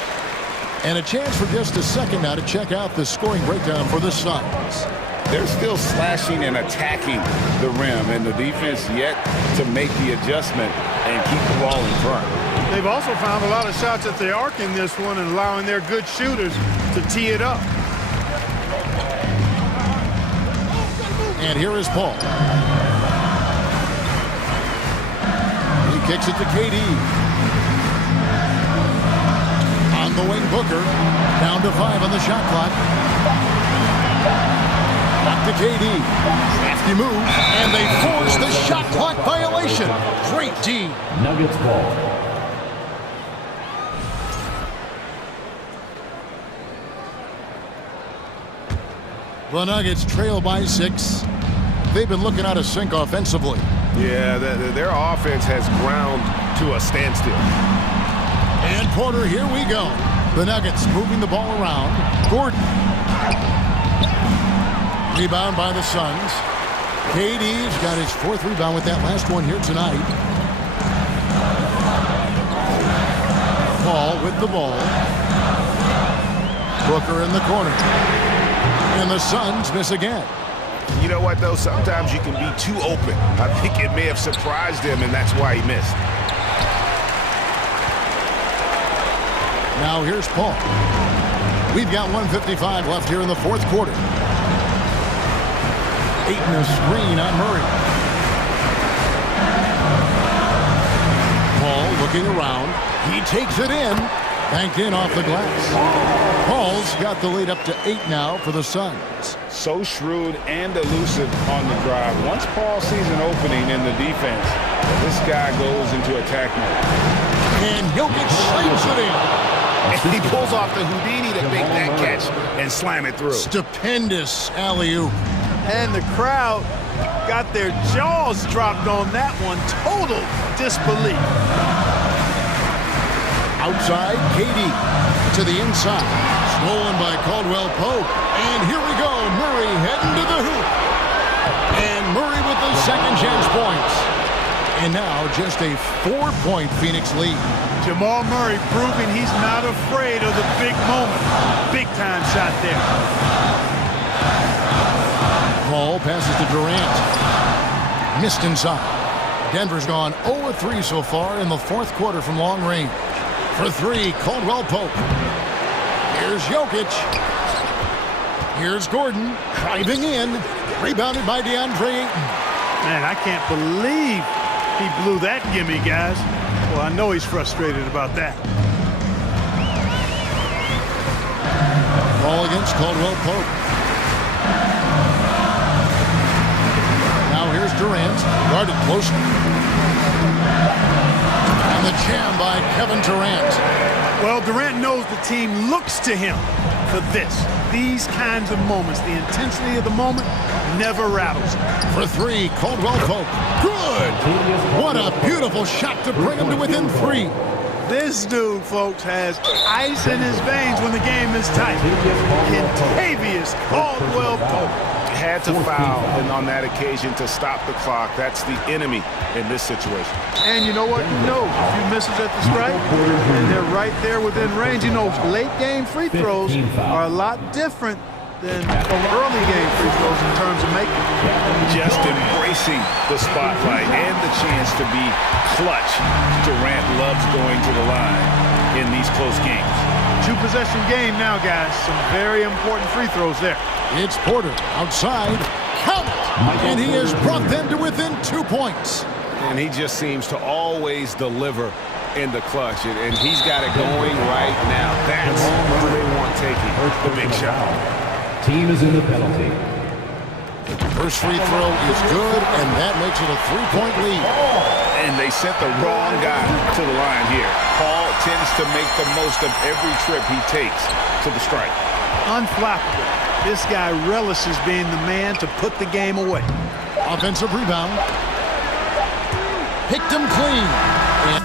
And a chance for just a second now to check out the scoring breakdown for the Suns. They're still slashing and attacking the rim, and the defense yet to make the adjustment and keep the ball in front. They've also found a lot of shots at the arc in this one and allowing their good shooters to tee it up. And here is Paul. He kicks it to KD. On the wing, Booker. Down to 5 on the shot clock. Back to KD. Crafty move. And they force the shot clock violation. Great D. Nuggets ball. The Nuggets trail by 6. They've been looking out of sync offensively. Yeah, their offense has ground to a standstill. And Porter, here we go. The Nuggets moving the ball around. Gordon. Rebound by the Suns. KD's got his 4th rebound with that last one here tonight. Paul with the ball. Booker in the corner. And the Suns miss again. You know what, though? Sometimes you can be too open. I think it may have surprised him, and that's why he missed. Now here's Paul. We've got 1:55 left here in the 4th quarter. Ayton a screen on Murray. Paul looking around. He takes it in. Banked in off the glass. Paul's got the lead up to 8 now for the Suns. So shrewd and elusive on the drive. Once Paul sees an opening in the defense, this guy goes into attack mode. And Jokic slams it in. And he pulls off the Houdini to make that catch and slam it through. Stupendous alley-oop. And the crowd got their jaws dropped on that one. Total disbelief. Outside, KD to the inside. Stolen by Caldwell Pope. And here we go. Murray heading to the hoop. And Murray with the second chance points. And now just a 4-point Phoenix lead. Jamal Murray proving he's not afraid of the big moment. Big time shot there. Paul passes to Durant. Missed inside. Denver's gone 0-3 so far in the 4th quarter from long range. For 3, Caldwell Pope. Here's Jokic. Here's Gordon driving in. Rebounded by DeAndre Ayton. Man, I can't believe he blew that gimme, guys. Well, I know he's frustrated about that. Ball against Caldwell Pope. Now here's Durant, guarded closely. And the jam by Kevin Durant. Well, Durant knows the team looks to him for this. These kinds of moments, the intensity of the moment never rattles him. For three, Caldwell Pope. Good! What a beautiful shot to bring him to within 3. This dude, folks, has ice in his veins when the game is tight. Kentavious Caldwell Pope. Had to foul and on that occasion to stop the clock. That's the enemy in this situation. And you know what? He knows a few misses at the stripe, and they're right there within range. He knows late game free throws are a lot different than early game free throws in terms of making. Just embracing the spotlight and the chance to be clutch. Durant loves going to the line in these close games. 2-possession game now, guys. Some very important free throws there. It's Porter outside. Count it! And he has brought them to within 2 points. And he just seems to always deliver in the clutch. And he's got it going right now. That's who they want taking the big shot. Team is in the penalty. First free throw is good, and that makes it a 3-point lead. And they sent the wrong guy to the line here. Paul tends to make the most of every trip he takes to the stripe. Unflappable. This guy relishes being the man to put the game away. Offensive rebound. Picked him clean. And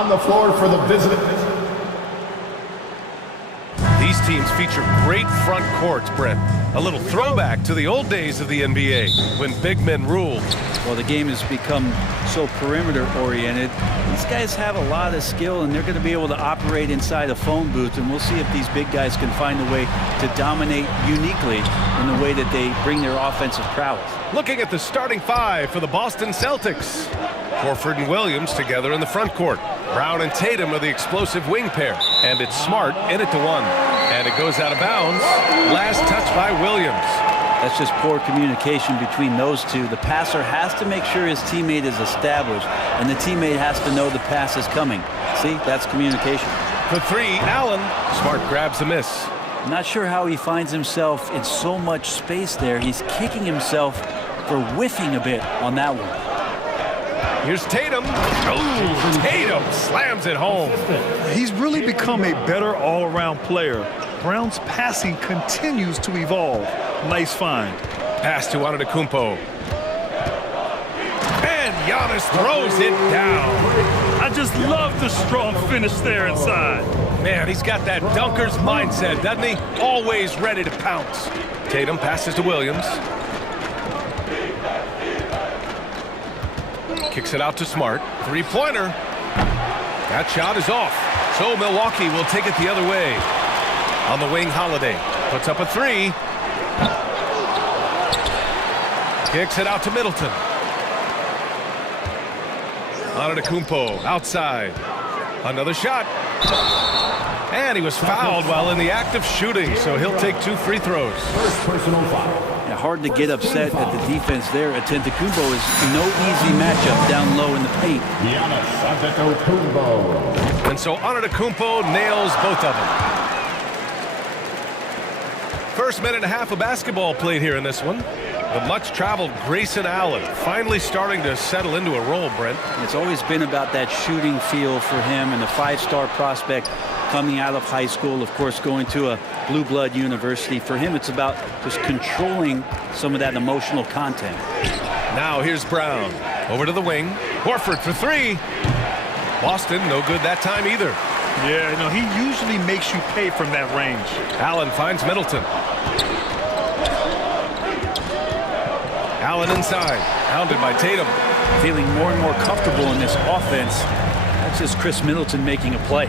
On the floor for the visiting. These teams feature great front courts, Brent. A little throwback to the old days of the NBA when big men ruled. Well, the game has become so perimeter-oriented. These guys have a lot of skill, and they're going to be able to operate inside a phone booth, and we'll see if these big guys can find a way to dominate uniquely in the way that they bring their offensive prowess. Looking at the starting five for the Boston Celtics. Horford and Williams together in the front court. Brown and Tatum are the explosive wing pair. And it's Smart in it to one. And it goes out of bounds. Last touch by Williams. That's just poor communication between those two. The passer has to make sure his teammate is established, and the teammate has to know the pass is coming. See, that's communication. For three, Allen. Smart grabs a miss. I'm not sure how he finds himself in so much space there. He's kicking himself for whiffing a bit on that one. Here's Tatum. Oh, Tatum slams it home. He's really become a better all-around player. Brown's passing continues to evolve. Nice find. Pass to Antetokounmpo. And Giannis throws it down. I just love the strong finish there inside. Man, he's got that dunker's mindset, doesn't he? Always ready to pounce. Tatum passes to Williams. Kicks it out to Smart. Three-pointer. That shot is off. So Milwaukee will take it the other way. On the wing, Holiday puts up a three. Kicks it out to Middleton. Antetokounmpo outside. Another shot. And he was fouled while in the act of shooting, so he'll take 2 free throws. First personal foul. Yeah, hard to get upset at the defense there. Antetokounmpo is no easy matchup down low in the paint. Giannis Antetokounmpo. And so Antetokounmpo nails both of them. First minute and a half of basketball played here in this one. The much-traveled Grayson Allen finally starting to settle into a role, Brent. It's always been about that shooting feel for him, and the 5-star prospect coming out of high school, of course, going to a blue blood university. For him, it's about just controlling some of that emotional content. Now here's Brown. Over to the wing. Horford for three. Boston, no good that time either. Yeah, no, he usually makes you pay from that range. Allen finds Middleton. Allen inside, hounded by Tatum. Feeling more and more comfortable in this offense. That's just Chris Middleton making a play.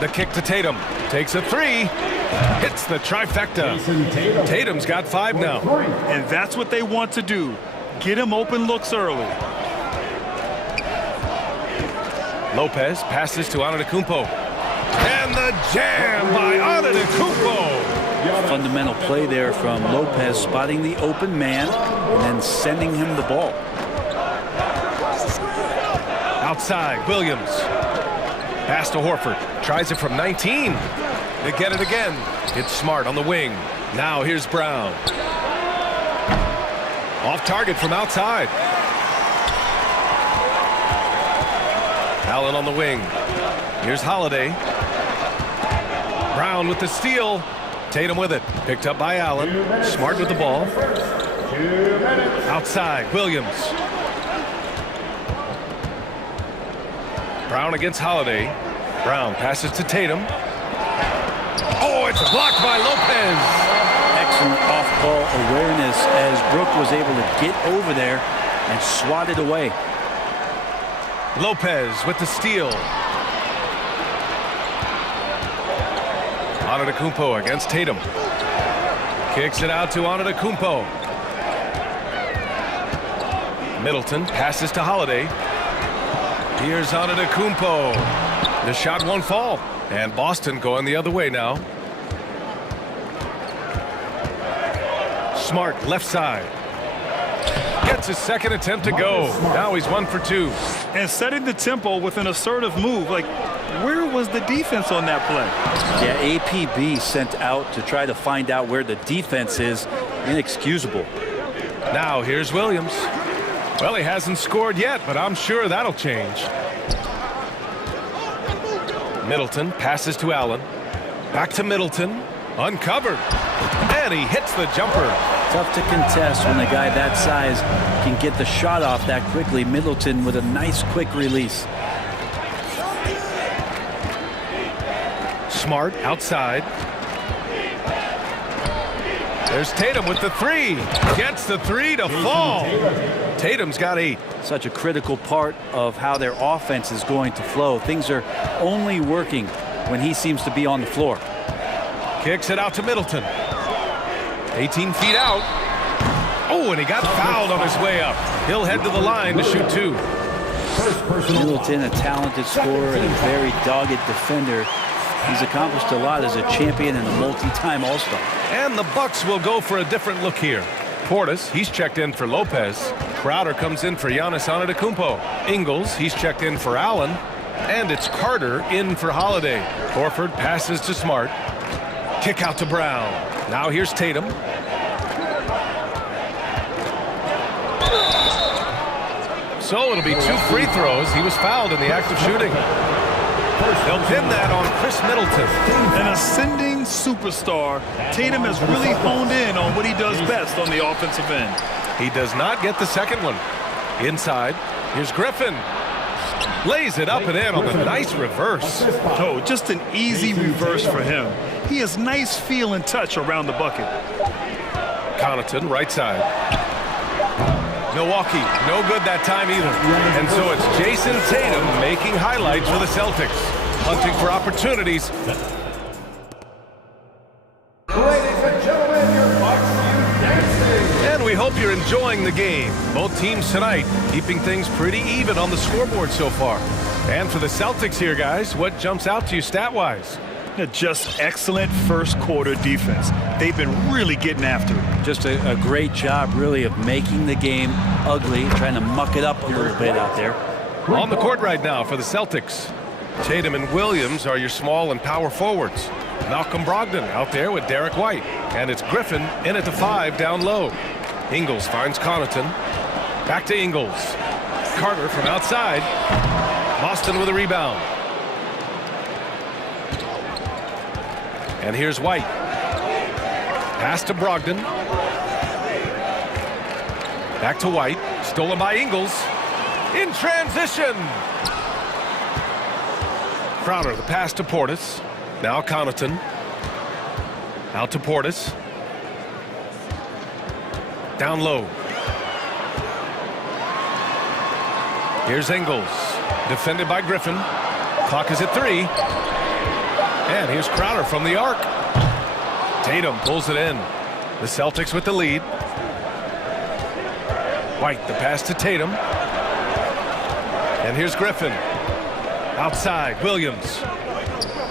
The kick to Tatum. Takes a three. Hits the trifecta. Tatum's got 5 now. And that's what they want to do. Get him open looks early. Lopez passes to Antetokounmpo. And the jam by Antetokounmpo. Fundamental play there from Lopez, spotting the open man and then sending him the ball. Outside, Williams. Pass to Horford. Tries it from 19. They get it again. It's Smart on the wing. Now here's Brown. Off target from outside. Allen on the wing. Here's Holiday. Brown with the steal. Tatum with it. Picked up by Allen. Smart with the ball. Outside, Williams. Brown against Holiday. Brown passes to Tatum. Oh, it's blocked by Lopez. Excellent off-ball awareness as Brook was able to get over there and swat it away. Lopez with the steal. Antetokounmpo against Tatum. Kicks it out to Antetokounmpo. Middleton passes to Holiday. Here's Antetokounmpo. The shot won't fall. And Boston going the other way now. Smart left side. Gets his second attempt to go. Now he's 1 for 2. And setting the tempo with an assertive move. Like, where was the defense on that play? Yeah, APB sent out to try to find out where the defense is. Inexcusable. Now here's Williams. Well, he hasn't scored yet, but I'm sure that'll change. Middleton passes to Allen. Back to Middleton. Uncovered. And he hits the jumper. tough to contest when a guy that size can get the shot off that quickly. Middleton with a nice quick release. Smart outside. There's Tatum with the three. Gets the three to fall. Tatum's got 8. Such a critical part of how their offense is going to flow. Things are only working when he seems to be on the floor. Kicks it out to Middleton. 18 feet out. Oh, and he got fouled on his way up. He'll head to the line to shoot 2. Middleton, a talented scorer and a very dogged defender. He's accomplished a lot as a champion and a multi-time All-Star. And the Bucks will go for a different look here. Portis, he's checked in for Lopez. Crowder comes in for Giannis Antetokounmpo. Ingles, he's checked in for Allen. And it's Carter in for Holiday. Horford passes to Smart. Kick out to Brown. Now here's Tatum. So it'll be 2 free throws. He was fouled in the act of shooting. They'll pin that on Chris Middleton. An ascending superstar, Tatum has really honed in on what he does best on the offensive end. He does not get the second one. Inside, here's Griffin. Lays it up and in on the nice reverse. Oh, just an easy reverse for him. He has nice feel and touch around the bucket. Connaughton, right side. Milwaukee, no good that time either. And so it's Jason Tatum making highlights for the Celtics. Hunting for opportunities. Ladies and gentlemen, your Bucks dancing. And we hope you're enjoying the game. Both teams tonight keeping things pretty even on the scoreboard so far. And for the Celtics here, guys, what jumps out to you stat-wise? Just excellent first quarter defense. They've been really getting after it. Just a great job, really, of making the game ugly, trying to muck it up a little bit out there. On the court right now for the Celtics, Tatum and Williams are your small and power forwards. Malcolm Brogdon out there with Derek White. And it's Griffin in at the 5 down low. Ingles finds Connaughton. Back to Ingles. Carter from outside. Boston with a rebound. And here's White. Pass to Brogdon. Back to White. Stolen by Ingles. In transition. Crowder, the pass to Portis. Now Connaughton. Out to Portis. Down low. Here's Ingles. Defended by Griffin. Clock is at 3. And here's Crowder from the arc. Tatum pulls it in. The Celtics with the lead. White, the pass to Tatum. And here's Griffin. Outside, Williams.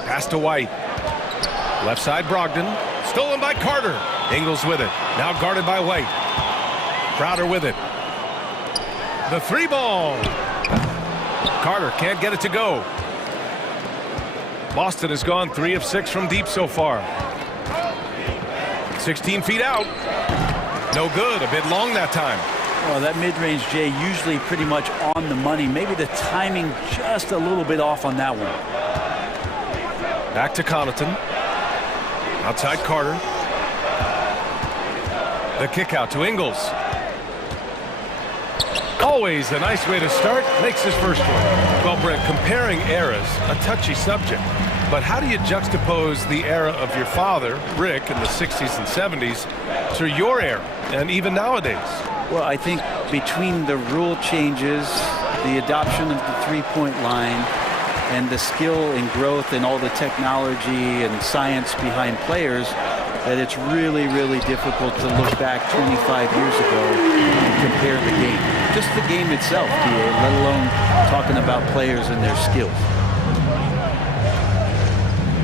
Pass to White. Left side, Brogdon. Stolen by Carter. Ingles with it. Now guarded by White. Crowder with it. The 3 ball. Carter can't get it to go. Boston has gone 3 of 6 from deep so far. 16 feet out. No good. A bit long that time. Well, that mid-range, Jay, usually pretty much on the money. Maybe the timing just a little bit off on that one. Back to Connaughton. Outside Carter. The kick out to Ingles. Always a nice way to start. Makes his first one. Well, Brent, comparing eras, a touchy subject. But how do you juxtapose the era of your father, Rick, in the 60s and 70s, to your era, and even nowadays? Well, I think between the rule changes, the adoption of the three-point line, and the skill and growth and all the technology and science behind players, that it's really, really difficult to look back 25 years ago and compare the game. Just the game itself, DA, let alone talking about players and their skills.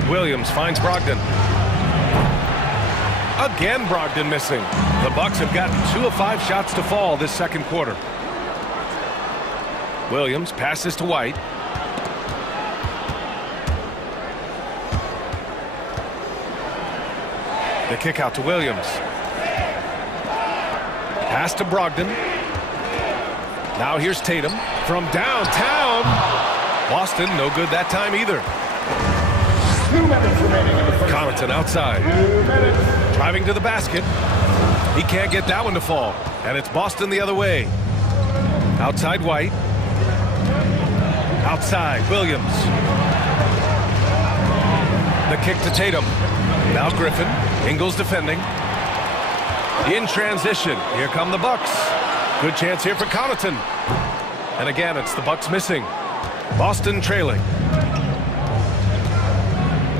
Williams finds Brogdon. Again, Brogdon missing. The Bucks have gotten 2 of 5 shots to fall this second quarter. Williams passes to White. The kick out to Williams. Pass to Brogdon. Now here's Tatum from downtown. Boston, no good that time either. 2 minutes remaining in the first. Connaughton outside. Driving to the basket. He can't get that one to fall. And it's Boston the other way. Outside White. Outside Williams. The kick to Tatum. Now Griffin. Ingles defending. In transition. Here come the Bucks. Good chance here for Connaughton. And again, it's the Bucks missing. Boston trailing.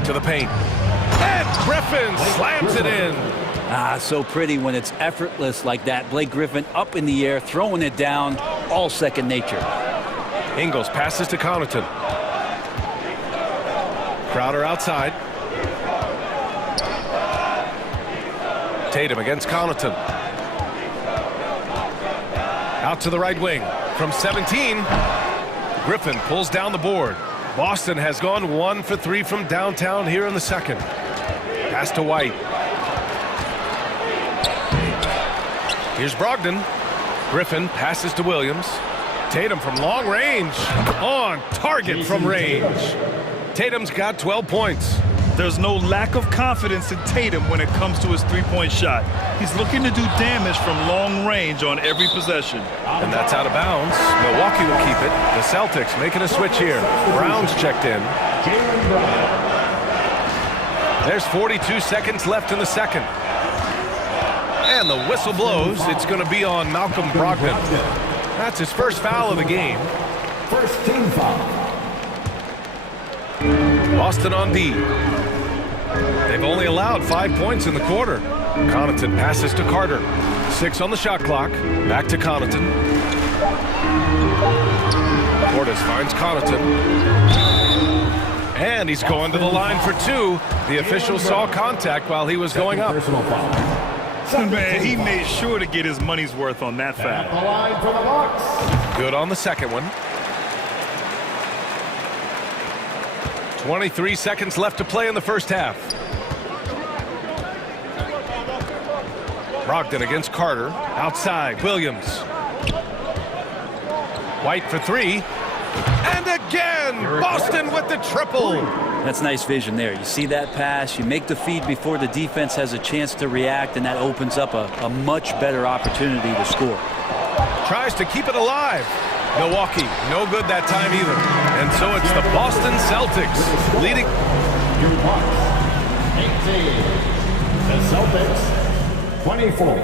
To the paint. And Griffin slams it in. So pretty when it's effortless like that. Blake Griffin up in the air, throwing it down, all second nature. Ingles passes to Connaughton. Crowder outside. Tatum against Connaughton. Out to the right wing. From 17, Griffin pulls down the board. Boston has gone 1 for 3 from downtown here in the second. Pass to White. Here's Brogdon. Griffin passes to Williams. Tatum from long range. On target from range. Tatum's got 12 points. There's no lack of confidence in Tatum when it comes to his three-point shot. He's looking to do damage from long range on every possession. And that's out of bounds. Milwaukee will keep it. The Celtics making a switch here. Brown's checked in. There's 42 seconds left in the second. And the whistle blows. It's going to be on Malcolm Brogdon. That's his first foul of the game. First team foul. Boston on D. They've only allowed 5 points in the quarter. Connaughton passes to Carter. 6 on the shot clock. Back to Connaughton. Portis finds Connaughton. And he's going to the line for 2. The official saw contact while he was going up. Man, he made sure to get his money's worth on that foul. The line for the Bucks. Good on the second one. 23 seconds left to play in the first half. Brogdon against Carter. Outside, Williams. White for 3. And again, Boston with the triple. That's nice vision there. You see that pass, you make the feed before the defense has a chance to react, and that opens up a much better opportunity to score. Tries to keep it alive. Milwaukee, no good that time either. And so it's the Boston Celtics leading. Your Bucks, 18. The Celtics, 24.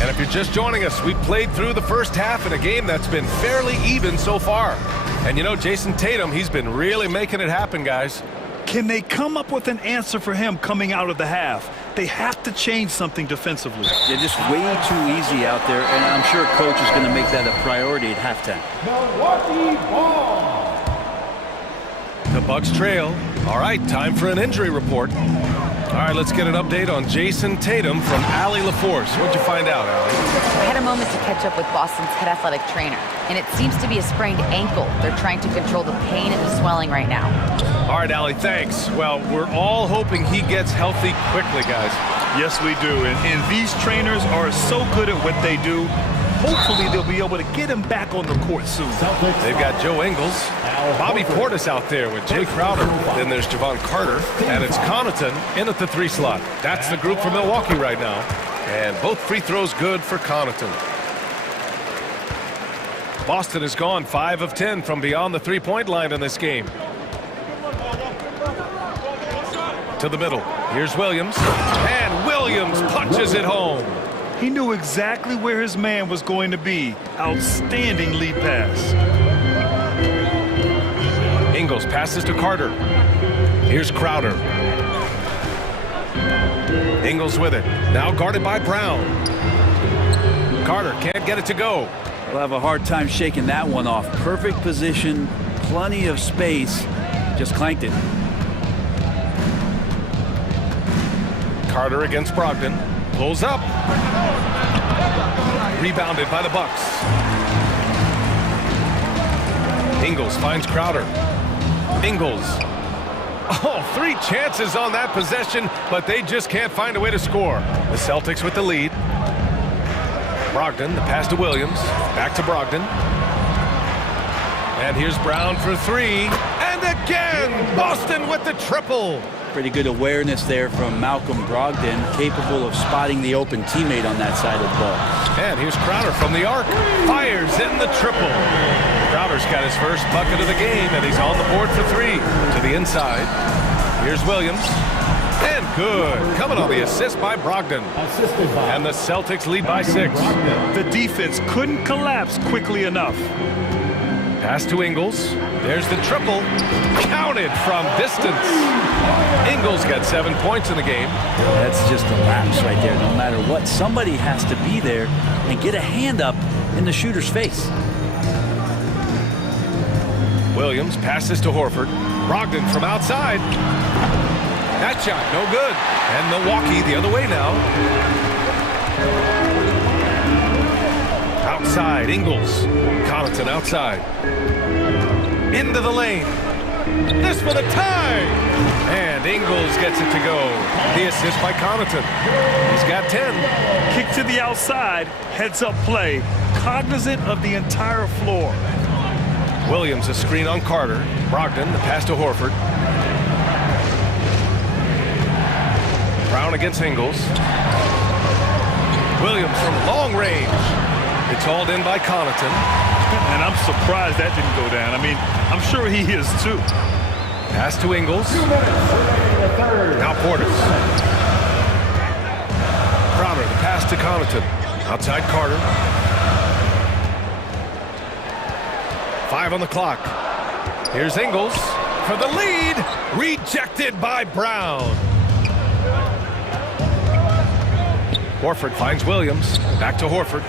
And if you're just joining us, we've played through the first half in a game that's been fairly even so far. And you know, Jason Tatum, he's been really making it happen, guys. Can they come up with an answer for him coming out of the half? They have to change something defensively. They're just way too easy out there, and I'm sure coach is going to make that a priority at halftime. Milwaukee ball. The Bucks trail. All right, time for an injury report. All right, let's get an update on Jason Tatum from Allie LaForce. What'd you find out, Allie? I had a moment to catch up with Boston's head athletic trainer, and it seems to be a sprained ankle. They're trying to control the pain and the swelling right now. All right, Allie, thanks. Well, we're all hoping he gets healthy quickly, guys. Yes, we do. And these trainers are so good at what they do. Hopefully, they'll be able to get him back on the court soon. They've got Joe Ingles, Bobby Portis out there with Jay Crowder. Then there's Javon Carter, and it's Connaughton in at the 3 slot. That's the group for Milwaukee right now. And both free throws good for Connaughton. Boston has gone 5 of 10 from beyond the 3-point line in this game. To the middle. Here's Williams. And Williams punches it home. He knew exactly where his man was going to be. Outstanding lead pass. Ingles passes to Carter. Here's Crowder. Ingles with it. Now guarded by Brown. Carter can't get it to go. We'll have a hard time shaking that one off. Perfect position, plenty of space. Just clanked it. Carter against Brogdon. Pulls up. Rebounded by the Bucks. Ingles finds Crowder. Ingles. Oh, 3 chances on that possession, but they just can't find a way to score. The Celtics with the lead. Brogdon, the pass to Williams. Back to Brogdon. And here's Brown for three. And again, Boston with the triple. Pretty good awareness there from Malcolm Brogdon, capable of spotting the open teammate on that side of the ball. And here's Crowder from the arc. Fires in the triple. Crowder's got his first bucket of the game, and he's on the board for three. To the inside. Here's Williams. And good. Coming on the assist by Brogdon. And the Celtics lead by 6. The defense couldn't collapse quickly enough. Pass to Ingles. There's the triple. Counted from distance. Ingles got 7 points in the game. That's just a lapse right there. No matter what, somebody has to be there and get a hand up in the shooter's face. Williams passes to Horford. Brogdon from outside. That shot, no good. And Milwaukee the other way now. Outside, Ingles. Connaughton outside. Into the lane. This for the tie. And Ingles gets it to go. The assist by Connaughton. He's got 10. Kick to the outside, heads-up play, cognizant of the entire floor. Williams a screen on Carter. Brogdon, the pass to Horford. Brown against Ingles. Williams from long range. It's hauled in by Connaughton. And I'm surprised that didn't go down. I mean, I'm sure he is too. Pass to Ingles. Now Portis. Crowder, the pass to Connaughton. Outside Carter. 5 on the clock. Here's Ingles for the lead. Rejected by Brown. Horford finds Williams. Back to Horford.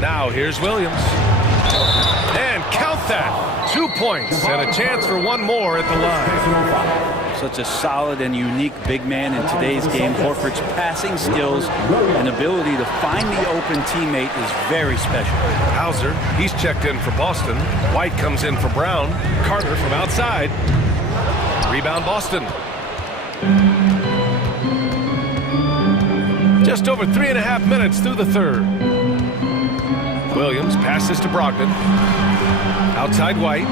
Now here's Williams. And count that. 2 points and a chance for one more at the line. Such a solid and unique big man in today's game. Horford's passing skills and ability to find the open teammate is very special. Hauser, he's checked in for Boston. White comes in for Brown. Carter from outside. Rebound Boston. Just over 3.5 minutes through the third. Williams passes to Brogdon. Outside White.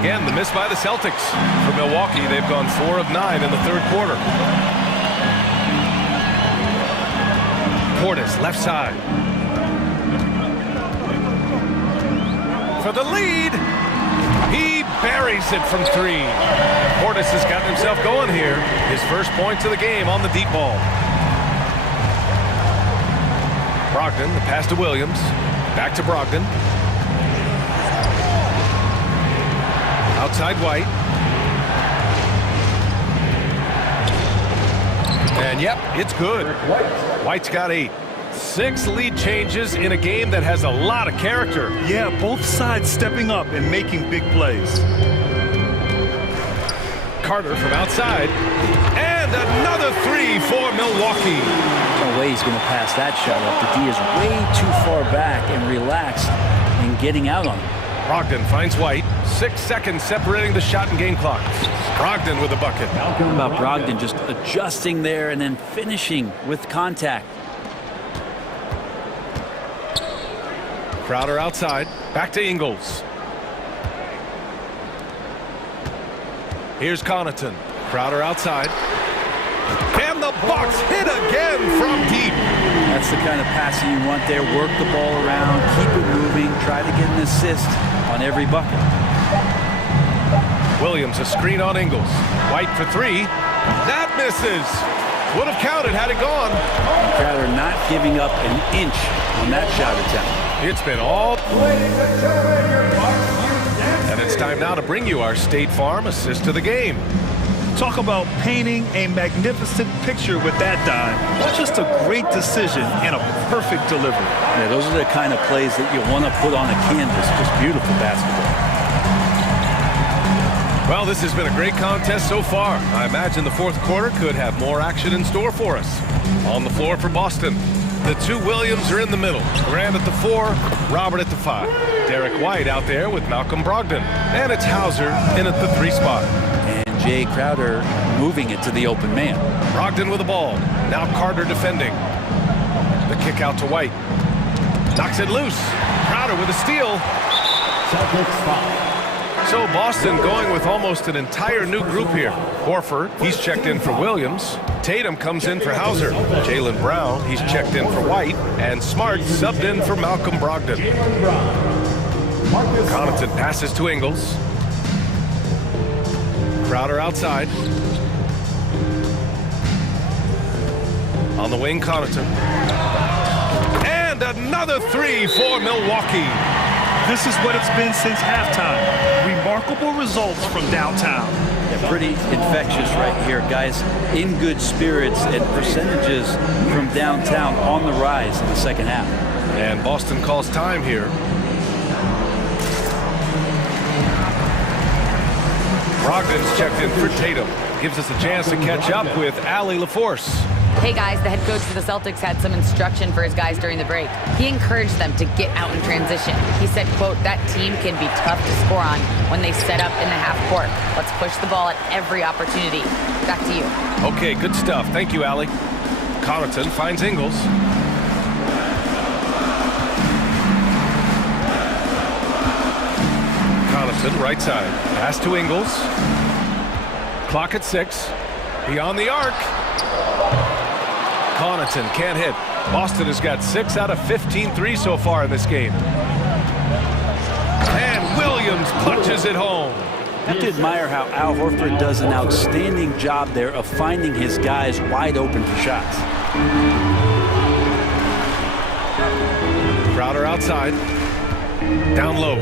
Again, the miss by the Celtics. For Milwaukee, they've gone 4 of 9 in the third quarter. Portis, left side. For the lead. He buries it from 3. Portis has gotten himself going here. His first points of the game on the deep ball. Brogdon, the pass to Williams. Back to Brogdon. Outside White. And yep, it's good. White's got 8. 6 lead changes in a game that has a lot of character. Yeah, both sides stepping up and making big plays. Carter from outside. And another 3 for Milwaukee. No way he's going to pass that shot up. The D is way too far back and relaxed in getting out on him. Brogdon finds White. 6 seconds separating the shot and game clock. Brogdon with a bucket. How about Brogdon just adjusting there and then finishing with contact. Crowder outside. Back to Ingles. Here's Connaughton. Crowder outside. And the Bucks hit again from deep. That's the kind of passing you want there. Work the ball around, keep it moving, try to get an assist on every bucket. Williams a screen on Ingles. White for 3. That misses. Would have counted had it gone. Crowder not giving up an inch on that shot attempt. It's been all. And it's time now to bring you our State Farm assist to the game. Talk about painting a magnificent picture with that dime. Just a great decision and a perfect delivery. Yeah, those are the kind of plays that you want to put on a canvas. Just beautiful basketball. Well, this has been a great contest so far. I imagine the fourth quarter could have more action in store for us. On the floor for Boston, the 2 Williams are in the middle. Grant at the 4, Robert at the 5. Derek White out there with Malcolm Brogdon. And it's Hauser in at the 3 spot. And Jay Crowder moving it to the open man. Brogdon with the ball. Now Carter defending. The kick out to White. Knocks it loose. Crowder Crowder with a steal. So Boston going with almost an entire new group here. Horford, he's checked in for Williams. Tatum comes in for Hauser. Jaylen Brown, he's checked in for White. And Smart subbed in for Malcolm Brogdon. Connaughton passes to Ingles. Crowder outside. On the wing, Connaughton. And another three for Milwaukee. This is what it's been since halftime. Remarkable results from downtown. Yeah, pretty infectious right here, guys. In good spirits and percentages from downtown on the rise in the second half. And Boston calls time here. Brogdon's checked in for Tatum. Gives us a chance to catch up with Allie LaForce. Hey guys, the head coach for the Celtics had some instruction for his guys during the break. He encouraged them to get out in transition. He said, quote, that team can be tough to score on when they set up in the half court. Let's push the ball at every opportunity. Back to you. Okay, good stuff. Thank you, Allie. Connaughton finds Ingles. Connaughton, right side. Pass to Ingles. Clock at 6. Beyond the arc. Connaughton can't hit. Boston has got 6 out of 15 threes so far in this game. And Williams punches it home. You have to admire how Al Horford does an outstanding job there of finding his guys wide open for shots. Crowder outside. Down low.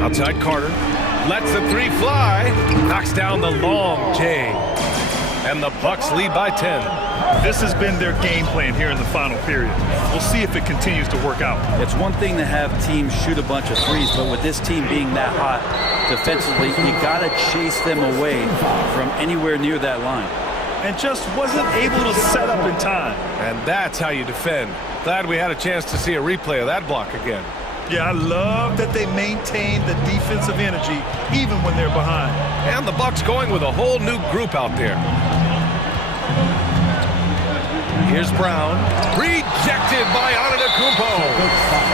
Outside Carter. Lets the three fly. Knocks down the long J. And the Bucks lead by 10. This has been their game plan here in the final period. We'll see if it continues to work out. It's one thing to have teams shoot a bunch of threes, but with this team being that hot defensively, you got to chase them away from anywhere near that line. And just wasn't able to set up in time. And that's how you defend. Glad we had a chance to see a replay of that block again. Yeah, I love that they maintain the defensive energy even when they're behind. And the Bucks going with a whole new group out there. Here's Brown. Rejected by Antetokounmpo.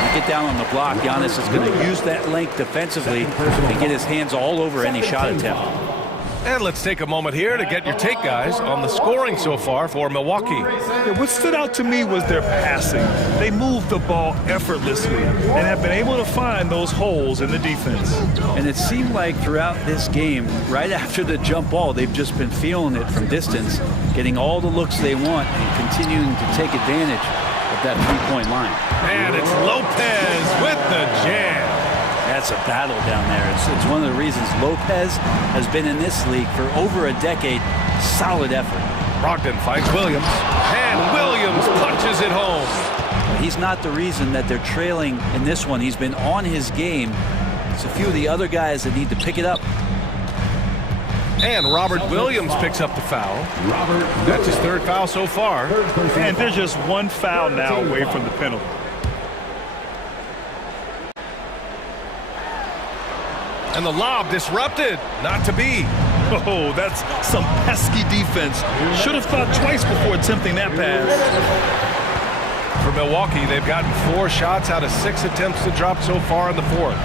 You get down on the block, Giannis is going to use that length defensively and get his hands all over any shot attempt. And let's take a moment here to get your take, guys, on the scoring so far for Milwaukee. Yeah, what stood out to me was their passing. They moved the ball effortlessly and have been able to find those holes in the defense. And it seemed like throughout this game, right after the jump ball, they've just been feeling it from distance, getting all the looks they want and continuing to take advantage of that three-point line. And it's Lopez with the jam. That's a battle down there. It's one of the reasons Lopez has been in this league for over a decade. Solid effort. Brogdon finds Williams, and Williams punches it home. He's not the reason that they're trailing in this one. He's been on his game. It's a few of the other guys that need to pick it up. And Robert Williams picks up the foul. That's his third foul so far. And there's just one foul now away from the penalty. And the lob disrupted. Not to be. Oh, that's some pesky defense. Should have thought twice before attempting that pass. For Milwaukee, they've gotten 4 shots out of 6 attempts to drop so far in the fourth.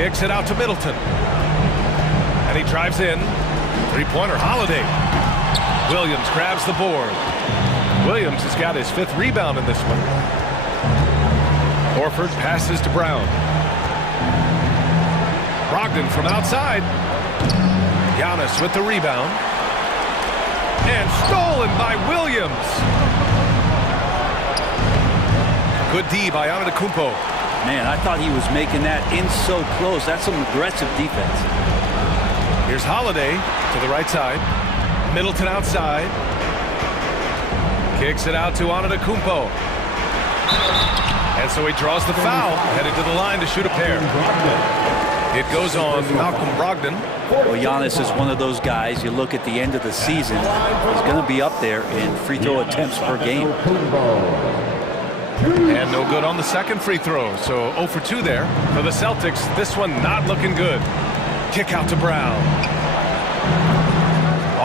Kicks it out to Middleton. And he drives in. Three-pointer, Holiday. Williams grabs the board. Williams has got his 5th rebound in this one. Horford passes to Brown. Brogdon from outside. Giannis with the rebound. And stolen by Williams. Good D by Antetokounmpo. Man, I thought he was making that in so close. That's some aggressive defense. Here's Holiday to the right side. Middleton outside. Kicks it out to Antetokounmpo. And so he draws the foul, headed to the line to shoot a pair. It goes on Malcolm Brogdon. Well, Giannis is one of those guys, you look at the end of the season, he's going to be up there in free throw attempts per game. And no good on the second free throw, so 0 for 2 there. For the Celtics, this one not looking good. Kick out to Brown.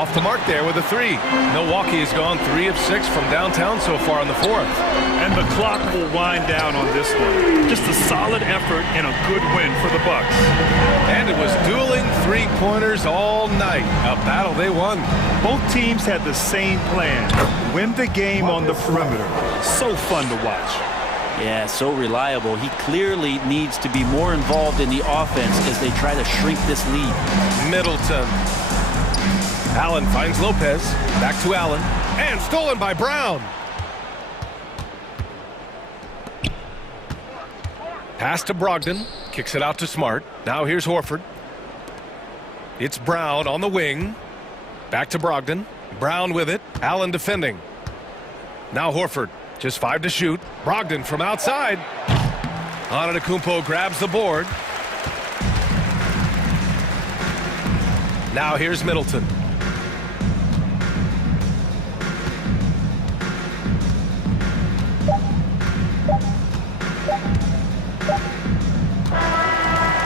off the mark there with a three. Milwaukee has gone 3 of 6 from downtown so far in the fourth. And the clock will wind down on this one. Just a solid effort and a good win for the Bucks. And it was dueling three-pointers all night. A battle they won. Both teams had the same plan. Win the game on the perimeter. So fun to watch. Yeah, so reliable. He clearly needs to be more involved in the offense as they try to shrink this lead. Middleton. Allen finds Lopez. Back to Allen. And stolen by Brown. Pass to Brogdon. Kicks it out to Smart. Now here's Horford. It's Brown on the wing. Back to Brogdon. Brown with it. Allen defending. Now Horford. Just 5 to shoot. Brogdon from outside. Antetokounmpo grabs the board. Now here's Middleton.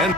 And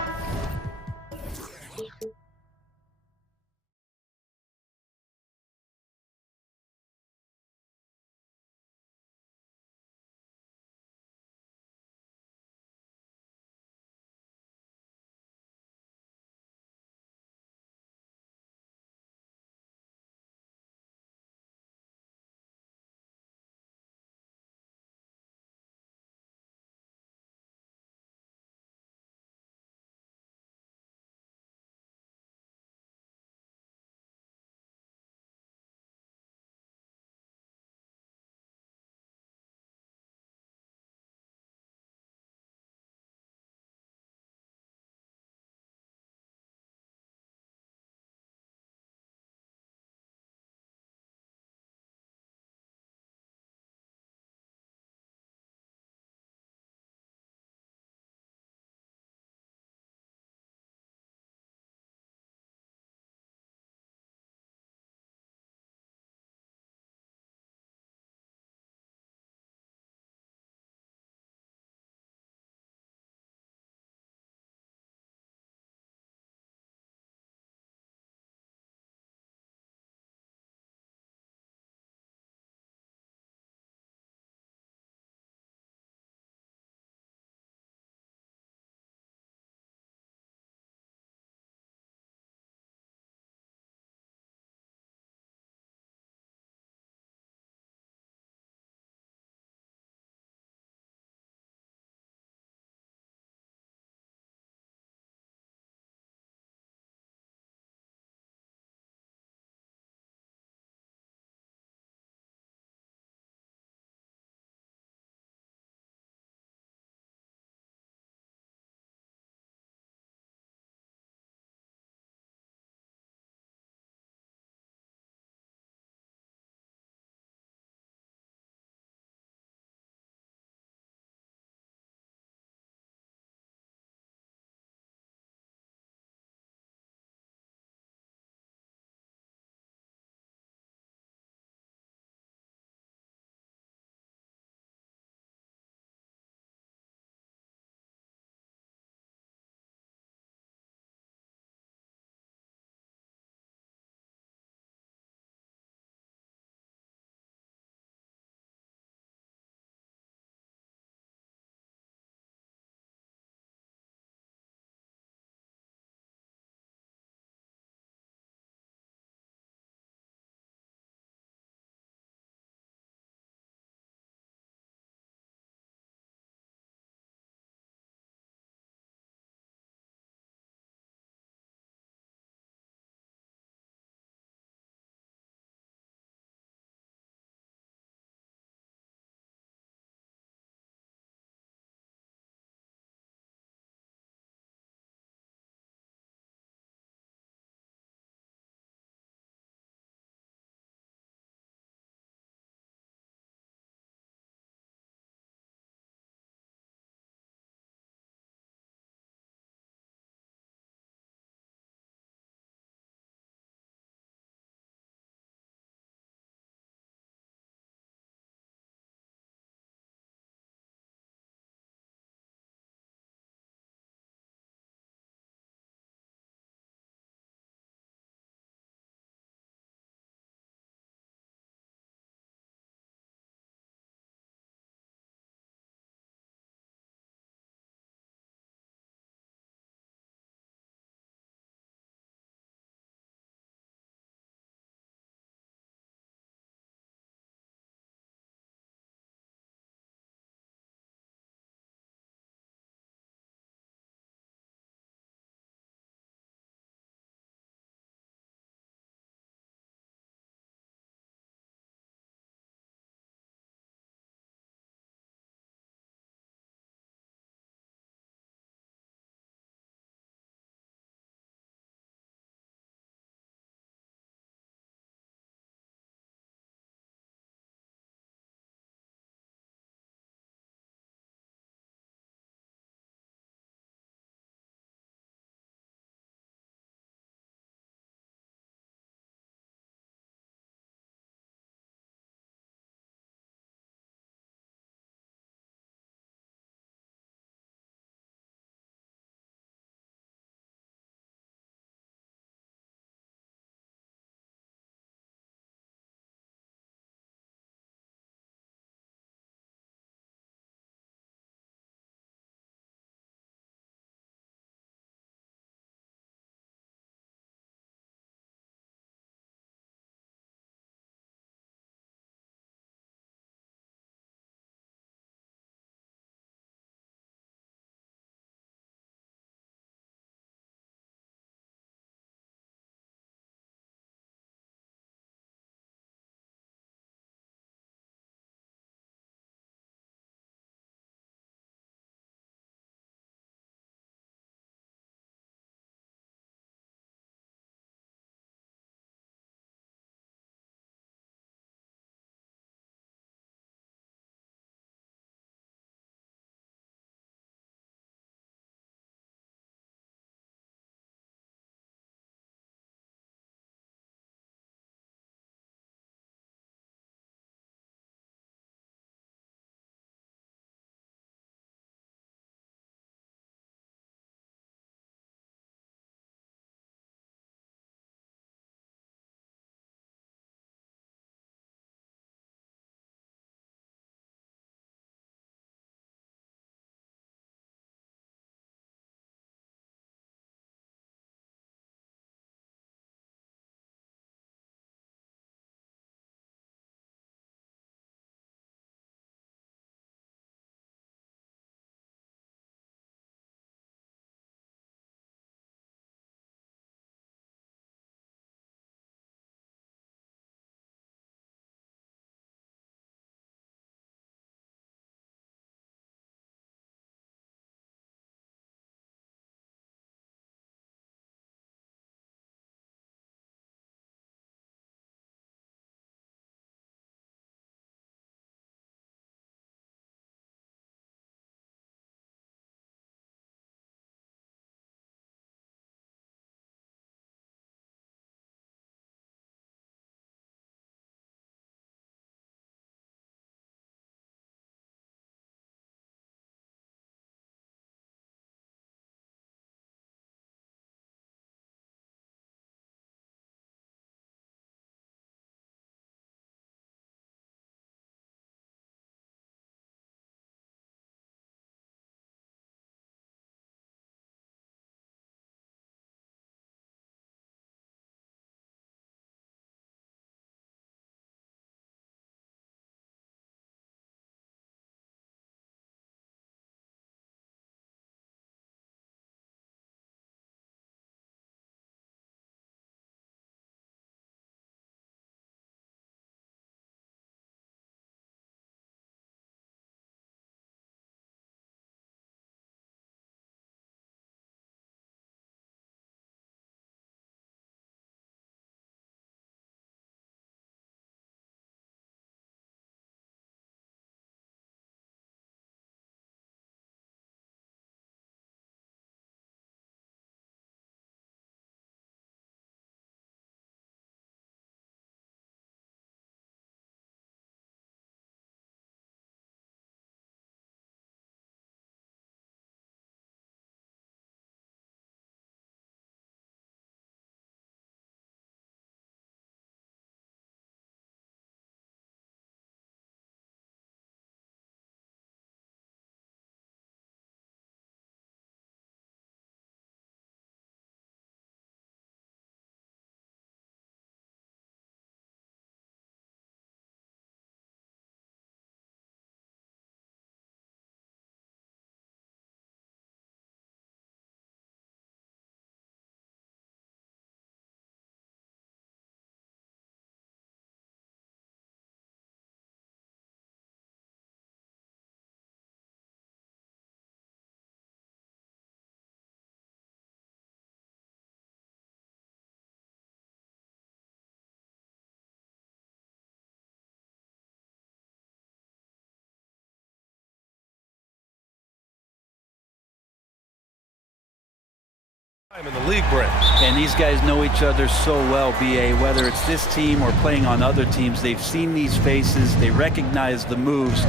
In the league, Brent. And these guys know each other so well, B.A., whether it's this team or playing on other teams. They've seen these faces. They recognize the moves.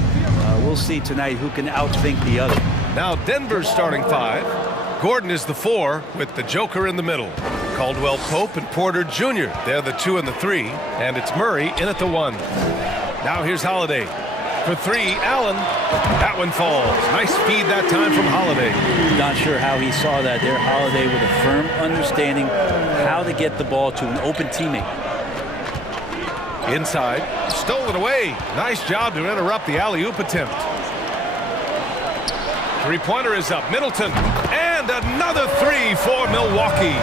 We'll see tonight who can outthink the other. Now Denver's starting 5. Gordon is the 4 with the Joker in the middle. Caldwell Pope and Porter Jr. They're the 2 and the 3. And it's Murray in at the 1. Now here's Holiday. For 3, Allen. That one falls. Nice feed that time from Holiday. Not sure how he saw that there. Holiday with a firm understanding how to get the ball to an open teammate. Inside. Stolen away. Nice job to interrupt the alley-oop attempt. Three-pointer is up. Middleton. And another 3 for Milwaukee.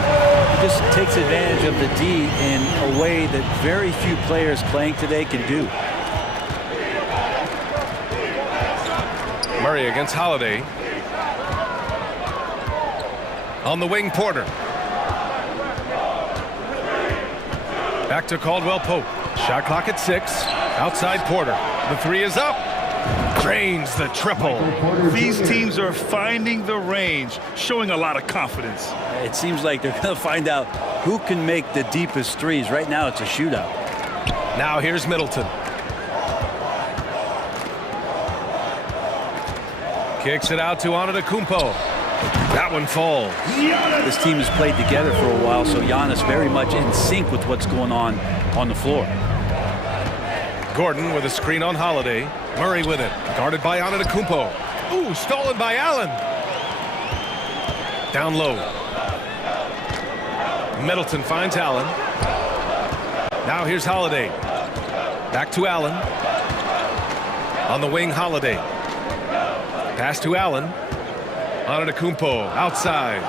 Just takes advantage of the D in a way that very few players playing today can do. Murray against Holiday. On the wing, Porter. Back to Caldwell Pope. Shot clock at 6. Outside Porter. The 3 is up. Drains the triple. These teams are finding the range, showing a lot of confidence. It seems like they're going to find out who can make the deepest threes. Right now, it's a shootout. Now here's Middleton. Kicks it out to Antetokounmpo. That one falls. This team has played together for a while, so Giannis very much in sync with what's going on the floor. Gordon with a screen on Holiday. Murray with it. Guarded by Antetokounmpo. Ooh, stolen by Allen. Down low. Middleton finds Allen. Now here's Holiday. Back to Allen. On the wing, Holiday. Pass to Allen. Antetokounmpo outside.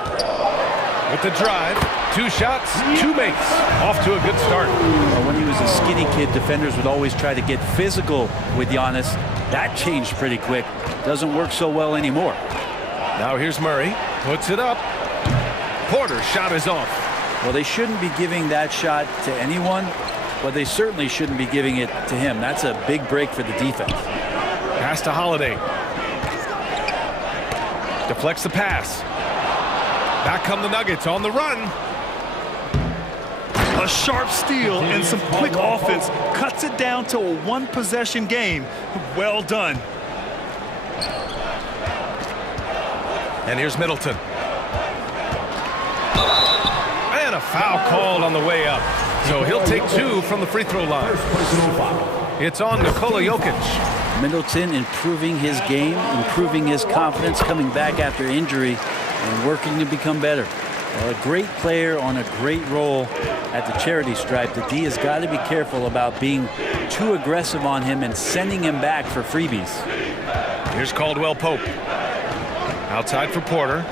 With the drive. 2 shots, 2 makes. Off to a good start. When he was a skinny kid, defenders would always try to get physical with Giannis. That changed pretty quick. Doesn't work so well anymore. Now here's Murray. Puts it up. Porter's shot is off. Well, they shouldn't be giving that shot to anyone, but they certainly shouldn't be giving it to him. That's a big break for the defense. Pass to Holiday. Deflects the pass. Back come the Nuggets on the run. A sharp steal and some quick offense cuts it down to a 1-possession game. Well done. And here's Middleton. And a foul called on the way up. So he'll take 2 from the free throw line. It's on Nikola Jokic. Middleton improving his game, improving his confidence, coming back after injury, and working to become better. A great player on a great role at the charity stripe. The D has got to be careful about being too aggressive on him and sending him back for freebies. Here's Caldwell Pope. Outside for Porter.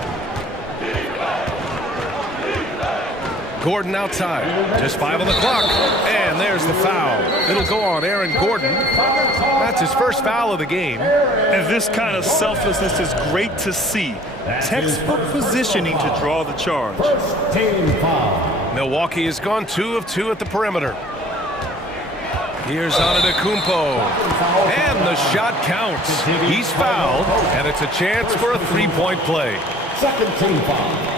Gordon outside. Just 5 on the clock. And there's the foul. It'll go on Aaron Gordon. That's his first foul of the game. And this kind of selflessness is great to see. Textbook positioning to draw the charge. Milwaukee has gone 2 of 2 at the perimeter. Here's Antetokounmpo. And the shot counts. He's fouled, and it's a chance for a 3-point play. Second team foul.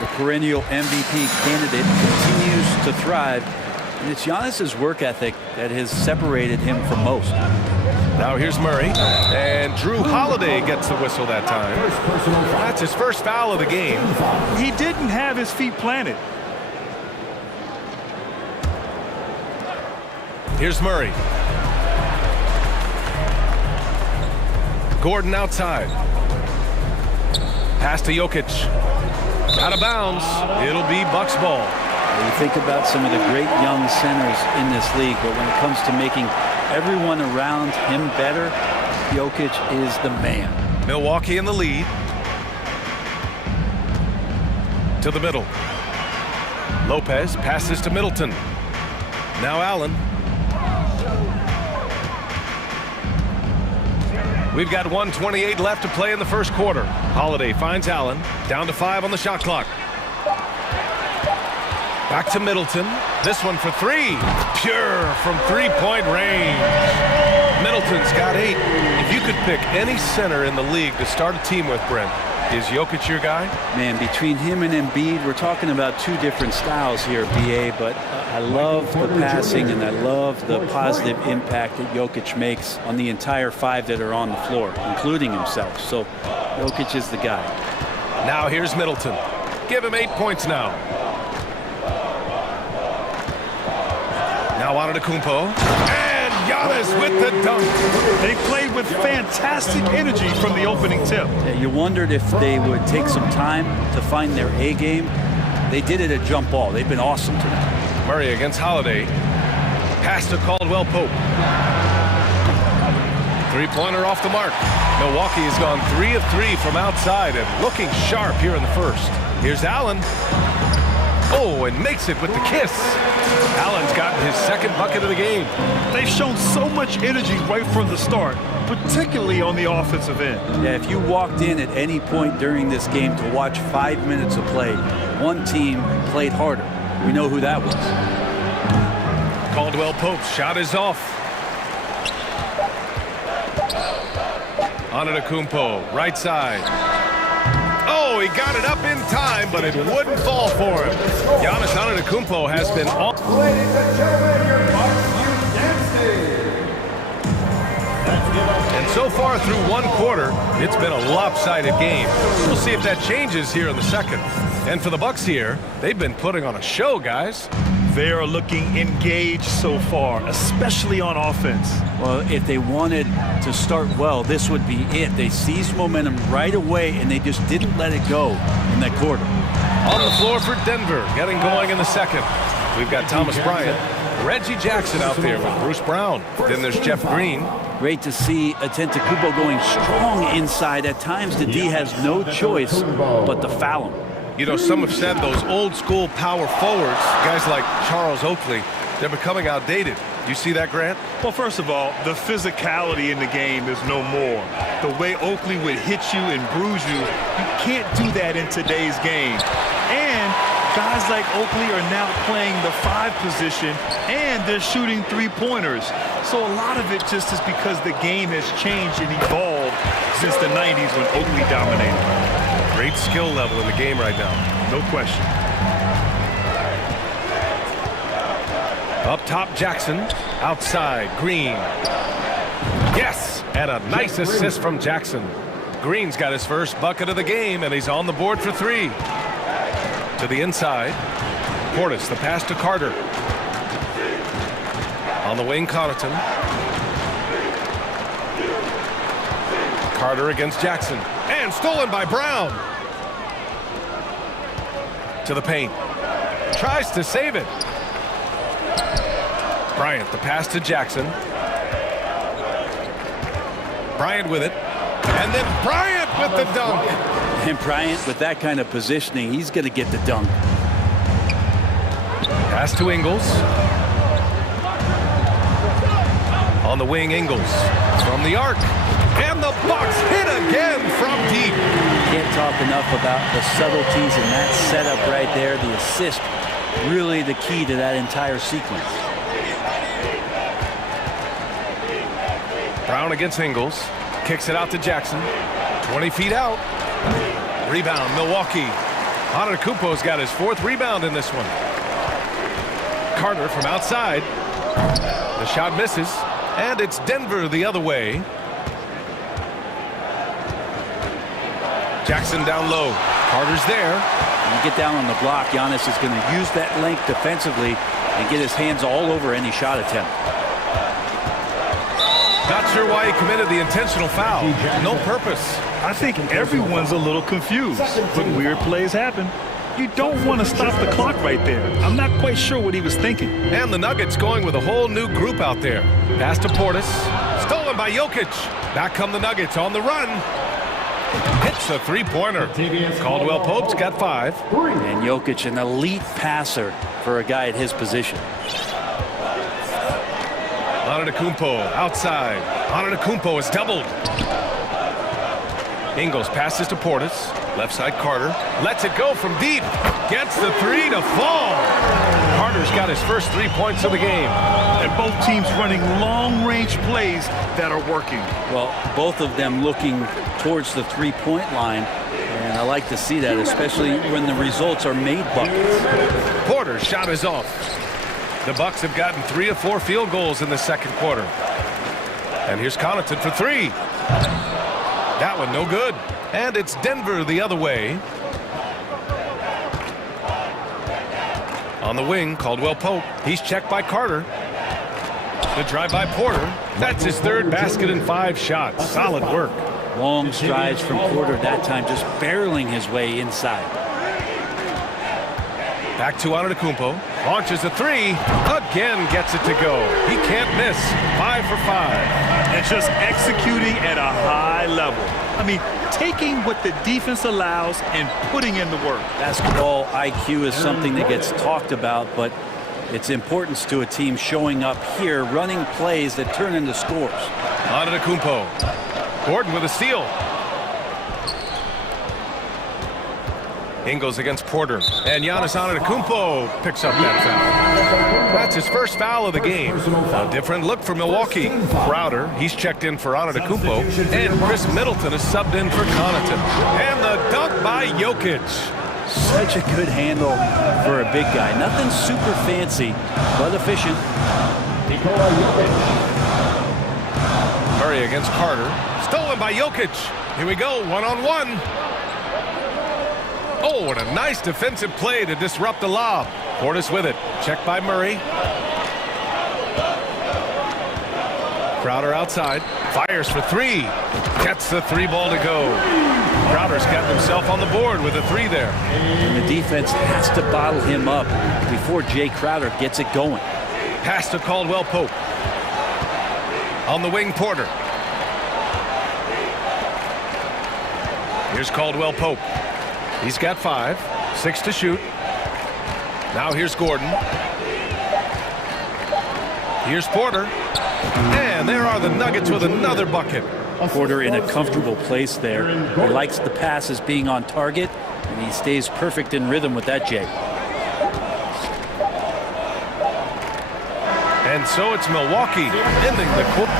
The perennial MVP candidate continues to thrive, and it's Giannis's work ethic that has separated him from most. Now here's Murray, and Drew Holiday gets the whistle that time. That's his first foul of the game. He didn't have his feet planted. Here's Murray. Gordon outside. Pass to Jokic. Out of bounds. It'll be Bucks ball. You think about some of the great young centers in this league, but when it comes to making everyone around him better, Jokic is the man. Milwaukee in the lead. To the middle. Lopez passes to Middleton. Now Allen. We've got 1:28 left to play in the first quarter. Holiday finds Allen. Down to 5 on the shot clock. Back to Middleton. This one for 3. Pure from 3-point range. Middleton's got 8. If you could pick any center in the league to start a team with, Brent, Is Jokic your guy? Man, between him and Embiid, we're talking about two different styles here, BA, but I love the passing and I love the positive impact that Jokic makes on the entire five that are on the floor, including himself. So Jokic is the guy. Now here's Middleton. Give him 8 points now. Now Antetokounmpo. And Giannis with the dunk. They played with fantastic energy from the opening tip. Yeah, you wondered if they would take some time to find their A game. They did it at jump ball. They've been awesome tonight. Murray against Holiday. Pass to Caldwell Pope. Three-pointer off the mark. Milwaukee has gone 3 of 3 from outside and looking sharp here in the first. Here's Allen. Oh, and makes it with the kiss. Allen's gotten his second bucket of the game. They've shown so much energy right from the start, particularly on the offensive end. Yeah, if you walked in at any point during this game to watch 5 minutes of play, one team played harder. We know who that was. Caldwell Pope's shot is off. Antetokounmpo, right side. Oh, he got it up in time, but it wouldn't fall for him. Giannis Antetokounmpo has been on. Ladies and gentlemen, your Bucks Youth Dance And so far through one quarter, it's been a lopsided game. We'll see if that changes here in the second. And for the Bucks here, they've been putting on a show, guys. They are looking engaged so far, especially on offense. Well, if they wanted to start well, this would be it. They seized momentum right away, and they just didn't let it go in that quarter. On the floor for Denver, getting going in the second. We've got Thomas Bryant, Reggie Jackson out there with Bruce Brown. Then there's Jeff Green. Great to see Antetokounmpo going strong inside. At times, the D has no choice but to foul him. You know, some have said those old school power forwards, guys like Charles Oakley, they're becoming outdated. You see that, Grant? Well, first of all, the physicality in the game is no more. The way Oakley would hit you and bruise you, you can't do that in today's game. And guys like Oakley are now playing the 5 position, and they're shooting 3-pointers. So a lot of it just is because the game has changed and evolved since the 90s when Oakley dominated. Great skill level in the game right now. No question. Up top, Jackson. Outside, Green. Yes! And a nice assist from Jackson. Green's got his first bucket of the game, and he's on the board for 3. To the inside. Portis, the pass to Carter. On the wing, Connaughton. Carter against Jackson. And stolen by Brown. To the paint. Tries to save it. Bryant, the pass to Jackson. Bryant with it. And then Bryant with the dunk. And Bryant, with that kind of positioning, he's going to get the dunk. Pass to Ingles. On the wing, Ingles. From the arc. And the Bucks hit again from deep. Can't talk enough about the subtleties in that setup right there. The assist, really the key to that entire sequence. Brown against Ingles. Kicks it out to Jackson. 20 feet out. Rebound, Milwaukee. Antetokounmpo's got his 4th rebound in this one. Carter from outside. The shot misses. And it's Denver the other way. Jackson down low. Carter's there. When you get down on the block, Giannis is going to use that length defensively and get his hands all over any shot attempt. Not sure why he committed the intentional foul. No purpose. I think everyone's a little confused, but weird plays happen. You don't want to stop the clock right there. I'm not quite sure what he was thinking. And the Nuggets going with a whole new group out there. Pass to Portis. Stolen by Jokic. Back come the Nuggets on the run. Hits a 3-pointer. Caldwell Pope's got 5. And Jokic, an elite passer for a guy at his position. Antetokounmpo outside. Antetokounmpo is doubled. Ingles passes to Portis. Left side, Carter. Lets it go from deep. Gets the 3 to fall. Carter's got his first 3 points of the game. And both teams running long-range plays that are working. Well, both of them looking towards the 3-point line. And I like to see that, especially when the results are made buckets. Porter's shot is off. The Bucks have gotten 3 of 4 field goals in the second quarter. And here's Connaughton for 3. That one no good. And it's Denver the other way. On the wing, Caldwell Pope. He's checked by Carter. The drive by Porter. That's his 3rd basket in 5 shots. Solid work. Long strides from Porter that time, just barreling his way inside. Back to Antetokounmpo. Launches a 3. Again gets it to go. He can't miss. 5 for 5. And just executing at a high level. I mean, taking what the defense allows and putting in the work. Basketball IQ is something that gets talked about, but its importance to a team showing up here, running plays that turn into scores. Antetokounmpo. Gordon with a steal. Ingles against Porter. And Giannis Antetokounmpo picks up that foul. That's his first foul of the game. A different look for Milwaukee. Crowder, he's checked in for Antetokounmpo. And Chris Middleton is subbed in for Connaughton. And the dunk by Jokic. Such a good handle for a big guy. Nothing super fancy, but efficient. Murray against Carter. Stolen by Jokic. Here we go, one-on-one. Oh, what a nice defensive play to disrupt the lob. Portis with it. Checked by Murray. Crowder outside. Fires for 3. Gets the 3 ball to go. Crowder's got himself on the board with a 3 there. And the defense has to bottle him up before Jay Crowder gets it going. Pass to Caldwell Pope. On the wing, Porter. Here's Caldwell Pope. He's got 5. 6 to shoot. Now here's Gordon. Here's Porter. And there are the Nuggets with another bucket. Porter in a comfortable place there. He likes the passes being on target, and he stays perfect in rhythm with that, Jay. And so it's Milwaukee ending the quarter.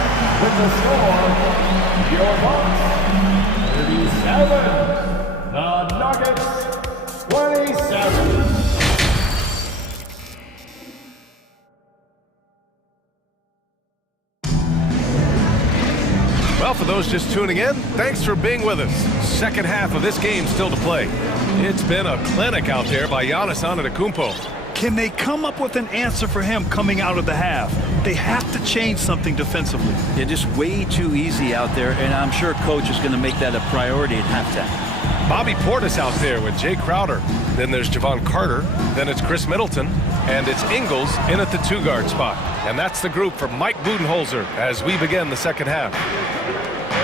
With the score, your Bucks 37, the Nuggets 27. Well, for those just tuning in, thanks for being with us. Second half of this game still to play. It's been a clinic out there by Giannis Antetokounmpo. Can they come up with an answer for him coming out of the half? They have to change something defensively. They're just way too easy out there, and I'm sure coach is going to make that a priority at halftime. Bobby Portis out there with Jay Crowder. Then there's Javon Carter. Then it's Chris Middleton. And it's Ingles in at the 2-guard spot. And that's the group for Mike Budenholzer as we begin the second half.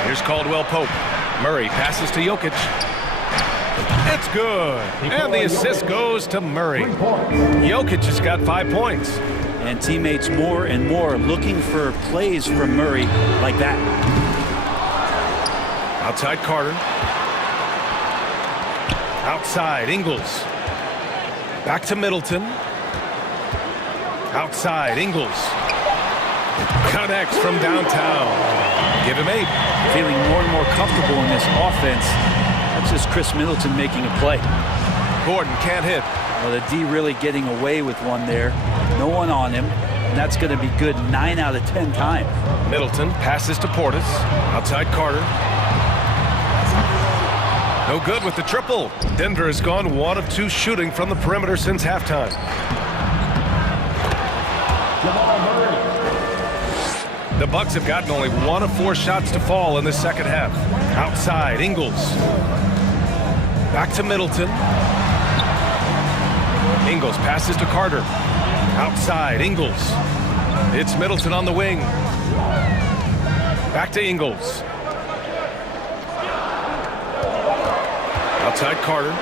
Here's Caldwell Pope. Murray passes to Jokic. It's good. And the assist goes to Murray. Jokic has got 5 points. And teammates more and more looking for plays from Murray like that. Outside Carter. Outside Ingles. Back to Middleton. Outside Ingles. Connects from downtown. Give him 8. Feeling more and more comfortable in this offense. That's just Chris Middleton making a play. Gordon can't hit. Well, the D really getting away with one there. No one on him. And that's going to be good 9 out of 10 times. Middleton passes to Portis. Outside Carter. No good with the triple. Denver has gone 1 of 2 shooting from the perimeter since halftime. The Bucks have gotten only 1 of 4 shots to fall in the second half. Outside Ingles. Back to Middleton. Ingles passes to Carter. Outside Ingles. It's Middleton on the wing. Back to Ingles. Outside Carter.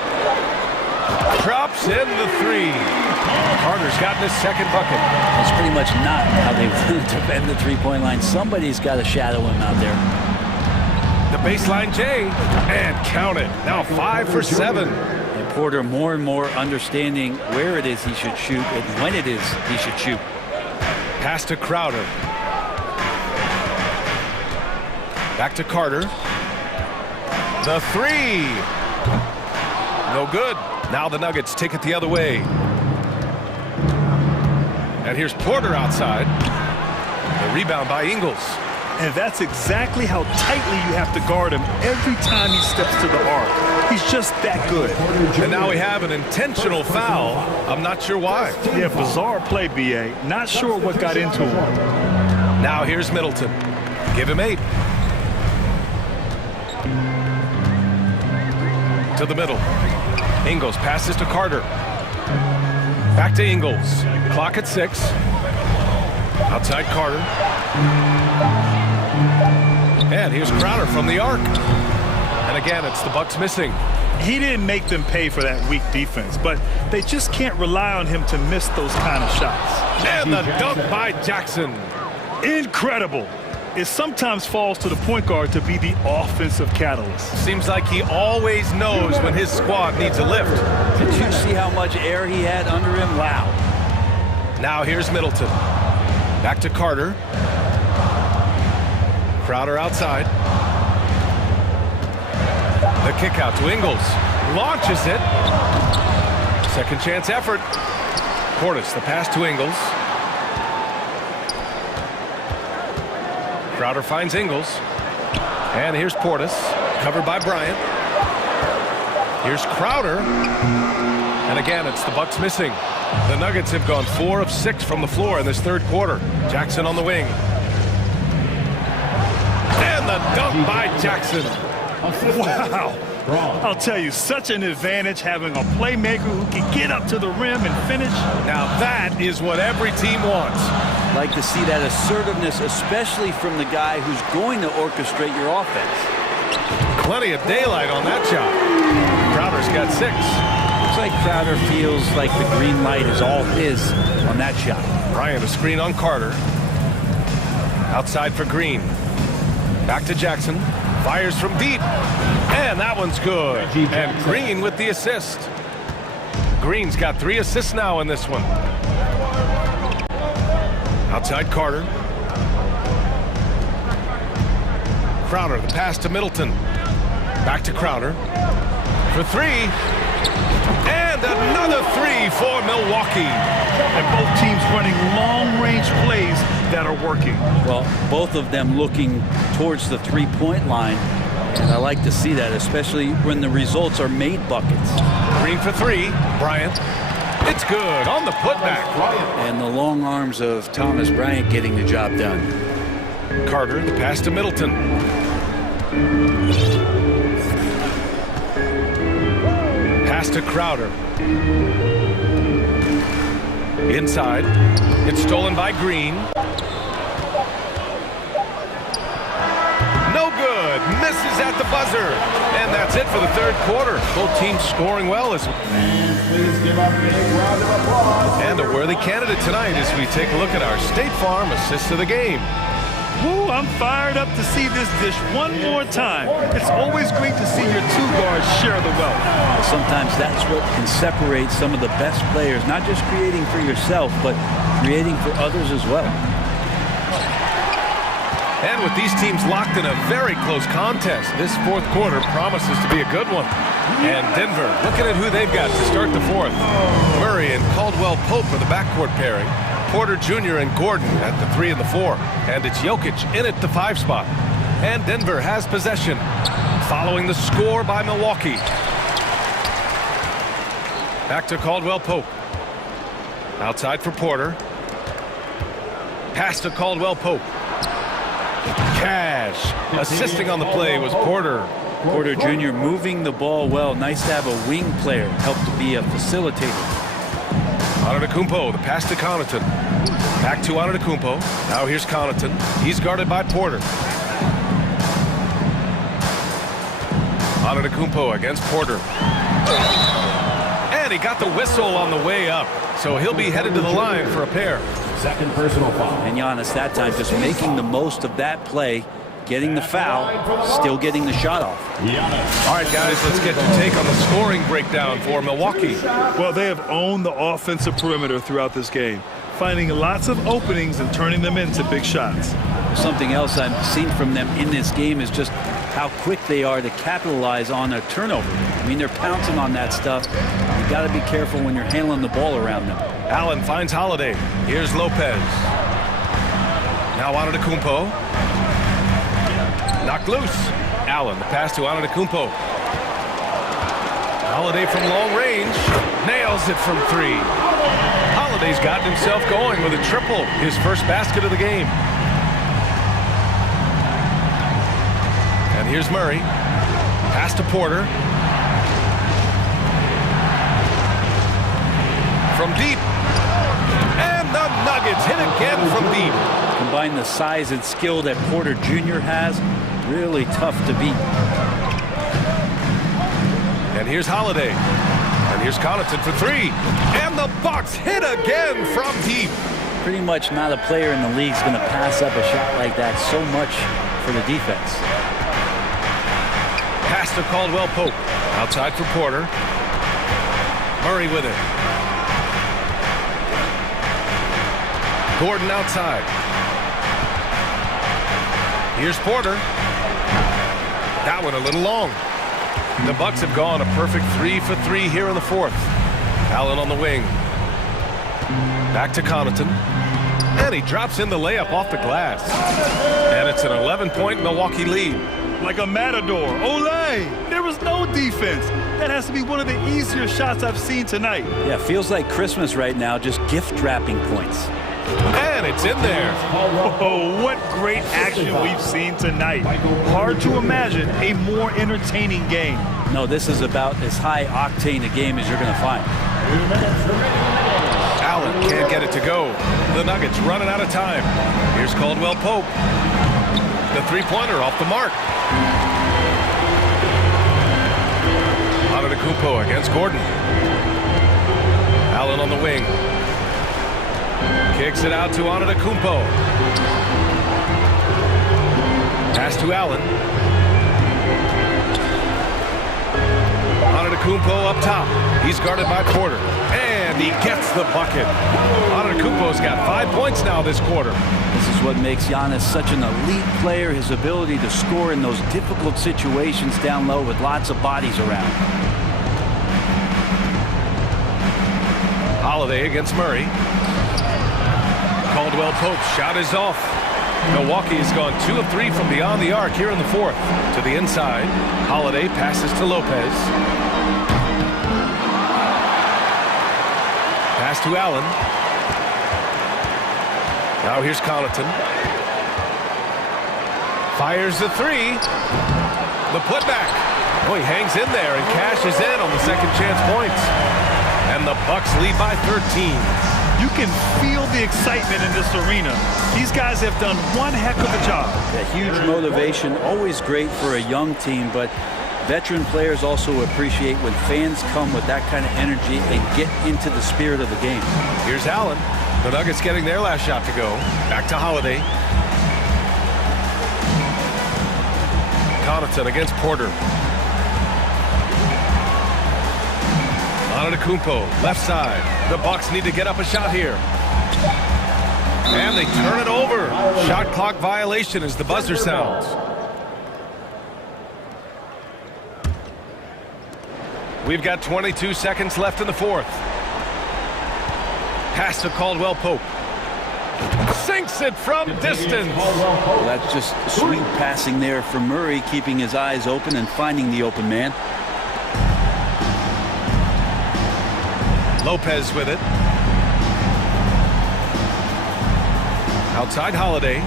Drops in the 3. Carter's gotten his second bucket. That's pretty much not how they defend the three-point line. Somebody's got to shadow him out there. The baseline J. And count it. Now 5 for 7. And Porter more and more understanding where it is he should shoot and when it is he should shoot. Pass to Crowder. Back to Carter. The 3. No good. Now the Nuggets take it the other way. And here's Porter outside. The rebound by Ingles. And that's exactly how tightly you have to guard him every time he steps to the arc. He's just that good. And now we have an intentional foul. I'm not sure why. Yeah, bizarre play, B.A. Not sure what got into him. Now here's Middleton. Give him 8. To the middle. Ingles passes to Carter. Back to Ingles. Clock at 6. Outside Carter. And here's Crowder from the arc. And again, it's the Bucks missing. He didn't make them pay for that weak defense, but they just can't rely on him to miss those kind of shots. And the dunk by Jackson. Incredible. It sometimes falls to the point guard to be the offensive catalyst. Seems like he always knows when his squad needs a lift. Did you see how much air he had under him? Wow. Now here's Middleton. Back to Carter. Crowder outside. The kick out to Ingles. Launches it. Second chance effort. Portis, the pass to Ingles. Crowder finds Ingles. And here's Portis, covered by Bryant. Here's Crowder. And again, it's the Bucks missing. The Nuggets have gone 4 of 6 from the floor in this third quarter. Jackson on the wing. And the dunk by Jackson. Wow. I'll tell you, such an advantage having a playmaker who can get up to the rim and finish. Now that is what every team wants. Like to see that assertiveness, especially from the guy who's going to orchestrate your offense. Plenty of daylight on that shot. Crowder's got 6. Looks like Crowder feels like the green light is all his on that shot. Bryant, a screen on Carter. Outside for Green. Back to Jackson. Fires from deep. And that one's good. And Green with the assist. Green's got 3 assists now in this one. Outside Carter. Crowder, the pass to Middleton. Back to Crowder. For 3. And another 3 for Milwaukee. And both teams running long-range plays that are working. Well, both of them looking towards the three-point line. And I like to see that, especially when the results are made buckets. Green for 3. Bryant. It's good on the putback. And the long arms of Thomas Bryant getting the job done. Carter, the pass to Middleton. Pass to Crowder. Inside. It's stolen by Green. No good. Misses at the buzzer. And that's it for the third quarter. Both teams scoring well. Please give a big round of applause. And a worthy candidate tonight as we take a look at our State Farm assist of the game. Woo, I'm fired up to see this dish one more time. It's always great to see your 2 guards share the wealth. Sometimes that's what can separate some of the best players, not just creating for yourself, but creating for others as well. And with these teams locked in a very close contest, this fourth quarter promises to be a good one. And Denver, looking at who they've got to start the fourth. Murray and Caldwell Pope are the backcourt pairing. Porter Jr. and Gordon at the 3 and the 4. And it's Jokic in at the 5 spot. And Denver has possession, following the score by Milwaukee. Back to Caldwell Pope. Outside for Porter. Pass to Caldwell Pope. Cash. Assisting on the play was Porter. Porter Jr. moving the ball well. Nice to have a wing player help to be a facilitator. Antetokounmpo, the pass to Connaughton. Back to Antetokounmpo. Now here's Connaughton. He's guarded by Porter. Antetokounmpo against Porter. And he got the whistle on the way up. So he'll be headed to the line for a pair. Second personal foul. And Giannis that time just making the most of that play, getting the foul, still getting the shot off. All right, guys, let's get your take on the scoring breakdown for Milwaukee. Well, they have owned the offensive perimeter throughout this game, finding lots of openings and turning them into big shots. Something else I've seen from them in this game is just how quick they are to capitalize on a turnover. I mean, they're pouncing on that stuff. You got to be careful when you're handling the ball around them. Allen finds Holiday. Here's Lopez. Now Antetokounmpo. Knocked loose. Allen, the pass to Antetokounmpo. Holiday from long range. Nails it from 3. Holiday's gotten himself going with a triple. His first basket of the game. And here's Murray. Pass to Porter. From deep. And the Nuggets hit again from deep. Combine the size and skill that Porter Jr. has. Really tough to beat. And here's Holiday. And here's Connaughton for 3. And the Bucks hit again from deep. Pretty much not a player in the league is going to pass up a shot like that so much for the defense. Pass to Caldwell Pope. Outside for Porter. Murray with it. Gordon outside. Here's Porter. That one a little long. The Bucks have gone a perfect 3 for 3 here in the 4th. Allen on the wing. Back to Connaughton. And he drops in the layup off the glass. And it's an 11-point Milwaukee lead. Like a matador. Olay! There was no defense. That has to be one of the easier shots I've seen tonight. Yeah, feels like Christmas right now, just gift wrapping points. And it's in there. Oh, what great action we've seen tonight. Hard to imagine a more entertaining game. No, this is about as high octane a game as you're going to find. Allen can't get it to go. The Nuggets running out of time. Here's Caldwell Pope. The three-pointer off the mark. Antetokounmpo against Gordon. Allen on the wing. Kicks it out to Antetokounmpo. Pass to Allen. Antetokounmpo up top. He's guarded by Porter. And he gets the bucket. Antetokounmpo's got 5 points now this quarter. This is what makes Giannis such an elite player, his ability to score in those difficult situations down low with lots of bodies around. Holiday against Murray. Caldwell Pope's shot is off. Milwaukee has gone 2 of 3 from beyond the arc here in the 4th. To the inside. Holiday passes to Lopez. Pass to Allen. Now here's Connaughton. Fires the 3. The putback. Oh, he hangs in there and cashes in on the second chance points. And the Bucks lead by 13. You can feel the excitement in this arena. These guys have done one heck of a job. A huge motivation, always great for a young team, but veteran players also appreciate when fans come with that kind of energy and get into the spirit of the game. Here's Allen. The Nuggets getting their last shot to go. Back to Holiday. Connaughton against Porter. Antetokounmpo, left side. The Bucks need to get up a shot here. And they turn it over. Shot clock violation as the buzzer sounds. We've got 22 seconds left in the 4th. Pass to Caldwell Pope. Sinks it from distance. Well, that's just sweet passing there from Murray, keeping his eyes open and finding the open man. Lopez with it. Outside Holiday.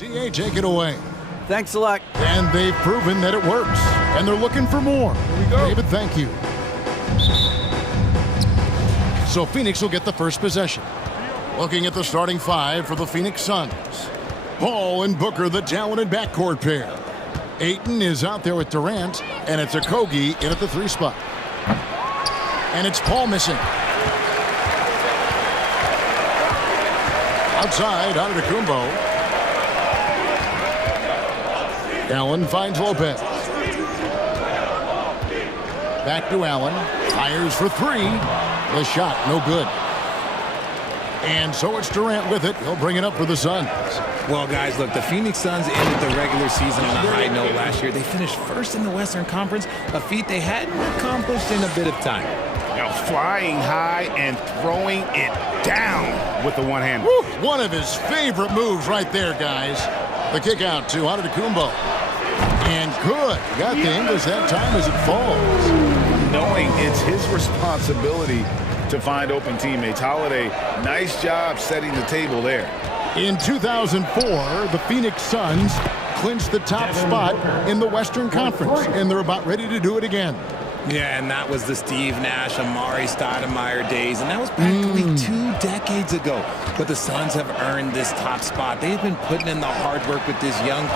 CA, take it away. Thanks a lot. And they've proven that it works. And they're looking for more. Here we go. David, thank you. So Phoenix will get the first possession. Looking at the starting five for the Phoenix Suns. Paul and Booker, the talented backcourt pair. Ayton is out there with Durant, and it's Okogie in at the 3 spot. And it's Paul missing. Outside, Antetokounmpo. Allen finds Lopez. Back to Allen. Fires for 3. The shot, no good. And so it's Durant with it. He'll bring it up for the Suns. Well, guys, look, the Phoenix Suns ended the regular season on a high note last year. They finished first in the Western Conference, a feat they hadn't accomplished in a bit of time. Now flying high and throwing it down with the one hand. One of his favorite moves right there, guys. The kick out to Antetokounmpo. And good. Got the English that time as it falls. Knowing it's his responsibility to find open teammates. Holiday, nice job setting the table there. In 2004, the Phoenix Suns clinched the top spot in the Western Conference, and they're about ready to do it again. Yeah, and that was the Steve Nash, Amari Stoudemire days, and that was practically 2 decades ago. But the Suns have earned this top spot. They've been putting in the hard work with this young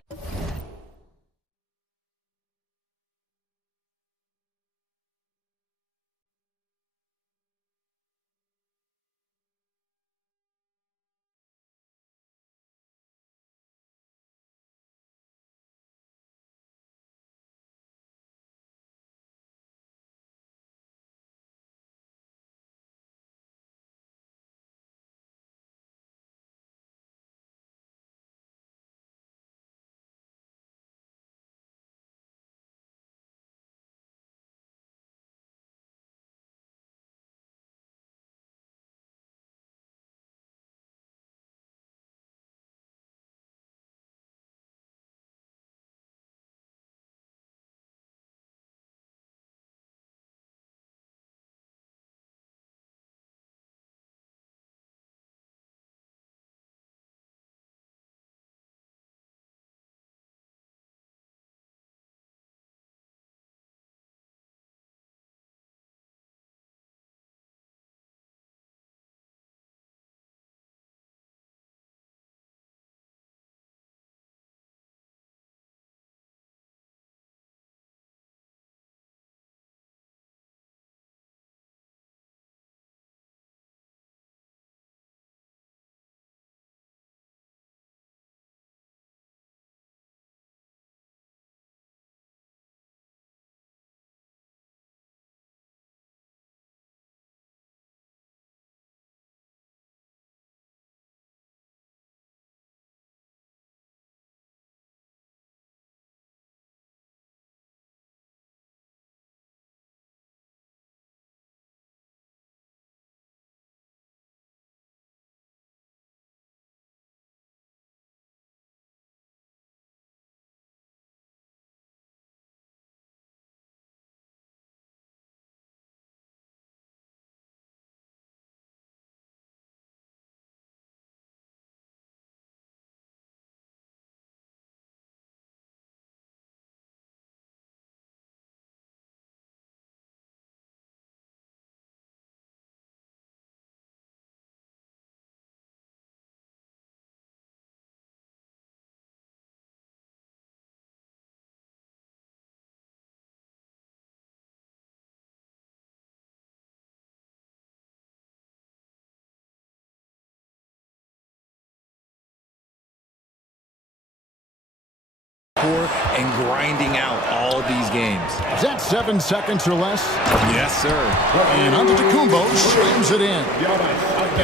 and grinding out all these games. Is that 7 seconds or less? Yes, sir. And Antetokounmpo slams it in.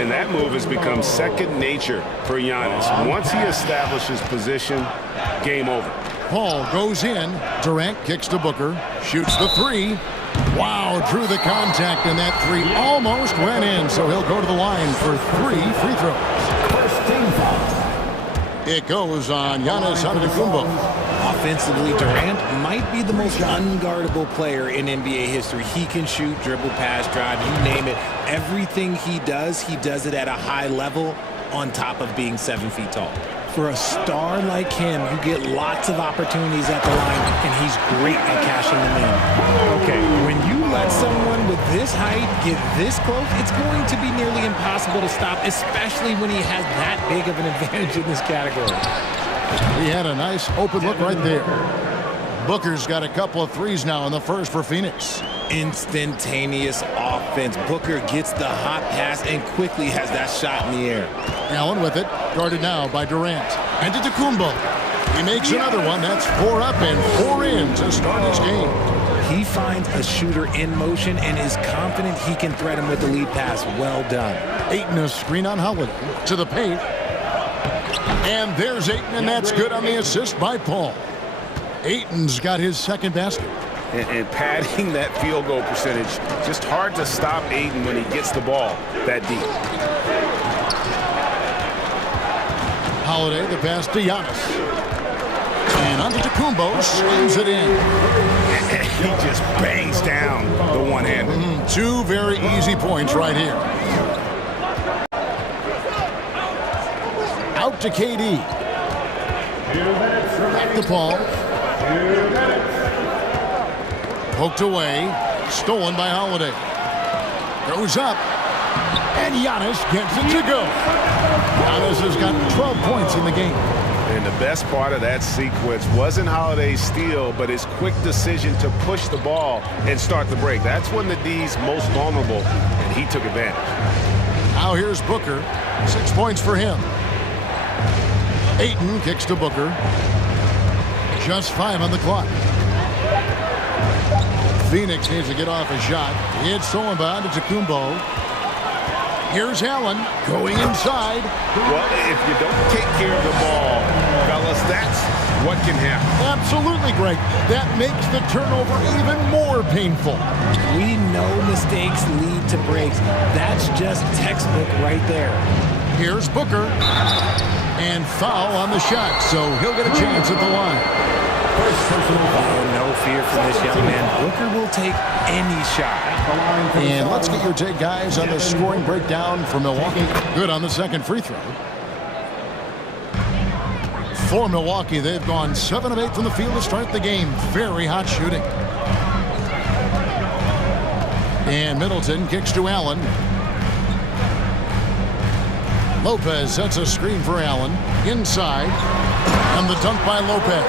And that move has become second nature for Giannis. Once he establishes position, game over. Paul goes in. Durant kicks to Booker. Shoots the 3. Wow, drew the contact, and that 3 almost went in. So he'll go to the line for 3 free throws. First team foul. It goes on Giannis Antetokounmpo. Offensively, Durant might be the most unguardable player in NBA history. He can shoot, dribble, pass, drive, you name it. Everything he does it at a high level on top of being 7 feet tall. For a star like him, you get lots of opportunities at the line, and he's great at cashing them in. Okay, when you let someone with this height get this close, it's going to be nearly impossible to stop, especially when he has that big of an advantage in this category. He had a nice open look right there. Booker's got a couple of threes now in the first for Phoenix. Instantaneous offense. Booker gets the hot pass and quickly has that shot in the air. Allen with it, guarded now by Durant. And to Tacumbo. He makes another one. That's 4 up and 4 in to start his game. He finds a shooter in motion and is confident he can thread him with the lead pass. Well done. Ayton a screen on Holiday to the paint. And there's Ayton, and that's good on the assist by Paul. Ayton's got his second basket. And padding that field goal percentage, just hard to stop Ayton when he gets the ball that deep. Holiday, the pass to Giannis. And onto Tacumbo, slams it in. He just bangs down the one-hander. Two very easy points right here. Out to KD. Back to Paul. Poked away. Stolen by Holiday. Goes up. And Giannis gets it to go. Giannis has got 12 points in the game. And the best part of that sequence wasn't Holiday's steal, but his quick decision to push the ball and start the break. That's when the D's most vulnerable, and he took advantage. Now here's Booker. 6 points for him. Ayton kicks to Booker. Just 5 on the clock. Phoenix needs to get off a shot. It's stolen by Tacumbo. Here's Allen going inside. Well, if you don't take care of the ball, fellas, that's what can happen. Absolutely, Greg. That makes the turnover even more painful. We know mistakes lead to breaks. That's just textbook right there. Here's Booker. And foul on the shot, so he'll get a chance at the line. Oh, no fear from this young man. Booker will take any shot. And let's get your take, guys, on the scoring breakdown for Milwaukee. Good on the second free throw. For Milwaukee, they've gone 7 of 8 from the field to start the game. Very hot shooting. And Middleton kicks to Allen. Lopez sets a screen for Allen. Inside. And the dunk by Lopez.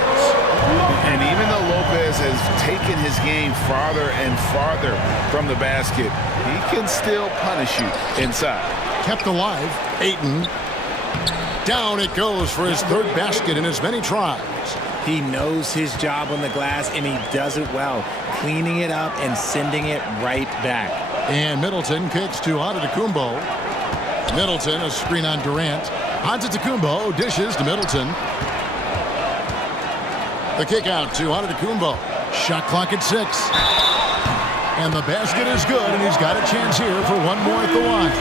And even though Lopez has taken his game farther and farther from the basket, he can still punish you inside. Kept alive. Ayton. Down it goes for his third basket in as many tries. He knows his job on the glass, and he does it well, cleaning it up and sending it right back. And Middleton kicks to Antetokounmpo. Middleton, a screen on Durant. Antetokounmpo dishes to Middleton. The kick out to Antetokounmpo. Shot clock at 6. And the basket is good, and he's got a chance here for one more at the line.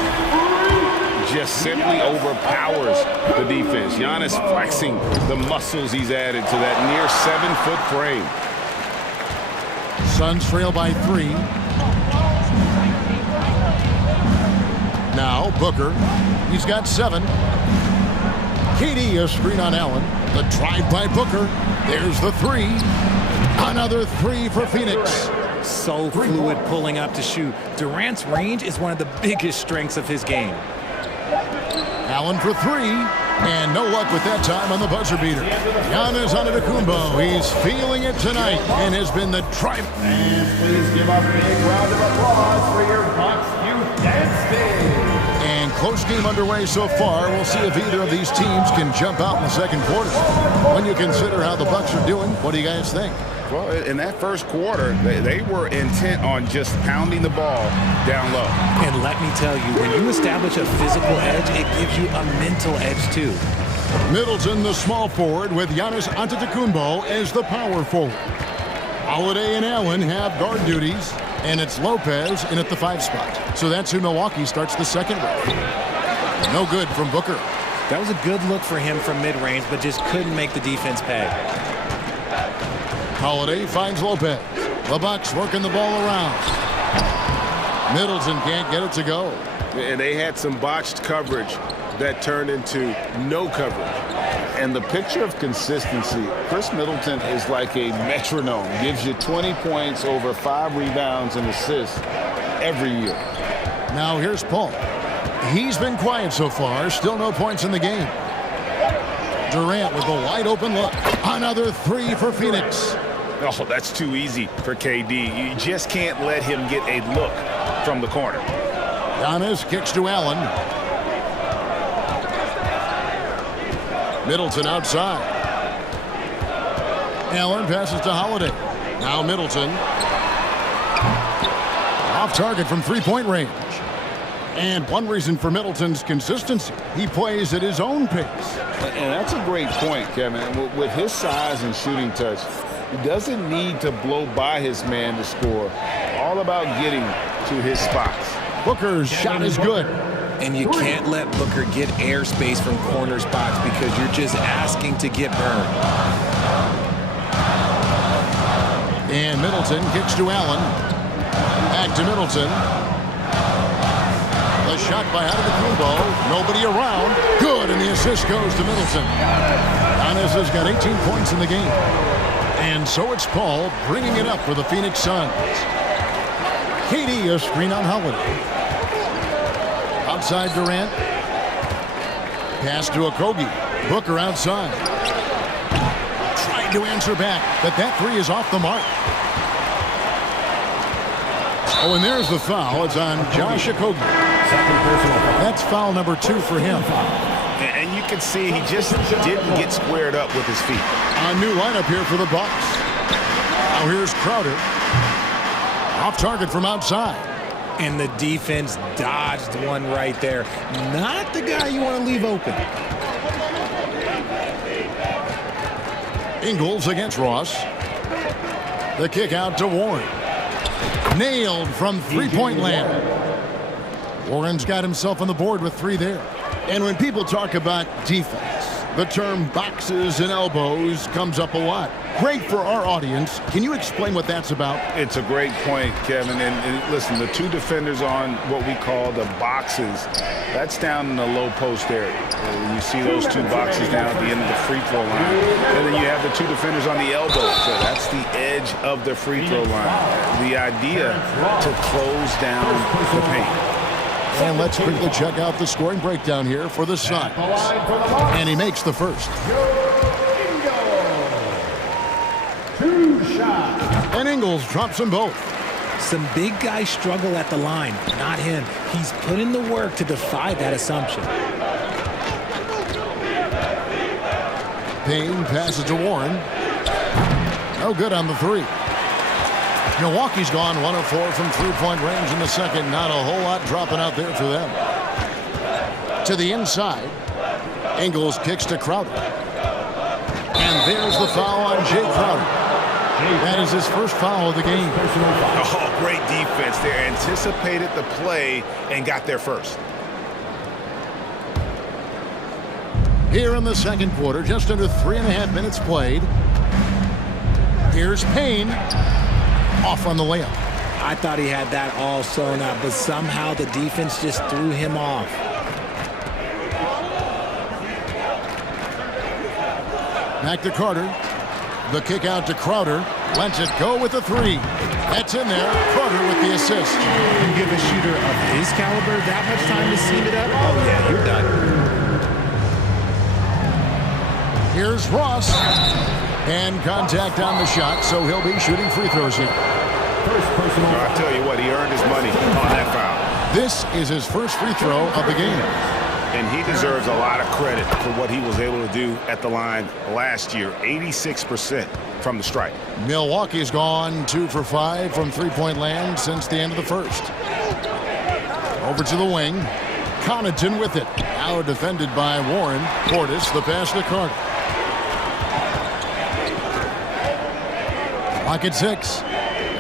Just simply overpowers the defense. Giannis flexing the muscles he's added to that near 7-foot frame. Suns trail by 3. Now Booker. He's got 7. KD a screen on Allen. The drive by Booker. There's the 3. Another 3 for Phoenix. So fluid pulling up to shoot. Durant's range is one of the biggest strengths of his game. Allen for 3. And no luck with that time on the buzzer beater. Giannis Antetokounmpo. He's feeling it tonight and has been the drive. And please give a big round of applause for your Bucks Youth Dance Day. And close game underway so far. We'll see if either of these teams can jump out in the second quarter. When you consider how the Bucks are doing, what do you guys think? Well, in that first quarter, they were intent on just pounding the ball down low. And let me tell you, when you establish a physical edge, it gives you a mental edge too. Middleton, the small forward, with Giannis Antetokounmpo as the power forward. Holiday and Allen have guard duties, and it's Lopez in at the 5 spot. So that's who Milwaukee starts the second with. No good from Booker. That was a good look for him from mid-range, but just couldn't make the defense pay. Holiday finds Lopez. The Bucks working the ball around. Middleton can't get it to go. And they had some botched coverage that turned into no coverage. And the picture of consistency, Chris Middleton is like a metronome. Gives you 20 points, over 5 rebounds and assists every year. Now here's Paul. He's been quiet so far. Still no points in the game. Durant with a wide open look. Another three for Phoenix. Oh, that's too easy for KD. You just can't let him get a look from the corner. Giannis kicks to Allen. Middleton outside. Allen passes to Holiday. Now Middleton. Off target from three-point range. And one reason for Middleton's consistency, he plays at his own pace. And that's a great point, Kevin. With his size and shooting touch, he doesn't need to blow by his man to score. All about getting to his spots. Booker's shot is good. And you can't let Booker get airspace from corner spots because you're just asking to get burned. And Middleton kicks to Allen. Back to Middleton. The shot by Antetokounmpo. Nobody around. Good, and the assist goes to Middleton. Giannis has got 18 points in the game. And so it's Paul bringing it up for the Phoenix Suns. KD, a screen on Holiday. Outside Durant. Pass to Okogie. Booker outside. Trying to answer back, but that three is off the mark. Oh, and there's the foul. It's on Josh Okogie. That's foul number 2 for him. And you can see he just didn't get squared up with his feet. A new lineup here for the Bucks. Now here's Crowder. Off target from outside. And the defense dodged one right there. Not the guy you want to leave open. Ingles against Ross. The kick out to Warren. Nailed from three-point land. Warren's got himself on the board with 3 there. And when people talk about defense, the term boxes and elbows comes up a lot. Great for our audience. Can you explain what that's about? It's a great point, Kevin. And listen, the 2 defenders on what we call the boxes, that's down in the low post area. You see those 2 boxes down at the end of the free throw line. And then you have the 2 defenders on the elbow. So that's the edge of the free throw line. The idea to close down the paint. And let's quickly check out the scoring breakdown here for the Suns. And he makes the first. 2 shots. And Ingles drops them both. Some big guys struggle at the line, not him. He's put in the work to defy that assumption. Payne passes to Warren. No good on the 3. Milwaukee's gone 1 of 4 from three-point range in the second. Not a whole lot dropping out there for them. To the inside. Ingles kicks to Crowder. And there's the foul on Jay Crowder. That is his first foul of the game. Oh, great defense there. Anticipated the play and got there first. Here in the second quarter, just under 3.5 minutes played. Here's Payne. Off on the layup. I thought he had that all sewn up, but somehow the defense just threw him off. Back to Carter. The kick out to Crowder. Lets it go with the 3. That's in there. Carter with the assist. You give a shooter of his caliber that much time to seam it up? Oh, yeah, you're done. Here's Ross. And contact on the shot, so he'll be shooting free throws here. I tell you what, he earned his money on that foul. This is his first free throw of the game. And he deserves a lot of credit for what he was able to do at the line last year. 86% from the stripe. Milwaukee's gone 2 for 5 from three-point land since the end of the first. Over to the wing. Connaughton with it. Now defended by Warren. Portis, the pass to Carter. Clock at 6.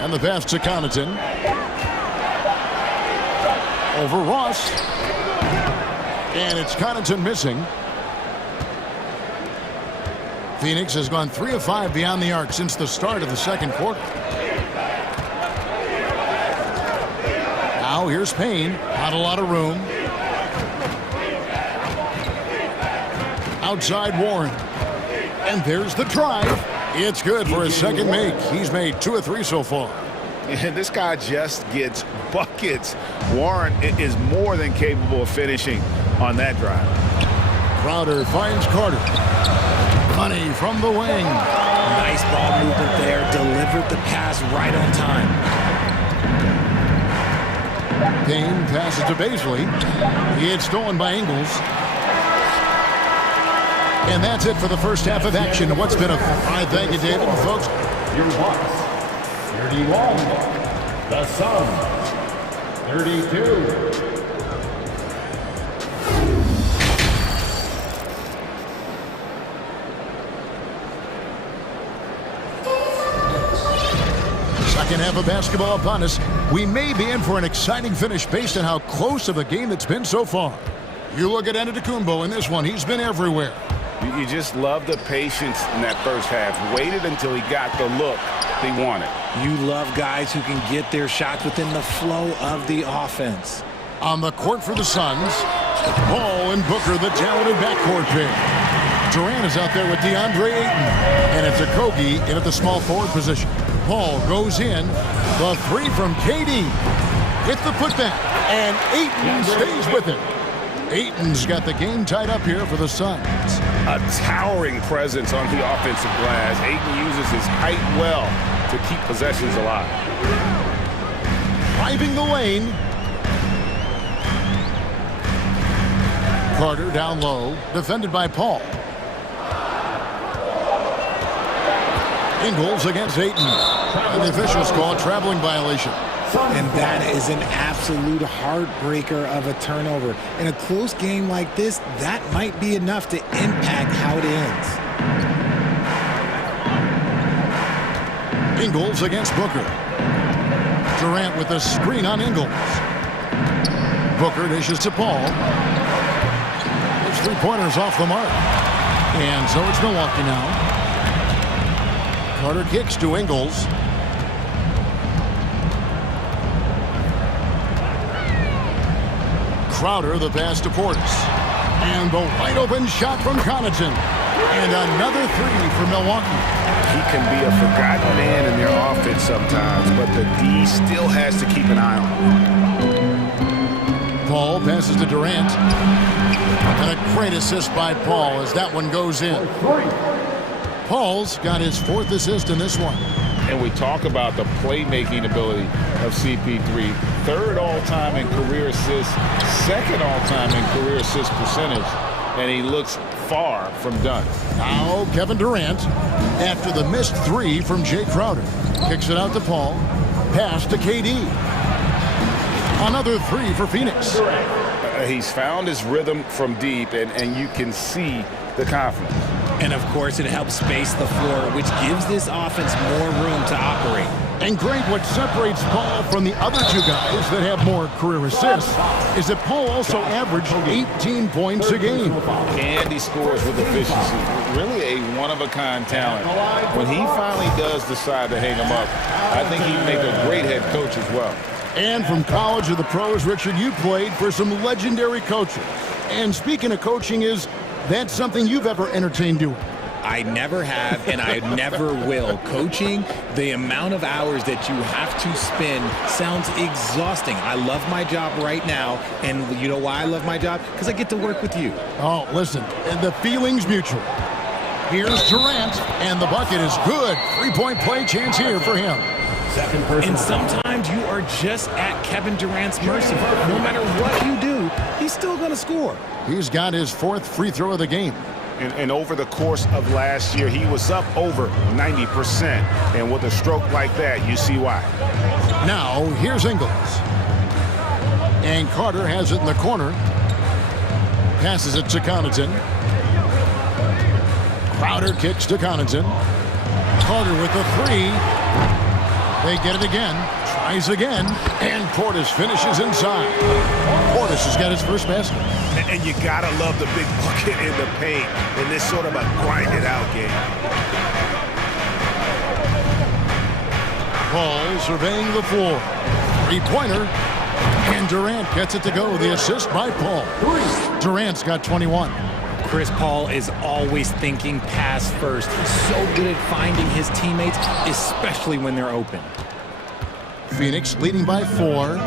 And the pass to Connaughton. Over Ross. And it's Connaughton missing. Phoenix has gone 3 of 5 beyond the arc since the start of the second quarter. Now here's Payne. Not a lot of room. Outside Warren. And there's the drive. It's good for his second make. He's made 2 of 3 so far. And this guy just gets buckets. Warren is more than capable of finishing on that drive. Crowder finds Carter. Money from the wing. Nice ball movement there. Delivered the pass right on time. Payne passes to Baisley. It's stolen by Ingles. And that's it for the first half of action. What's been a... I thank you, David. Folks, Your Bucks, 31. The Suns, 32. Second half of basketball upon us. We may be in for an exciting finish based on how close of a game it's been so far. You look at Antetokounmpo in this one. He's been everywhere. You just love the patience in that first half. Waited until he got the look he wanted. You love guys who can get their shots within the flow of the offense. On the court for the Suns, Paul and Booker, the talented backcourt pair. Durant is out there with DeAndre Ayton, and it's Okogie in at the small forward position. Paul goes in, the 3 from KD. Hit the putback, and Ayton stays with it. Ayton's got the game tied up here for the Suns. A towering presence on the offensive glass. Ayton uses his height well to keep possessions alive. Driving the lane. Carter down low, defended by Paul. Ingles against Ayton. And the officials call a traveling violation. And that is an absolute heartbreaker of a turnover. In a close game like this, that might be enough to impact how it ends. Ingles against Booker. Durant with a screen on Ingles. Booker dishes to Paul. His 3-pointers off the mark. And so it's Milwaukee now. Carter kicks to Ingles. Crowder, the pass to Portis. And the wide open shot from Connaughton. And another 3 for Milwaukee. He can be a forgotten man in their offense sometimes, but the D still has to keep an eye on him. Paul passes to Durant. And a great assist by Paul as that one goes in. Paul's got his 4th assist in this one. And we talk about the playmaking ability of CP3. 3rd all-time in career assists, 2nd all-time in career assist percentage, and he looks far from done. Now Kevin Durant, after the missed 3 from Jay Crowder, kicks it out to Paul, pass to KD. Another 3 for Phoenix. He's found his rhythm from deep, and you can see the confidence. And of course, it helps space the floor, which gives this offense more room to operate. And Greg, what separates Paul from the other 2 guys that have more career assists is that Paul also averaged 18 points a game. And he scores with efficiency. Really a one-of-a-kind talent. When he finally does decide to hang him up, I think he'd make a great head coach as well. And from college to the pros, Richard, you played for some legendary coaches. And speaking of coaching, is that something you've ever entertained doing? I never have, and I never will. Coaching, the amount of hours that you have to spend sounds exhausting. I love my job right now, and you know why I love my job? Because I get to work with you. Oh, listen, the feeling's mutual. Here's Durant, and the bucket is good. 3-point play chance here for him. And sometimes you are just at Kevin Durant's mercy. No matter what you do, he's still going to score. He's got his 4th free throw of the game. And over the course of last year, he was up over 90%. And with a stroke like that, you see why. Now, here's Ingles. And Carter has it in the corner. Passes it to Connaughton. Crowder kicks to Connaughton. Carter with the 3. They get it again. Tries again. And Portis finishes inside. Portis has got his first basket. And you got to love the big bucket in the paint in this sort of a grind-it-out game. Paul surveying the floor. 3-pointer. And Durant gets it to go. The assist by Paul. Durant's got 21. Chris Paul is always thinking pass first. He's so good at finding his teammates, especially when they're open. Phoenix leading by 4.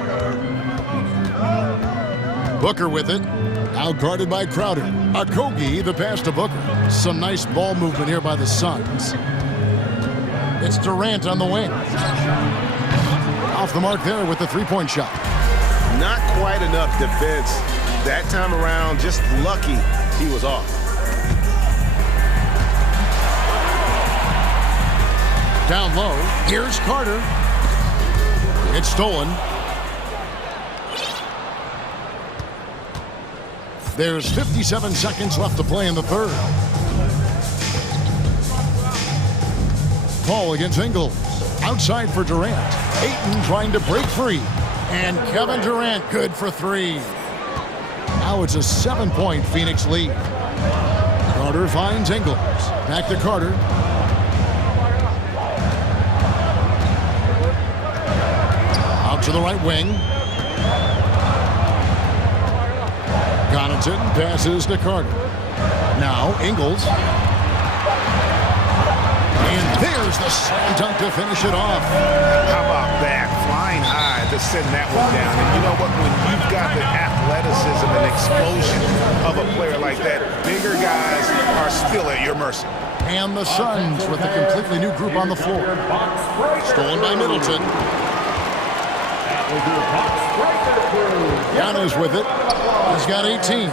Booker with it. Now guarded by Crowder. Okogie, the pass to Booker. Some nice ball movement here by the Suns. It's Durant on the wing. Off the mark there with the three-point shot. Not quite enough defense. That time around, just lucky he was off. Down low. Here's Carter. It's stolen. There's 57 seconds left to play in the third. Paul against Ingles. Outside for Durant. Ayton trying to break free. And Kevin Durant good for 3. Now it's a 7-point Phoenix lead. Carter finds Ingles. Back to Carter. Out to the right wing. Connaughton passes to Carter. Now Ingles. And there's the slam dunk to finish it off. How about that? Flying high to send that one down. And you know what? When you've got the athleticism and explosion of a player like that, bigger guys are still at your mercy. And the Suns with a completely new group on the floor. Stolen by Middleton. Giannis with it. He's got 18.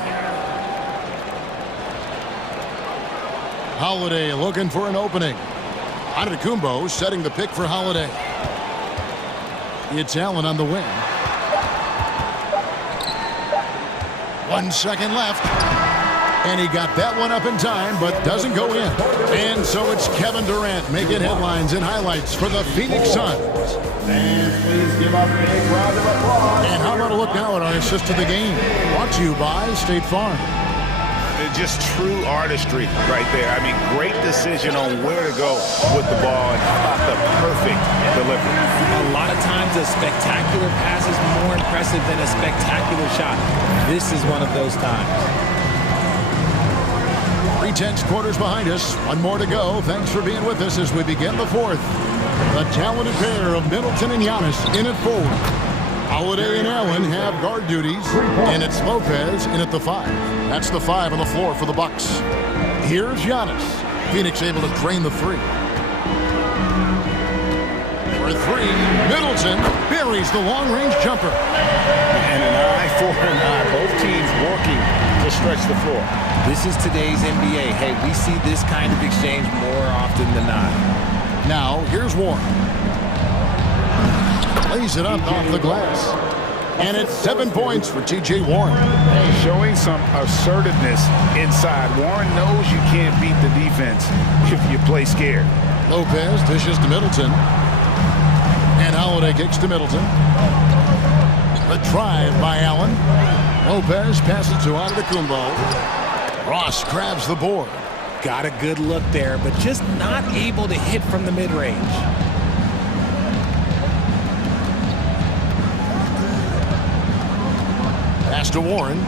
Holiday looking for an opening. Antetokounmpo setting the pick for Holiday. It's Allen on the wing. 1 second left. And he got that one up in time, but doesn't go in. And so it's Kevin Durant making headlines and highlights for the Phoenix Suns. And how about a look now at our assist to the game? Brought to you by State Farm. Just true artistry right there. I mean, great decision on where to go with the ball, and how about the perfect delivery. A lot of times a spectacular pass is more impressive than a spectacular shot. This is one of those times. 3/10 quarters behind us. One more to go. Thanks for being with us as we begin the fourth. The talented pair of Middleton and Giannis in at forward. Holiday and Allen have guard duties, and it's Lopez in at the 5. That's the 5 on the floor for the Bucks. Here's Giannis. Phoenix able to drain the 3. For 3, Middleton buries the long-range jumper. And an eye for an eye. Both teams working to stretch the floor. This is today's NBA. Hey, we see this kind of exchange more often than not. Now, here's Warren. Lays it up off the glass. And it's 7 points for T.J. Warren. Showing some assertiveness inside. Warren knows you can't beat the defense if you play scared. Lopez dishes to Middleton. And Holiday kicks to Middleton. The drive by Allen. Lopez passes to Antetokounmpo. Ross grabs the board. Got a good look there, but just not able to hit from the mid-range. Pass to Warren.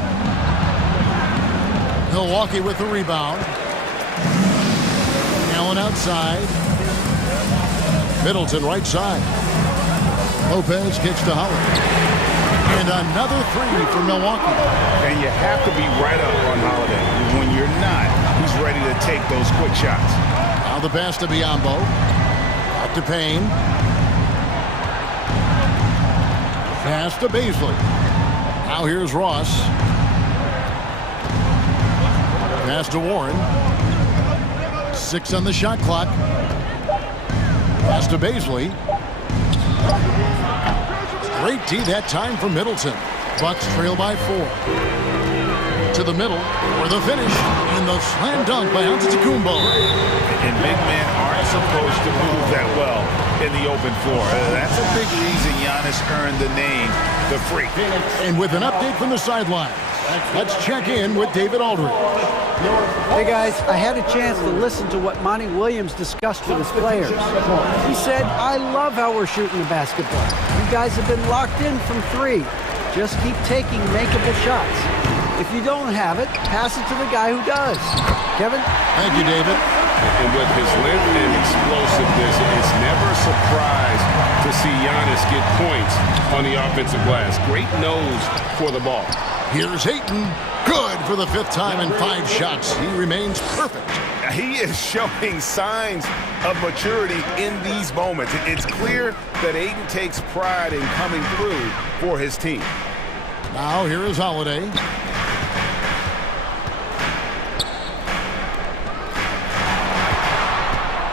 Milwaukee with the rebound. Allen outside. Middleton right side. Lopez kicks to Holiday. And another 3 for Milwaukee. And you have to be right up on Holiday. When you're not, he's ready to take those quick shots. Now the pass to Biyombo. Up to Payne. Pass to Beasley. Now here's Ross. Pass to Warren. 6 on the shot clock. Pass to Beasley. Great D that time for Middleton. Bucks trail by 4. To the middle for the finish. And the slam dunk by Antetokounmpo. And big men aren't supposed to move that well in the open floor. That's a big reason Giannis earned the name, the Freak. And with an update from the sidelines, let's check in with David Aldridge. Hey guys, I had a chance to listen to what Monty Williams discussed with his players. He said, I love how we're shooting the basketball. You guys have been locked in from 3. Just keep taking makeable shots. If you don't have it, pass it to the guy who does. Kevin? Thank you, David. And with his length and explosiveness, it's never a surprise to see Giannis get points on the offensive glass. Great nose for the ball. Here's Ayton. Good for the 5th time in 5 shots. He remains perfect. He is showing signs of maturity in these moments. It's clear that Ayton takes pride in coming through for his team. Now here is Holiday.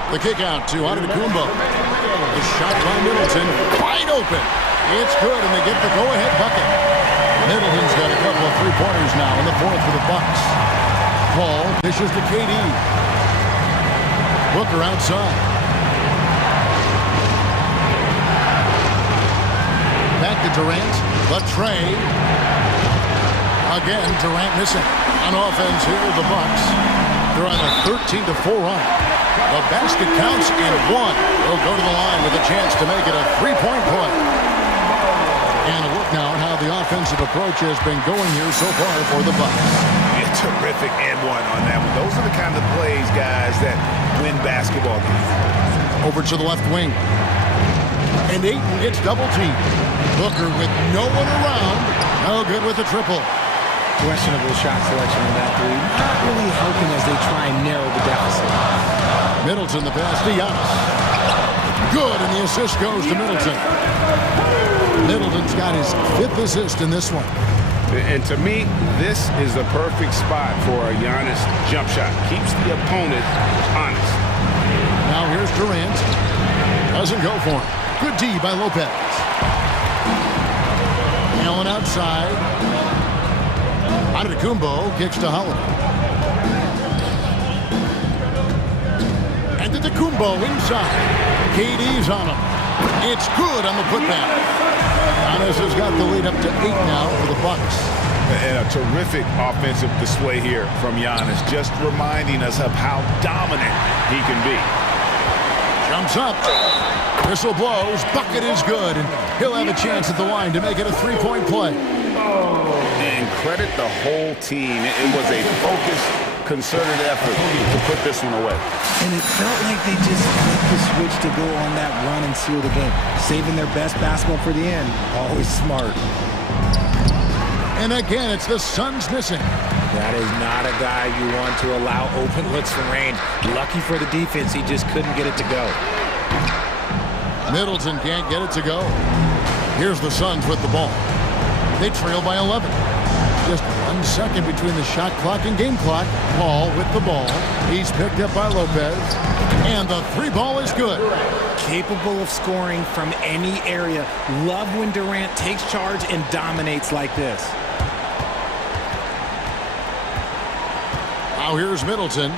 The kick out to Antetokounmpo. The shot by Middleton. Wide open. It's good, and they get the go-ahead bucket. Middleton's got a couple of three-pointers now in the 4th for the Bucks. Paul dishes to KD. Booker outside. Back to Durant. The tray. Again, Durant missing. On offense here with the Bucks. They're on a 13-4 run. The basket counts in 1. They'll go to the line with a chance to make it a 3-point play. And a look now at how the offensive approach has been going here so far for the Bucks. Yeah, terrific and 1 on that one. Those are the kind of plays, guys, that win basketball games. Over to the left wing. And Ayton gets double-teamed. Booker with no one around. No good with the triple. Questionable shot selection on that three. Not really helping as they try and narrow the deficit. Middleton the pass to Giannis. Good, and the assist goes to Middleton. Middleton's got his 5th assist in this one. And to me, this is the perfect spot for a Giannis jump shot. Keeps the opponent honest. Now here's Durant. Doesn't go for him. Good D by Lopez. Allen outside. Antetokounmpo kicks to Holiday. Antetokounmpo inside. KD's on him. It's good on the putback. Giannis has got the lead up to 8 now for the Bucks. And a terrific offensive display here from Giannis, just reminding us of how dominant he can be. Jumps up. Whistle blows. Bucket is good, and he'll have a chance at the line to make it a 3-point play. And credit the whole team. It was a focused, concerted effort to put this one away. And it felt like they just flipped the switch to go on that run and seal the game. Saving their best basketball for the end. Always smart. And again, it's the Suns missing. That is not a guy you want to allow open looks from range. Lucky for the defense, he just couldn't get it to go. Middleton can't get it to go. Here's the Suns with the ball. They trail by 11. Just 1 second between the shot clock and game clock. Paul with the ball. He's picked up by Lopez. And the 3 ball is good. Capable of scoring from any area. Love when Durant takes charge and dominates like this. Now here's Middleton.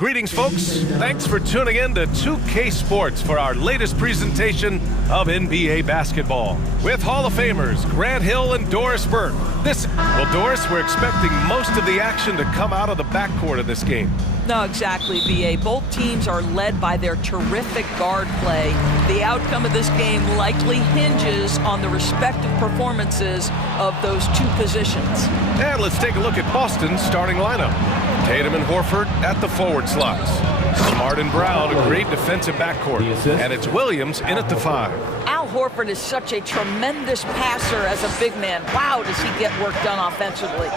Greetings, folks. Thanks for tuning in to 2K Sports for our latest presentation of NBA basketball with Hall of Famers Grant Hill and Doris Burke. Well, Doris, we're expecting most of the action to come out of the backcourt of this game. No, exactly, B.A. Both teams are led by their terrific guard play. The outcome of this game likely hinges on the respective performances of those two positions. And let's take a look at Boston's starting lineup. Tatum and Horford at the forward slots. Smart and Brown, a great defensive backcourt. And it's Williams in at the 5. Al Horford is such a tremendous passer as a big man. Wow, does he get work done offensively.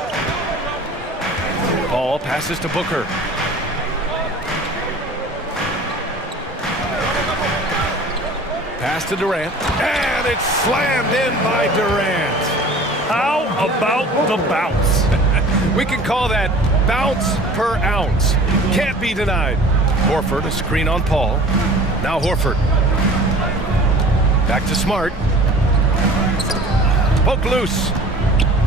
Ball passes to Booker. Pass to Durant, and it's slammed in by Durant. How about the bounce? We can call that bounce per ounce. Can't be denied. Horford, a screen on Paul. Now Horford. Back to Smart. Poke loose.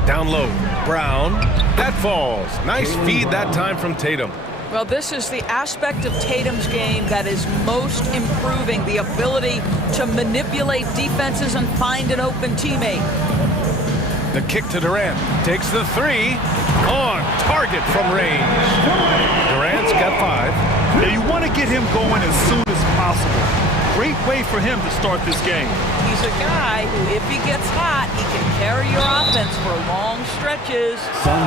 Down low. Brown. That falls. Nice feed that time from Tatum. Well, this is the aspect of Tatum's game that is most improving, the ability to manipulate defenses and find an open teammate. The kick to Durant. Takes the 3. On target from range. Durant's got 5. Yeah, you want to get him going as soon as possible. Great way for him to start this game. He's a guy who, if he gets hot, he can carry your offense for long stretches.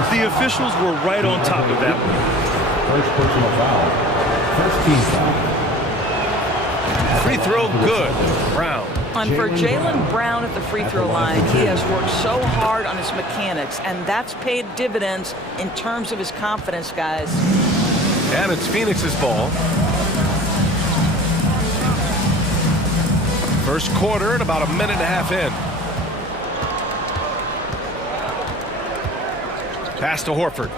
The officials were right on top of that one. First personal foul. First team foul. Free throw good. Brown. And for Jaylen Brown at the free throw line, he has worked so hard on his mechanics, and that's paid dividends in terms of his confidence, guys. And it's Phoenix's ball. First quarter and about a minute and a half in. Pass to Horford.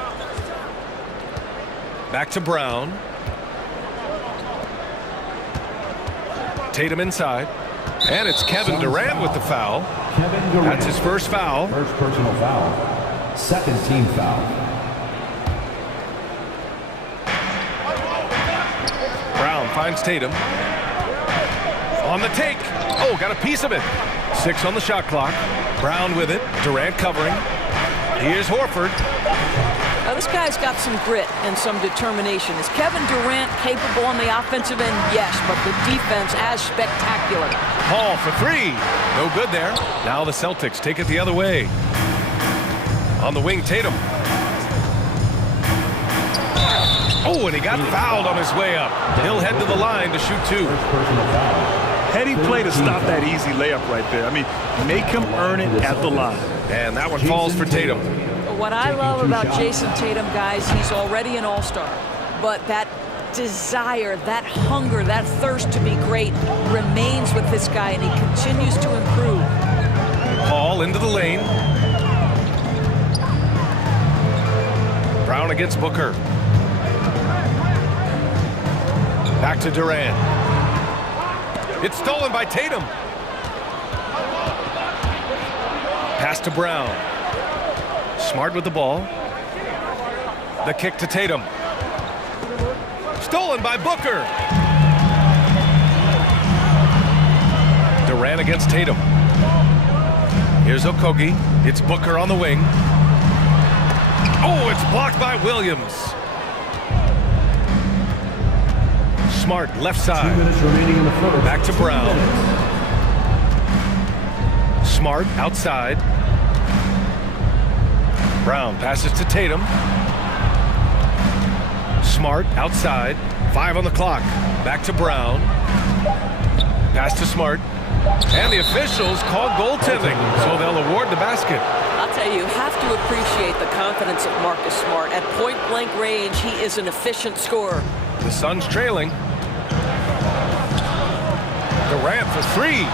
Back to Brown. Tatum inside. And it's Kevin Durant with the foul. Kevin Durant. That's his first foul. First personal foul. Second team foul. Brown finds Tatum. On the take. Oh, got a piece of it. 6 on the shot clock. Brown with it. Durant covering. Here's Horford. Now, this guy's got some grit and some determination. Is Kevin Durant capable on the offensive end? Yes, but the defense as spectacular. Hall for 3. No good there. Now the Celtics take it the other way. On the wing, Tatum. Oh, and he got fouled on his way up. He'll head to the line to shoot 2. Heady play to stop that easy layup right there. I mean, make him earn it at the line. And that one falls for Tatum. What I love about Jason Tatum, guys, he's already an all-star. But that desire, that hunger, that thirst to be great remains with this guy, and he continues to improve. Paul into the lane. Brown against Booker. Back to Durant. It's stolen by Tatum. Pass to Brown. Smart with the ball. The kick to Tatum. Stolen by Booker. Durant against Tatum. Here's Okogie. It's Booker on the wing. Oh, it's blocked by Williams. Smart left side. 2 minutes remaining in the first. Back to Brown. Smart outside. Brown passes to Tatum. Smart outside. 5 on the clock. Back to Brown. Pass to Smart. And the officials call goaltending, so they'll award the basket. I'll tell you have to appreciate the confidence of Marcus Smart. At point-blank range, he is an efficient scorer. The Suns trailing. Durant for 3.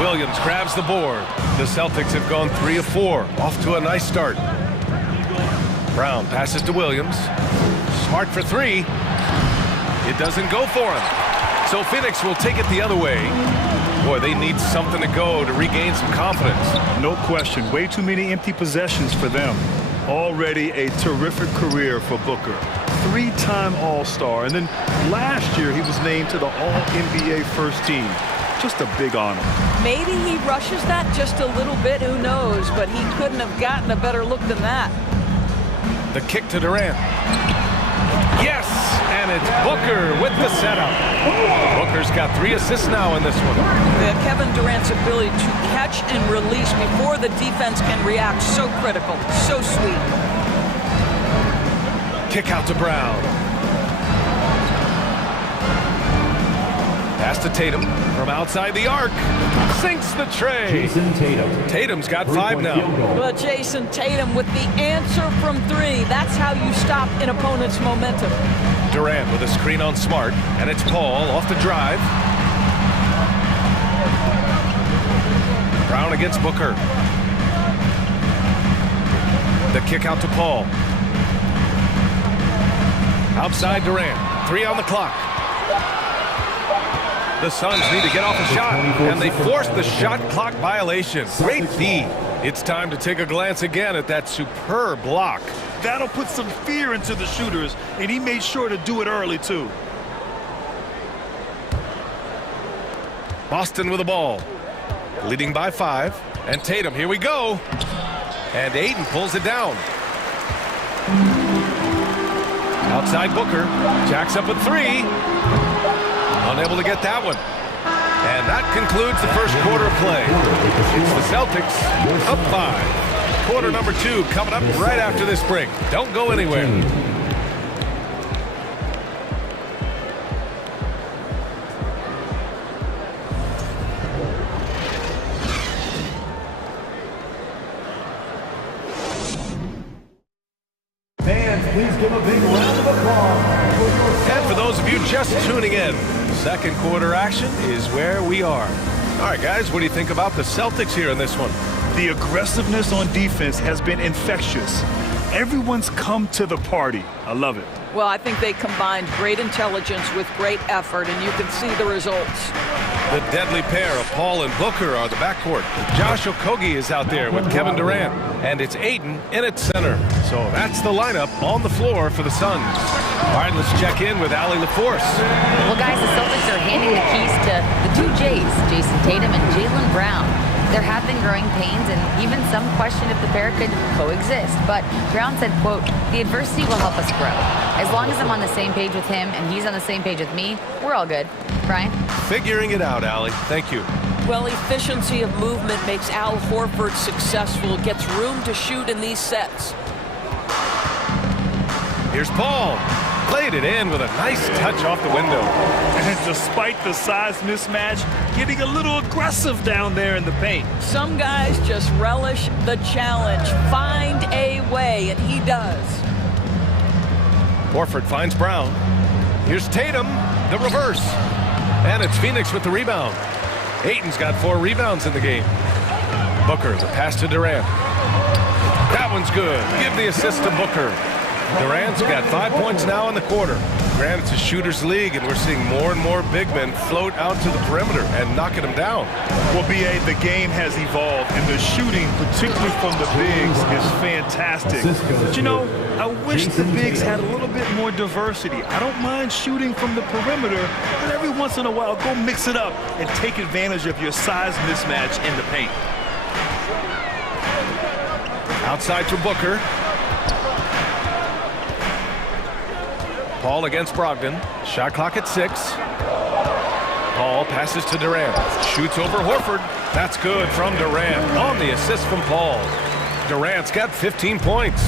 Williams grabs the board. The Celtics have gone 3 of 4. Off to a nice start. Brown passes to Williams. Smart for 3. It doesn't go for him. So Phoenix will take it the other way. Boy, they need something to go to regain some confidence. No question. Way too many empty possessions for them. Already a terrific career for Booker. 3-time All-Star, and then last year he was named to the All-NBA first team. Just a big honor. Maybe he rushes that just a little bit, who knows, but he couldn't have gotten a better look than that. The kick to Durant. Yes, and it's Booker with the setup. Booker's got 3 assists now in this one. Kevin Durant's ability to catch and release before the defense can react, so critical, so sweet. Kick out to Brown. Pass to Tatum from outside the arc. Sinks the tray. Jason Tatum. Tatum's got 5 now. But Jason Tatum with the answer from 3. That's how you stop an opponent's momentum. Durant with a screen on Smart, and it's Paul off the drive. Brown against Booker. The kick out to Paul. Outside Durant. 3 on the clock. The Suns need to get off a shot, and they force the shot clock violation. Great D. It's time to take a glance again at that superb block. That'll put some fear into the shooters, and he made sure to do it early, too. Boston with the ball. Leading by 5. And Tatum, here we go. And Ayton pulls it down. Outside Booker. Jacks up at 3. Unable to get that one. And that concludes the first quarter of play. It's the Celtics up 5. Quarter number 2 coming up right after this break. Don't go anywhere. Fans, please give a big round of applause. And for those of you just tuning in, second quarter action is where we are. All right, guys, what do you think about the Celtics here in this one? The aggressiveness on defense has been infectious. Everyone's come to the party. I love it. Well, I think they combined great intelligence with great effort, and you can see the results. The deadly pair of Paul and Booker are the backcourt. Josh Okogie is out there with Kevin Durant, and it's Ayton in at center. So that's the lineup on the floor for the Suns. All right, let's check in with Allie LaForce. Well, guys, the Celtics are handing the keys to the 2 J's, Jason Tatum and Jaylen Brown. There have been growing pains, and even some question if the pair could coexist. But Brown said, quote, "The adversity will help us grow. As long as I'm on the same page with him and he's on the same page with me, we're all good." Brian? Figuring it out, Allie. Thank you. Well, efficiency of movement makes Al Horford successful. Gets room to shoot in these sets. Here's Paul. Played it in with a nice touch off the window. And despite the size mismatch, getting a little aggressive down there in the paint. Some guys just relish the challenge. Find a way, and he does. Horford finds Brown. Here's Tatum, the reverse. And it's Phoenix with the rebound. Ayton's got 4 rebounds in the game. Booker, the pass to Durant. That one's good. Give the assist to Booker. Durant's got 5 points now in the quarter. Granted, it's a shooter's league, and we're seeing more and more big men float out to the perimeter and knocking them down. Well, B.A., the game has evolved, and the shooting, particularly from the bigs, is fantastic. But, you know, I wish the bigs had a little bit more diversity. I don't mind shooting from the perimeter, but every once in a while, go mix it up and take advantage of your size mismatch in the paint. Outside to Booker. Paul against Brogdon. Shot clock at 6. Paul passes to Durant. Shoots over Horford. That's good from Durant on the assist from Paul. Durant's got 15 points.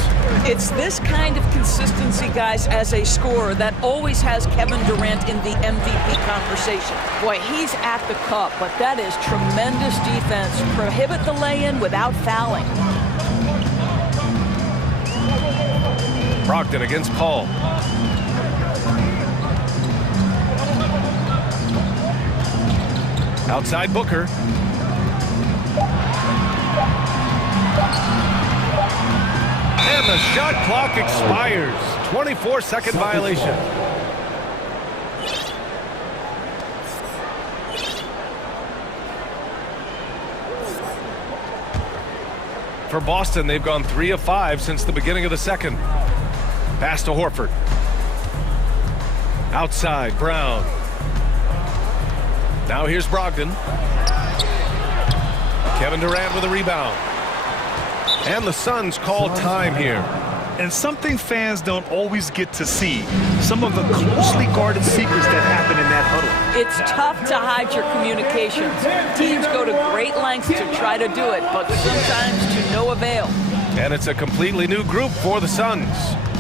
It's this kind of consistency, guys, as a scorer that always has Kevin Durant in the MVP conversation. Boy, he's at the cup, but that is tremendous defense. Prohibit the lay-in without fouling. Brogdon against Paul. Outside Booker. And the shot clock expires. 24-second violation. For Boston, they've gone 3 of 5 since the beginning of the second. Pass to Horford. Outside, Brown. Now here's Brogdon. Kevin Durant with a rebound. And the Suns call time here. And something fans don't always get to see, some of the closely guarded secrets that happen in that huddle. It's tough to hide your communications. Teams go to great lengths to try to do it, but sometimes to no avail. And it's a completely new group for the Suns.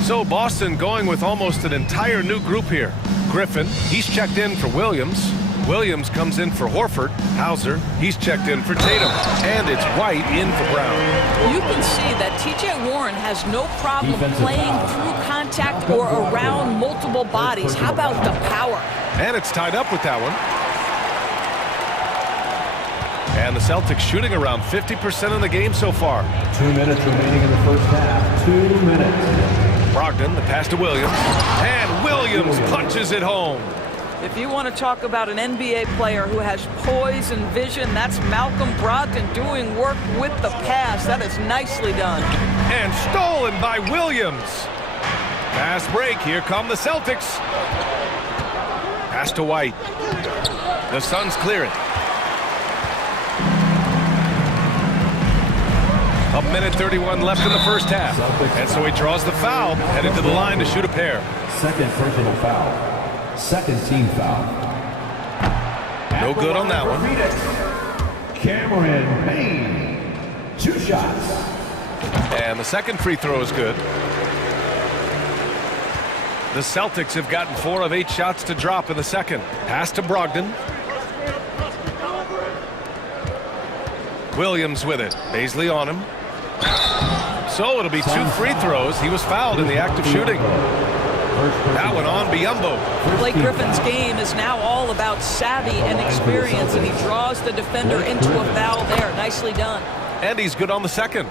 So Boston going with almost an entire new group here. Griffin, he's checked in for Williams. Williams comes in for Horford. Hauser, he's checked in for Tatum. And it's White in for Brown. You can see that T.J. Warren has no problem playing through contact or around multiple bodies. How about the power? And it's tied up with that one. And the Celtics shooting around 50% in the game so far. 2 minutes remaining in the first half. 2 minutes. Brogdon, the pass to Williams. And Williams punches it home. If you want to talk about an NBA player who has poise and vision, that's Malcolm Brogdon doing work with the pass. That is nicely done. And stolen by Williams. Fast break. Here come the Celtics. Pass to White. The Suns clear it. A minute 31 left in the first half. And so he draws the foul, headed to the line to shoot a pair. Second personal foul. Second team foul. No good on that one. Cameron Payne. 2 shots. And the second free throw is good. The Celtics have gotten 4 of 8 shots to drop in the second. Pass to Brogdon. Williams with it. Baisley on him. So it'll be 2 free throws. He was fouled in the act of shooting. That one on Biyombo. Blake Griffin's game is now all about savvy and experience, and he draws the defender into a foul there. Nicely done. And he's good on the second.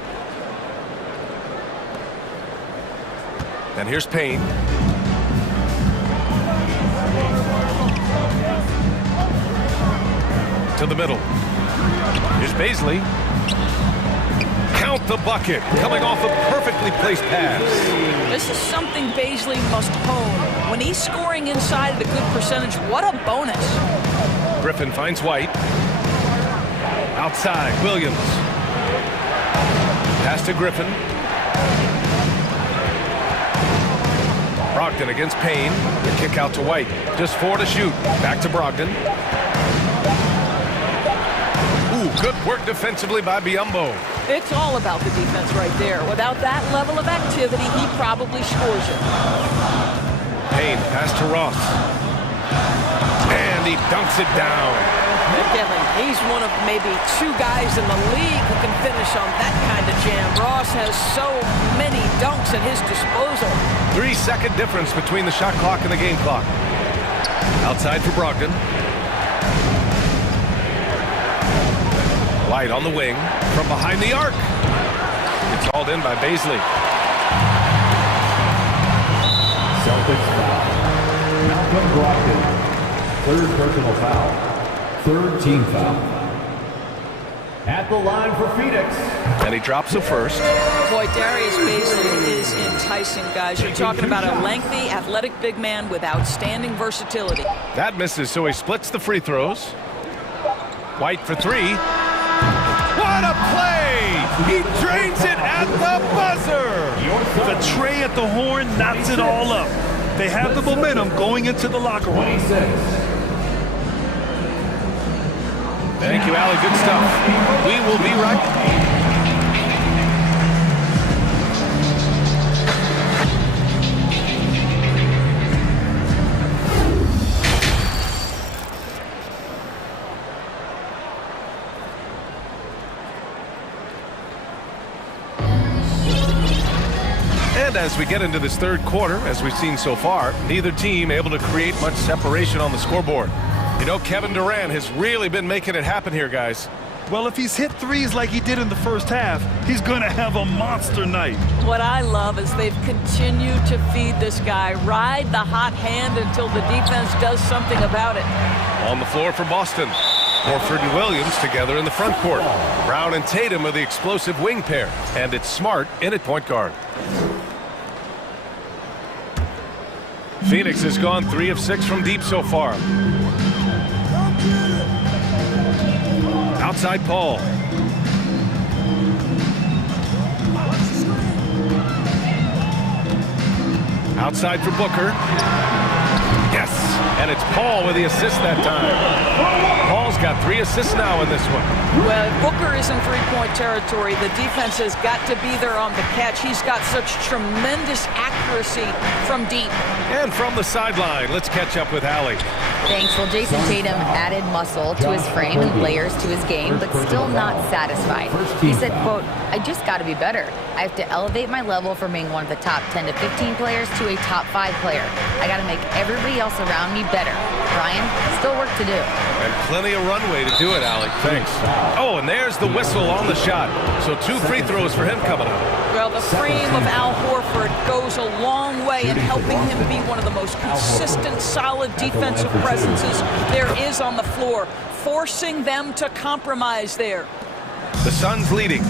And here's Payne. To the middle. Here's Baisley. Count the bucket. Coming off a perfectly placed pass. This is something Baisley must hone. When he's scoring inside at a good percentage, what a bonus. Griffin finds White. Outside, Williams. Pass to Griffin. Brogdon against Payne. The kick out to White. Just 4 to shoot. Back to Brogdon. Ooh, good work defensively by Biyombo. It's all about the defense right there. Without that level of activity, he probably scores it. Payne, pass to Ross. And he dunks it down. Kevin, he's one of maybe 2 guys in the league who can finish on that kind of jam. Ross has so many dunks at his disposal. 3-second difference between the shot clock and the game clock. Outside for Brogdon. White on the wing from behind the arc. It's hauled in by Baisley. Celtics foul. Malcolm Brogdon. 3rd personal foul. 3rd team foul. At the line for Phoenix. And he drops the first. Boy, Darius Baisley is enticing, guys. You're talking about a lengthy, athletic big man with outstanding versatility. That misses, so he splits the free throws. White for 3. What a play! He drains it at the buzzer! The tray at the horn knocks it all up. They have the momentum going into the locker room. Thank you, Allie. Good stuff. We will be right back. And as we get into this third quarter, as we've seen so far, neither team able to create much separation on the scoreboard. You know, Kevin Durant has really been making it happen here, guys. Well, if he's hit threes like he did in the first half, he's going to have a monster night. What I love is they've continued to feed this guy, ride the hot hand until the defense does something about it. On the floor for Boston. Horford and Williams together in the front court. Brown and Tatum are the explosive wing pair. And it's Smart in at point guard. Phoenix has gone 3 of 6 from deep so far. Outside Paul. Outside for Booker. Yes, and it's Paul with the assist that time. Paul's got 3 assists now in this one. Well, if Booker is in three-point territory, the defense has got to be there on the catch. He's got such tremendous accuracy from deep. And from the sideline, let's catch up with Allie. Thanks. Well, Jason Tatum added muscle to his frame and layers to his game, but still not satisfied. He said, quote, "I just got to be better. I have to elevate my level from being one of the top 10 to 15 players to a top 5 player. I got to make everybody else around me better. Brian, still work to do." And plenty of runway to do it, Allie. Thanks. Oh, and there's the whistle on the shot. So 2 free throws for him coming up. Well, the frame of Al Horford goes a long way in helping him be one of the most consistent, solid defensive presences there is on the floor, forcing them to compromise there. The Suns leading.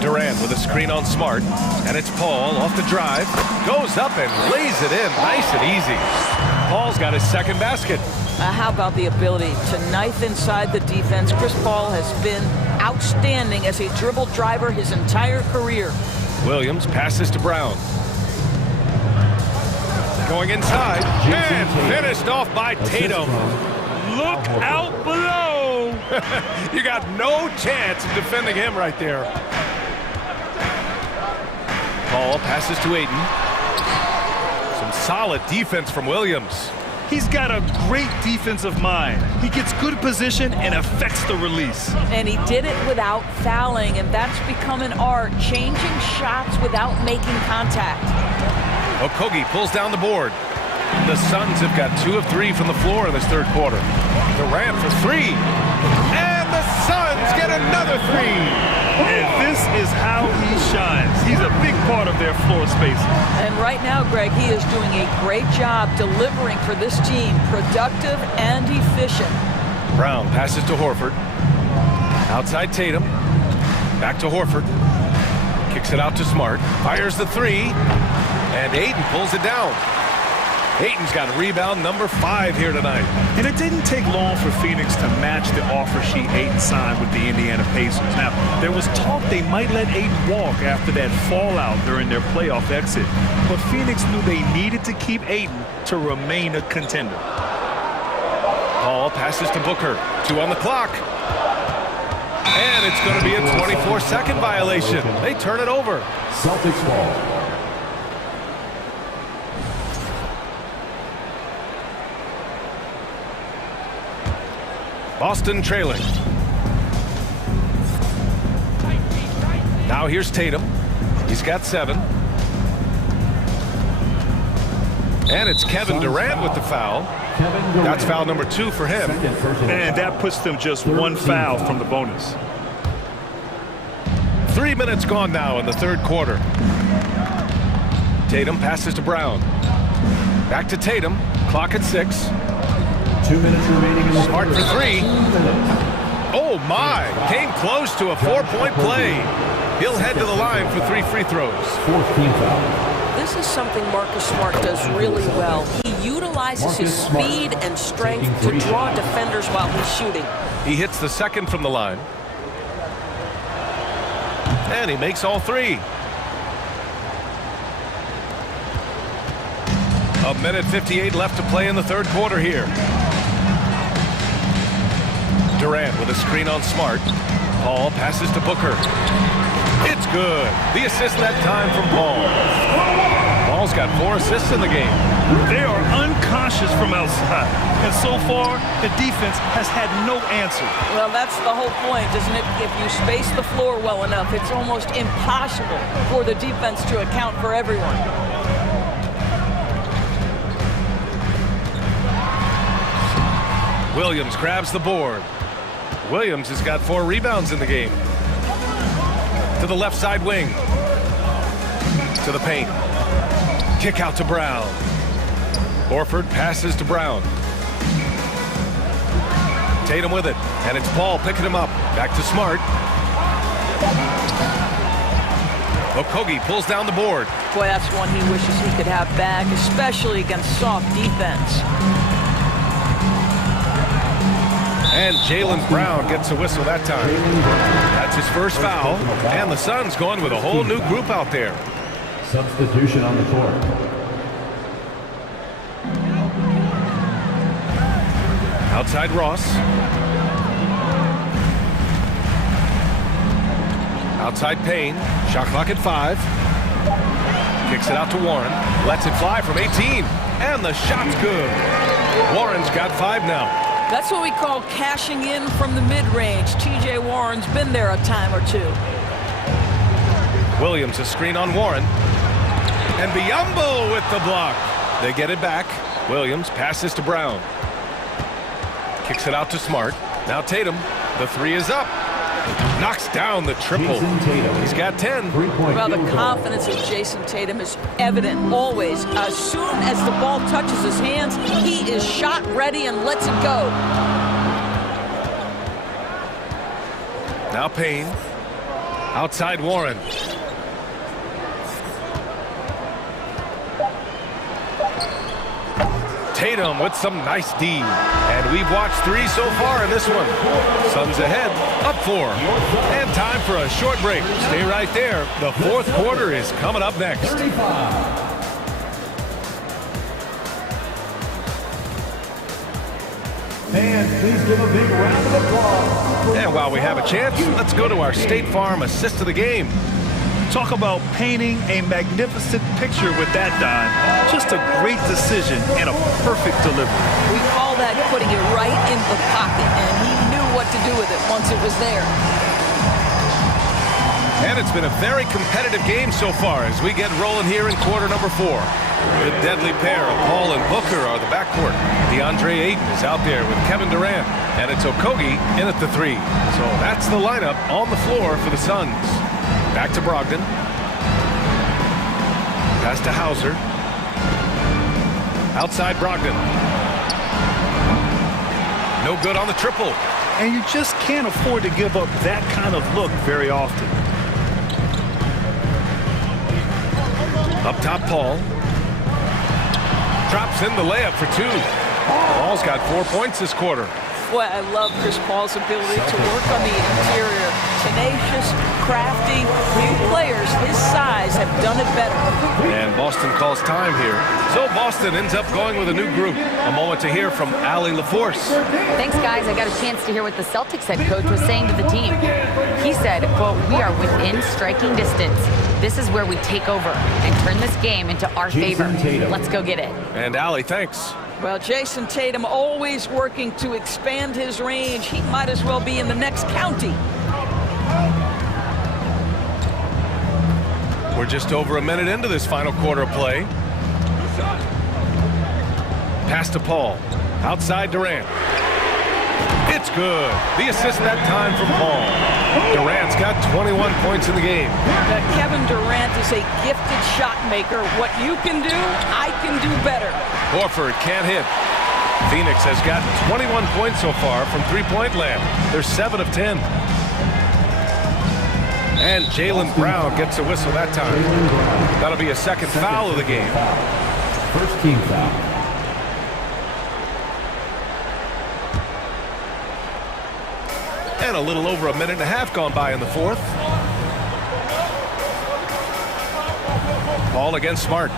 Durant with a screen on Smart, and it's Paul off the drive, goes up and lays it in nice and easy. Paul's got his second basket. How about the ability to knife inside the defense? Chris Paul has been outstanding as a dribble driver his entire career. Williams passes to Brown. Going inside, and finished off by Tatum. Look out below! You got no chance of defending him right there. Paul passes to Ayton. Some solid defense from Williams. He's got a great defensive mind. He gets good position and affects the release. And he did it without fouling, and that's become an art, changing shots without making contact. Okogie pulls down the board. The Suns have got 2 of 3 from the floor in this third quarter. Durant for 3. And the Suns get another 3. And this is how he shines. He's a big part of their floor space. And right now, Greg, he is doing a great job delivering for this team, productive and efficient. Brown passes to Horford. Outside Tatum. Back to Horford. Kicks it out to Smart. Fires the 3. And Ayton pulls it down. Ayton's got rebound number 5 here tonight. And it didn't take long for Phoenix to match the offer sheet Ayton signed with the Indiana Pacers. Now, there was talk they might let Ayton walk after that fallout during their playoff exit. But Phoenix knew they needed to keep Ayton to remain a contender. Paul passes to Booker. 2 on the clock. And it's going to be a 24-second violation. They turn it over. Celtics ball. Boston trailing. Now here's Tatum. He's got 7. And it's Kevin Durant with the foul. That's foul number 2 for him. And that puts them just 1 foul from the bonus. 3 minutes gone now in the third quarter. Tatum passes to Brown. Back to Tatum. Clock at 6. 2 minutes remaining in the Smart for 3. Oh my! Came close to a 4-point play. He'll head to the line for 3 free throws. 4th team foul. This is something Marcus Smart does really well. He utilizes his speed and strength to draw defenders while he's shooting. He hits the second from the line. And he makes all 3. 1:58 left to play in the third quarter here. Durant with a screen on Smart. Paul passes to Booker. It's good. The assist that time from Paul. Paul's got 4 assists in the game. They are unconscious from outside. And so far, the defense has had no answer. Well, that's the whole point, isn't it? If you space the floor well enough, it's almost impossible for the defense to account for everyone. Williams grabs the board. Williams has got 4 rebounds in the game. To the left side wing. To the paint. Kick out to Brown. Horford passes to Brown. Tatum with it, and it's Paul picking him up. Back to Smart. Okogie pulls down the board. Boy, that's one he wishes he could have back, especially against soft defense. And Jaylen Brown gets a whistle that time. That's his first foul, and the Suns going with a whole new group out there. Substitution on the court. Outside Ross. Outside Payne. Shot clock at 5. Kicks it out to Warren. Lets it fly from 18. And the shot's good. Warren's got 5 now. That's what we call cashing in from the mid-range. T.J. Warren's been there a time or two. Williams a screen on Warren. And Biyombo with the block. They get it back. Williams passes to Brown. Kicks it out to Smart. Now Tatum. The 3 is up. Knocks down the triple. He's got 10. Well, the confidence of Jason Tatum is evident always. As soon as the ball touches his hands, he is shot ready and lets it go. Now Payne. Outside Warren. Tatum with some nice D. And we've watched 3 so far in this one. Suns ahead, up 4. And time for a short break. Stay right there. The 4th quarter is coming up next. 35. And please give a big round of applause. And while we have a chance, let's go to our State Farm assist of the game. Talk about painting a magnificent picture with that dime. Just a great decision and a perfect delivery. We call that putting it right in the pocket, and he knew what to do with it once it was there. And it's been a very competitive game so far as we get rolling here in quarter number 4. The deadly pair of Paul and Booker are the backcourt. DeAndre Ayton is out there with Kevin Durant, and it's Okogie in at the 3. So that's the lineup on the floor for the Suns. Back to Brogdon. Pass to Hauser. Outside Brogdon. No good on the triple. And you just can't afford to give up that kind of look very often. Up top, Paul. Drops in the layup for 2. Paul's got 4 points this quarter. Boy, I love Chris Paul's ability to work on the interior. Tenacious, crafty, new players his size have done it better. And Boston calls time here. So Boston ends up going with a new group. A moment to hear from Allie LaForce. Thanks, guys. I got a chance to hear what the Celtics head coach was saying to the team. He said, quote, "We are within striking distance. This is where we take over and turn this game into our favor. Let's go get it." And Allie, thanks. Well, Jason Tatum always working to expand his range. He might as well be in the next county. We're just over a minute into this final quarter of play. Pass to Paul. Outside Durant. It's good. The assist that time from Paul. Durant's got 21 points in the game. Kevin Durant is a gifted shot maker. What you can do, I can do better. Horford can't hit. Phoenix has got 21 points so far from three-point land. They're 7 of 10. And Jaylen Brown gets a whistle that time. That'll be a second foul of the game. First team foul. And a little over a minute and a half gone by in the 4th. Paul against Smart.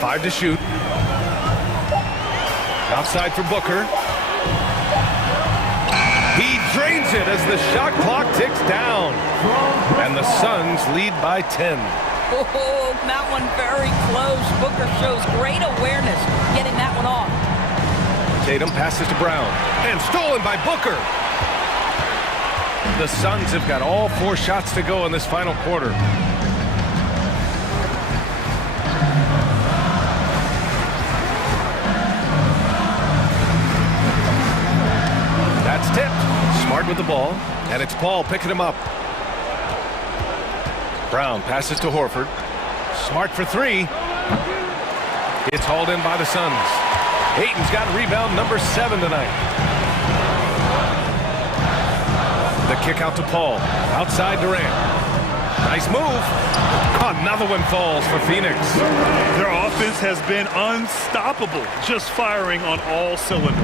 5 to shoot. Outside for Booker. He drains it as the shot clock ticks down. And the Suns lead by 10. Oh, that one very close. Booker shows great awareness getting that one off. Tatum passes to Brown. And stolen by Booker. The Suns have got all 4 shots to go in this final quarter. That's tipped. Smart with the ball. And it's Paul picking him up. Brown passes to Horford. Smart for 3. It's hauled in by the Suns. Ayton's got rebound number 7 tonight. The kick out to Paul. Outside Durant. Nice move. Another one falls for Phoenix. Their offense has been unstoppable, just firing on all cylinders.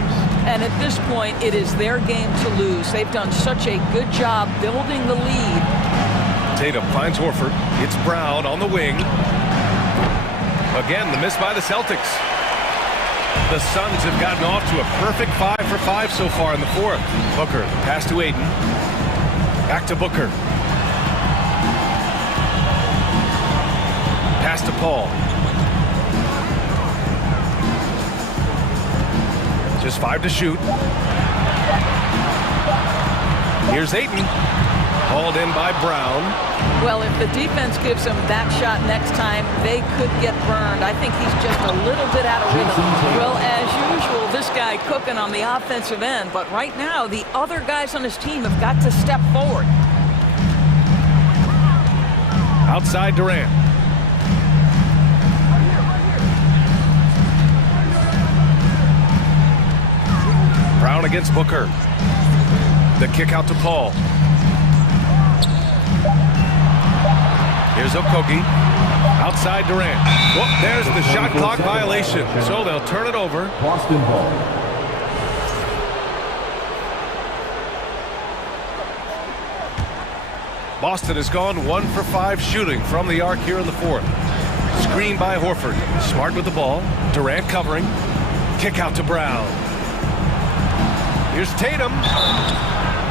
And at this point, it is their game to lose. They've done such a good job building the lead. Tatum finds Horford. It's Brown on the wing. Again, the miss by the Celtics. The Suns have gotten off to a perfect 5 for 5 so far in the fourth. Booker, pass to Aiden. Back to Booker. Pass to Paul. Just 5 to shoot. Here's Aiden. Hauled in by Brown. Well, if the defense gives him that shot next time, they could get burned. I think he's just a little bit out of rhythm. Well, as usual, this guy cooking on the offensive end. But right now, the other guys on his team have got to step forward. Outside Durant. Brown against Booker. The kick out to Paul. Here's Okogie. Outside Durant. Whoop, there's the shot clock violation. So they'll turn it over. Boston ball. Boston has gone 1 for 5 shooting from the arc here in the fourth. Screen by Horford. Smart with the ball. Durant covering. Kick out to Brown. Here's Tatum.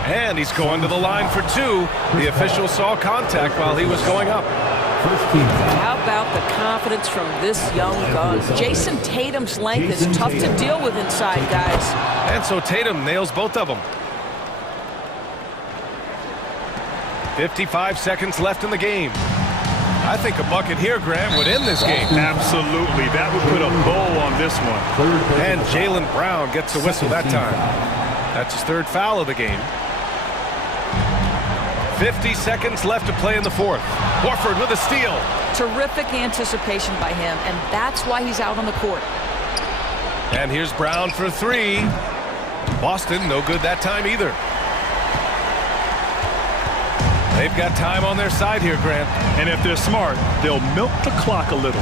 And he's going to the line for 2. The official saw contact while he was going up. How about the confidence from this young gun? Jason Tatum's length is tough to deal with inside, guys. And so Tatum nails both of them. 55 seconds left in the game. I think a bucket here, Grant, would end this game. Absolutely. That would put a bow on this one. And Jaylen Brown gets a whistle that time. That's his 3rd foul of the game. 50 seconds left to play in the fourth. Horford with a steal. Terrific anticipation by him, and that's why he's out on the court. And here's Brown for 3. Boston, no good that time either. They've got time on their side here, Grant. And if they're smart, they'll milk the clock a little.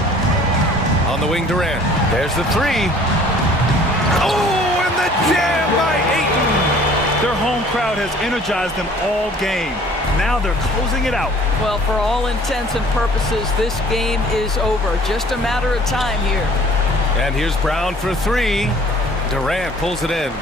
On the wing, Durant. There's the 3. Oh, and the jam by Ayton. Their home crowd has energized them all game. Now they're closing it out. Well, for all intents and purposes, this game is over. Just a matter of time here. And here's Brown for 3. Durant pulls it in.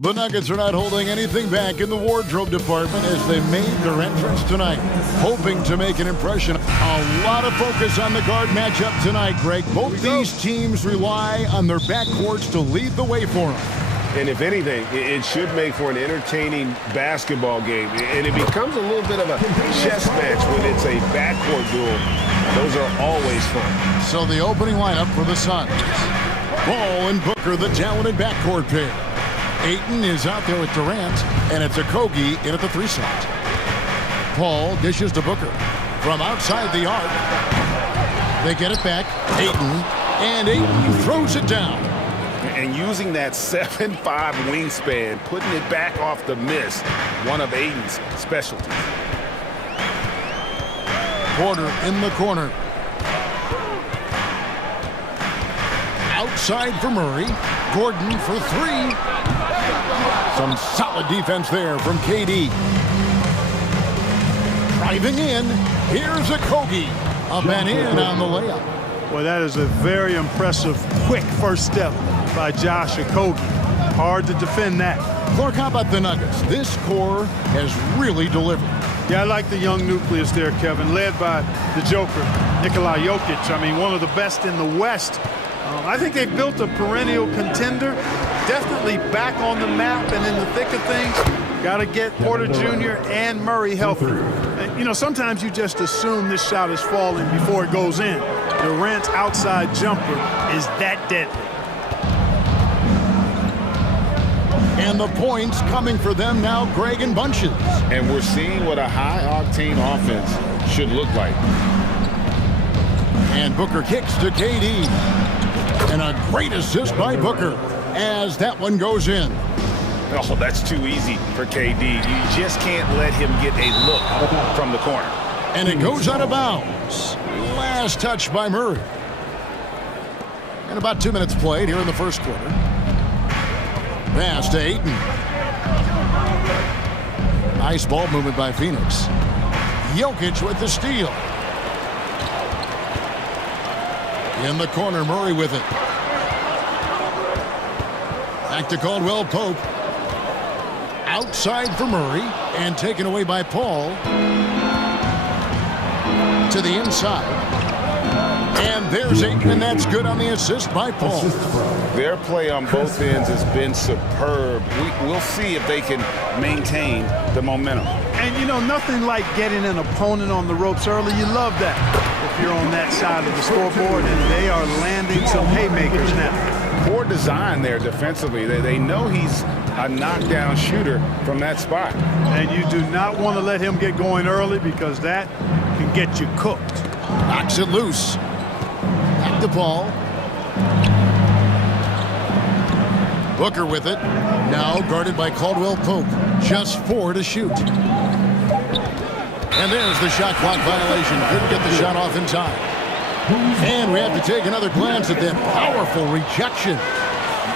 The Nuggets are not holding anything back in the wardrobe department as they made their entrance tonight, hoping to make an impression. A lot of focus on the guard matchup tonight, Greg. Both these teams rely on their backcourts to lead the way for them. And if anything, it should make for an entertaining basketball game. And it becomes a little bit of a chess match when it's a backcourt duel. Those are always fun. So the opening lineup for the Suns. Ball and Booker, the talented backcourt pair. Ayton is out there with Durant, and it's Okogie in at the 3 slot. Paul dishes to Booker from outside the arc. They get it back. Ayton, and Ayton throws it down. And using that 7'5" wingspan, putting it back off the miss, one of Ayton's specialties. Porter in the corner. Outside for Murray. Gordon for 3. Some solid defense there from KD. Driving in, here's Okogie. Up and in on the layup. Well, that is a very impressive, quick first step by Josh Okogie. Hard to defend that. Clark, how about the Nuggets? This core has really delivered. Yeah, I like the young nucleus there, Kevin, led by the Joker, Nikola Jokic. I mean, one of the best in the West. I think they've built a perennial contender, definitely back on the map and in the thick of things. Got to get Porter Jr. and Murray healthy. You know, sometimes you just assume this shot is falling before it goes in. Durant's outside jumper is that deadly. And the points coming for them now, Greg, in bunches. And we're seeing what a high-octane offense should look like. And Booker kicks to KD. And a great assist by Booker as that one goes in. Oh, that's too easy for KD. You just can't let him get a look from the corner. And it goes out of bounds. Last touch by Murray. And about 2 minutes played here in the first quarter. Pass to Ayton. Nice ball movement by Phoenix. Jokic with the steal. In the corner, Murray with it. Back to Caldwell Pope. Outside for Murray and taken away by Paul. To the inside. And there's Ayton, and that's good on the assist by Paul. Their play on both ends has been superb. We'll see if they can maintain the momentum. And, you know, nothing like getting an opponent on the ropes early. You love that if you're on that side of the scoreboard, and they are landing some haymakers now. Poor design there defensively. They know he's a knockdown shooter from that spot. And you do not want to let him get going early because that can get you cooked. Knocks it loose. Back to Paul. Booker with it. Now guarded by Caldwell Pope. Just 4 to shoot. And there's the shot clock violation. Couldn't get the shot off in time. And we have to take another glance at that powerful rejection.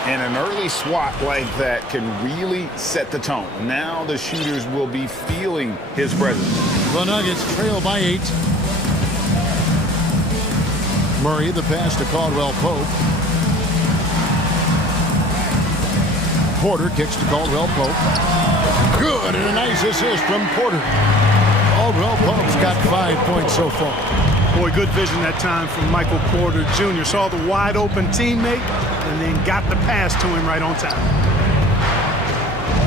And an early swat like that can really set the tone. Now the shooters will be feeling his presence. The Nuggets trail by 8. Murray, the pass to Caldwell Pope. Porter kicks to Caldwell Pope. Good, and a nice assist from Porter. Caldwell Pope's got 5 points so far. Boy, good vision that time from Michael Porter Jr. Saw the wide open teammate and then got the pass to him right on time.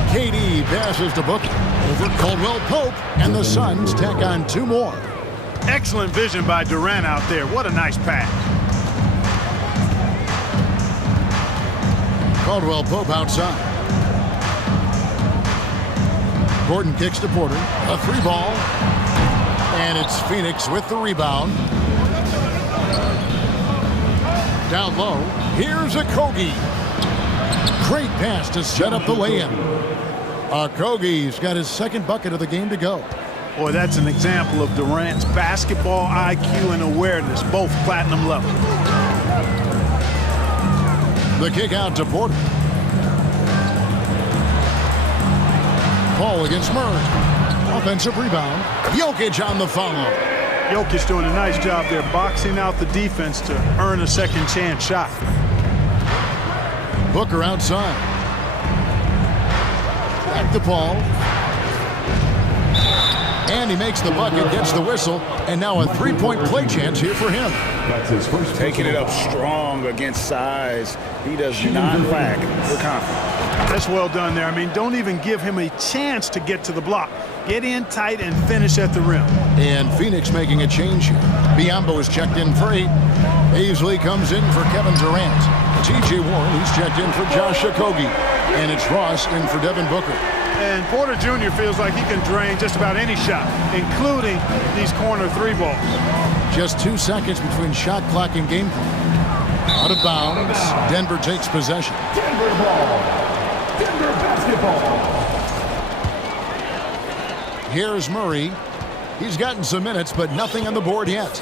KD passes to Booker over Caldwell Pope, and the Suns tack on 2 more. Excellent vision by Durant out there. What a nice pass. Caldwell Pope outside. Gordon kicks to Porter. A 3-ball. And it's Phoenix with the rebound. Down low. Here's Okogie. Great pass to set up the lay-in. Okogie's got his second bucket of the game to go. Boy, that's an example of Durant's basketball IQ and awareness, both platinum level. The kick out to Porter. Paul against Murray. Offensive rebound. Jokic on the follow. Jokic doing a nice job there, boxing out the defense to earn a second chance shot. Booker outside. Back to Paul. And he makes the bucket, gets the whistle, and now a three-point play chance here for him. That's his first. Taking it up strong against size. He does not lack the confidence. That's well done there. I mean, don't even give him a chance to get to the block. Get in tight and finish at the rim. And Phoenix making a change here. Biyombo is checked in for 8. Beasley comes in for Kevin Durant. T.J. Warren, he's checked in for Josh Okogie. And it's Ross in for Devin Booker. And Porter Jr. feels like he can drain just about any shot, including these corner 3 balls. Just 2 seconds between shot clock and game clock. Out of bounds. Denver takes possession. Denver ball. Denver basketball. Here's Murray. He's gotten some minutes, but nothing on the board yet.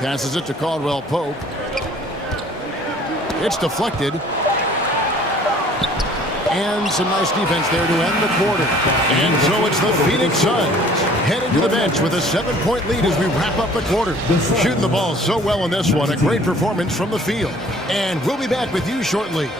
Passes it to Caldwell Pope. It's deflected. And some nice defense there to end the quarter. And so it's the Phoenix Suns headed to the bench with a 7-point lead as we wrap up the quarter. Shooting the ball so well in this one. A great performance from the field. And we'll be back with you shortly.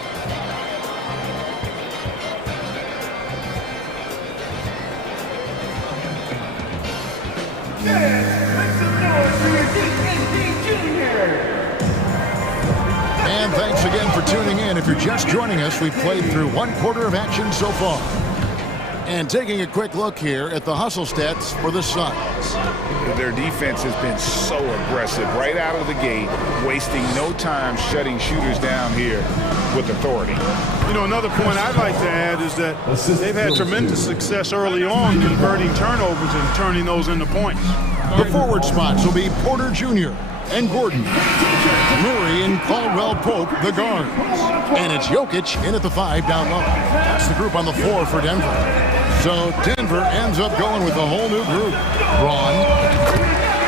And thanks again for tuning in. If you're just joining us, we've played through 1 quarter of action so far. And taking a quick look here at the hustle stats for the Suns. Their defense has been so aggressive right out of the gate, wasting no time shutting shooters down here with authority. You know, another point I'd like to add is that they've had tremendous success early on converting turnovers and turning those into points. The forward spots will be Porter Jr. and Gordon. Murray and Caldwell Pope, the guards. And it's Jokic in at the 5 down low. That's the group on the floor for Denver. So Denver ends up going with a whole new group. Braun.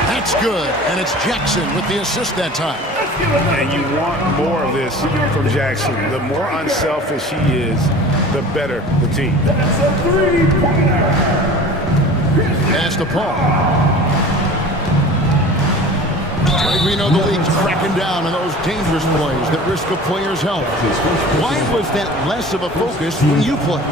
That's good. And it's Jackson with the assist that time. And you want more of this from Jackson. The more unselfish he is, the better the team. Pass to Paul. We know the league's cracking down on those dangerous plays that risk a player's health. Why was that less of a focus when you play?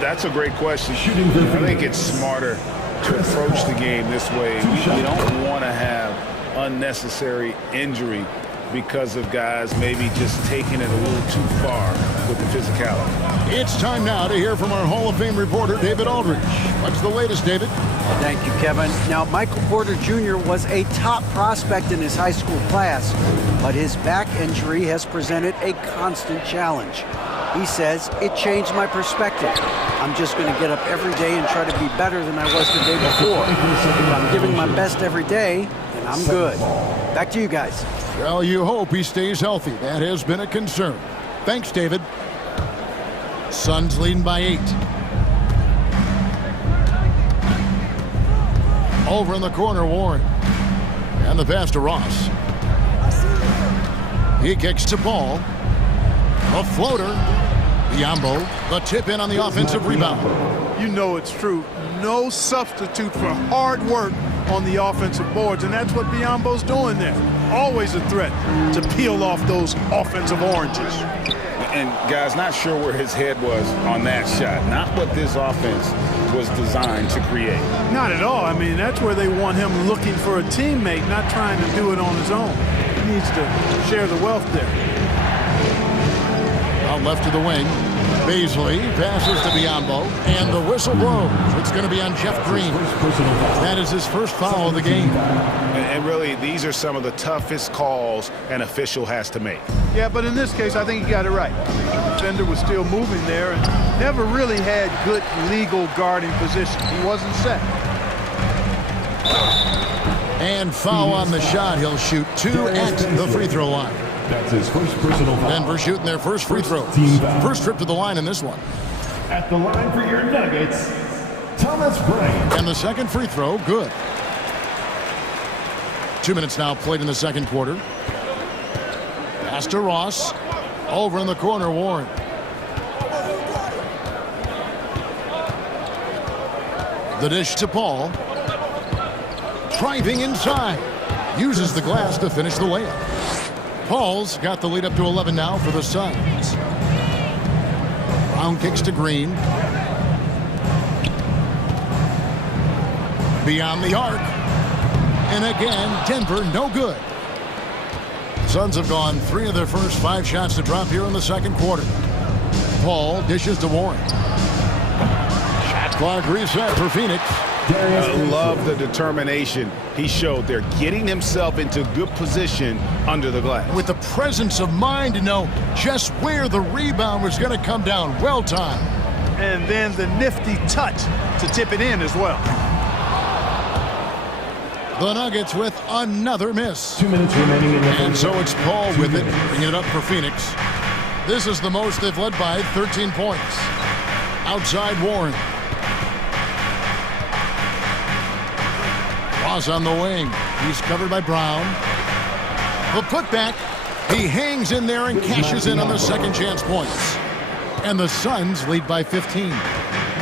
That's a great question. I think it's smarter to approach the game this way. We don't want to have unnecessary injury because of guys maybe just taking it a little too far with the physicality. It's time now to hear from our Hall of Fame reporter, David Aldridge. What's the latest, David? Thank you, Kevin. Now, Michael Porter Jr. was a top prospect in his high school class, but his back injury has presented a constant challenge. He says, it changed my perspective. I'm just going to get up every day and try to be better than I was the day before. I'm giving my best every day, and I'm good. Back to you guys. Well, you hope he stays healthy. That has been a concern. Thanks, David. Suns leading by 8. Over in the corner, Warren. And the pass to Ross. He kicks to Paul. A floater. Biyombo, the tip in on the offensive rebound. You know it's true. No substitute for hard work on the offensive boards, and that's what Biyombo's doing there. Always a threat to peel off those offensive oranges. And guys, not sure where his head was on that shot. Not what this offense was designed to create. Not at all. I mean, that's where they want him looking for a teammate, not trying to do it on his own. He needs to share the wealth there. Out left to the wing. Beasley passes to Biyombo, and the whistle blows. It's going to be on Jeff Green. That is his first foul of the game. And really, these are some of the toughest calls an official has to make. Yeah, but in this case, I think he got it right. The defender was still moving there and never really had good legal guarding position. He wasn't set. And foul on the shot. He'll shoot 2 at the free throw line. That's his first personal foul. Denver shooting their first free throw. First trip to the line in this one. At the line for your Nuggets, Thomas Bryant. And the second free throw, good. 2 minutes now played in the second quarter. Pass to Ross. Over in the corner, Warren. The dish to Paul. Driving inside. Uses the glass to finish the layup. Paul's got the lead up to 11 now for the Suns. Brown kicks to Green. Beyond the arc. And again, Denver no good. Suns have gone 3 of their first 5 shots to drop here in the second quarter. Paul dishes to Warren. Shot clock reset for Phoenix. I love the determination he showed there, getting himself into good position under the glass. With the presence of mind to know just where the rebound was going to come down. Well timed. And then the nifty touch to tip it in as well. The Nuggets with another miss. 2 minutes remaining in the And so it's Paul with it, bringing it up for Phoenix. This is the most they've led by, 13 points. Outside Warren. Ross on the wing. He's covered by Brown. The putback. He hangs in there and cashes in on the second chance points. And the Suns lead by 15.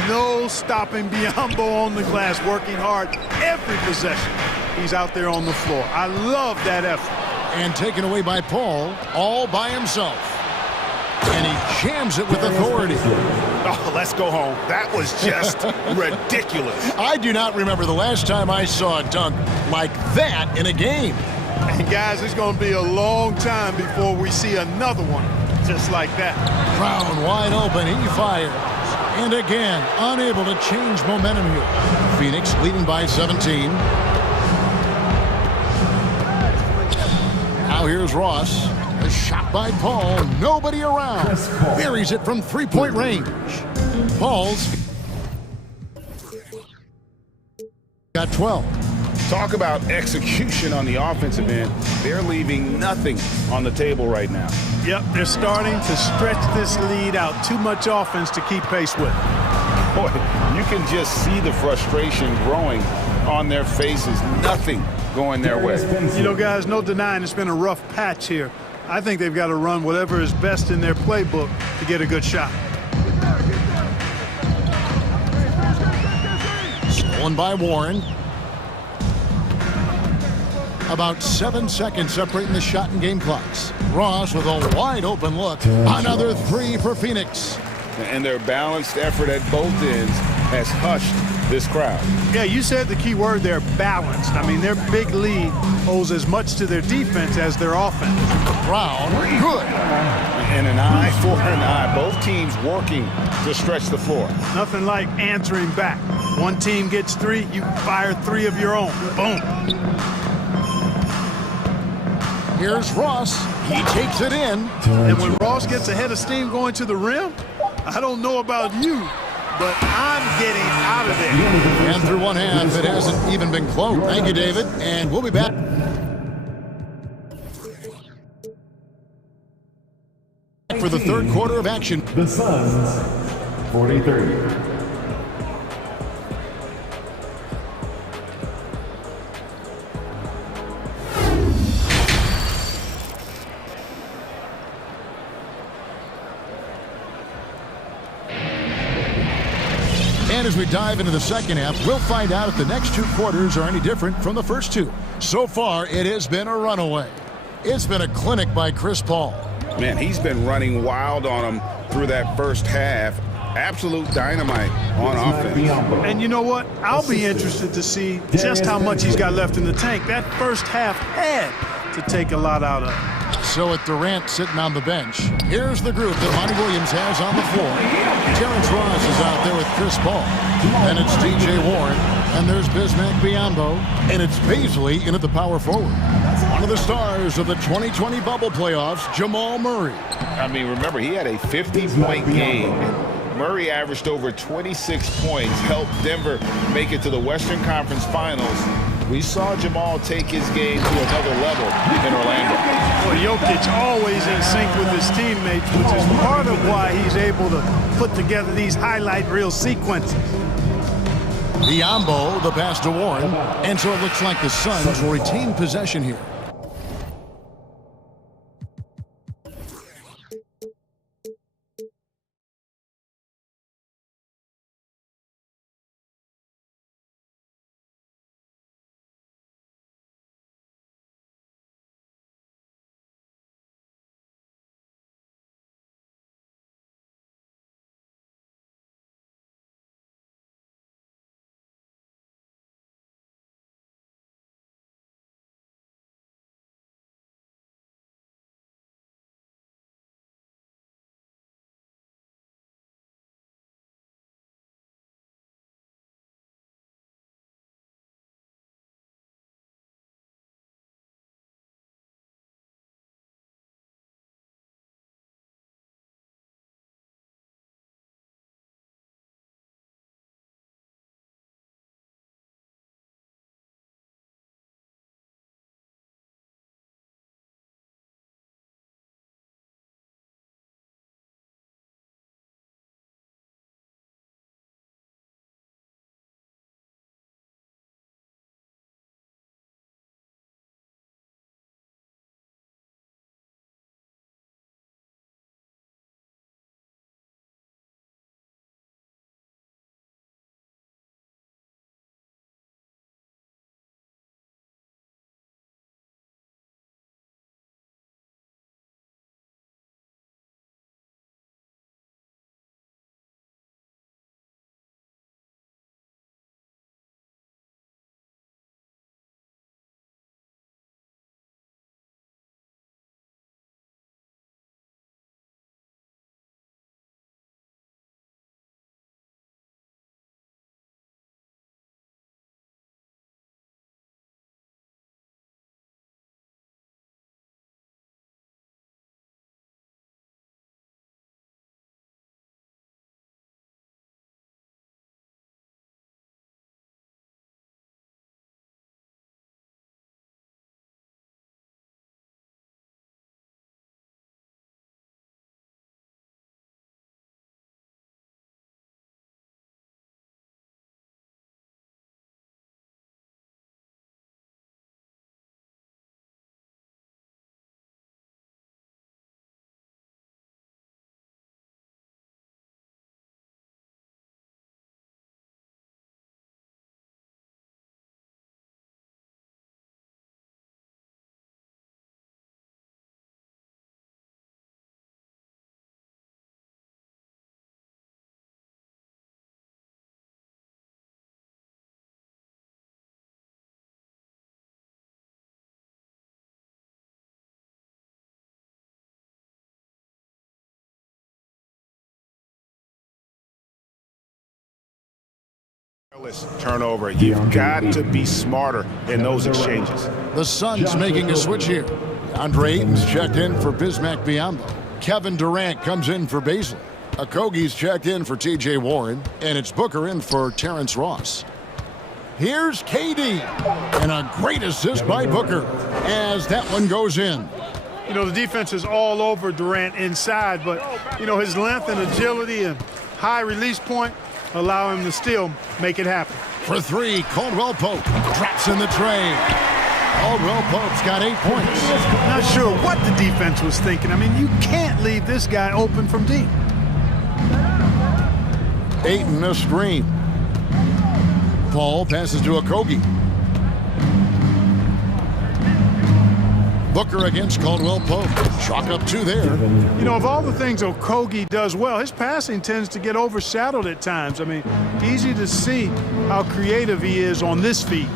No stopping Biyombo on the glass, working hard every possession. He's out there on the floor. I love that effort. And taken away by Paul, all by himself. And he jams it with authority. Oh, let's go home. That was just ridiculous. I do not remember the last time I saw a dunk like that in a game. And guys, it's going to be a long time before we see another one just like that. Brown wide open, he fires. And again, unable to change momentum here. Phoenix leading by 17. Now here's Ross. A shot by Paul. Nobody around. Buries it from three-point range. Paul's got 12. Talk about execution on the offensive end. They're leaving nothing on the table right now. Yep, they're starting to stretch this lead out. Too much offense to keep pace with. Boy, you can just see the frustration growing on their faces. Nothing going their way. You know, guys, no denying it's been a rough patch here. I think they've got to run whatever is best in their playbook to get a good shot. Stolen by Warren. About 7 seconds separating the shot and game clocks. Ross with a wide open look. Another 3 for Phoenix. And their balanced effort at both ends has hushed this crowd. Yeah, you said the key word there, balanced. I mean, their big lead owes as much to their defense as their offense. Brown, good. And an eye for an eye. Both teams working to stretch the floor. Nothing like answering back. One team gets 3, you fire 3 of your own. Boom. Here's Ross. He takes it in. And when Ross gets ahead of steam going to the rim, I don't know about you, but I'm getting out of there. And through one half, it hasn't even been close. Thank you, David. And we'll be back. For the third quarter of action. The Suns, 43. And as we dive into the second half, we'll find out if the next 2 quarters are any different from the first 2. So far, it has been a runaway. It's been a clinic by Chris Paul. Man, he's been running wild on them through that first half. Absolute dynamite on offense. And you know what? I'll be interested to see just how much he's got left in the tank. That first half had to take a lot out of it. So with Durant sitting on the bench, here's the group that Monty Williams has on the floor. Terrence Ross is out there with Chris Paul. And it's T.J. Warren. And there's Bismack Biyombo. And it's Paisley in at the power forward. One of the stars of the 2020 bubble playoffs, Jamal Murray. I mean, remember, he had a 50-point game. Murray averaged over 26 points, helped Denver make it to the Western Conference Finals. We saw Jamal take his game to another level in Orlando. Well, Jokic always in sync with his teammates, which is part of why he's able to put together these highlight reel sequences. Biyombo, the pass to Warren. And so it looks like the Suns will retain possession here. Turnover. You've got to be smarter in those exchanges. The Suns making a switch here. Andre Ayton's checked in for Bismack Biyombo. Kevin Durant comes in for Baisley. Okogie's checked in for T.J. Warren. And it's Booker in for Terrence Ross. Here's KD. And a great assist by Booker as that one goes in. You know, the defense is all over Durant inside, but, you know, his length and agility and high release point allow him to still make it happen. For three, Caldwell Pope drops in the tray. Caldwell Pope's got 8 points. Not sure what the defense was thinking. I mean, you can't leave this guy open from deep. Ayton a screen. Paul passes to Okogie. Booker against Caldwell Pope. Chalk up 2 there. You know, of all the things Okogie does well, his passing tends to get overshadowed at times. I mean, easy to see how creative he is on this feed.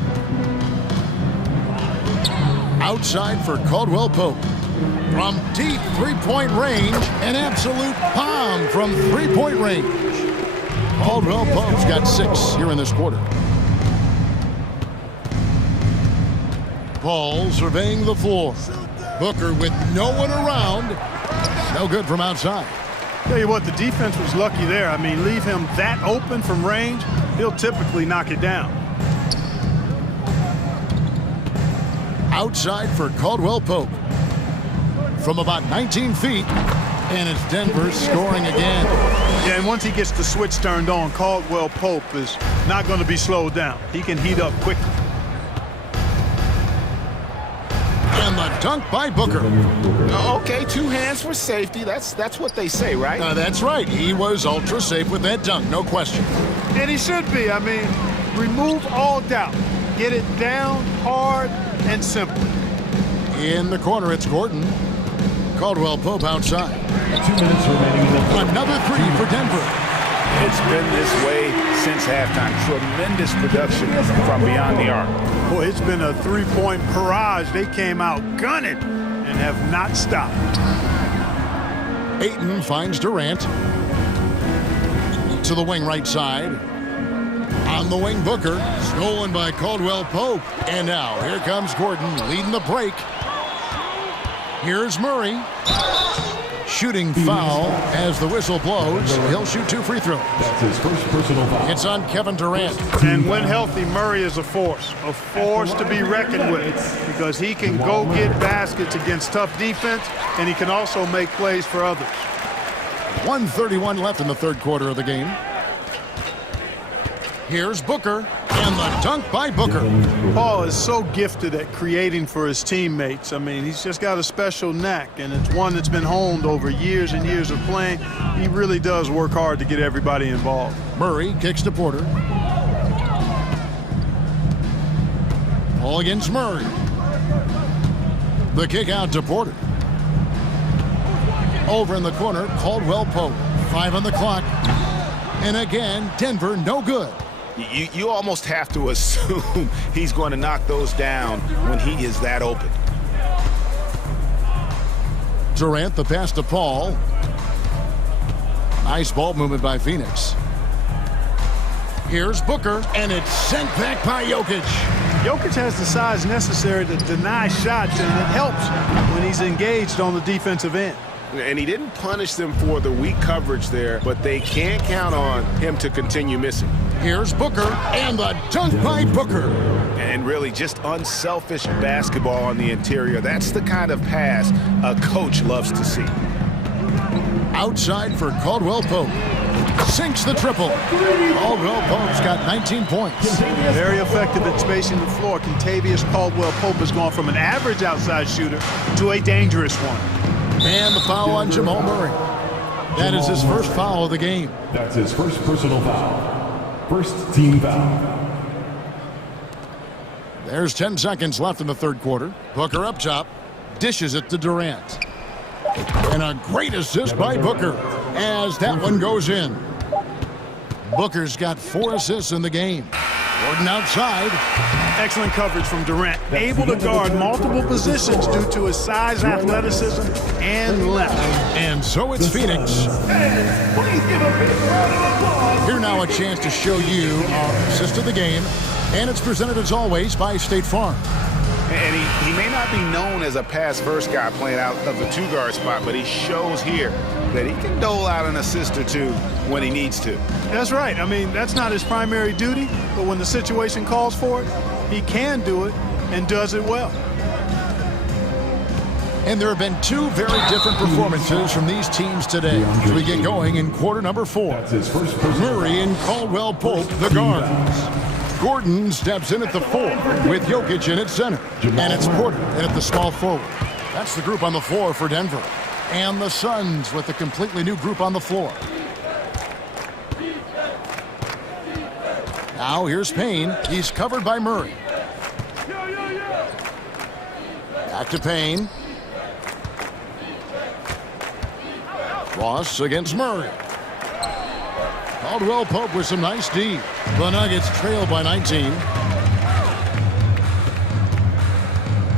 Outside for Caldwell Pope. From deep three-point range, an absolute bomb from three-point range. Caldwell Pope's got 6 here in this quarter. Paul surveying the floor. Booker with no one around. No good from outside. Tell you what, the defense was lucky there. I mean, leave him that open from range, he'll typically knock it down. Outside for Caldwell Pope. From about 19 feet. And it's Denver scoring again. Yeah, and once he gets the switch turned on, Caldwell Pope is not going to be slowed down. He can heat up quickly. And the dunk by Booker. Okay, 2 hands for safety. That's what they say, right? That's right. He was ultra safe with that dunk, no question. And he should be. I mean, remove all doubt. Get it down, hard, and simple. In the corner, it's Gordon. Caldwell Pope outside. 2 minutes remaining in the Another 3 for Denver. It's been this way since halftime. Tremendous production from beyond the arc. Boy, it's been a three-point barrage. They came out gunning and have not stopped. Ayton finds Durant. To the wing right side. On the wing, Booker. Stolen by Caldwell Pope. And now, here comes Gordon leading the break. Here's Murray. Shooting foul as the whistle blows. He'll shoot 2 free throws. That's his first personal foul. It's on Kevin Durant. And when healthy, Murray is a force to be reckoned with, because he can go get baskets against tough defense, and he can also make plays for others. 1:31 left in the third quarter of the game. Here's Booker, and the dunk by Booker. Paul is so gifted at creating for his teammates. I mean, he's just got a special knack, and it's one that's been honed over years and years of playing. He really does work hard to get everybody involved. Murray kicks to Porter. All against Murray. The kick out to Porter. Over in the corner, Caldwell Pope. 5 on the clock. And again, Denver no good. You almost have to assume he's going to knock those down when he is that open. Durant, the pass to Paul. Nice ball movement by Phoenix. Here's Booker, and it's sent back by Jokic. Jokic has the size necessary to deny shots, and it helps when he's engaged on the defensive end. And he didn't punish them for the weak coverage there, but they can't count on him to continue missing. Here's Booker, and the dunk by Booker. And really just unselfish basketball on the interior. That's the kind of pass a coach loves to see. Outside for Caldwell Pope. Sinks the triple. Caldwell Pope's got 19 points. Very effective at spacing the floor. Kentavious Caldwell Pope has gone from an average outside shooter to a dangerous one. And the foul on Jamal Murray. That is his first foul of the game. That's his first personal foul. First team foul. There's 10 seconds left in the third quarter. Booker up top. Dishes it to Durant. And a great assist by Booker as that one goes in. Booker's got 4 assists in the game. Gordon outside. Excellent coverage from Durant. Able to guard multiple positions due to his size, athleticism, and length. And so it's Phoenix. Here now a chance to show you our assist of the game, and it's presented as always by State Farm. And he may not be known as a pass-first guy playing out of the two-guard spot, but he shows here that he can dole out an assist or two when he needs to. That's right. I mean, that's not his primary duty, but when the situation calls for it, he can do it and does it well. And there have been two very different performances from these teams today as we get going in quarter number 4. Murray and Caldwell Pope, the guards. Gordon steps in at the 4 with Jokic in at center. And it's Porter in at the small forward. That's the group on the floor for Denver. And the Suns with a completely new group on the floor. Now here's Payne. He's covered by Murray. Back to Payne. Ross against Murray. Caldwell Pope with some nice D. The Nuggets trail by 19.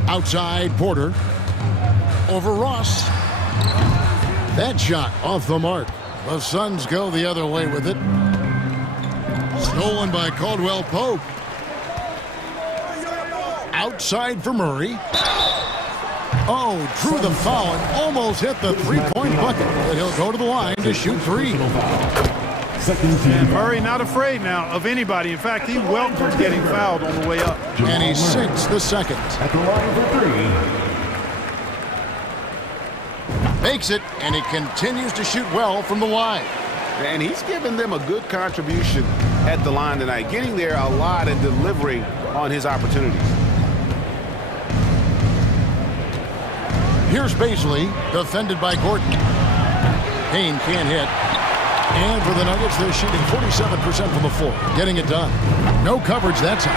Outside Porter. Over Ross. That shot off the mark. The Suns go the other way with it. Stolen by Caldwell Pope. Outside for Murray. Oh, drew the foul and almost hit the three-point bucket. But he'll go to the line to shoot 3. And Murray not afraid now of anybody. In fact, he welcomes getting fouled on the way up. And he sinks the second. At the line for 3. Makes it, and he continues to shoot well from the line. And he's given them a good contribution at the line tonight, getting there a lot and delivering on his opportunities. Here's Baisley, defended by Gordon. Payne can't hit. And for the Nuggets, they're shooting 47% from the floor, getting it done. No coverage that time.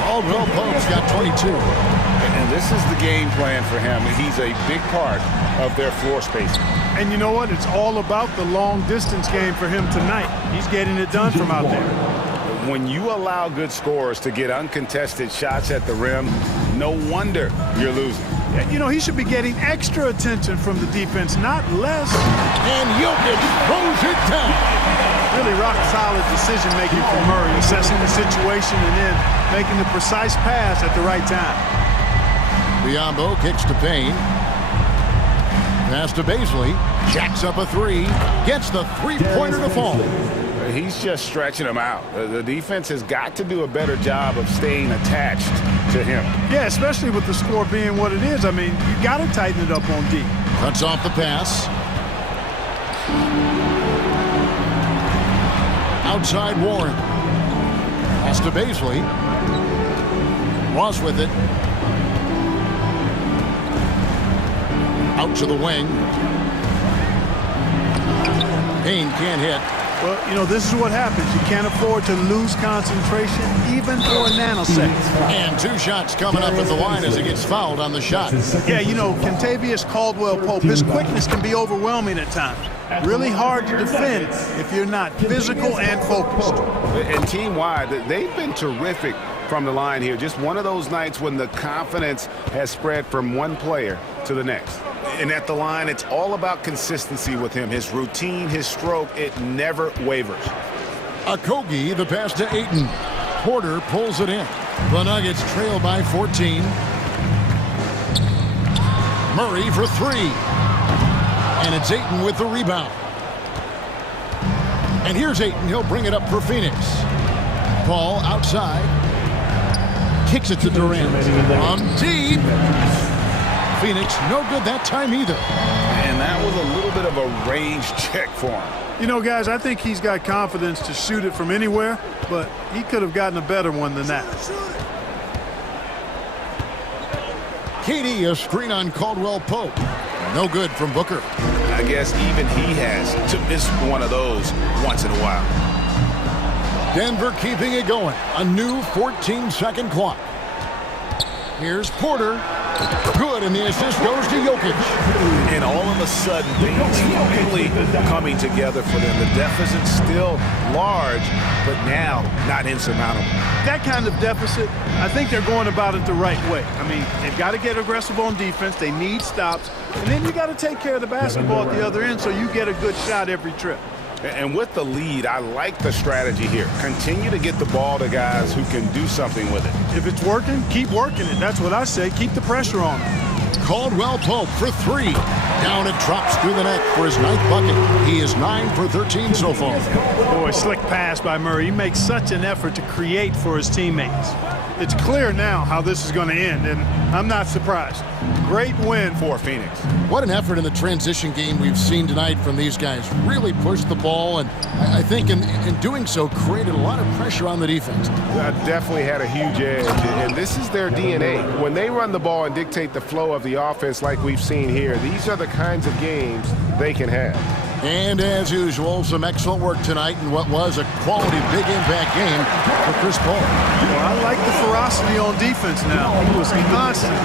Caldwell Pope's got 22. And this is the game plan for him. He's a big part of their floor spacing. And you know what? It's all about the long-distance game for him tonight. He's getting it done from out there. When you allow good scorers to get uncontested shots at the rim, no wonder you're losing. You know, he should be getting extra attention from the defense, not less. And Jokic throws it down. Really rock-solid decision-making from Murray, assessing the situation and then making the precise pass at the right time. Biombo kicks to Payne. Pass to Baisley. Jacks up a 3. Gets the three-pointer to fall. He's just stretching him out. The defense has got to do a better job of staying attached to him. Yeah, especially with the score being what it is. I mean, you got to tighten it up on D. Cuts off the pass. Outside Warren. Pass to Baisley. Ross with it. Out to the wing. Payne can't hit. Well, you know, this is what happens. You can't afford to lose concentration even for a nanosecond. And 2 shots coming up at the line as he gets fouled on the shot. Yeah, you know, Kentavious Caldwell-Pope, his quickness can be overwhelming at times. Really hard to defend if you're not physical and focused. And team-wide, they've been terrific from the line here. Just one of those nights when the confidence has spread from one player to the next. And at the line, it's all about consistency with him. His routine, his stroke, it never wavers. Okogie, the pass to Ayton. Porter pulls it in. The Nuggets trail by 14. Murray for 3. And it's Ayton with the rebound. And here's Ayton. He'll bring it up for Phoenix. Ball outside. Kicks it to Durant. On deep. Phoenix, no good that time either. And that was a little bit of a range check for him. You know, guys, I think he's got confidence to shoot it from anywhere, but he could have gotten a better one than that. KD, a screen on Caldwell Pope. No good from Booker. I guess even he has to miss one of those once in a while. Denver keeping it going. A new 14-second clock. Here's Porter. Good, and the assist goes to Jokic. And all of a sudden, things really coming together for them. The deficit's still large, but now not insurmountable. That kind of deficit, I think they're going about it the right way. I mean, they've got to get aggressive on defense. They need stops. And then you got to take care of the basketball at the other end so you get a good shot every trip. And with the lead, I like the strategy here. Continue to get the ball to guys who can do something with it. If it's working, keep working it. That's what I say. Keep the pressure on him. Caldwell Pope for 3. Down it drops through the net for his 9th bucket. He is 9 for 13 so far. Boy, slick pass by Murray. He makes such an effort to create for his teammates. It's clear now how this is going to end, and I'm not surprised. Great win for Phoenix. What an effort in the transition game we've seen tonight from these guys. Really pushed the ball, and I think in doing so created a lot of pressure on the defense. Definitely had a huge edge, and this is their DNA. When they run the ball and dictate the flow of the offense like we've seen here, these are the kinds of games they can have. And as usual, some excellent work tonight in what was a quality big impact game for Chris Paul. Well, I like the ferocity on defense now. He was constantly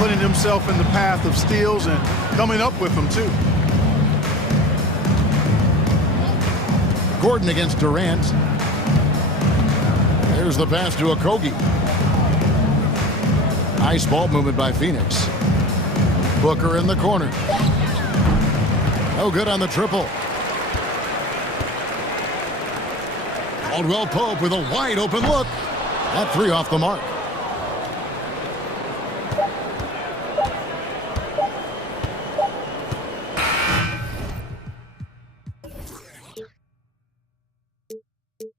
putting himself in the path of steals and coming up with them too. Gordon against Durant. There's the pass to Okogie. Nice ball movement by Phoenix. Booker in the corner. No good on the triple. Caldwell Pope with a wide open look. That 3 off the mark.